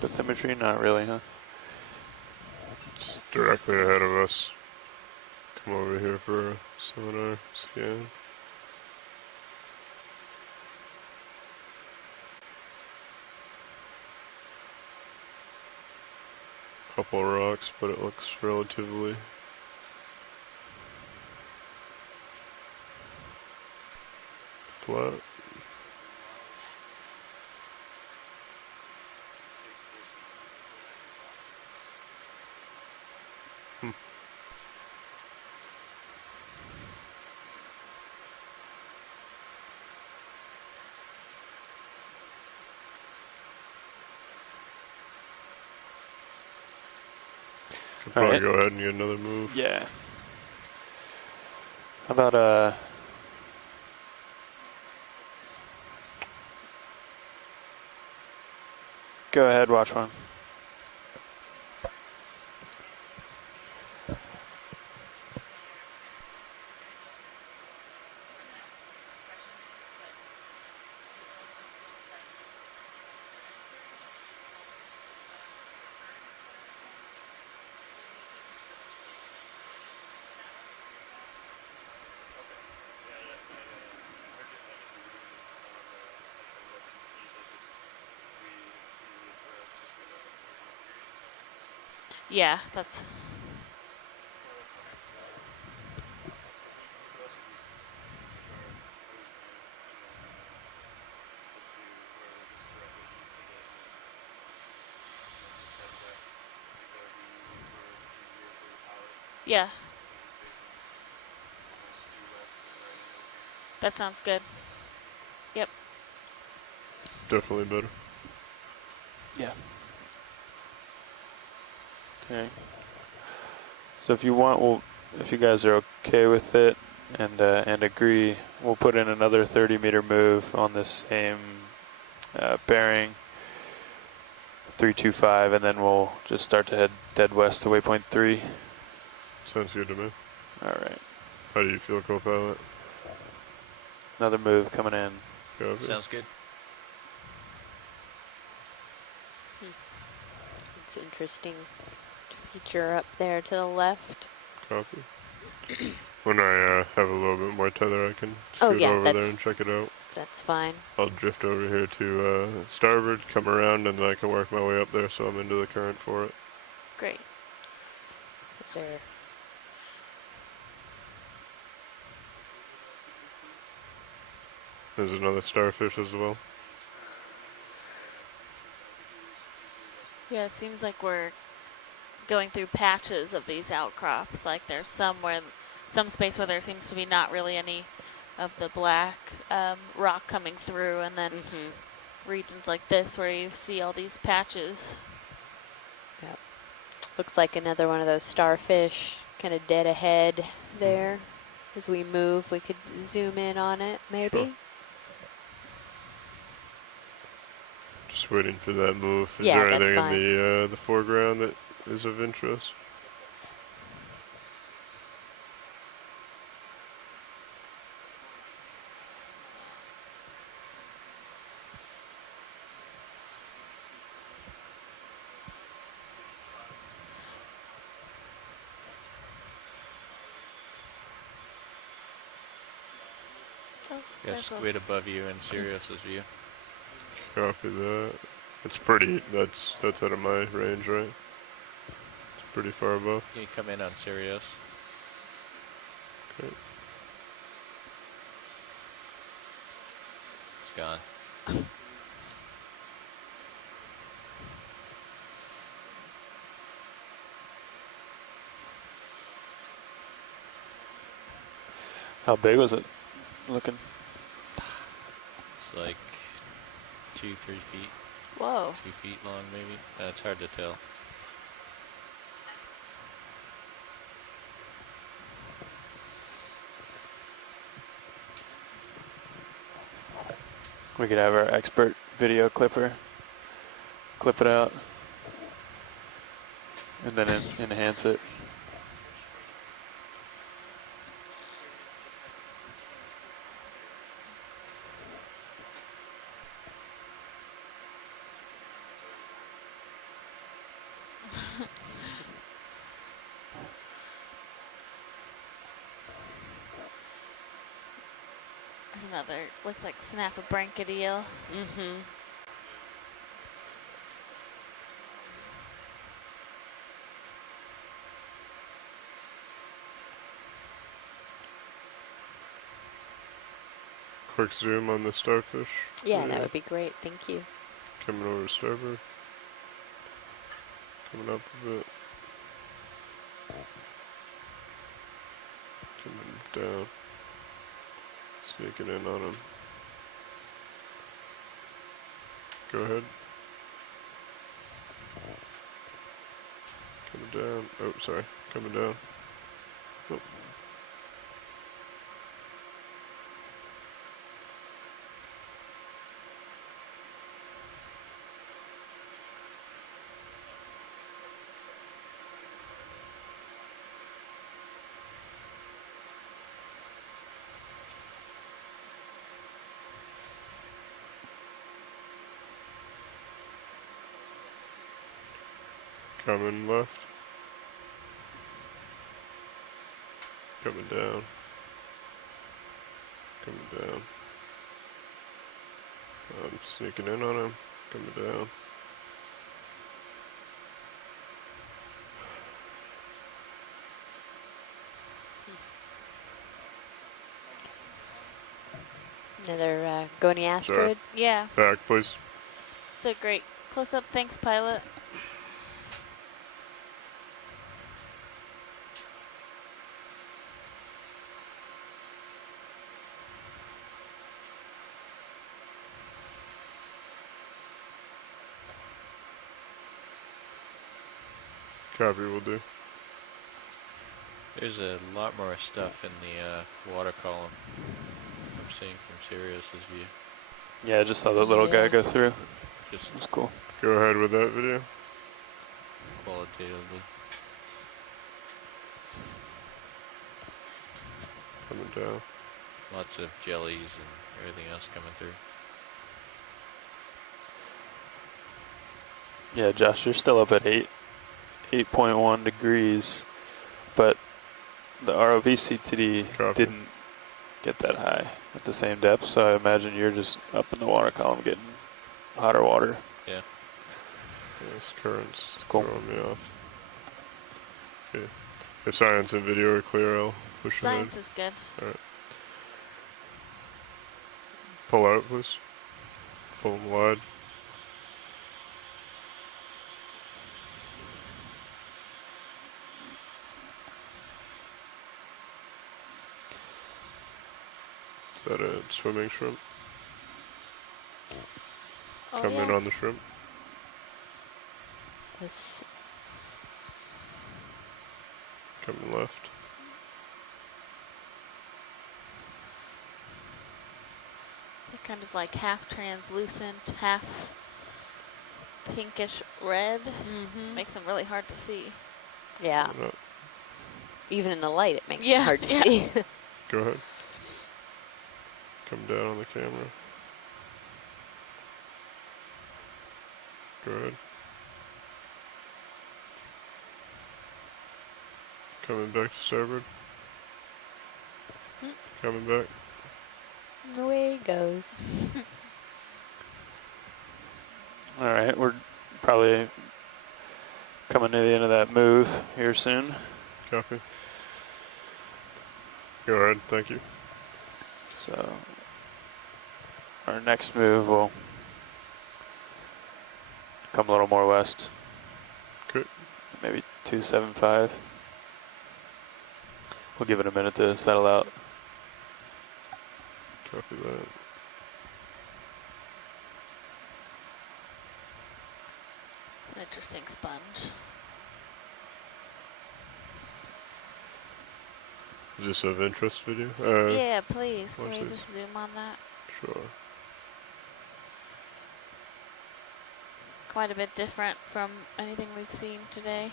bathymetry? Not really, huh? It's directly ahead of us. Come over here for a sonar scan. Couple rocks, but it looks relatively flat. Could probably go ahead and get another move. Yeah. How about go ahead, watch one. Yeah, that's... Yeah. That sounds good. Yep. Definitely better. Yeah. Okay. So if you want, if you guys are okay with it and agree, we'll put in another 30-meter move on this same bearing, 325, and then we'll just start to head dead west to waypoint 3. Sounds good to me. All right. How do you feel, co-pilot? Another move coming in. Copy. Sounds good. It's interesting feature up there to the left. Copy. When I have a little bit more tether, I can Oh, scoot yeah, over there and check it out. That's fine. I'll drift over here to starboard, come around, and then I can work my way up there so I'm into the current for it. Great. Is there... There's another starfish as well. Yeah, it seems like we're going through patches of these outcrops. Like there's some space where there seems to be not really any of the black rock coming through, and then regions like this where you see all these patches. Yep. Looks like another one of those starfish kind of dead ahead there. As we move, we could zoom in on it, maybe. Sure. Just waiting for that move. Is Yeah, there that's anything fine. in the foreground that is of interest? Oh, Yeah, there's squid those- above you in Sirius's view. Copy that. It's pretty. That's out of my range, right? It's pretty far above. Can you come in on Sirius? Okay. It's gone. How big was it looking? It's like 2-3 feet. Whoa. 2 feet long, maybe. It's hard to tell. We could have our expert video clipper clip it out and then enhance it. There's another, looks like Snappabranchid eel. Quick zoom on the starfish. Yeah, that would be great. Thank you. Coming over starboard. Coming up a bit. Coming down. Sneaking in on him. Go ahead. Coming down. Oh, sorry. Coming down. Oh. Coming left. Coming down. Coming down. I'm sneaking in on him. Coming down. Another goniasterid. Sorry. Yeah. Back, please. It's a great close-up. Thanks, pilot. Copy will do. There's a lot more stuff in the water column I'm seeing from Sirius's view. Yeah, I just saw that little guy go through. Just That's cool. Go ahead with that video. qualitatively. Coming down. Lots of jellies and everything else coming through. Yeah, Josh, you're still up at 8.1 degrees, but the ROV CTD didn't get that high at the same depth, so I imagine you're just up in the water column getting hotter water. Yeah. This current's It's cool. throwing me off. Okay. If science and video are clear, I'll push Science ahead. is good. Alright. Pull out, please. Full and wide. that a swimming shrimp? Oh, Come in yeah. on the shrimp. This Coming left. They're kind of like half translucent, half pinkish red. Makes them really hard to see. Yeah. Coming up. Even in the light, it makes it Yeah, hard to yeah. see. Go ahead. Come down on the camera. Go ahead. Coming back to starboard. Coming back. Away he goes. All right, we're probably coming to the end of that move here soon. Copy. Go ahead, thank you. So our next move will come a little more west. Good. Maybe 275. We'll give it a minute to settle out. Copy that. It's an interesting sponge. Is this of interest video? Yeah, please. Can watch we this. just zoom on that? Sure. Quite a bit different from anything we've seen today.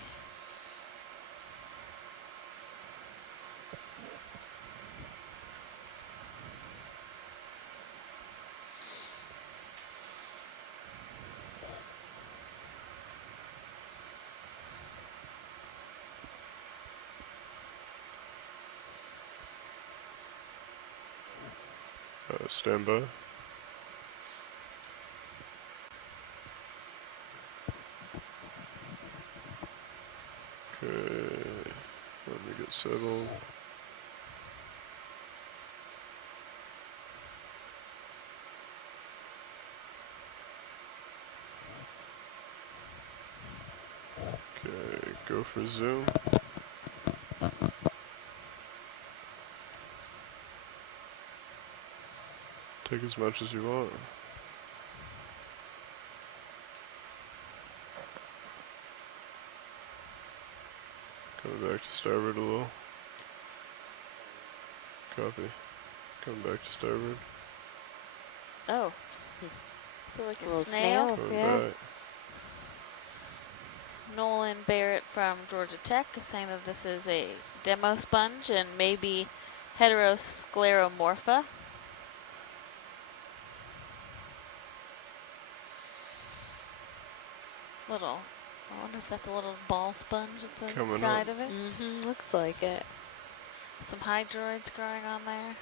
Stand by. Okay, let me get settled. Okay, go for zoom. Take as much as you want. Coming back to starboard a little. Copy. Come back to starboard. Oh. So like a Little snail. Coming yeah. back. Nolan Barrett from Georgia Tech is saying that this is a demo sponge and maybe heteroscleromorpha. Little, I wonder if that's a little ball sponge at the Coming side up. of it. Looks like it. Some hydroids growing on there.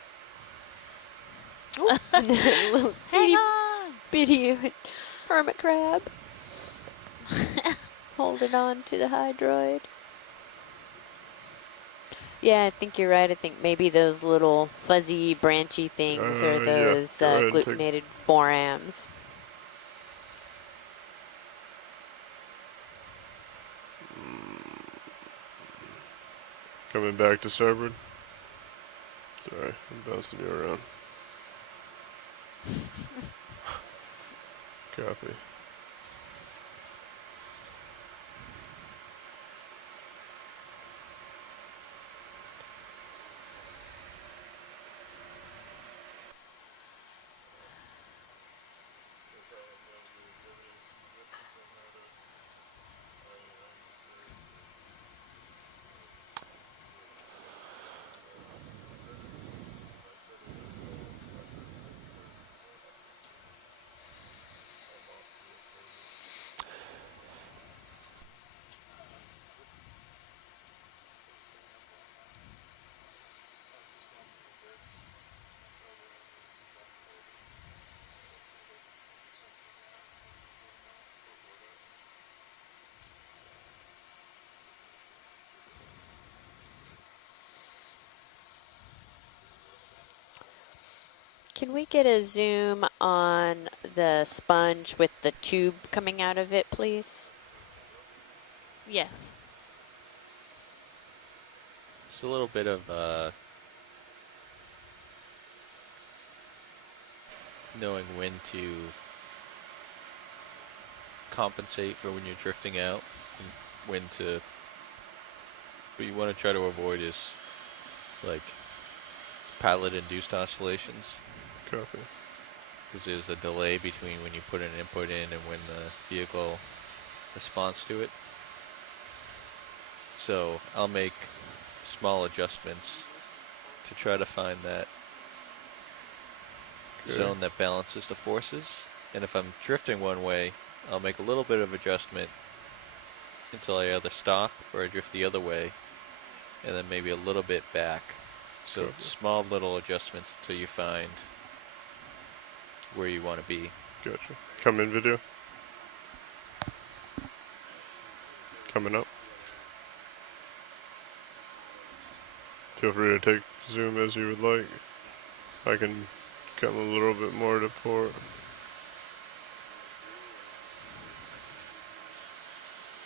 Little Hang itty on! bitty hermit crab. Holding on to the hydroid. Yeah, I think you're right. I think maybe those little fuzzy, branchy things are Yeah, those go ahead and take- glutenated forams. Coming back to starboard. Sorry, I'm bouncing you around. Copy. Can we get a zoom on the sponge with the tube coming out of it, please? Yes. Just a little bit of knowing when to compensate for when you're drifting out, and when to. What you want to try to avoid is like pilot-induced oscillations. Copy. Because there's a delay between when you put an input in and when the vehicle responds to it. So I'll make small adjustments to try to find that zone that balances the forces. And if I'm drifting one way, I'll make a little bit of adjustment until I either stop or I drift the other way, and then maybe a little bit back. So small little adjustments until you find where you want to be. Gotcha. Come in video. Coming up. Feel free to take zoom as you would like. I can come a little bit more to port.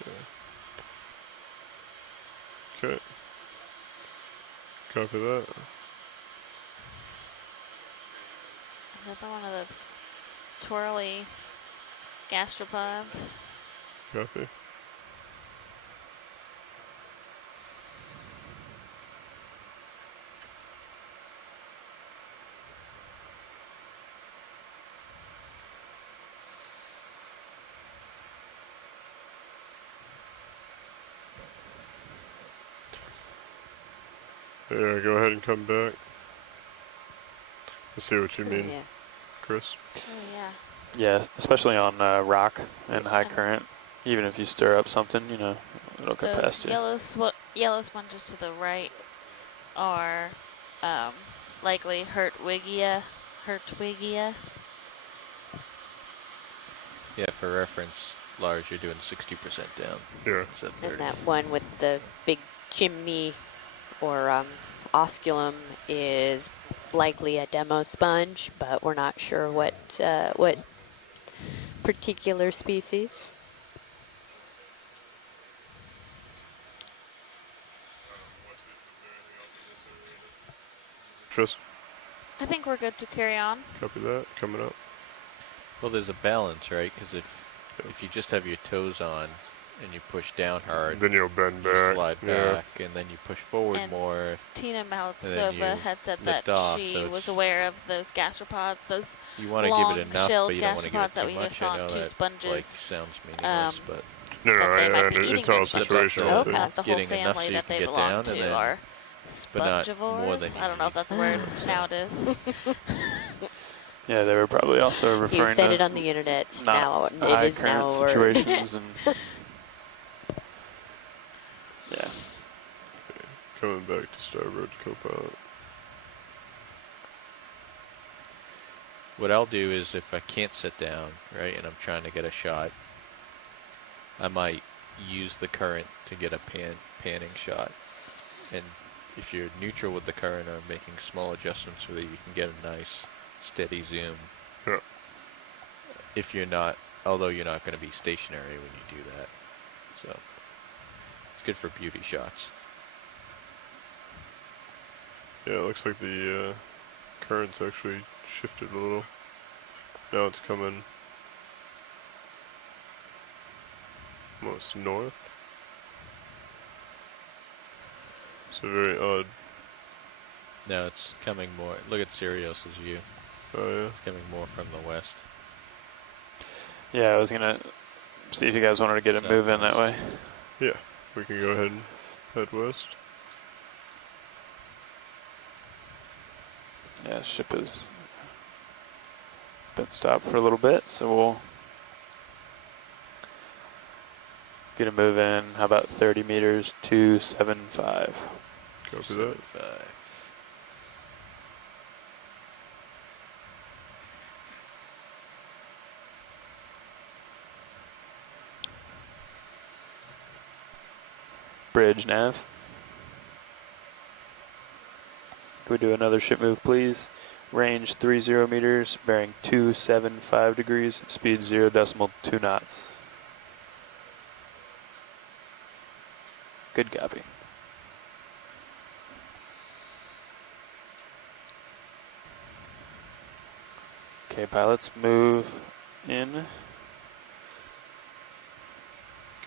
Yeah. Okay. Copy that. Another one of those twirly gastropods. Copy. Yeah, go ahead and come back. I see what you mean, yeah. Chris. Oh, yeah. Yeah, especially on rock and high current. Even if you stir up something, you know, it'll get Those past you. yellow sponges to the right are likely Hertwiggia. Yeah, for reference, Lars, you're doing 60% down. Yeah. Instead of And 30. that one with the big chimney or osculum is likely a demo sponge, but we're not sure what particular species. Tris, I think we're good to carry on. copy that. Coming up. Well, there's a balance, right? Because if you just have your toes on and you push down hard, then you'll bend you back. slide back, and then you push forward And more. Tina and then Maltsova you had said lift that off, she so was it's- aware of those gastropods, those You want to long give it enough, shelled but you don't want to give gastropods it that too we much. just saw I know in two that sponges. sounds meaningless, but No, that they might be and eating it's all those sponges, situational. so not the whole getting enough so family you that can they get belong down, to and then, are but not more spongivores. than you I don't know if that's a word now it is. Yeah, they were probably also referring You said to it on the internet. not Now it high is now current a word. situations and yeah. Coming back to starboard co-pilot. what I'll do is if I can't sit down, right, and I'm trying to get a shot, I might use the current to get a panning shot. And if you're neutral with the current or making small adjustments with it, you can get a nice steady zoom. Yeah. If you're not, although you're not going to be stationary when you do that. So it's good for beauty shots. Yeah, it looks like the current's actually shifted a little. Now it's coming almost north. So very odd. No, it's coming more. Look at Sirius's view. Oh yeah. It's coming more from the west. Yeah, I was gonna see if you guys wanted to get it moving that way. Yeah, we can go ahead and head west. Yeah, ship has been stopped for a little bit, so we'll get it moving. How about 30 meters, 275? Copy that. Bridge nav. Can we do another ship move, please? Range 30 meters, bearing 275 degrees, speed 0.2 knots. Good copy. Okay, pilots, move in.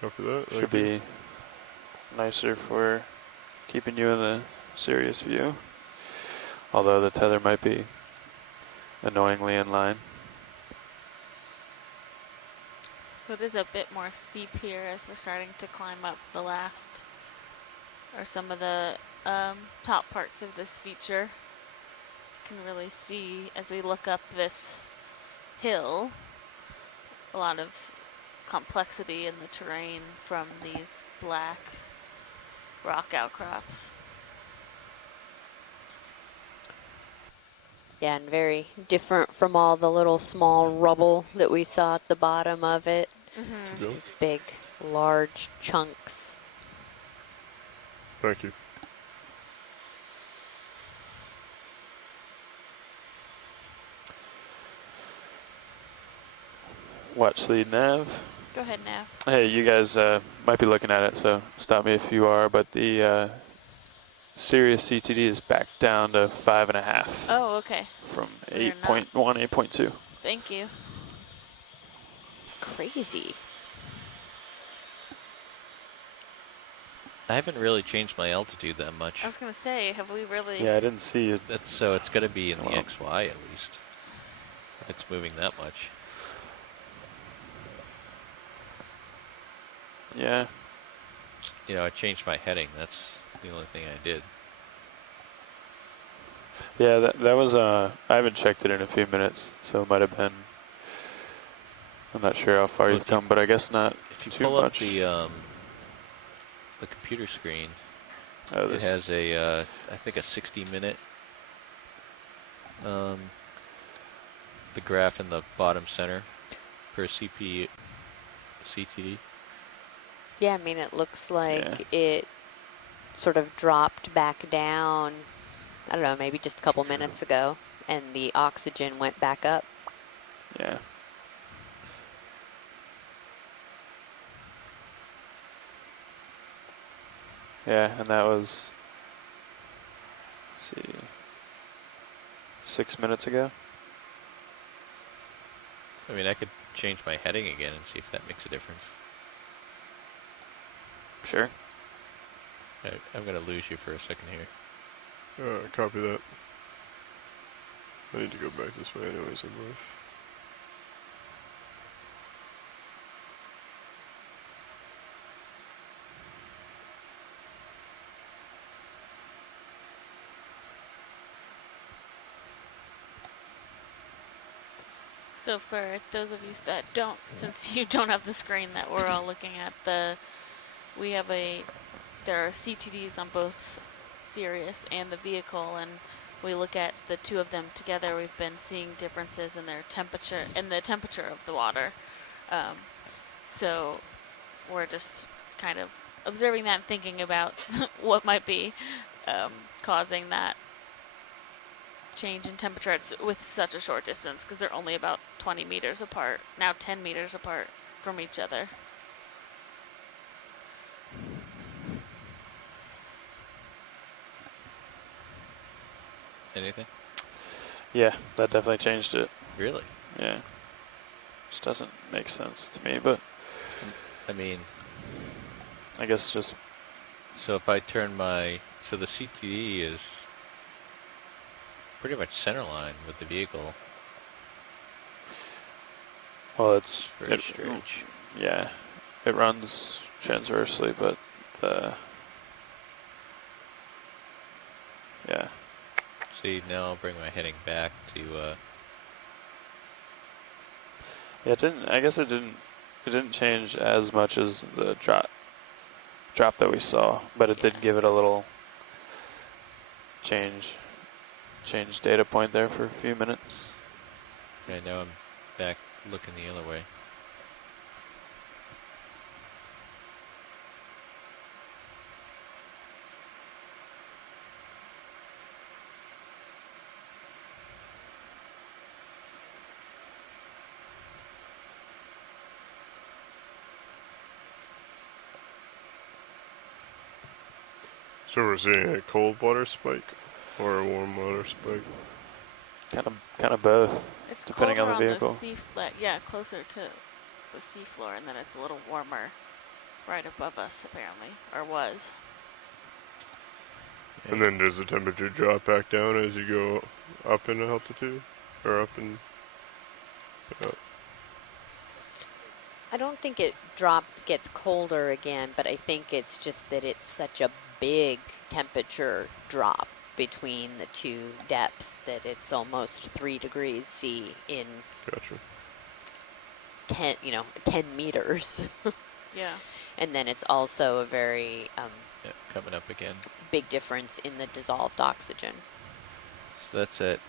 Copy that. Should Thank you. be nicer for keeping you in the Sirius view. Although the tether might be annoyingly in line. So it is a bit more steep here as we're starting to climb up the last, or some of the top parts of this feature. You can really see as we look up this hill, a lot of complexity in the terrain from these black rock outcrops. Yeah, and very different from all the little small rubble that we saw at the bottom of it. Mm-hmm. These big, large chunks. Thank you. Watch lead nav. Go ahead, Nav. Hey, you guys might be looking at it, so stop me if you are, but the Sirius CTD is back down to 5.5. Oh, okay. From We're 8.1, 8.2. Thank you. Crazy. I haven't really changed my altitude that much. I was going to say, have we really... Yeah, I didn't see it. So it's got to be in the XY at least. If it's moving that much. Yeah. You know, I changed my heading. That's the only thing I did. Yeah, that was, I haven't checked it in a few minutes, so it might have been, I'm not sure how far Well, you've come, but I guess not if you too pull much. up the computer screen, oh, it has a, I think a 60-minute, the graph in the bottom center for a CTD. Yeah, I mean, it looks like it sort of dropped back down, I don't know, maybe just a couple minutes ago, and the oxygen went back up. Yeah. Yeah, and that was, let's see, 6 minutes ago. I mean, I could change my heading again and see if that makes a difference. Sure. I'm going to lose you for a second here. Copy that. I need to go back this way anyways, anyways. So for those of you that don't, since you don't have the screen that we're all looking at, we have there are CTDs on both Sirius and the vehicle, and we look at the two of them together. We've been seeing differences in their temperature, in the temperature of the water. So we're just kind of observing that and thinking about what might be causing that change in temperature with such a short distance, because they're only about 20 meters apart, now 10 meters apart from each other. Anything? Yeah, that definitely changed it. Really? Yeah. Which doesn't make sense to me, but I mean, I guess just. So if I turn so the CTD is pretty much center line with the vehicle. Well, it's very strange. Yeah, it runs transversely, but yeah. See, now I'll bring my heading back to. Yeah, it didn't. I guess it didn't change as much as the drop that we saw, but it did give it a little change data point there for a few minutes. Okay, now I'm back looking the other way. So we're seeing a cold water spike or a warm water spike? Kind of both. It's depending colder on the on vehicle. the yeah, closer to the seafloor, and then it's a little warmer right above us, apparently, or was. And then does the temperature drop back down as you go up in altitude? Or up in... I don't think it gets colder again, but I think it's just that it's such a big temperature drop between the two depths that it's almost 3 degrees C in Gotcha. 10 meters. Yeah. And then it's also a very Yeah, coming up again. big difference in the dissolved oxygen. So that's at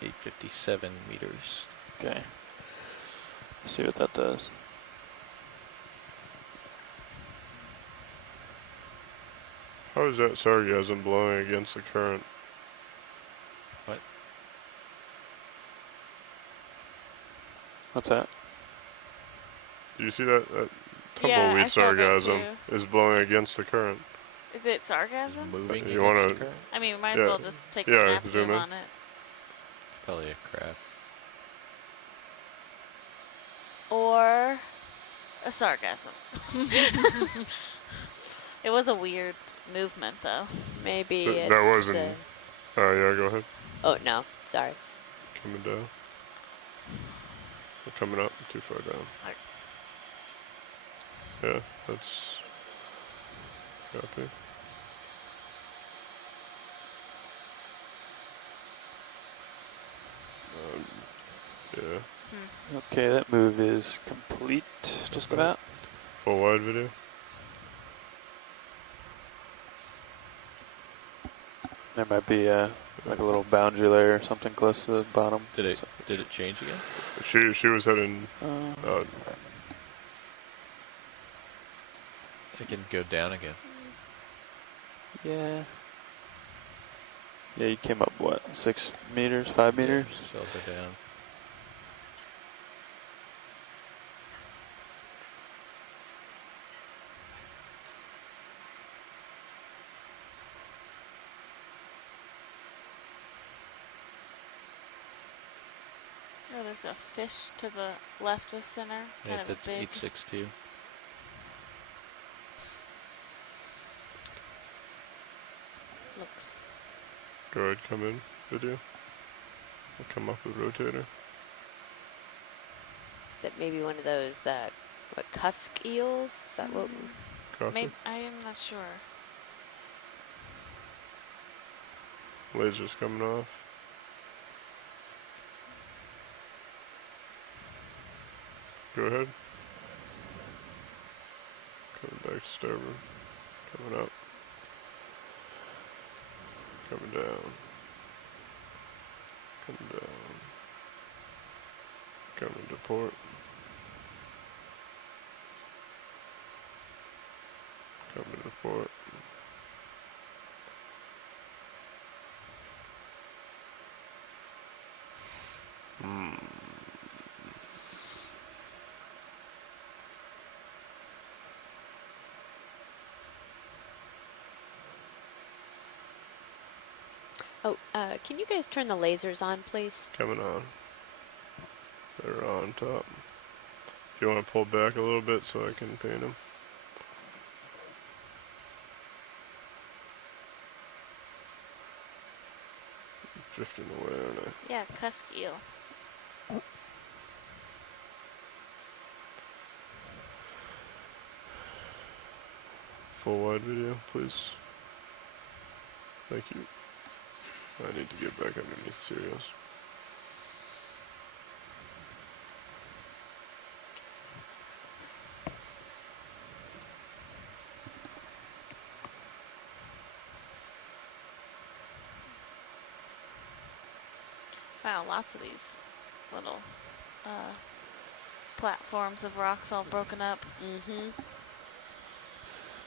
857 meters. Okay. See what that does. How is that sargassum blowing against the current? What? What's that? Do you see that? That Yeah, tumbleweed I saw that sargassum is blowing against the current. Is it sargassum? Moving You against wanna- the current? I mean, we might as Yeah. well just take a Yeah, snap zoom zoom in. on it. Probably a crab. Or a sargassum. It was a weird movement, though. Maybe That it's... wasn't... Oh, yeah, go ahead. oh, no. Sorry. Coming down. They're coming up, too far down. Yeah, that's... Copy. Yeah. Okay, that move is complete, just about. Full wide video. There might be like a little boundary layer or something close to the bottom. Did it change again? She was heading... It can go down again. Yeah. Yeah, you came up, what, 6 meters, 5 meters? So I'll go down. Oh, there's a fish to the left of center. Yeah, Kind of that's a big. 862. Looks... Go ahead, come in, video. I'll come up with rotator. Is it maybe one of those, what, cusk eels? Is that what... Copy. Maybe, I am not sure. Laser's coming off. Go ahead. Coming back to starboard. Coming up. Coming down. Coming down. Coming to port. Coming to port. Oh, can you guys turn the lasers on, please? Coming on. They're on top. If you want to pull back a little bit so I can paint them. Drifting away, aren't I? Yeah, cusk eel. Full wide video, please. Thank you. I need to get back underneath cereals. Wow, lots of these little platforms of rocks all broken up. Mm-hmm.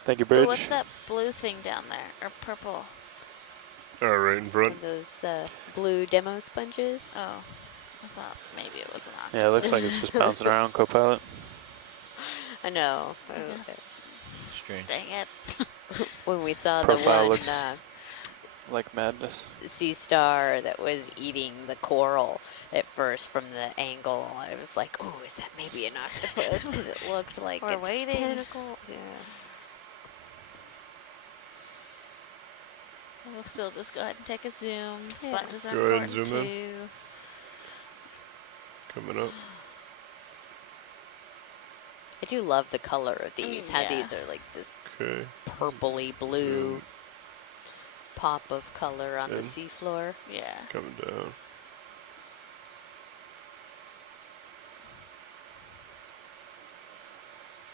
Thank you, Ooh, Bridge. what's that blue thing down there? Or purple? Right in front. One of those blue demo sponges. Oh, I thought maybe it was an octopus. Yeah, it looks like it's just bouncing around, Copilot. I know. Strange. Dang it. When we saw Profile the one looks like madness. sea star that was eating the coral at first from the angle. I was like, oh, is that maybe an octopus? Because it looked like We're its waiting. tentacle. Yeah. We'll still just go ahead and take a zoom. Yeah. Sponges are Go ahead and important zoom in. too. Coming up. I do love the color of these. How Yeah. these are like this Okay. purpley blue Zoom. pop of color on the In. seafloor. Yeah. Coming down.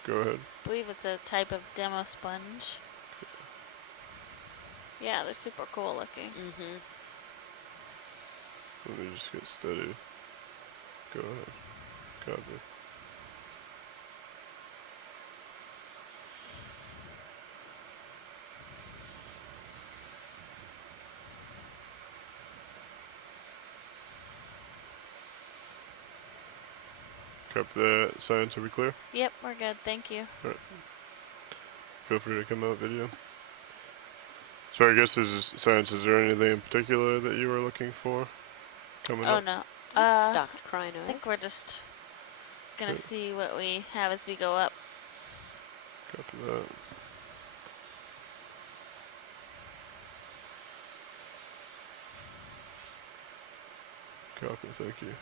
Go ahead. I believe it's a type of demo sponge. Yeah, they're super cool looking. Mm-hmm. Let me just get steady. Go ahead. Copy. Copy that. Science, are we clear? Yep, we're good. Thank you. Alright. Feel free to come out video. So I guess Science, is there anything in particular that you were looking for coming Oh up? no. Stopped crying. I think we're just gonna Okay. see what we have as we go up. Copy that. Copy, thank you.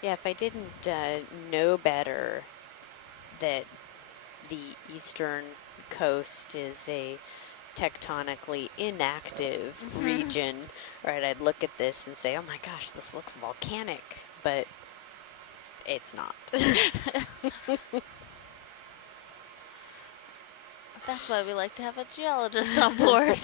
Yeah, if I didn't know better that the eastern coast is a tectonically inactive region, right, I'd look at this and say, oh my gosh, this looks volcanic, but it's not. That's why we like to have a geologist on board.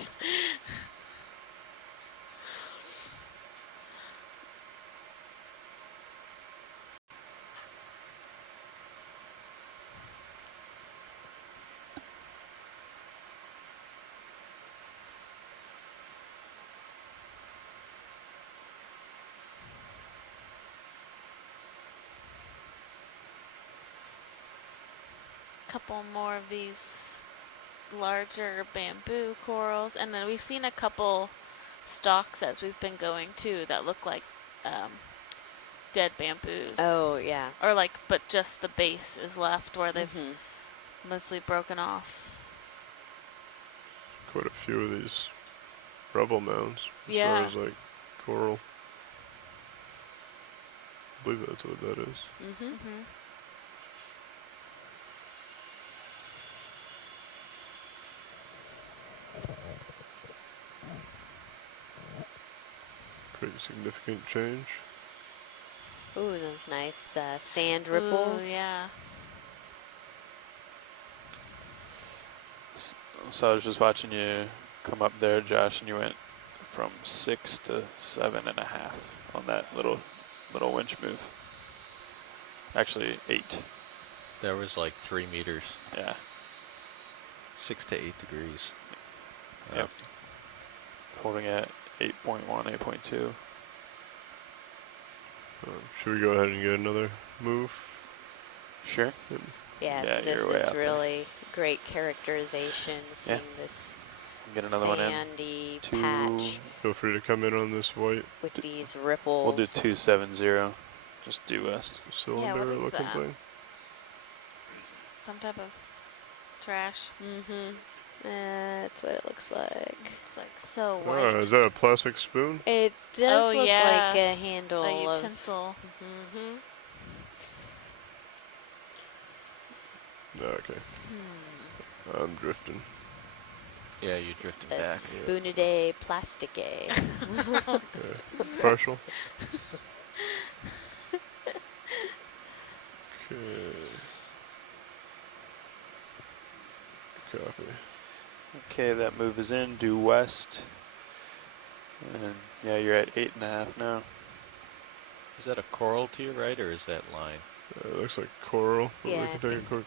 Couple more of these larger bamboo corals, and then we've seen a couple stalks as we've been going too that look like dead bamboos. Oh, yeah. Or like, but just the base is left where they've mostly broken off. Quite a few of these rubble mounds as Yeah. far as like coral. I believe that's what that is. Mm-hmm. Pretty significant change. Ooh, those nice sand ripples. Ooh, yeah. So I was just watching you come up there, Josh, and you went from 6 to 7.5 on that little winch move. Actually, 8. There was like 3 meters. Yeah. 6 to 8 degrees. Yep. Holding at 8.1, 8.2. Should we go ahead and get another move? Sure. Yeah, so this is really great characterization, seeing this Get another one in. sandy patch Feel free to come in on this white with these ripples. We'll do 270, just due west. cylinder what is looking that? thing. Some type of trash. Mm-hmm. That's what it looks like. It's like so white. Ah, is that a plastic spoon? It does look yeah. like a handle a of... utensil. Mm-hmm. Okay. I'm drifting. Yeah, you're drifting A back. spooniday plastique. Partial. Okay. Copy. Okay, that move is in, due west. And yeah, you're at 8.5 now. Is that a coral to your right, or is that line? It looks like coral, but Yeah, we I can take a think quick...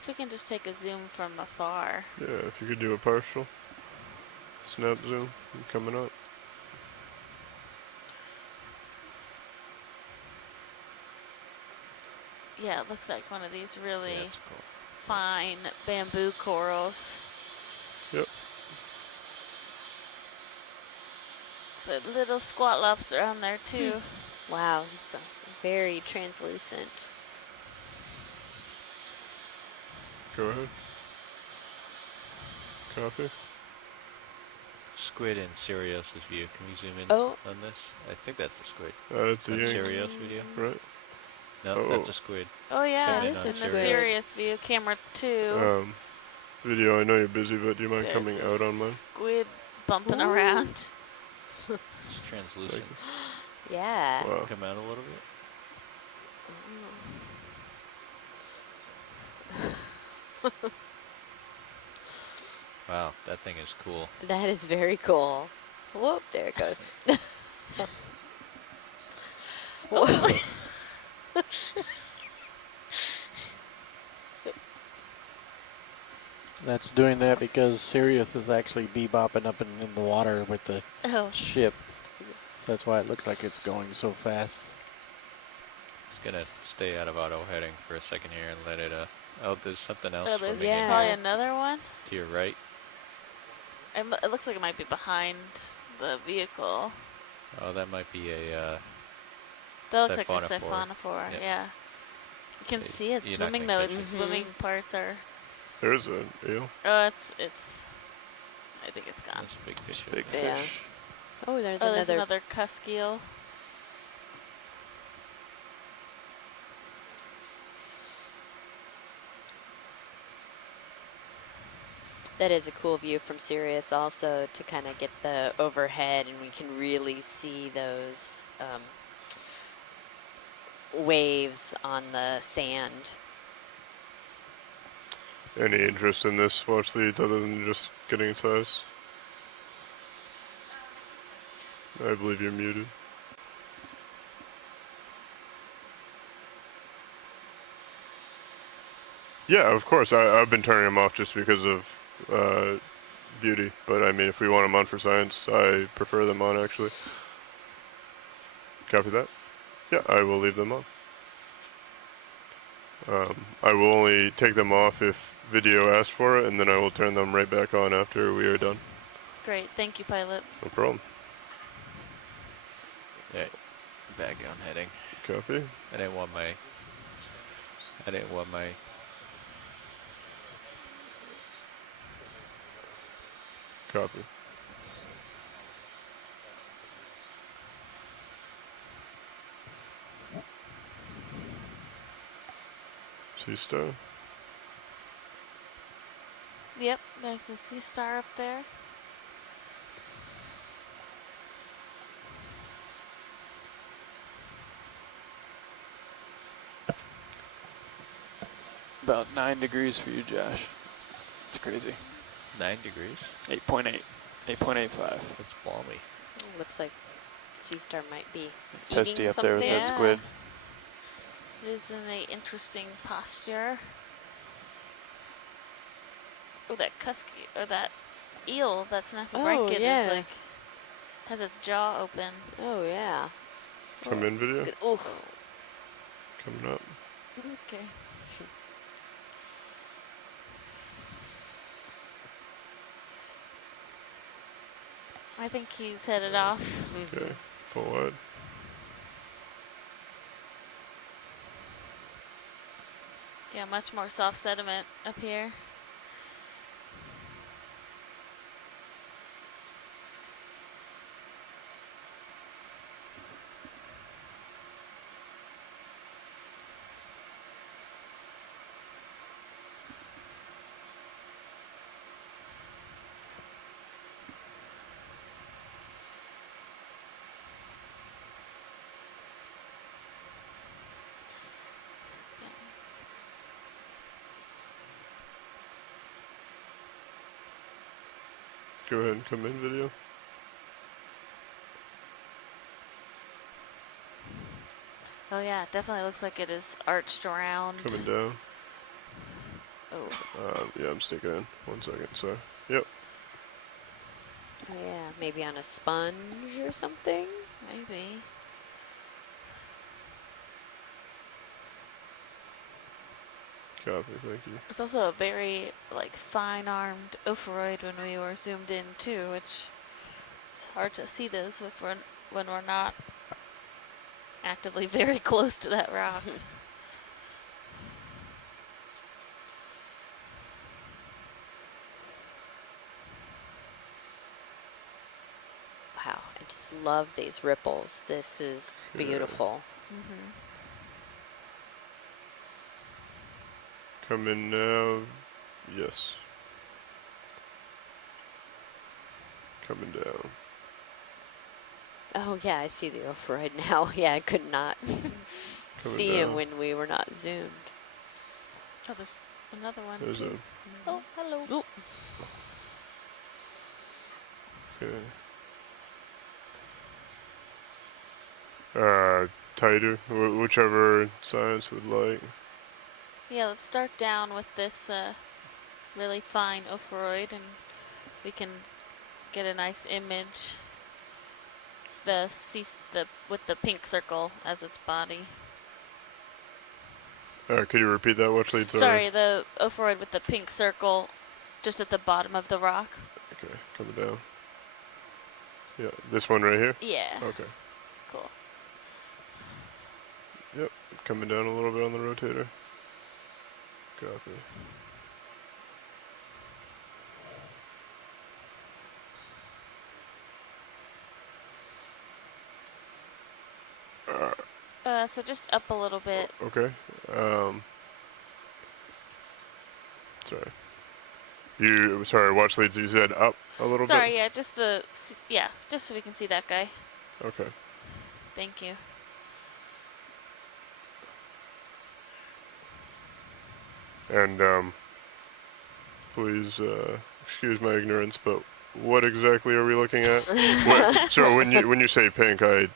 If we can just take a zoom from afar. Yeah, if you could do a partial. Snap zoom, coming up. Yeah, it looks like one of these really fine bamboo corals. Yep. The little squat lobster on there too. Wow, it's very translucent. Go ahead. Copy. Squid in Sirius's view. Can we zoom in Oh. on this? I think that's a squid. It's a on yank. Sirius video. Right. No, that's a squid. Oh yeah, Come in in on the Sirius. Sirius view, camera 2. Video, I know you're busy, but do you mind There's coming a out on mine? squid bumping around. It's translucent. Yeah. Wow. Come out a little bit. Wow, that thing is cool. That is very cool. Whoop, there it goes. That's doing that because Sirius is actually bebopping up in the water with the ship. So that's why it looks like it's going so fast. It's gonna stay out of auto heading for a second here and let it, oh, there's something else Oh, there's swimming in probably here. another one. To your right. It looks like it might be behind the vehicle. Oh, that might be a, That looks like a siphonophore. siphonophore, Yep. yeah. You can see it You're not swimming gonna though. catch Its it. swimming parts are. There's an eel. Oh, it's. I think it's gone. That's a big fish. Big Yeah. fish. Oh, there's There's another. another cusk eel. That is a cool view from Sirius also to kind of get the overhead and we can really see those waves on the sand. Any interest in this watch leads other than just getting size? I believe you're muted. Yeah, of course. I've been turning them off just because of beauty. But I mean, if we want them on for science, I prefer them on actually. Copy that? Yeah, I will leave them on. I will only take them off if video asks for it, and then I will turn them right back on after we are done. Great, thank you, pilot. No problem. Yeah, back on heading. Copy. I didn't want my Copy. Sea star. Yep, there's the sea star up there. About 9 degrees for you, Josh. It's crazy. 9 degrees? 8.8. 8.85. That's balmy. Looks like sea star might be Testy eating up there with something. that squid. It is in a interesting posture. Oh, that cusky, or that eel that's not breaking yeah. is like, has its jaw open. Oh, yeah. Come in video. Oof. Coming up. Okay. I think he's headed off. Okay. Full wide. Yeah, much more soft sediment up here. Go ahead and come in video. Oh yeah, it definitely looks like it is arched around. Coming down. Oh. Yeah, I'm sticking in. 1 second, sorry. Yep. Oh, yeah, maybe on a sponge or something? Maybe. Copy, thank you. It's also a very like fine-armed opheroid when we were zoomed in too, which it's hard to see those when we're not actively very close to that rock. Wow, I just love these ripples. This is beautiful. Mm-hmm. Come in now. Yes. Coming down. Oh yeah, I see the opheroid now. Yeah, I could not see him when we were not zoomed. Oh, there's another one There's too. Oh, hello. Ooh. Okay. Tighter, whichever science would like. Yeah, let's start down with this really fine opheroid, and we can get a nice image. With the pink circle as its body. Could you repeat that? Watch lead, Sorry, the opheroid with the pink circle just at the bottom of the rock. Okay, coming down. Yeah, this one right here? Yeah. Okay. Cool. Yep, coming down a little bit on the rotator. Copy. So just up a little bit. Okay. Sorry, watch leads, you said up a little bit? Sorry, yeah, just so we can see that guy. Okay. Thank you. And, please, excuse my ignorance, but what exactly are we looking at? So when you say pink, I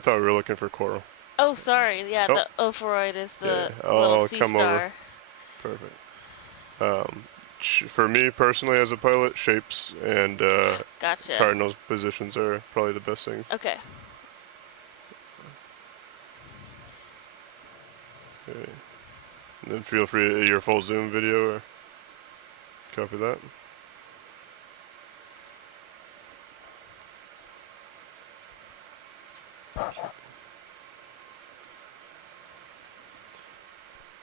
thought we were looking for coral. Oh, sorry. Yeah, the opheroid is the little sea star. Over. Perfect. For me personally, as a pilot, shapes and Gotcha. cardinals positions are probably the best thing. Okay. Okay. And then feel free your full zoom video or copy that.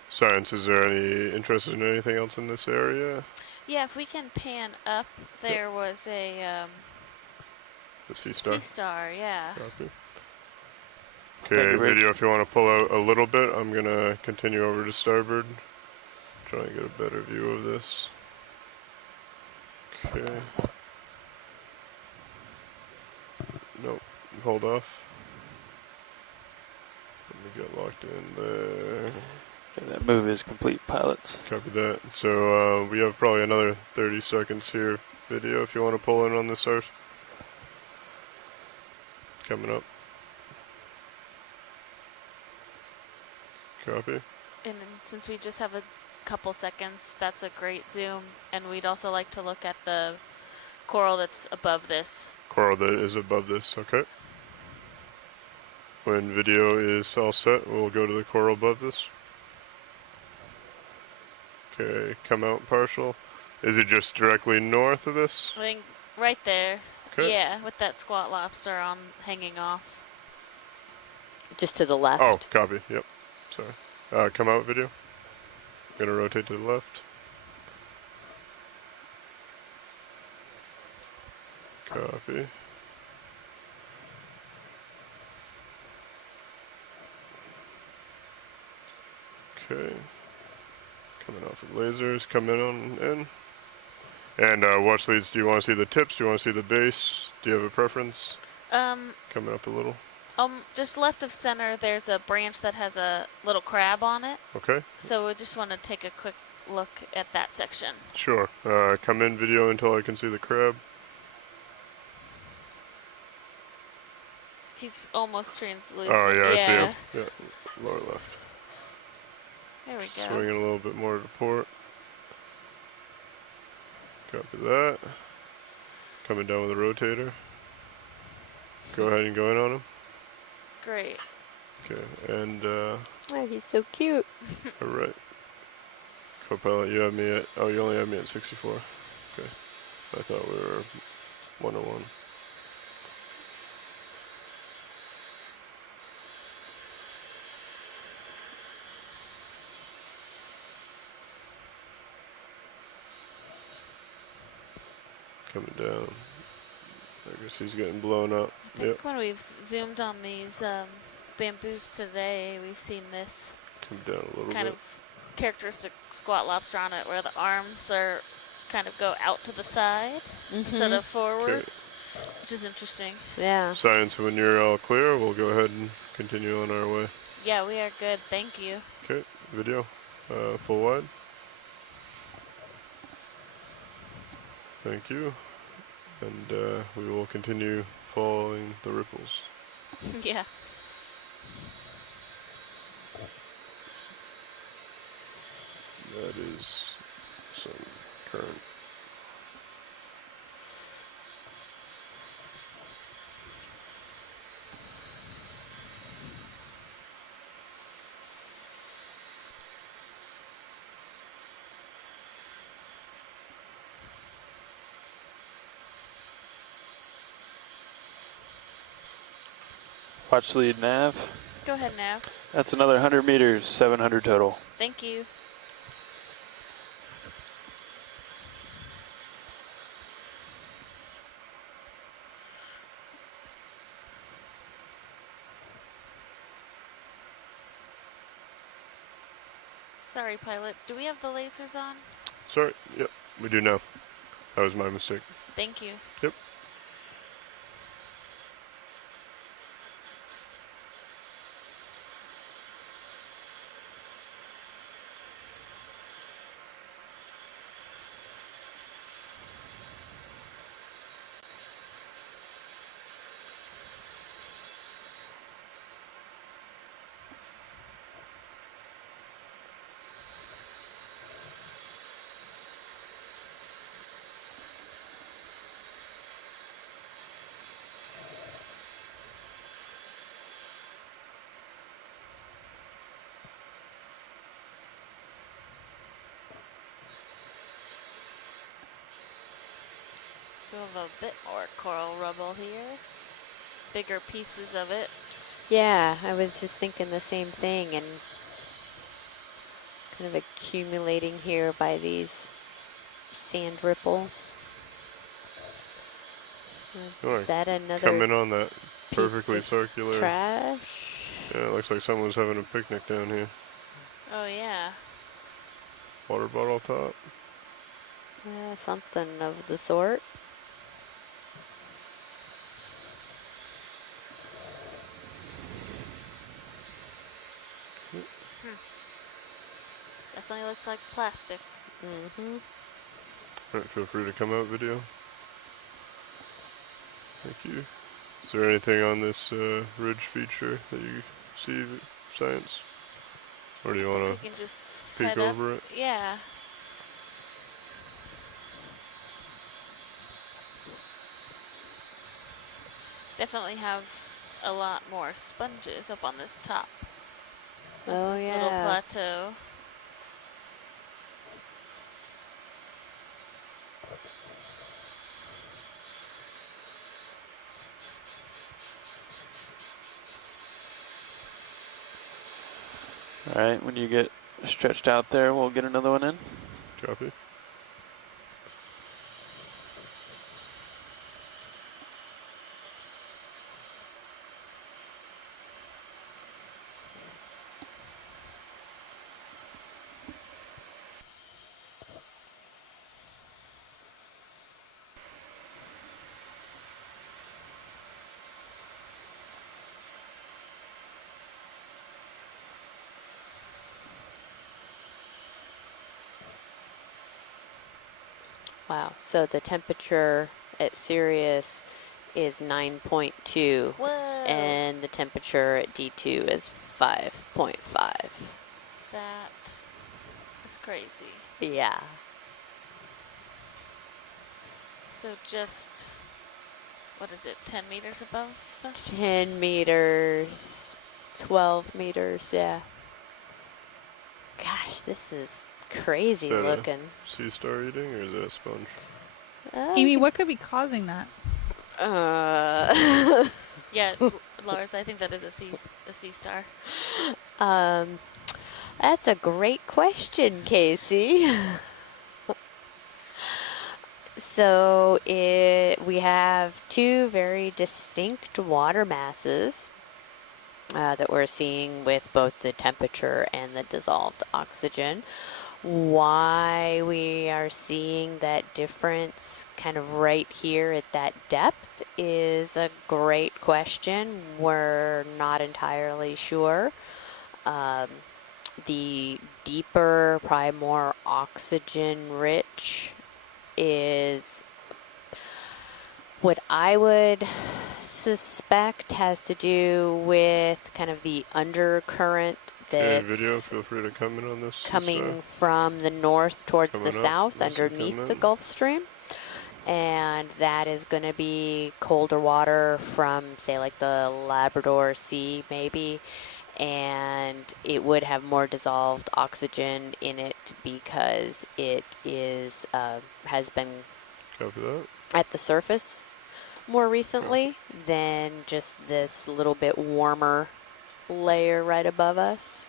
Science, is there any interest in anything else in this area? Yeah, if we can pan up, there was a the sea star. Sea star, yeah. Copy. Okay, video, if you want to pull out a little bit, I'm going to continue over to starboard. Try and get a better view of this. Okay. Nope, hold off. Let me get locked in there. Okay, that move is complete, pilots. Copy that. So we have probably another 30 seconds here. Video, if you want to pull in on this arc. Coming up. Copy. And since we just have a couple seconds, that's a great zoom. And we'd also like to look at the coral that's above this. Coral that is above this, okay. When video is all set, we'll go to the coral above this. Okay, come out partial. Is it just directly north of this? I think right there. Okay. Yeah, with that squat lobster on hanging off. Just to the left. Oh, copy, yep. Sorry. Come out video. Gonna rotate to the left. Copy. Okay. Coming off of lasers, coming on in. And watch leads, do you want to see the tips? Do you want to see the base? Do you have a preference? Coming up a little. Just left of center, there's a branch that has a little crab on it. Okay. So we just want to take a quick look at that section. Sure. Come in video until I can see the crab. He's almost translucent. Oh, yeah, I see him. Yeah, lower left. There we go. Swinging a little bit more to port. Copy that. Coming down with the rotator. Go ahead and go in on him. Great. Okay, and Oh, he's so cute. all right. Co-pilot, you have me at, oh, you only have me at 64. Okay. I thought we were 101. Coming down. I guess he's getting blown up. I think when we've zoomed on these bamboos today, we've seen this Come down a little kind bit. of characteristic squat lobster on it, where the arms are kind of go out to the side instead of forwards, which is interesting. Yeah. Science, when you're all clear, we'll go ahead and continue on our way. Yeah, we are good. Thank you. Okay, video, full wide. Thank you. And we will continue following the ripples. Yeah. That is some current. Watch lead nav. Go ahead, Nav. That's another 100 meters, 700 total. Thank you. Sorry, pilot. Do we have the lasers on? Sorry, yep, we do now. That was my mistake. Thank you. Yep. We have a bit more coral rubble here. Bigger pieces of it. Yeah, I was just thinking the same thing, and kind of accumulating here by these sand ripples. Is that another come in on that perfectly piece of circular trash? Yeah, it looks like someone's having a picnic down here. Oh, yeah. Water bottle top. Something of the sort. Definitely looks like plastic. Mm-hmm. Alright, feel free to come out, video. Thank you. Is there anything on this ridge feature that you see, Science? Or do you want We can just to peek head up. over it? Yeah. Definitely have a lot more sponges up on this top. Oh, this yeah. little plateau. All right, when you get stretched out there, we'll get another one in. Copy. Wow. So the temperature at Sirius is 9.2. Whoa. And the temperature at D2 is 5.5. That is crazy. Yeah. So just, what is it, 10 meters above us? 10 meters. 12 meters, yeah. Gosh, this is crazy Is that looking. a sea star eating, or is that a sponge? Amy, what could be causing that? Yeah, Lars, I think that is a sea star. That's a great question, Casey. So we have two very distinct water masses that we're seeing with both the temperature and the dissolved oxygen. Why we are seeing that difference kind of right here at that depth is a great question. We're not entirely sure. The deeper, probably more oxygen rich is what I would suspect has to do with kind of the undercurrent Okay, video, that's feel free to comment on this. coming from the north towards the Coming up, south nice and underneath coming the up. Gulf Stream. And that is going to be colder water from, say, like the Labrador Sea, maybe. And it would have more dissolved oxygen in it because it is has been Copy that. at the surface more recently than just this little bit warmer layer right above us.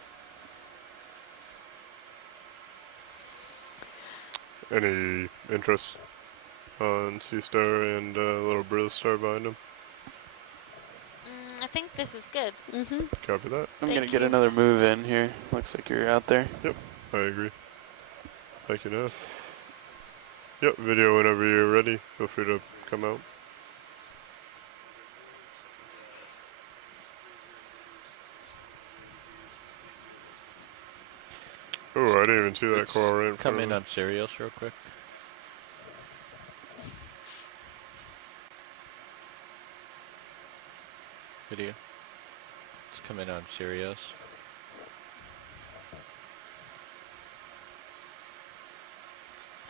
Any interest on Sea Star and little Brill Star behind him? I think this is good. Copy that. I'm going to Thank get you. another move in here. Looks like you're out there. Yep, I agree. Thank you, Neff. Yep, video whenever you're ready. Feel free to come out. Oh, I didn't even see that coral right in Come front in of on Sirius real quick. Video. Let's come in on Sirius.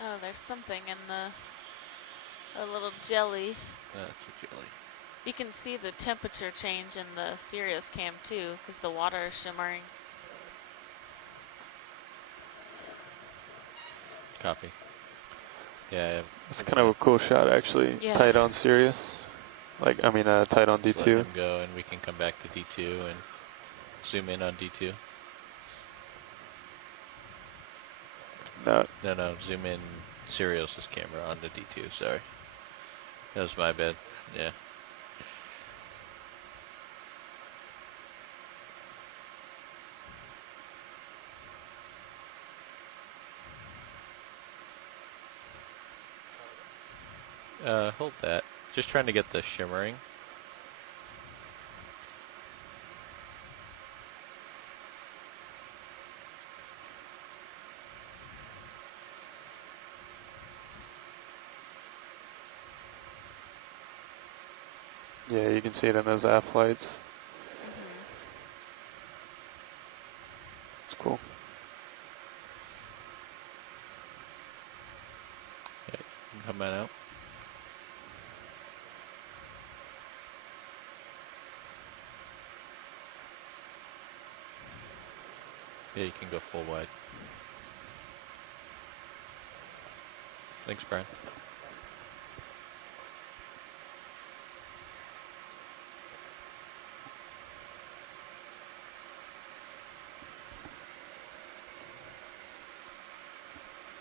Oh, there's something in a little jelly. That's a jelly. You can see the temperature change in the Sirius cam too, because the water is shimmering. Copy. Yeah. It's kind of a cool shot, actually. Yeah. Tight on Sirius. Like, I mean, tight on Just let D2. him go, and we can come back to D2 and zoom in on D2. No. No, zoom in Sirius's camera onto D2, sorry. That was my bad, yeah. Hold that. Just trying to get the shimmering. Yeah, you can see it in those aft lights. It's cool. Okay, come on out. Yeah, you can go full wide. Thanks, Brian.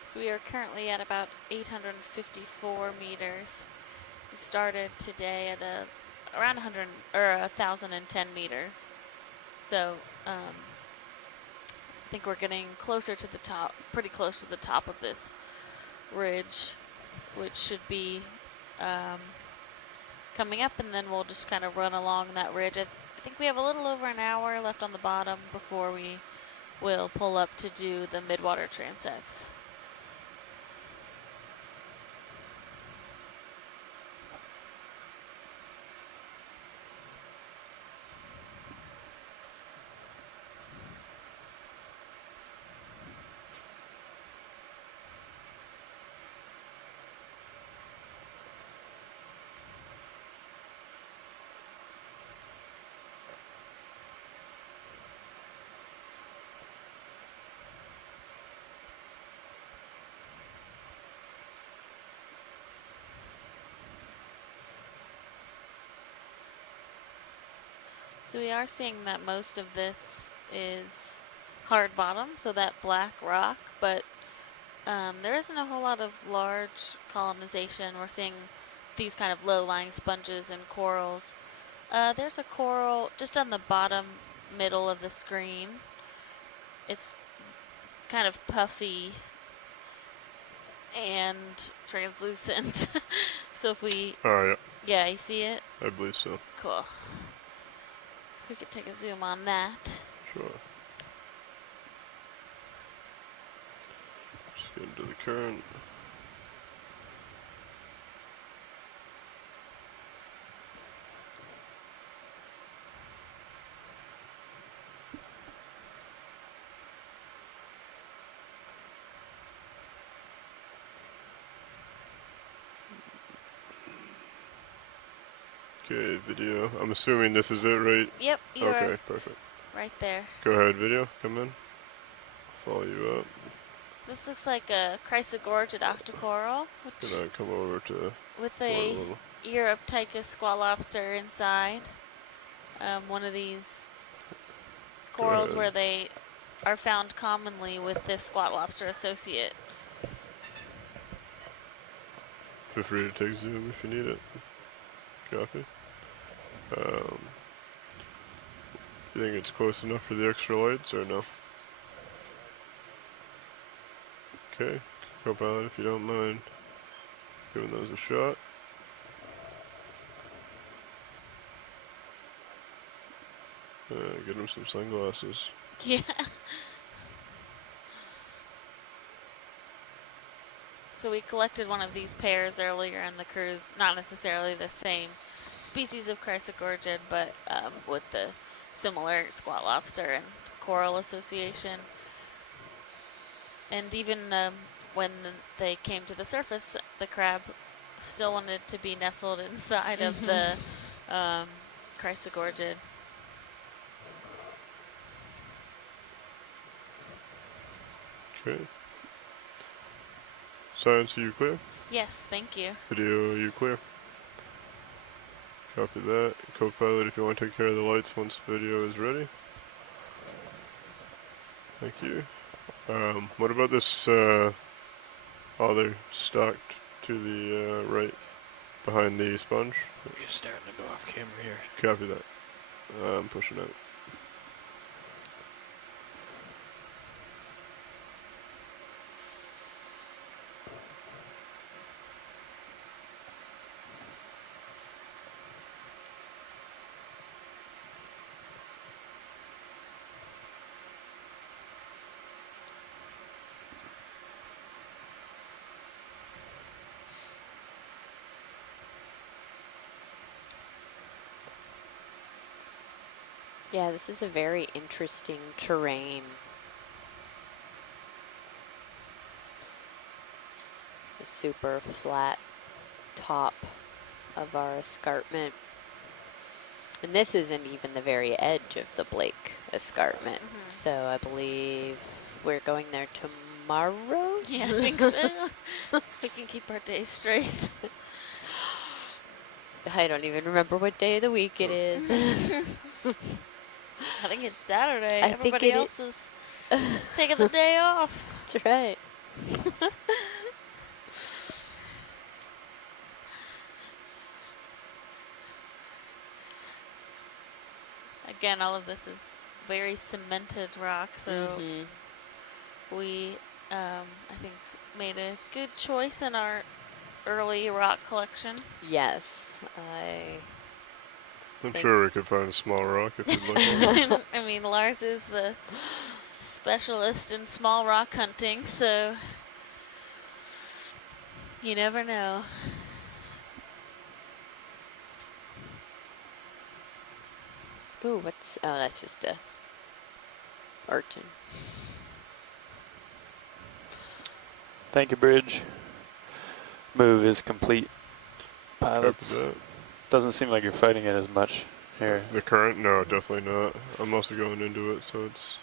So we are currently at about 854 meters. We started today at around 1,010 meters. So I think we're getting closer to the top, pretty close to the top of this ridge, which should be coming up, and then we'll just kind of run along that ridge. I think we have a little over an hour left on the bottom before we will pull up to do the midwater transects. So we are seeing that most of this is hard bottom, so that black rock, but there isn't a whole lot of large colonization. We're seeing these kind of low-lying sponges and corals. There's a coral just on the bottom middle of the screen. It's kind of puffy and translucent. So if we... Yeah. Yeah, you see it? I believe so. Cool. If we could take a zoom on that. Sure. Just get into the current. Okay, video. I'm assuming this is it, right? Yep, you're okay, perfect. right there. Go ahead, video. Come in. Follow you up. So this looks like a chrysogorgid octocoral, which Gonna come over to with a Europtychus squat lobster inside. One of these corals where they are found commonly with this squat lobster associate. Feel free to take zoom if you need it. Copy. You think it's close enough for the extra lights or no? Okay, co-pilot, if you don't mind giving those a shot. Get him some sunglasses. Yeah. So we collected one of these pairs earlier in the cruise, not necessarily the same species of chrysogorgid, but with the similar squat lobster and coral association. And even when they came to the surface, the crab still wanted to be nestled inside of the chrysogorgid. Okay. Science, are you clear? Yes, thank you. Video, are you clear? Copy that. Co-pilot, if you want to take care of the lights once the video is ready. Thank you. What about this other stocked to the right behind the sponge? You're starting to go off camera here. Copy that. I'm pushing out. Yeah, this is a very interesting terrain. The super flat top of our escarpment. And this isn't even the very edge of the Blake escarpment. So I believe we're going there tomorrow? Yeah, I think so. We can keep our days straight. I don't even remember what day of the week it is. I think it's Saturday. I Everybody think else is taking the day off. That's right. Again, all of this is very cemented rock, so we, I think, made a good choice in our early rock collection. Yes, I'm sure we could find a small rock if you'd like. I mean, Lars is the specialist in small rock hunting, so you never know. Ooh, what's... Oh, that's just a urchin. Thank you, Bridge. Move is complete. Pilots. Doesn't seem like you're fighting it as much here. The current? No, definitely not. I'm also going into it, so it's...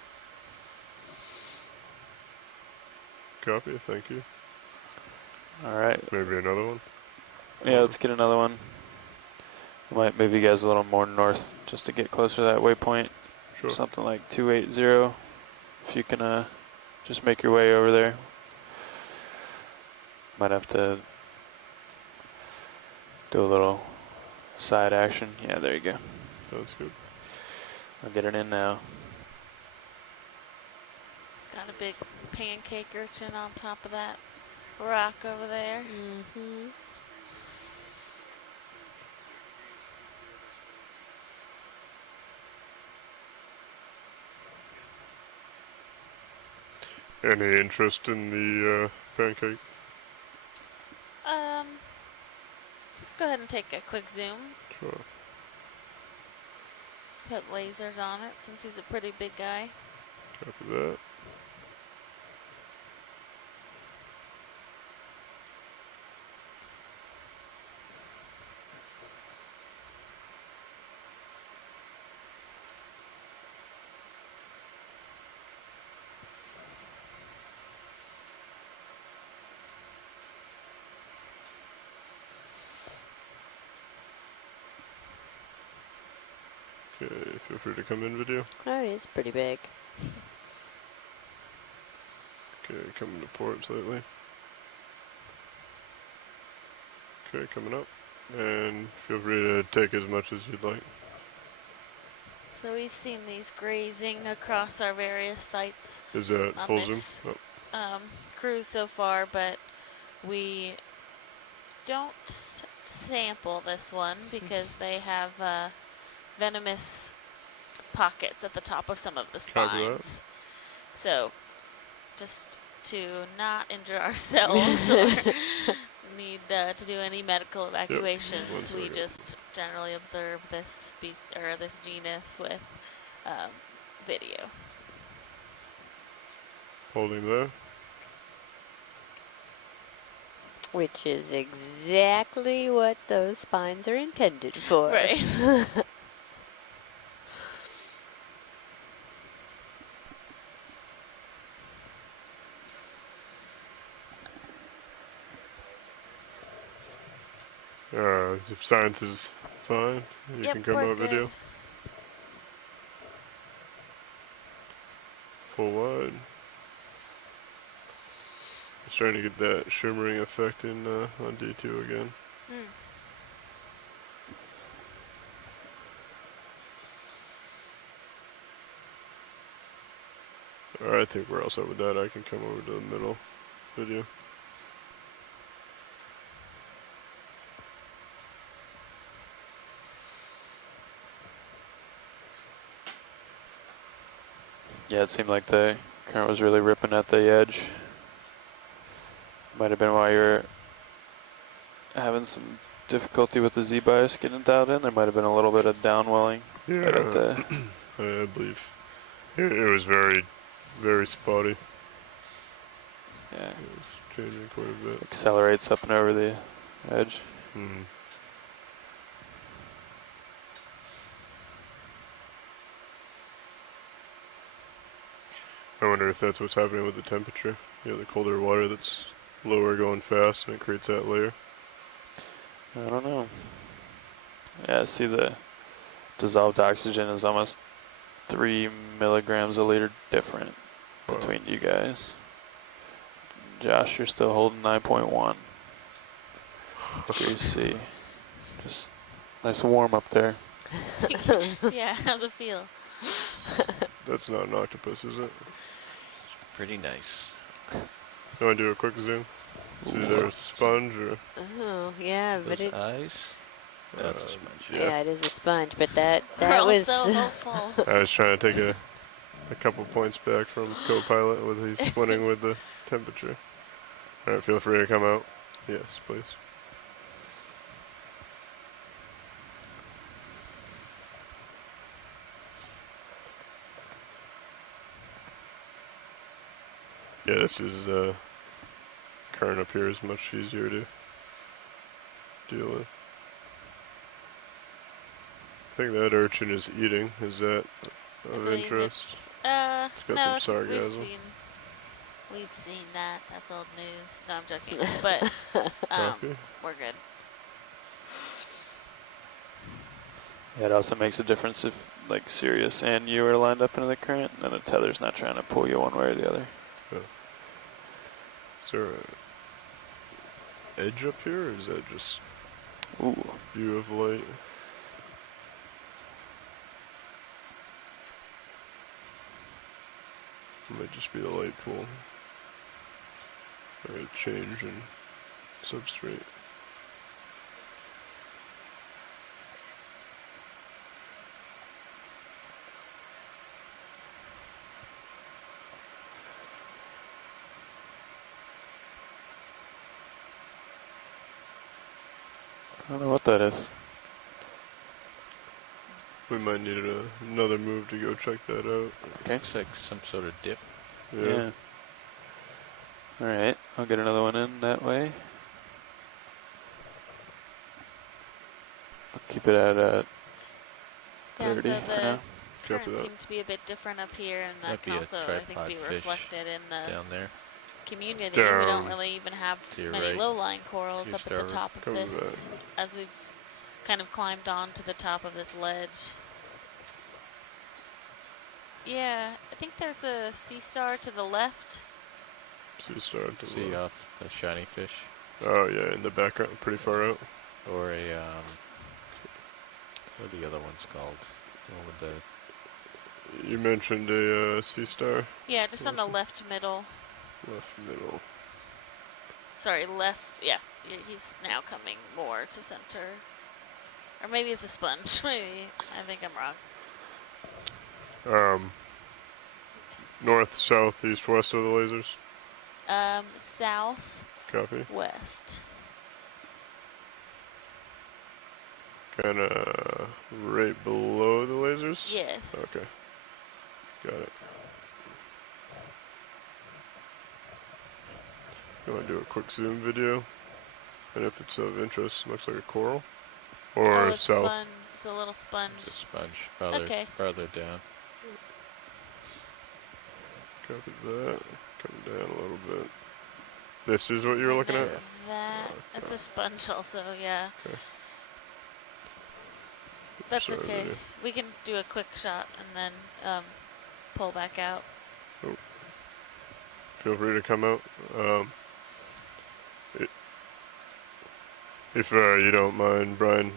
Copy, thank you. All right. Maybe another one? Yeah, let's get another one. I might move you guys a little more north just to get closer to that waypoint. Sure. Something like 280. If you can just make your way over there. Might have to do a little side action. Yeah, there you go. Sounds good. I'll get it in now. Got a big pancake urchin on top of that rock over there. Mm-hmm. Any interest in the pancake? Let's go ahead and take a quick zoom. Sure. Put lasers on it since he's a pretty big guy. Copy that. Okay, feel free to come in, video. Oh, it's pretty big. Okay, coming to port slightly. Okay, coming up. And feel free to take as much as you'd like. So we've seen these grazing across our various sites. Is that on full zoom? this, Oh. Cruise so far, but we don't sample this one because they have venomous pockets at the top of some of the Copy that. spines. So just to not injure ourselves or need to do any medical evacuations, we just generally observe this species or this genus with video. Holding there. Which is exactly what those spines are intended for. Right. If science is fine, you Yep, can come we're out video. good. Full wide. Just trying to get that shimmering effect in on D2 again. Alright, I think we're all set with that. I can come over to the middle video. Yeah, it seemed like the current was really ripping at the edge. Might have been why you're having some difficulty with the Z-bias getting dialed in. There might have been a little bit of downwelling. Yeah, right at the I believe it was very, very spotty. Yeah. It was changing quite a bit. Accelerates up and over the edge. Hmm. I wonder if that's what's happening with the temperature. You know, the colder water that's lower going fast and it creates that layer. I don't know. Yeah, see the dissolved oxygen is almost 3 milligrams a liter different between you guys. Josh, you're still holding 9.1. So you see, just nice and warm up there. Yeah, how's it feel? That's not an octopus, is it? Pretty nice. You want to do a quick zoom? See their sponge or? Oh, yeah, but Those it. eyes? That's a sponge. Yeah, it is a sponge, but that We're was. also hopeful. I was trying to take a couple points back from co-pilot with he's splitting with the temperature. Alright, feel free to come out. Yes, please. Yeah, this is current up here is much easier to deal with. I think that urchin is eating. Is that of interest? It's got no, some sargassum. We've seen that. That's old news. No, I'm joking. But Copy. we're good. Yeah, it also makes a difference if like Sirius and you are lined up into the current, and then a tether's not trying to pull you one way or the other. Yeah. Is there a edge up here, or is that just view of light? It might just be a light pool. Or a change in substrate. I don't know what that is. We might need another move to go check that out. Okay. Looks like some sort of dip. Yeah. Alright, I'll get another one in that way. I'll keep it at 30 so for now. Copy current that. seemed to be a bit different up here, and that Might can be a also, I think, tripod be fish reflected in the down there. community. We don't really even have To your many right. low-lying corals To your up at the starboard. top of Copy this, as we've kind of climbed on to the top of this ledge. Yeah, I think there's a sea star to the left. Sea star to the See left. off the shiny fish. Oh yeah, in the background, pretty far out. Or a, what are the other ones called? What would the... You mentioned a sea star. Yeah, just on the left middle. Left middle. Sorry, left. Yeah, he's now coming more to center. Or maybe it's a sponge. Maybe. I think I'm wrong. North, south, east, west of the lasers. South. Copy. West. Kinda right below the lasers? Yes. Okay. Got it. You want to do a quick zoom video? And if it's of interest, looks like a coral. Or a south. sponge. It's a little sponge. It's a sponge. Farther, Okay. farther down. Copy that. Come down a little bit. This is what you were looking at? That. That's a sponge also, yeah. Okay. That's Sorry, okay. video. We can do a quick shot and then pull back out. Oh. Feel free to come out. If you don't mind, Brian,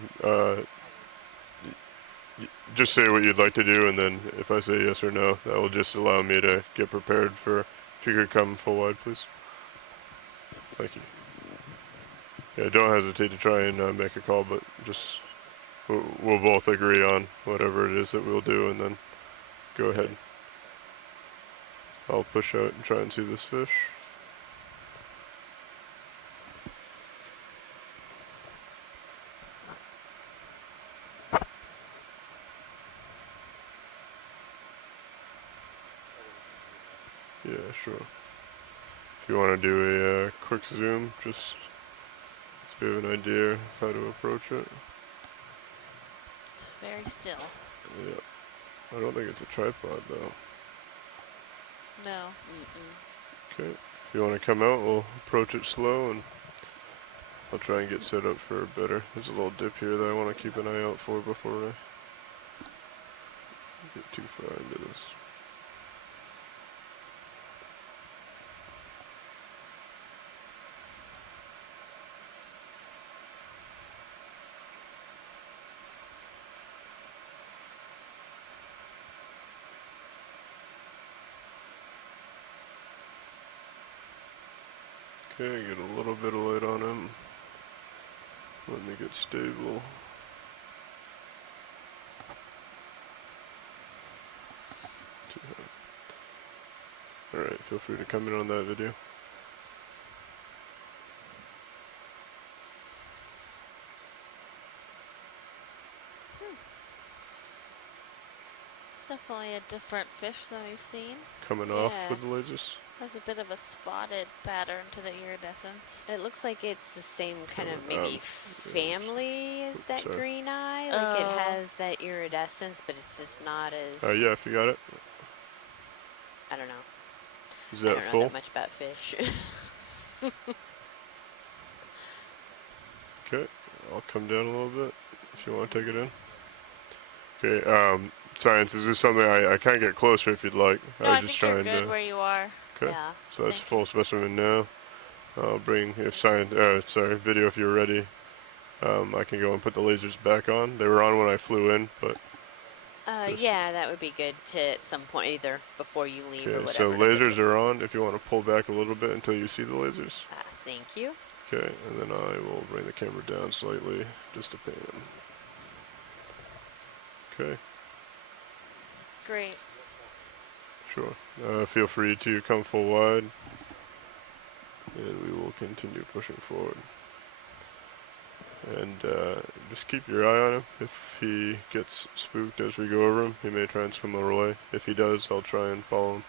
just say what you'd like to do, and then if I say yes or no, that will just allow me to get prepared for, if you could come full wide, please. Thank you. Yeah, don't hesitate to try and make a call, but just, we'll both agree on whatever it is that we'll do, and then go ahead. I'll push out and try and see this fish. Yeah, sure. If you want to do a quick zoom, just so we have an idea of how to approach it. It's very still. Yeah. I don't think it's a tripod, though. No. Okay. If you want to come out, we'll approach it slow, and I'll try and get set up for a better. There's a little dip here that I want to keep an eye out for before I get too far into this. Okay, get a little bit of light on him. Let me get stable. Alright, feel free to come in on that video. It's definitely a different fish than we've seen. Coming off with the lasers. Has a bit of a spotted pattern to the iridescence. It looks like it's the same kind of Coming maybe out. family as that Sorry. green eye. Like it has that iridescence, but it's just not as. Yeah, if you got it. I don't know. Is I that don't know full? that much about fish. Okay, I'll come down a little bit if you want to take it in. Okay. Science, is this something I can't get closer if you'd like? No, I was I just think you're trying good to. where you are. Okay. Yeah. So that's Thank full you. specimen now. I'll bring if science. Sorry, video if you're ready. I can go and put the lasers back on. They were on when I flew in, but. Yeah, that would be good to at some point, either before you leave or Okay, so whatever. To put lasers the, are on. If you want to pull back a little bit until you see the lasers. thank you. Okay, and then I will bring the camera down slightly just to pan. Okay. Great. Sure. Feel free to come full wide, and we will continue pushing forward. And just keep your eye on him. If he gets spooked as we go over him, he may try and swim over away. If he does, I'll try and follow him.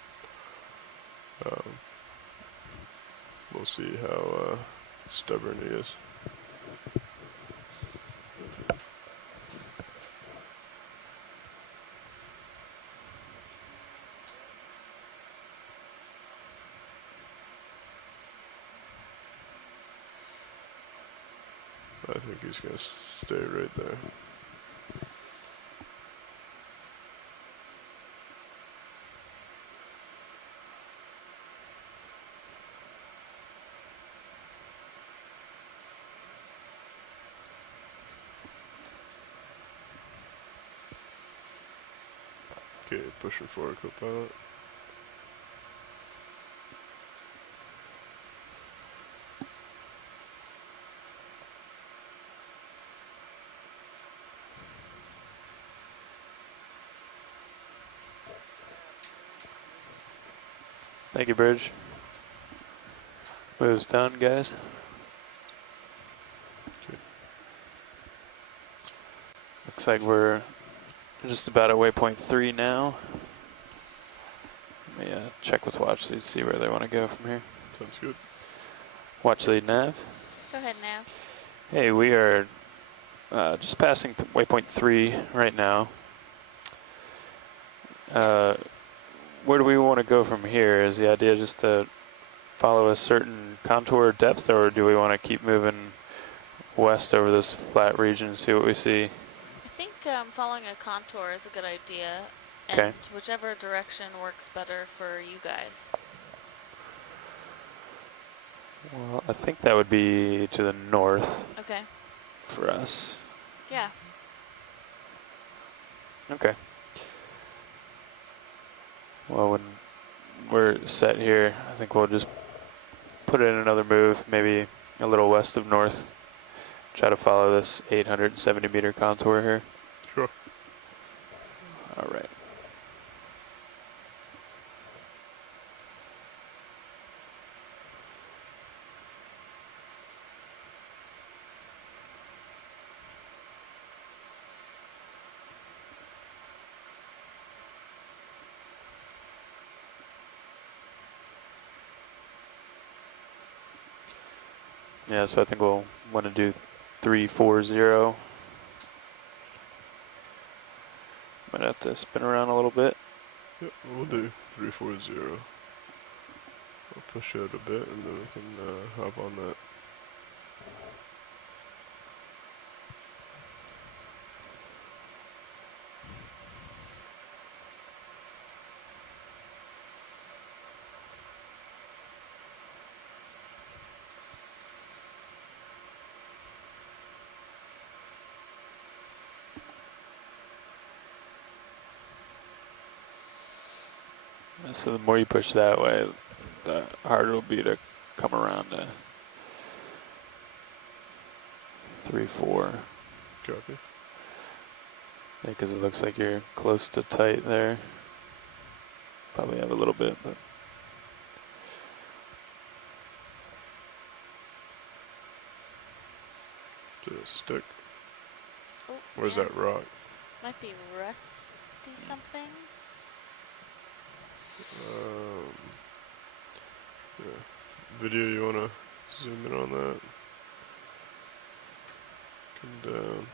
We'll see how stubborn he is. I think he's going to stay right there. Okay, pushing forward, co-pilot. Thank you, Bridge. Moves done, guys. Okay. Looks like we're just about at waypoint 3 now. Let me check with watch lead, see where they want to go from here. Sounds good. Watch lead nav. Go ahead, Nav. Hey, we are just passing waypoint 3 right now. Where do we want to go from here? Is the idea just to follow a certain contour depth, or do we want to keep moving west over this flat region and see what we see? I think following a contour is a good idea, and Okay. whichever direction works better for you guys. Well, I think that would be to the north Okay. for us. Yeah. Okay. Well, when we're set here, I think we'll just put in another move, maybe a little west of north. Try to follow this 870 meter contour here. Sure. All right. Yeah, so I think we'll want to do 340. Might have to spin around a little bit. Yep, we'll do 340. I'll push out a bit and then we can hop on that. So the more you push that way, the harder it'll be to come around to 3-4. Copy. Because it looks like you're close to tight there. Probably have a little bit, but To a stick. Oh, Where's yeah. that rock? Might be rusty something. Yeah. Video, you wanna zoom in on that? Come down.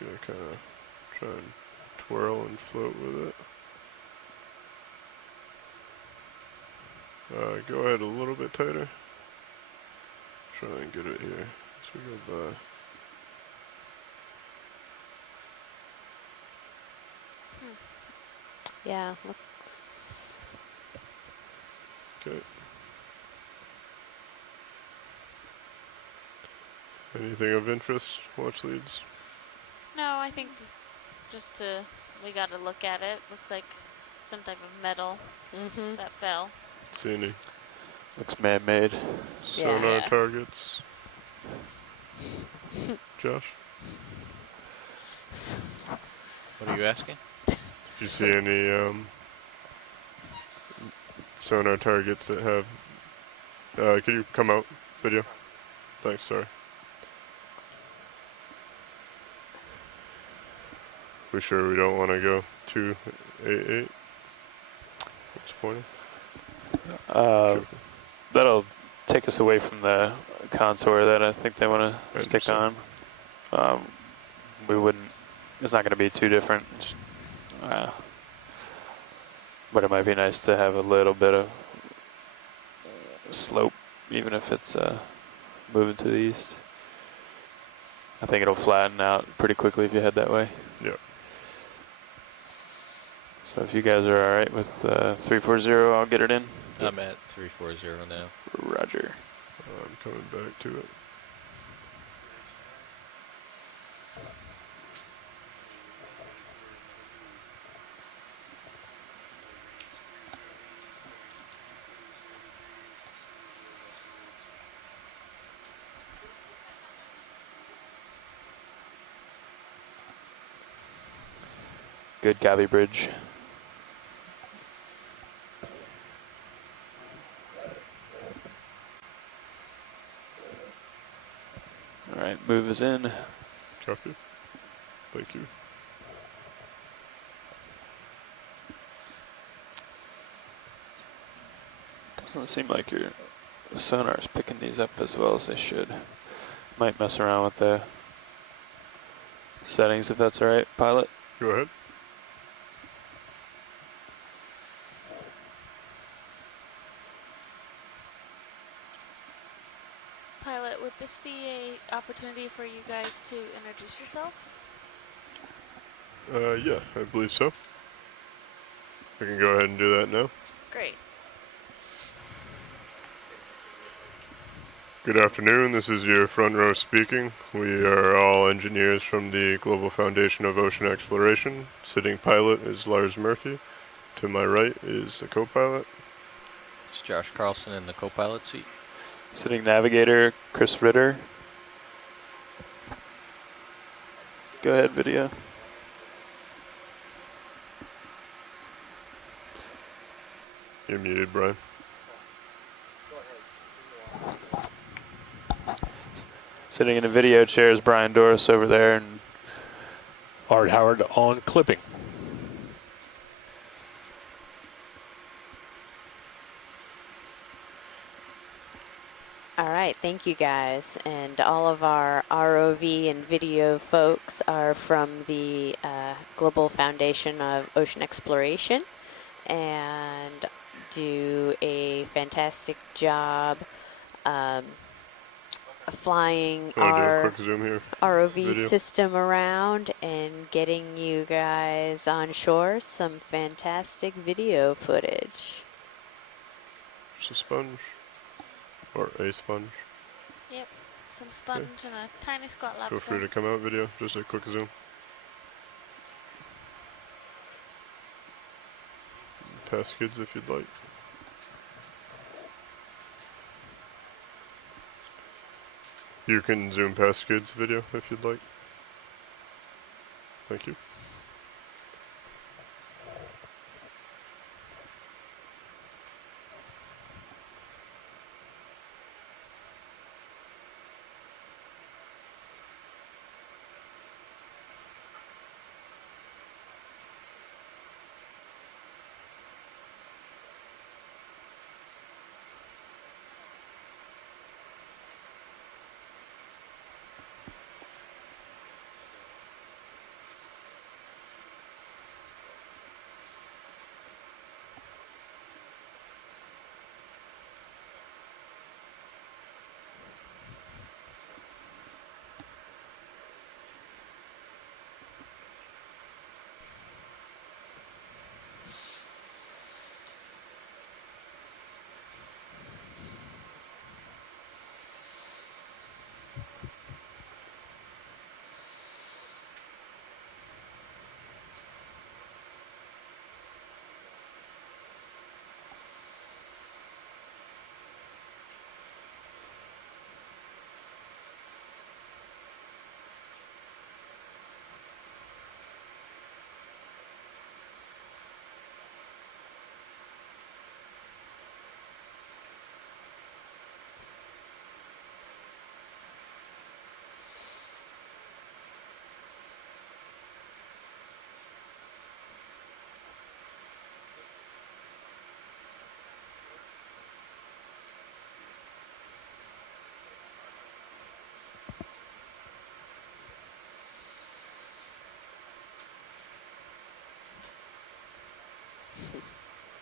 Gonna kinda try and twirl and float with it. Go ahead a little bit tighter. Try and get it here. So we go by. Yeah, looks. Okay. Anything of interest? Watch leads. No, I think we got to look at it. Looks like some type of metal that fell. See any Looks man-made. sonar Yeah. targets? Josh? What are you asking? If you see any sonar targets that have... could you come out, video? Thanks, sorry. We sure we don't want to go 288? Just pointing. That'll take us away from the contour that I think they want to stick on. We wouldn't. It's not going to be too different. But it might be nice to have a little bit of slope, even if it's moving to the east. I think it'll flatten out pretty quickly if you head that way. Yeah. So if you guys are all right with 340, I'll get it in. I'm at 340 now. Roger. I'm coming back to it. Good Gavi Bridge. All right, move is in. Copy. Thank you. Doesn't seem like your sonar's picking these up as well as they should. Might mess around with the settings if that's all right, pilot. Go ahead. Pilot, would this be a opportunity for you guys to introduce yourself? Yeah, I believe so. I can go ahead and do that now. Great. Good afternoon, this is your front row speaking. We are all engineers from the Global Foundation of Ocean Exploration. Sitting pilot is Lars Murphy. To my right is the co-pilot. It's Josh Carlson in the co-pilot seat. Sitting navigator, Chris Ritter. Go ahead, video. You're muted, Brian. Sitting in a video chair is Brian Doris over there, and Art Howard on clipping. All right, thank you guys. And all of our ROV and video folks are from the Global Foundation of Ocean Exploration and do a fantastic job flying I'll do a our quick zoom here. ROV Video. system around and getting you guys on shore some fantastic video footage. Just a sponge. Or a sponge. Yep, some sponge and a tiny squat Feel lobster. free to come out, video. Just a quick zoom. Pass skids if you'd like. You can zoom past skids video if you'd like. Thank you.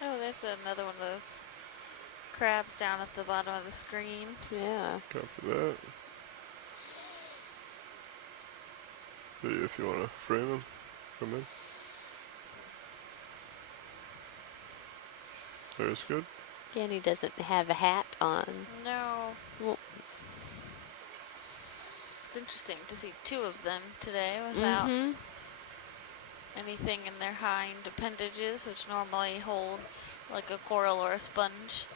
Oh, there's another one of those crabs down at the bottom of the screen. Yeah. Copy that. Video if you want to frame him, come in. There's good. Yeah, and he doesn't have a hat on. No. Well, It's interesting to see two of them today without anything in their hind appendages, which normally holds like a coral or a sponge.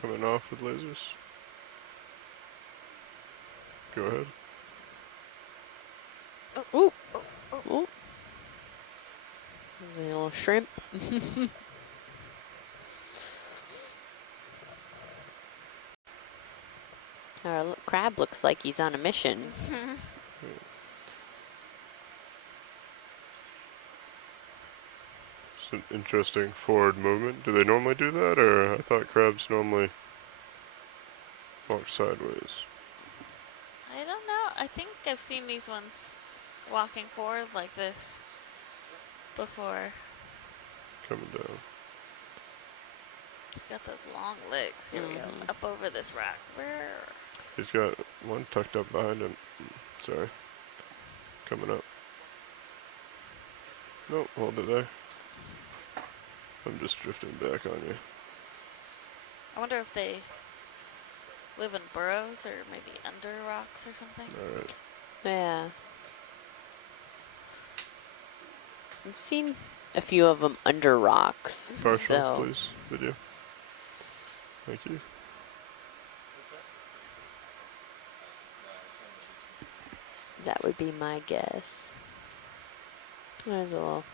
Coming off with lasers. Go ahead. Oh, oh. There's a little shrimp. Our crab looks like he's on a mission. It's an interesting forward movement. Do they normally do that, or I thought crabs normally walk sideways? I don't know. I think I've seen these ones walking forward like this before. Coming down. He's got those long legs. Here we go. Up over this rock. He's got one tucked up behind him. Sorry. Coming up. Nope, hold it there. I'm just drifting back on you. I wonder if they live in burrows or maybe under rocks or something. Alright. Yeah. I've seen a few of them under rocks. Partial, so. please. Video. Thank you. That would be my guess. There's a little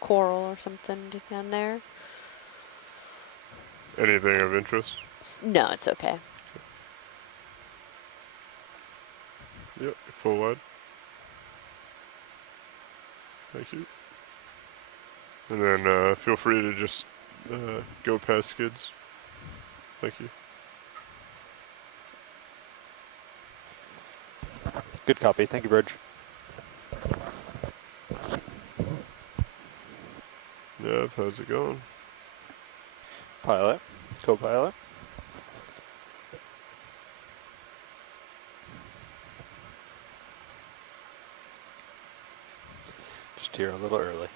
coral or something down there. Anything of interest? No, it's okay. Yep, full wide. Thank you. And then feel free to just go past skids. Thank you. Good copy. Thank you, Bridge. Yeah, how's it going? Pilot. Co-pilot. Just here a little early.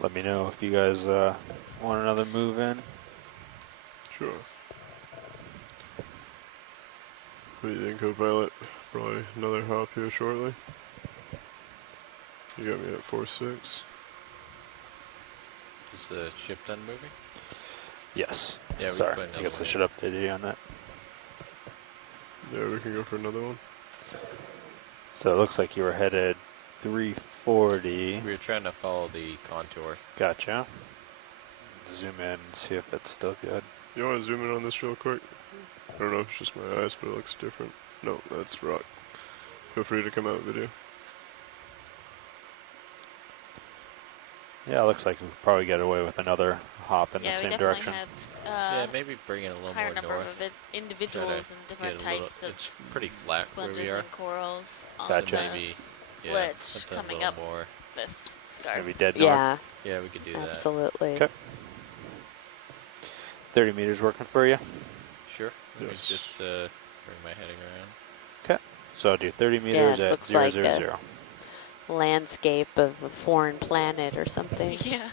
Let me know if you guys want another move in. Sure. What do you think, co-pilot? Probably another hop here shortly. You got me at 4.6. Is the ship done moving? Yes. Yeah, Sorry, we put I another guess I one should update you on that. Yeah, we can go for another one. So it looks like you were headed 340. We were trying to follow the contour. Gotcha. Zoom in and see if it's still good. You want to zoom in on this real quick? I don't know if it's just my eyes, but it looks different. No, that's rock. Feel free to come out video. Yeah, it looks like we could probably get away with another hop in the same direction. Had, yeah, maybe bring it a little higher more number north. of individuals and different types of it's pretty flat sponges where we are. and corals on Gotcha. the Maybe, yeah, ledge something a coming little up more. this scarp. Maybe dead north. Yeah. Yeah, we could do that. Absolutely. Okay. 30 meters working for you? Sure. Let Yes. me just bring my heading around. Okay. So I'll do 30 meters it at looks 0, like 0, a 0. landscape of a foreign planet or something. Yeah.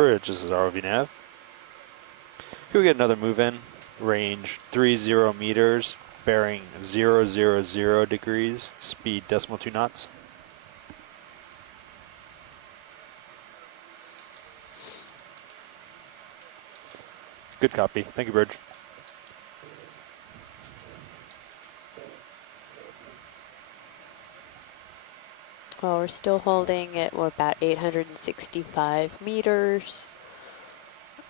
bridge. This is ROV nav. Here we get another move in. Range 30 meters, bearing 000 degrees, speed decimal 2 knots. Good copy. Thank you, bridge. Well, we're still holding it. We're about 865 meters.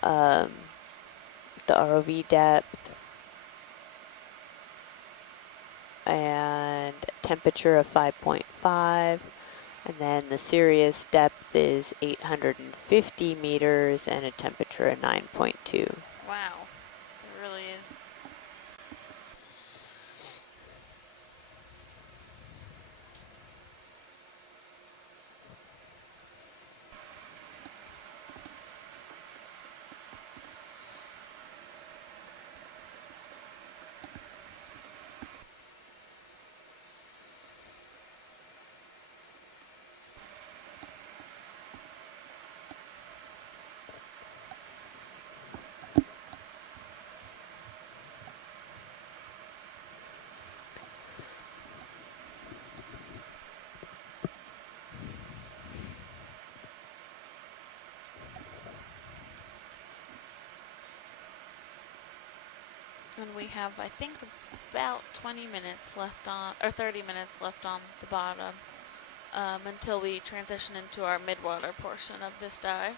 The ROV depth and temperature of 5.5. And then the Sirius depth is 850 meters and a temperature of 9.2. Wow, it really is. And we have, I think, about 20 minutes left on, or 30 minutes left on the bottom until we transition into our midwater portion of this dive.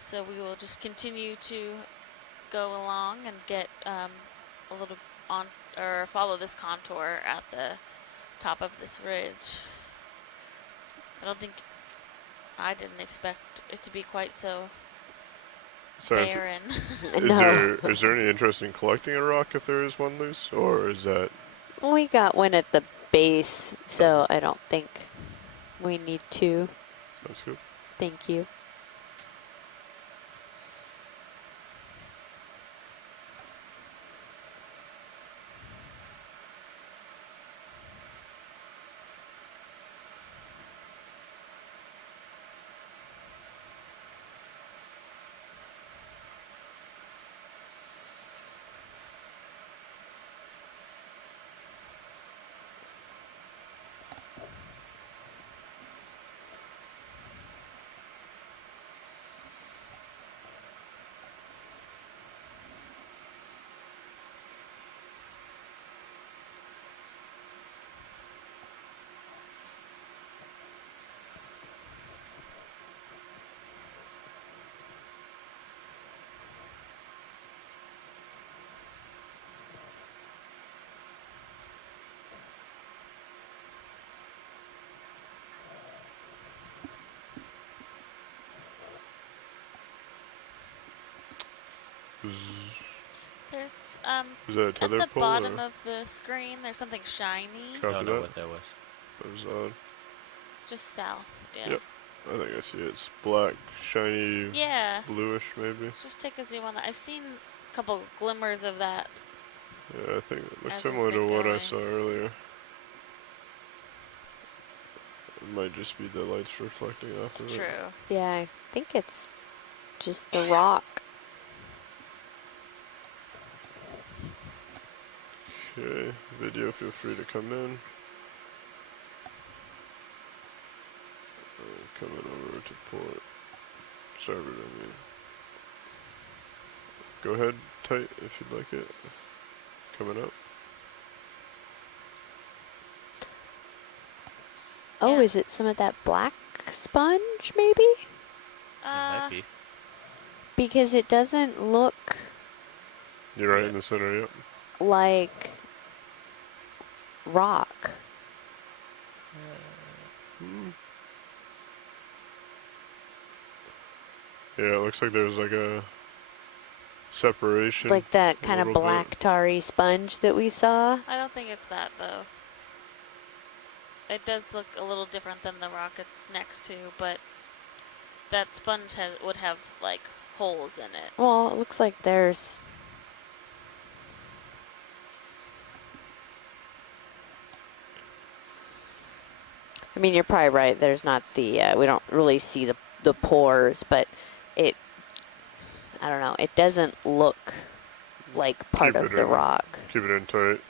So we will just continue to go along and get a little on, or follow this contour at the top of this ridge. I didn't expect it to be quite so barren. Is there any interest in collecting a rock if there is one loose, or is that? We got one at the base, so I don't think we need to. Sounds good. Thank you. There's is that a tether at the pole bottom or? of the screen, there's something shiny. Copy Don't know that. what that was. That was odd. Just south, yeah. Yep. I think I see it. It's black, shiny, Yeah. bluish maybe. Just take a zoom on that. I've seen a couple glimmers of that. Yeah, I think it looks As we've similar to been what I going. saw earlier. It might just be the lights reflecting off of it. True. Yeah, I think it's just the rock. Okay, video, feel free to come in. Coming over to port. Starboard, I mean. Go ahead, tight, if you'd like it. Coming up. Oh, is it some of that black sponge, maybe? It might be. Because it doesn't look You're right in the center, yep. like rock. Yeah, it looks like there's like a separation. Like that kind of black tarry sponge that we saw. I don't think it's that, though. It does look a little different than the rock it's next to, but that sponge would have, like, holes in it. Well, it looks like there's... I mean, you're probably right. There's not the... we don't really see the pores, but it, I don't know, it doesn't look like part of the rock. Keep it in tight.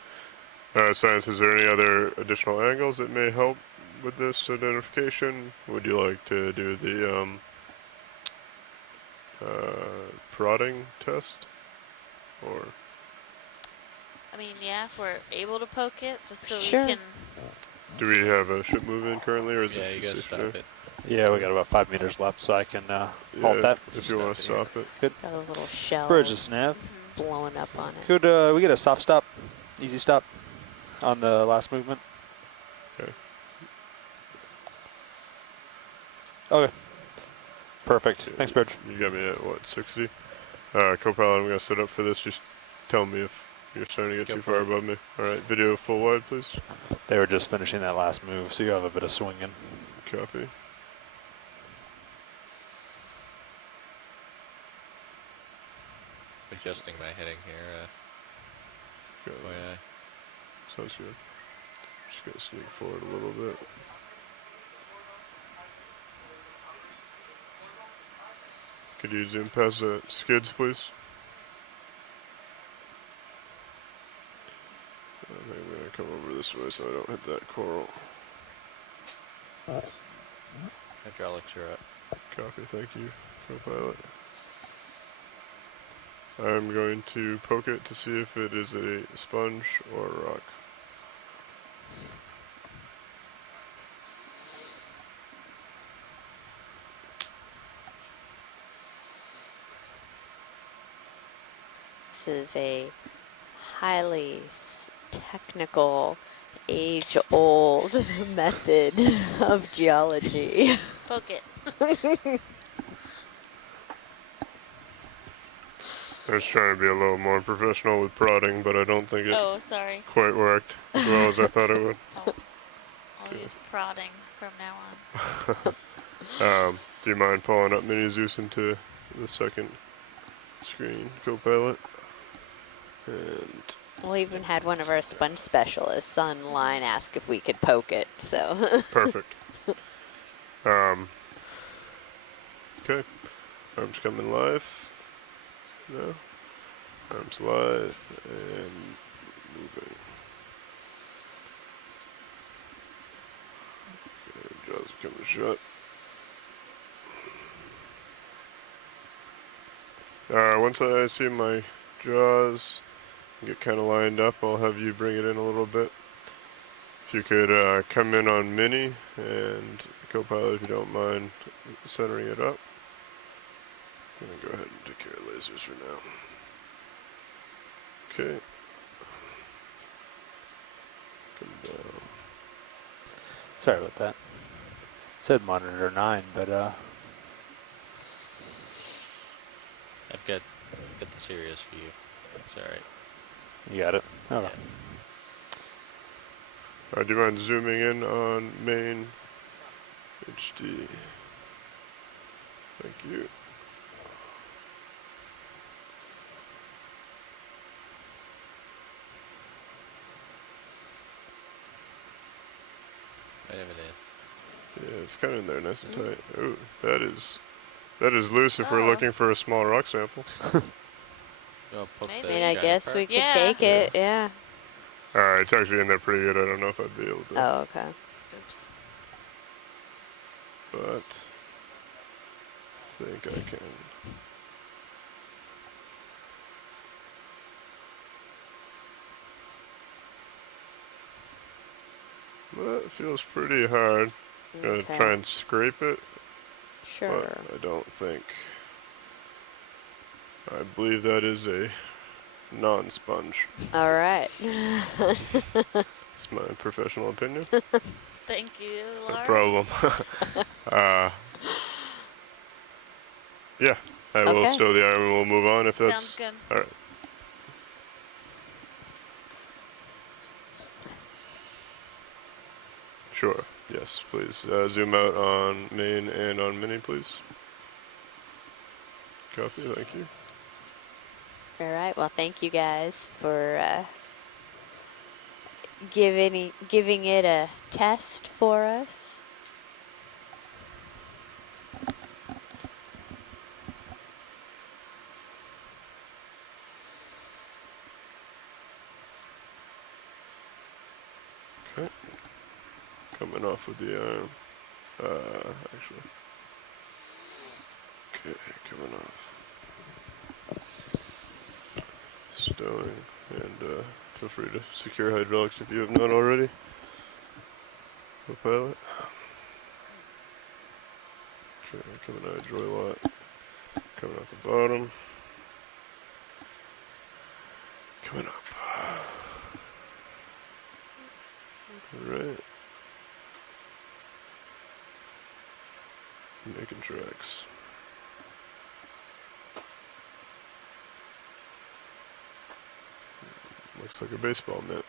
Science, is there any other additional angles that may help with this identification? Would you like to do the prodding test? Or I mean, yeah, if we're able to poke it, just so Sure. we can. do we have a ship moving currently, or is Yeah, it you just gotta stationary? stop it. Yeah, we got about 5 meters left, so I can halt Yeah, that. if you want to stop it. Good. Got those little shells Bridge the nav. blowing up on it. Could we get a soft stop, easy stop on the last movement? Okay. Okay. Perfect. Thanks, Bridge. You got me at what, 60? Co-pilot, I'm gonna set up for this. Just tell me if you're starting to get too far above me. All right, video full wide, please. They were just finishing that last move, so you have a bit of swinging. Copy. Adjusting my heading here. FYI. Sounds good. Just gotta sneak forward a little bit. Could you zoom past the skids, please? I think I'm gonna come over this way so I don't hit that coral. Hydraulics are up. Copy, thank you, co-pilot. I'm going to poke it to see if it is a sponge or a rock. This is a highly technical, age-old method of geology. Poke it. I was trying to be a little more professional with prodding, but I don't think it sorry. quite worked as well as I thought it would. I'll use prodding from now on. Do you mind pulling up Mini Zeus into the second screen, co-pilot? And We even had one of our sponge specialists online ask if we could poke it, so. perfect. Okay, arms coming live. No, arms live and moving. Okay, jaws are coming shut. Once I see my jaws get kind of lined up, I'll have you bring it in a little bit. If you could come in on Mini and co-pilot, if you don't mind centering it up. I'm gonna go ahead and take care of lasers for now. Okay. Come down. Sorry about that. It said monitor 9, but I've got the Sirius view. It's alright. you got it. Okay. Do you mind zooming in on main HD? Thank you. Right over there. Yeah, it's kind of in there, nice and tight. Ooh, that is loose if we're looking for a small rock sample. I mean, I guess we could take it, yeah. It's actually in there pretty good. I don't know if I'd be able to. Oh, okay. Oops. But I think I can. That feels pretty hard. Gonna Okay. try and scrape it. Sure. But I don't think. I believe that is a non-sponge. All right. It's my professional opinion. Thank you, No Lars. problem. Yeah, I will Okay. stow the arm and we'll move on if that's Sounds good. all right. Sure. Yes, please. Zoom out on main and on mini, please. Copy. Thank you. All right. Well, thank you guys for giving it a test for us. coming off with the arm. Actually. Okay, coming off. Stowing, and feel free to secure hydraulics if you have not already. Co-pilot. Okay, coming out of joy lot. Coming off the bottom. Coming up. Alright. Making tracks. Looks like a baseball mitt.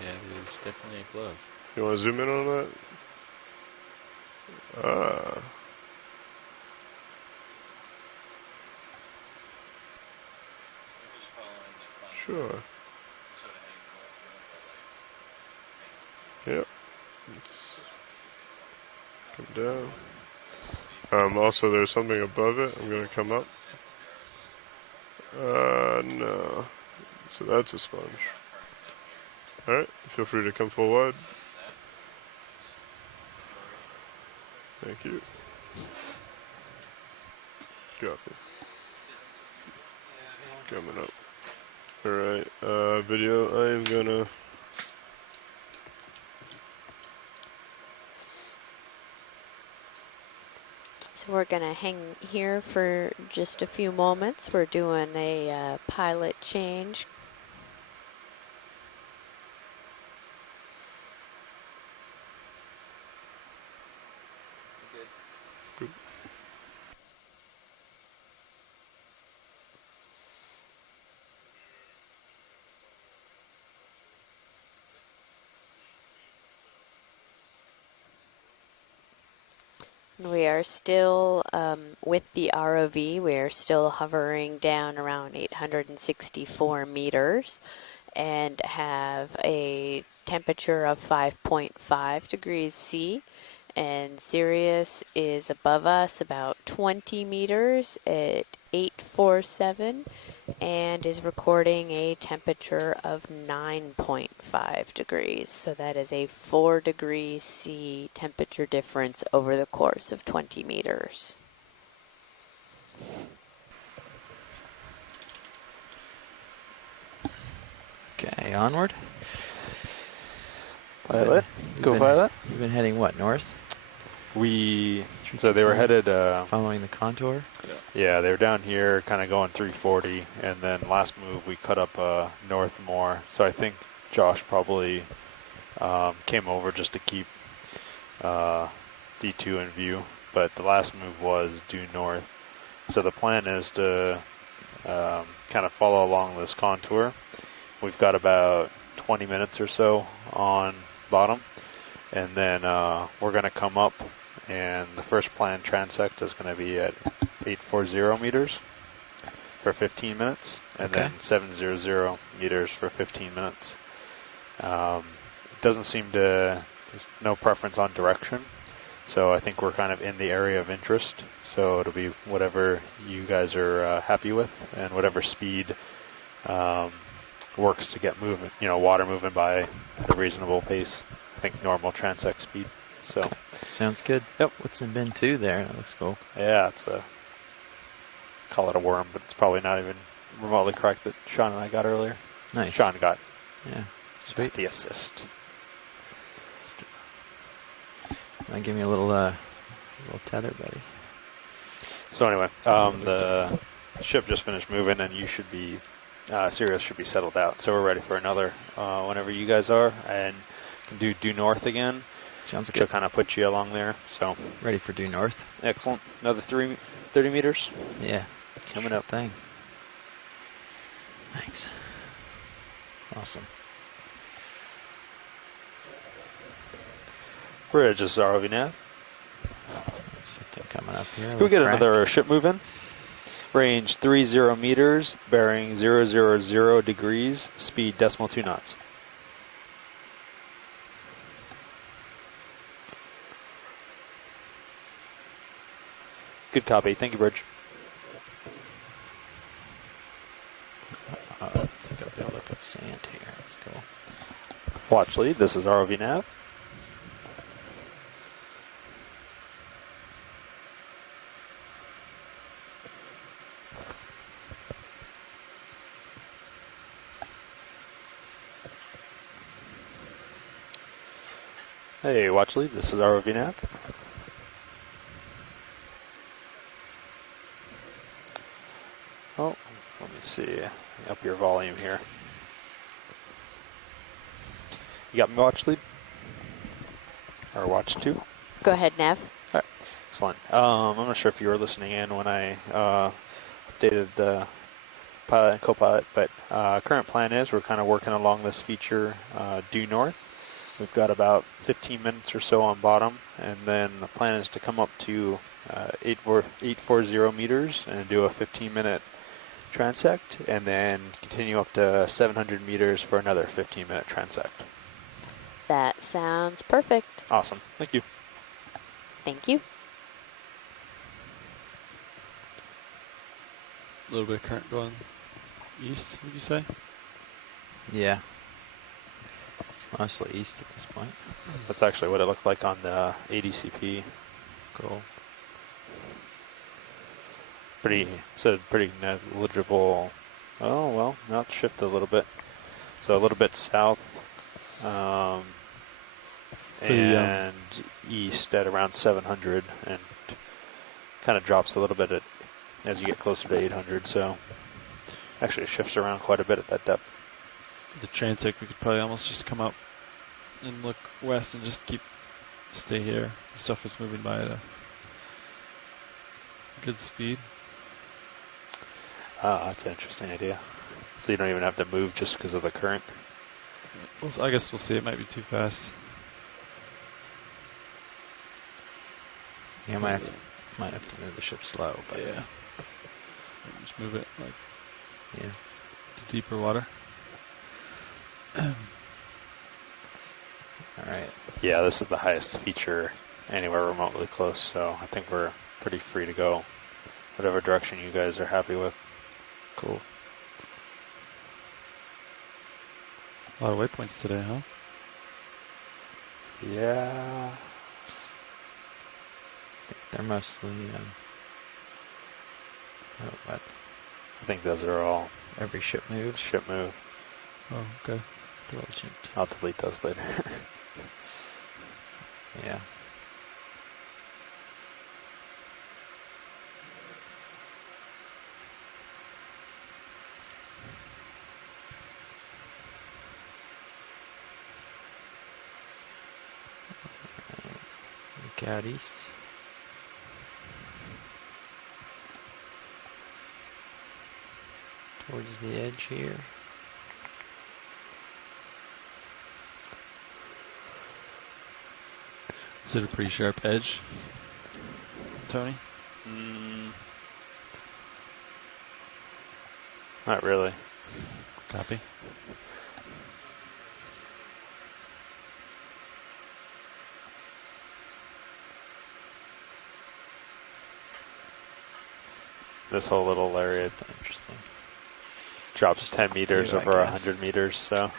Yeah, it is definitely a glove. You want to zoom in on that? Sure. Yep. Let's come down. Also, there's something above it. I'm going to come up. No. So that's a sponge. Alright, feel free to come full wide. Thank you. Copy. Coming up. Alright, video, I am gonna... So we're going to hang here for just a few moments. We're doing a pilot change. Good. We are still, with the ROV, we are still hovering down around 864 meters and have a temperature of 5.5 degrees C. And Sirius is above us about 20 meters at 847 and is recording a temperature of 9.5 degrees. So that is a 4 degrees C temperature difference over the course of 20 meters. Okay, onward. Pilot. Go pilot. We've been heading what, north? So they were headed... following the contour? Yeah, they were down here kind of going 340, and then last move we cut up north more. So I think Josh probably came over just to keep D2 in view, but the last move was due north. So the plan is to kind of follow along this contour. We've got about 20 minutes or so on bottom, and then we're going to come up, and the first planned transect is going to be at 840 meters for 15 minutes, and then 700 meters for 15 minutes. It doesn't seem to, there's no preference on direction, so I think we're kind of in the area of interest, so it'll be whatever you guys are happy with, and whatever speed works to get moving, water moving by at a reasonable pace. I think normal transect speed. So okay. Sounds good. Yep. What's in bin 2 there? That's cool. Yeah, it's call it a worm, but it's probably not even remotely correct that Sean and I got earlier. Nice. Sean got sweet the assist. Give me a little tether, buddy. So anyway, the ship just finished moving, and you should be Sirius should be settled out. So we're ready for another whenever you guys are, and can do due north again. Sounds which good. will kind of put you along there. So ready for due north. Excellent. Another 30 meters. Yeah, coming up. Thing. Thanks. Awesome. We're at just ROV nav. Something coming up here. Can we get another ship move in? Range 30 meters, bearing 000 degrees, speed 2 knots. Good copy. Thank you, Bridge. It's like a buildup of sand here. That's cool. Watch lead, this is ROV nav. Hey, watch lead, this is ROV nav. Oh, let me see. Up your volume here. You got me watch lead? Or watch 2? Go ahead, Nev. All right, excellent. I'm not sure if you were listening in when I updated the pilot and co-pilot, but current plan is we're kind of working along this feature due north. We've got about 15 minutes or so on bottom, and then the plan is to come up to 840 meters and do a 15-minute transect, and then continue up to 700 meters for another 15-minute transect. That sounds perfect. Awesome. Thank you. Thank you. A little bit of current going east, would you say? Yeah. Mostly east at this point. That's actually what it looked like on the ADCP. Cool. Pretty negligible. Oh, well, now it's shifted a little bit. So a little bit south and east at around 700, and kind of drops a little bit as you get closer to 800. So actually it shifts around quite a bit at that depth. The transect, we could probably almost just come up and look west and just stay here. The stuff is moving by at a good speed. That's an interesting idea. So you don't even have to move just because of the current. Well, I guess we'll see. It might be too fast. Yeah, might have to move the ship slow, but yeah, just move it like yeah, to deeper water. All right. Yeah, this is the highest feature anywhere remotely close, so I think we're pretty free to go whatever direction you guys are happy with. Cool. A lot of waypoints today, huh? Yeah. They're mostly what? I think those are all every ship move. Ship move. Oh, okay. Diligent. I'll delete those later. Yeah. Look out east. Towards the edge here. Is it a pretty sharp edge, Tony? Not really. Copy. This whole little area interesting. Drops 10 meters view, over I guess. 100 meters, so.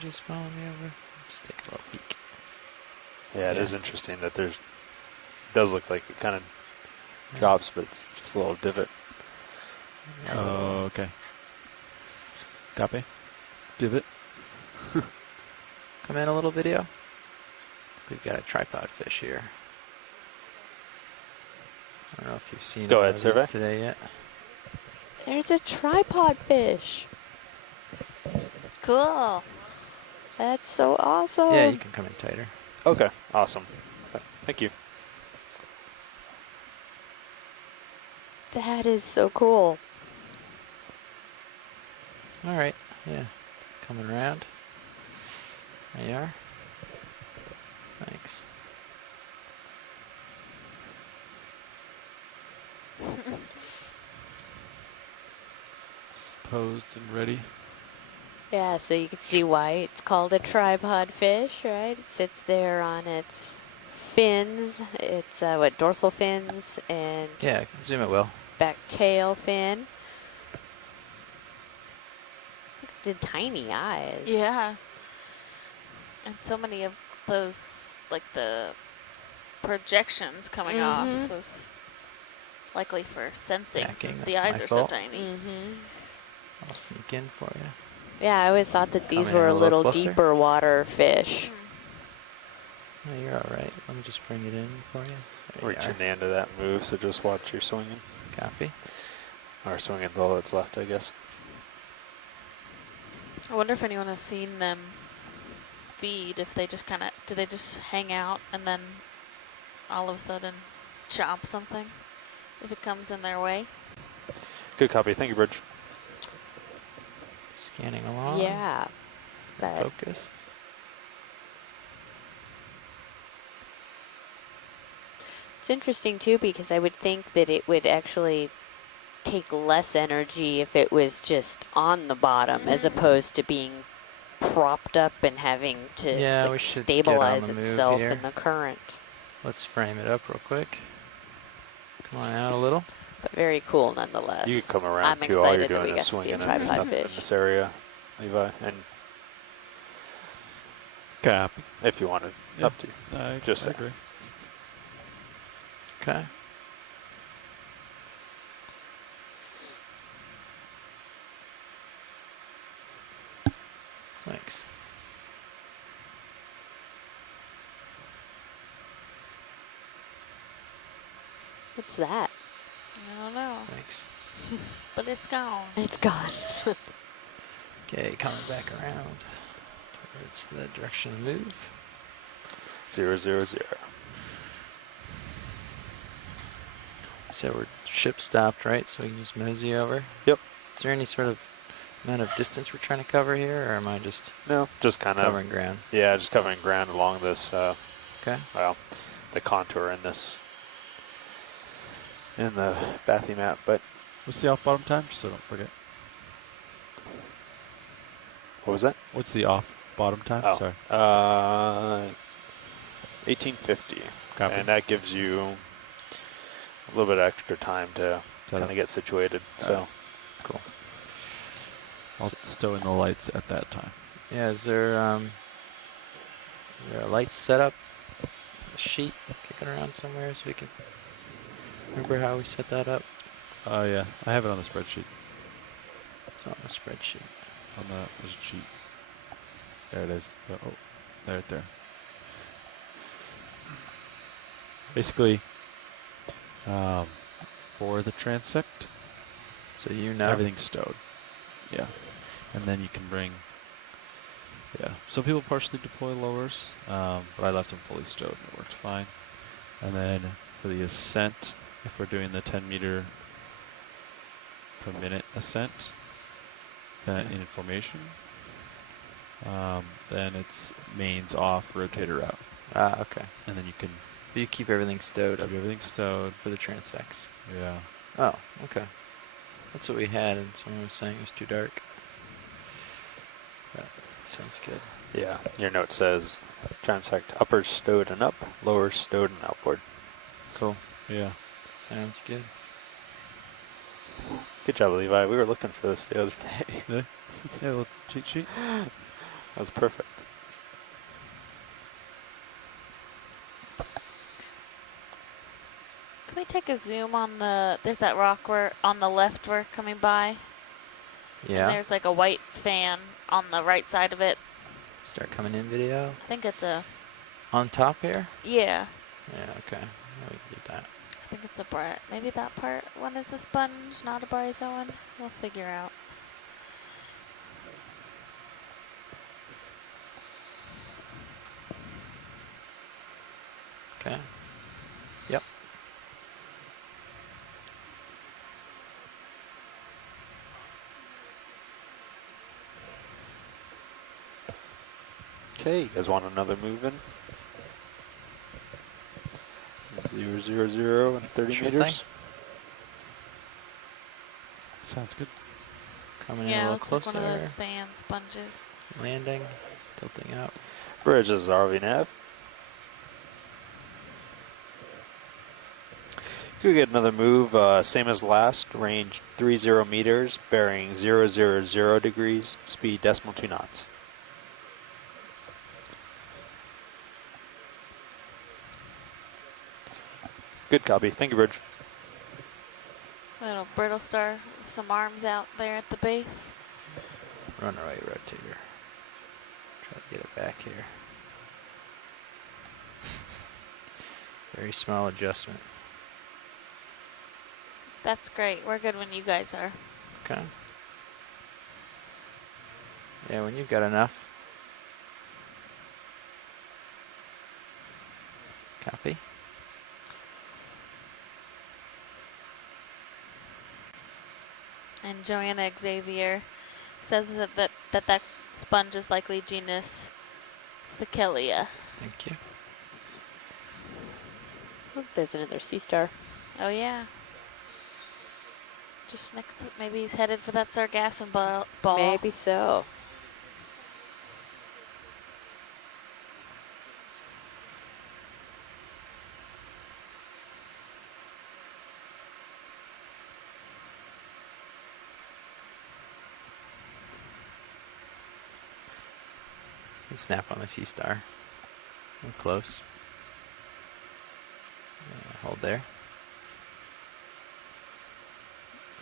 Just follow me over. Just take a little peek. Yeah, it is interesting that it does look like it kind of drops, but it's just a little divot. Oh, okay. Copy. Divot. Come in a little video. We've got a tripod fish here. I don't know if you've seen Go one ahead, of survey. these today yet. There's a tripod fish. Cool. That's so awesome. Yeah, you can come in tighter. Okay, awesome. Thank you. That is so cool. All right, yeah. Coming around. There you are. Thanks. Posed and ready. Yeah, so you can see why it's called a tripod fish, right? It sits there on its fins. It's dorsal fins and Yeah, zoom it, Will. back tail fin. the tiny eyes. Yeah. And so many of those, like the projections coming off was likely for sensing Backing, since the that's eyes my are fault. so tiny. I'll sneak in for you. Yeah, I always thought that these Come in were a a little little closer. deeper water fish. No, you're all right. Let me just bring it in for you. There you Reaching are. the end of that move, so just watch your swinging. Copy. Or swinging all that's left, I guess. I wonder if anyone has seen them feed, if they just kind of, do they just hang out and then all of a sudden chomp something if it comes in their way? Good copy. Thank you, Bridge. Scanning along. Yeah. But Focused. it's interesting too because I would think that it would actually take less energy if it was just on the bottom as opposed to being propped up and having to Yeah, we like, should stabilize get on the itself move here. in the current. Let's frame it up real quick. Come on out a little. But very cool nonetheless. You can come around I'm too. All you're excited that we doing is got to see a swinging and tripod up in fish. this area, Levi. And Copy. if you wanted, Yeah, up to you. I Just agree. Okay. Thanks. What's that? I don't know. Thanks. But it's gone. It's gone. Okay, coming back around towards the direction of move. 0, 0, 0. So we're ship stopped, right? So we can just mosey over. Yep. Is there any sort of amount of distance we're trying to cover here, or am I just No, just kind of covering ground? Yeah, just covering ground along this. Okay. Well, the contour in this in the bathy map, but What's the off bottom time? Just so I don't forget. what was that? What's the off bottom time? Oh, Sorry. 1850, Copy. and that gives you a little bit of extra time to kind of get situated. So cool. I'll stow in the lights at that time. Yeah, is there a light setup sheet kicking around somewhere so we can remember how we set that up? Yeah, I have it on the spreadsheet. It's on the spreadsheet. On the sheet. There it is. Oh, right there. Basically, for the transect, so you know everything's stowed. Yeah, and then you can bring. Yeah, some people partially deploy lowers, but I left them fully stowed and it worked fine. And then for the ascent, if we're doing the 10 meter per minute ascent, then in formation, then it's mains off, rotator out. Ah, okay. And then you can. But you keep everything stowed up. Keep everything stowed for the transects. Yeah. Oh, okay. That's what we had, and someone was saying it was too dark. That sounds good. yeah, your note says transect uppers stowed and up, lowers stowed and outboard. Cool. Yeah. Sounds good. Good job, Levi. We were looking for this the other day. Yeah, a little cheat sheet. That was perfect. Can we take a zoom on there's that rock on the left we're coming by? Yeah. And there's like a white fan on the right side of it. Start coming in video. I think it's a, On top here? yeah. Yeah, okay. Yeah, we can do that. I think it's a maybe that part one is a sponge, not a bryozoan. We'll figure out. Okay. Yep. Okay, you guys want another move in? 0, 0, 0 and 30 Sure meters. thing. Sounds good. Coming in a Yeah, little looks like closer. one of those fan sponges. Landing. Tilting out. Bridge is RV nav. Could we get another move, same as last, range 30 meters, bearing 000 degrees, speed 2 knots. Good copy. Thank you, Bridge. Little brittle star with some arms out there at the base. Run right rotator. Try to get it back here. Very small adjustment. That's great. We're good when you guys are. Okay. Yeah, when you've got enough. Copy. And Joanna Xavier says that sponge is likely genus Fichelia. Thank you. Oh, there's another sea star. Oh yeah. Just next to, maybe he's headed for that sargassum ball. Maybe so. And snap on the sea star. We're close. Hold there.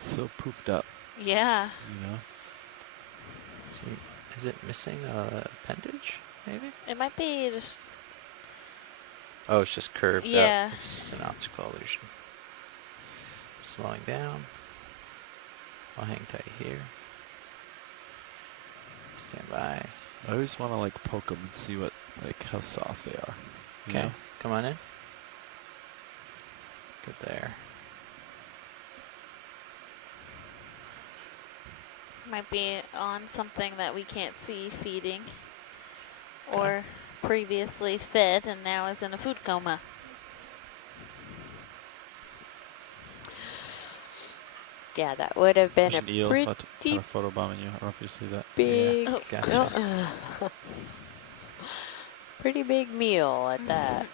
So poofed up. Yeah. You know? Is it missing a appendage, maybe? It might be just. Oh, it's just curved Yeah. up. It's just an optical illusion. Slowing down. I'll hang tight here. Stand by. I always want to like poke them and see what, like how soft they are. You Okay, know? come on in. Good there. Might be on something that we can't see feeding. Or previously fed and now is in a food coma. Yeah, that would have been There's a an eel pretty kind of photobombing you. I don't know if you see that. big, Yeah, gotcha. pretty big meal at that.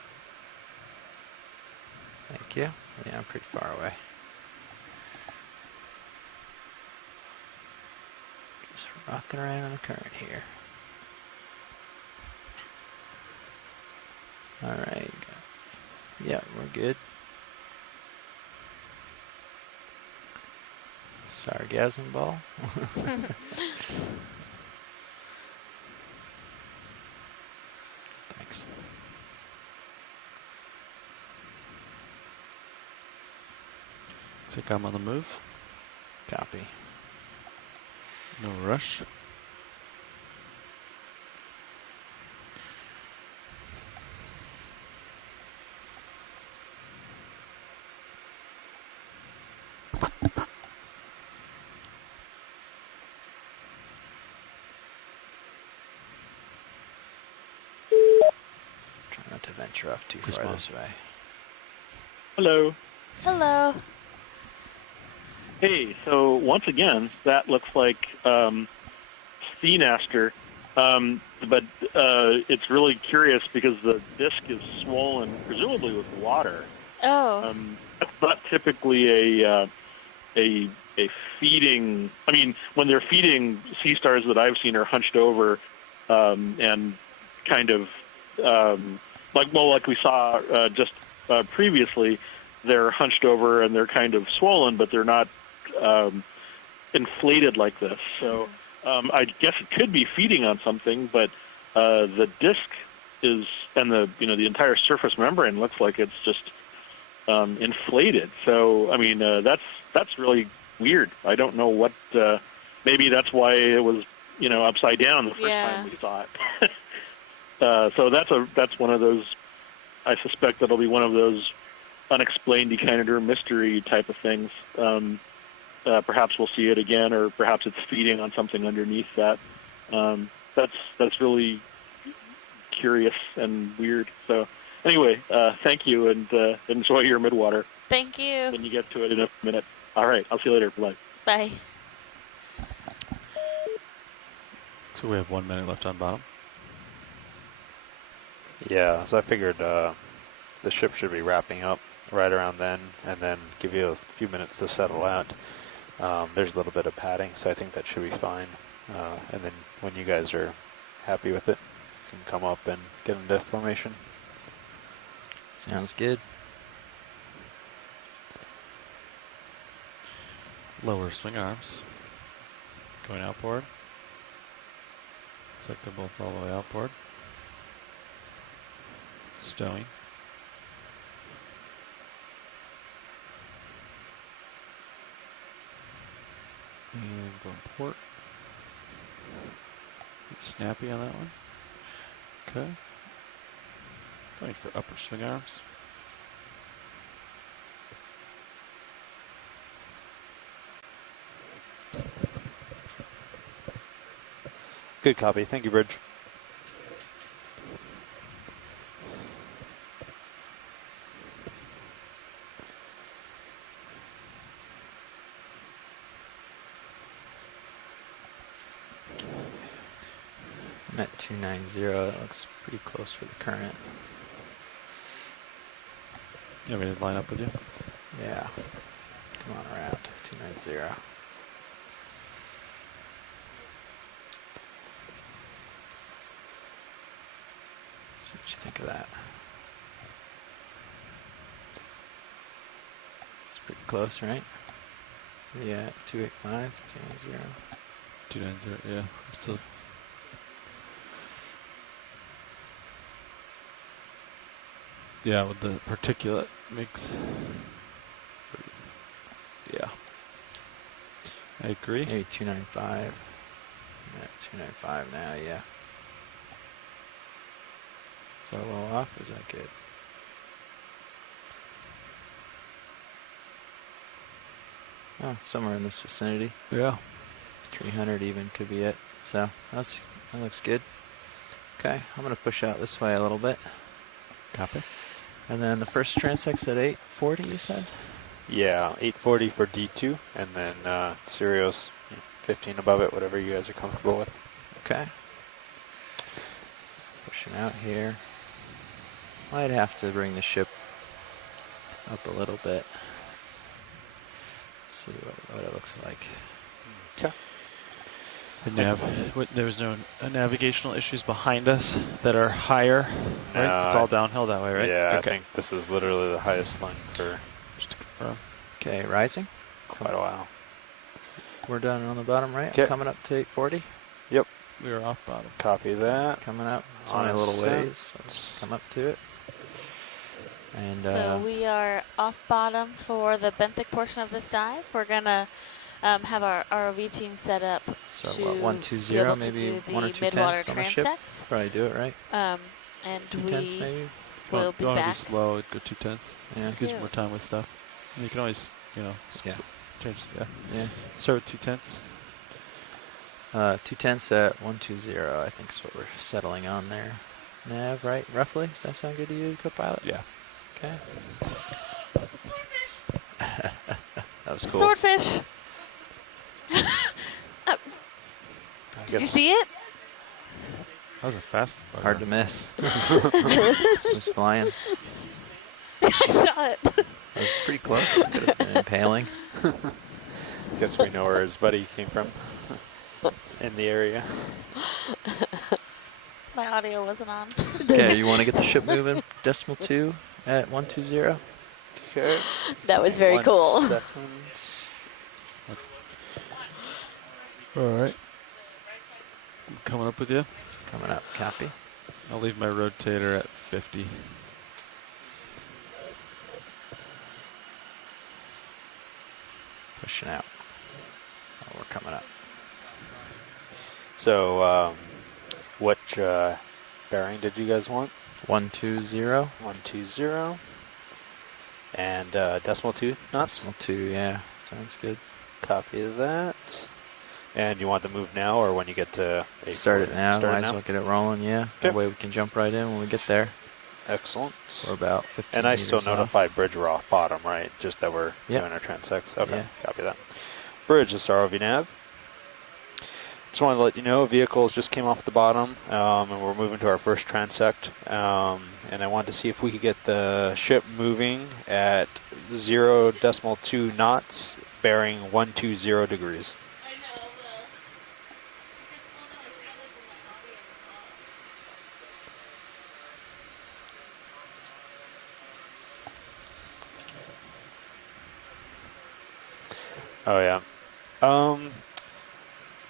Thank you. Yeah, I'm pretty far away. Just rocking around on the current here. All right. Yeah, we're good. Sargassum ball. Thanks. Looks like I'm on the move. Copy. No rush. Try not to venture off too Chris far Bond. this way. Hello. Hello. Hey, so once again, that looks like sea naster, but it's really curious because the disc is swollen, presumably with water. Oh. That's not typically a feeding. I mean, when they're feeding, sea stars that I've seen are hunched over and kind of like we saw just previously. They're hunched over and they're kind of swollen, but they're not inflated like this. So I guess it could be feeding on something, but the disc is, and the entire surface membrane looks like it's just inflated. So I mean that's really weird. I don't know what. Maybe that's why it was upside down the first time we saw it. So that's one of those. I suspect that'll be one of those unexplained echinoderm mystery type of things. Perhaps we'll see it again, or perhaps it's feeding on something underneath that. That's really curious and weird. So anyway, thank you, and enjoy your midwater. Thank you. When you get to it in a minute. All right, I'll see you later. Bye. Bye. So we have 1 minute left on bottom. Yeah, so I figured the ship should be wrapping up right around then, and then give you a few minutes to settle out. There's a little bit of padding, so I think that should be fine. And then when you guys are happy with it, you can come up and get into formation. Sounds good. Lower swing arms. Going outboard. Looks like they're both all the way outboard. Stowing. And going port. Snappy on that one. Okay. Going for upper swing arms. Good copy. Thank you, Bridge. I'm at 290. That looks pretty close for the current. You want me to line up with you? Yeah. Come on around. 290. See what you think of that. It's pretty close, right? Yeah, 285, 290. 290, yeah. Still. Yeah, with the particulate makes. Yeah. I agree. Maybe 295. I'm at 295 now, yeah. Is that a little off? Is that good? Oh, somewhere in this vicinity. Yeah. 300 even could be it. So that looks good. Okay, I'm going to push out this way a little bit. Copy. And then the first transect's at 840, you said? Yeah, 840 for D2, and then Sirius 15 above it, whatever you guys are comfortable with. Okay. Pushing out here. Might have to bring the ship up a little bit. See what it looks like. Okay. There was no navigational issues behind us that are higher, right? It's all downhill that way, right? Yeah, Okay. I think this is literally the highest line for Just to confirm. Okay, rising. quite a while. We're done on the bottom right. Okay. Coming up to 840. Yep. We were off bottom. Copy that. Coming up. It's On only a little ascent. ways, so let's just come up to it. And So we are off bottom for the benthic portion of this dive. We're gonna have our ROV team set up so to what, be 120, able to maybe do the 1 or 2 midwater tenths on the ship. transects. Probably do it right. And 2 we tenths maybe. will be Don't back. be slow. It'd go 2/10. Yeah. Gives you more time with stuff. And you can always, Yeah. change. Yeah. Yeah. Start with 2/10. 2 tenths at 120, I think is what we're settling on there. Nav, right? Roughly? Does that sound good to you, co-pilot? Yeah. Okay. That was cool. Swordfish. Did you see it? That was a fast one. Hard to miss. It was flying. I saw it. That was pretty close. It could have been impaling. Guess we know where his buddy came from. In the area. My audio wasn't on. Okay, you want to get the ship moving? 2 at 120. Okay. That was very 1 cool. second. All right. I'm coming up with you. Coming up, copy. I'll leave my rotator at 50. Pushing out. Oh, we're coming up. So, what bearing did you guys want? 120. 120. And decimal 2 knots? Decimal 2, yeah. Sounds good. Copy that. And you want the move now or when you get to 840? Start it now. Start Might it as now? well get it rolling, yeah. That way we can jump right in when we get there. Excellent. We're about 15 And I still meters off. notify Bridge we're off bottom, right? Just that we're Yep. doing our transects. Okay, Yeah. copy that. Bridge, this is ROV nav. Just wanted to let you know, vehicles just came off the bottom, and we're moving to our first transect. And I wanted to see if we could get the ship moving at 0.2 knots, bearing 120 degrees. Oh yeah.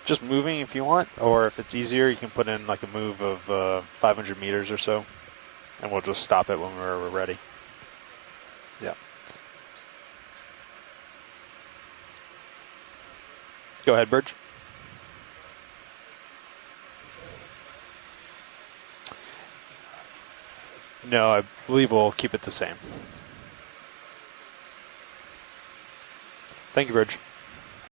Just moving if you want, or if it's easier, you can put in like a move of 500 meters or so, and we'll just stop it when we're ready. Yeah. Go ahead, Burge. No, I believe we'll keep it the same. Thank you, Burge.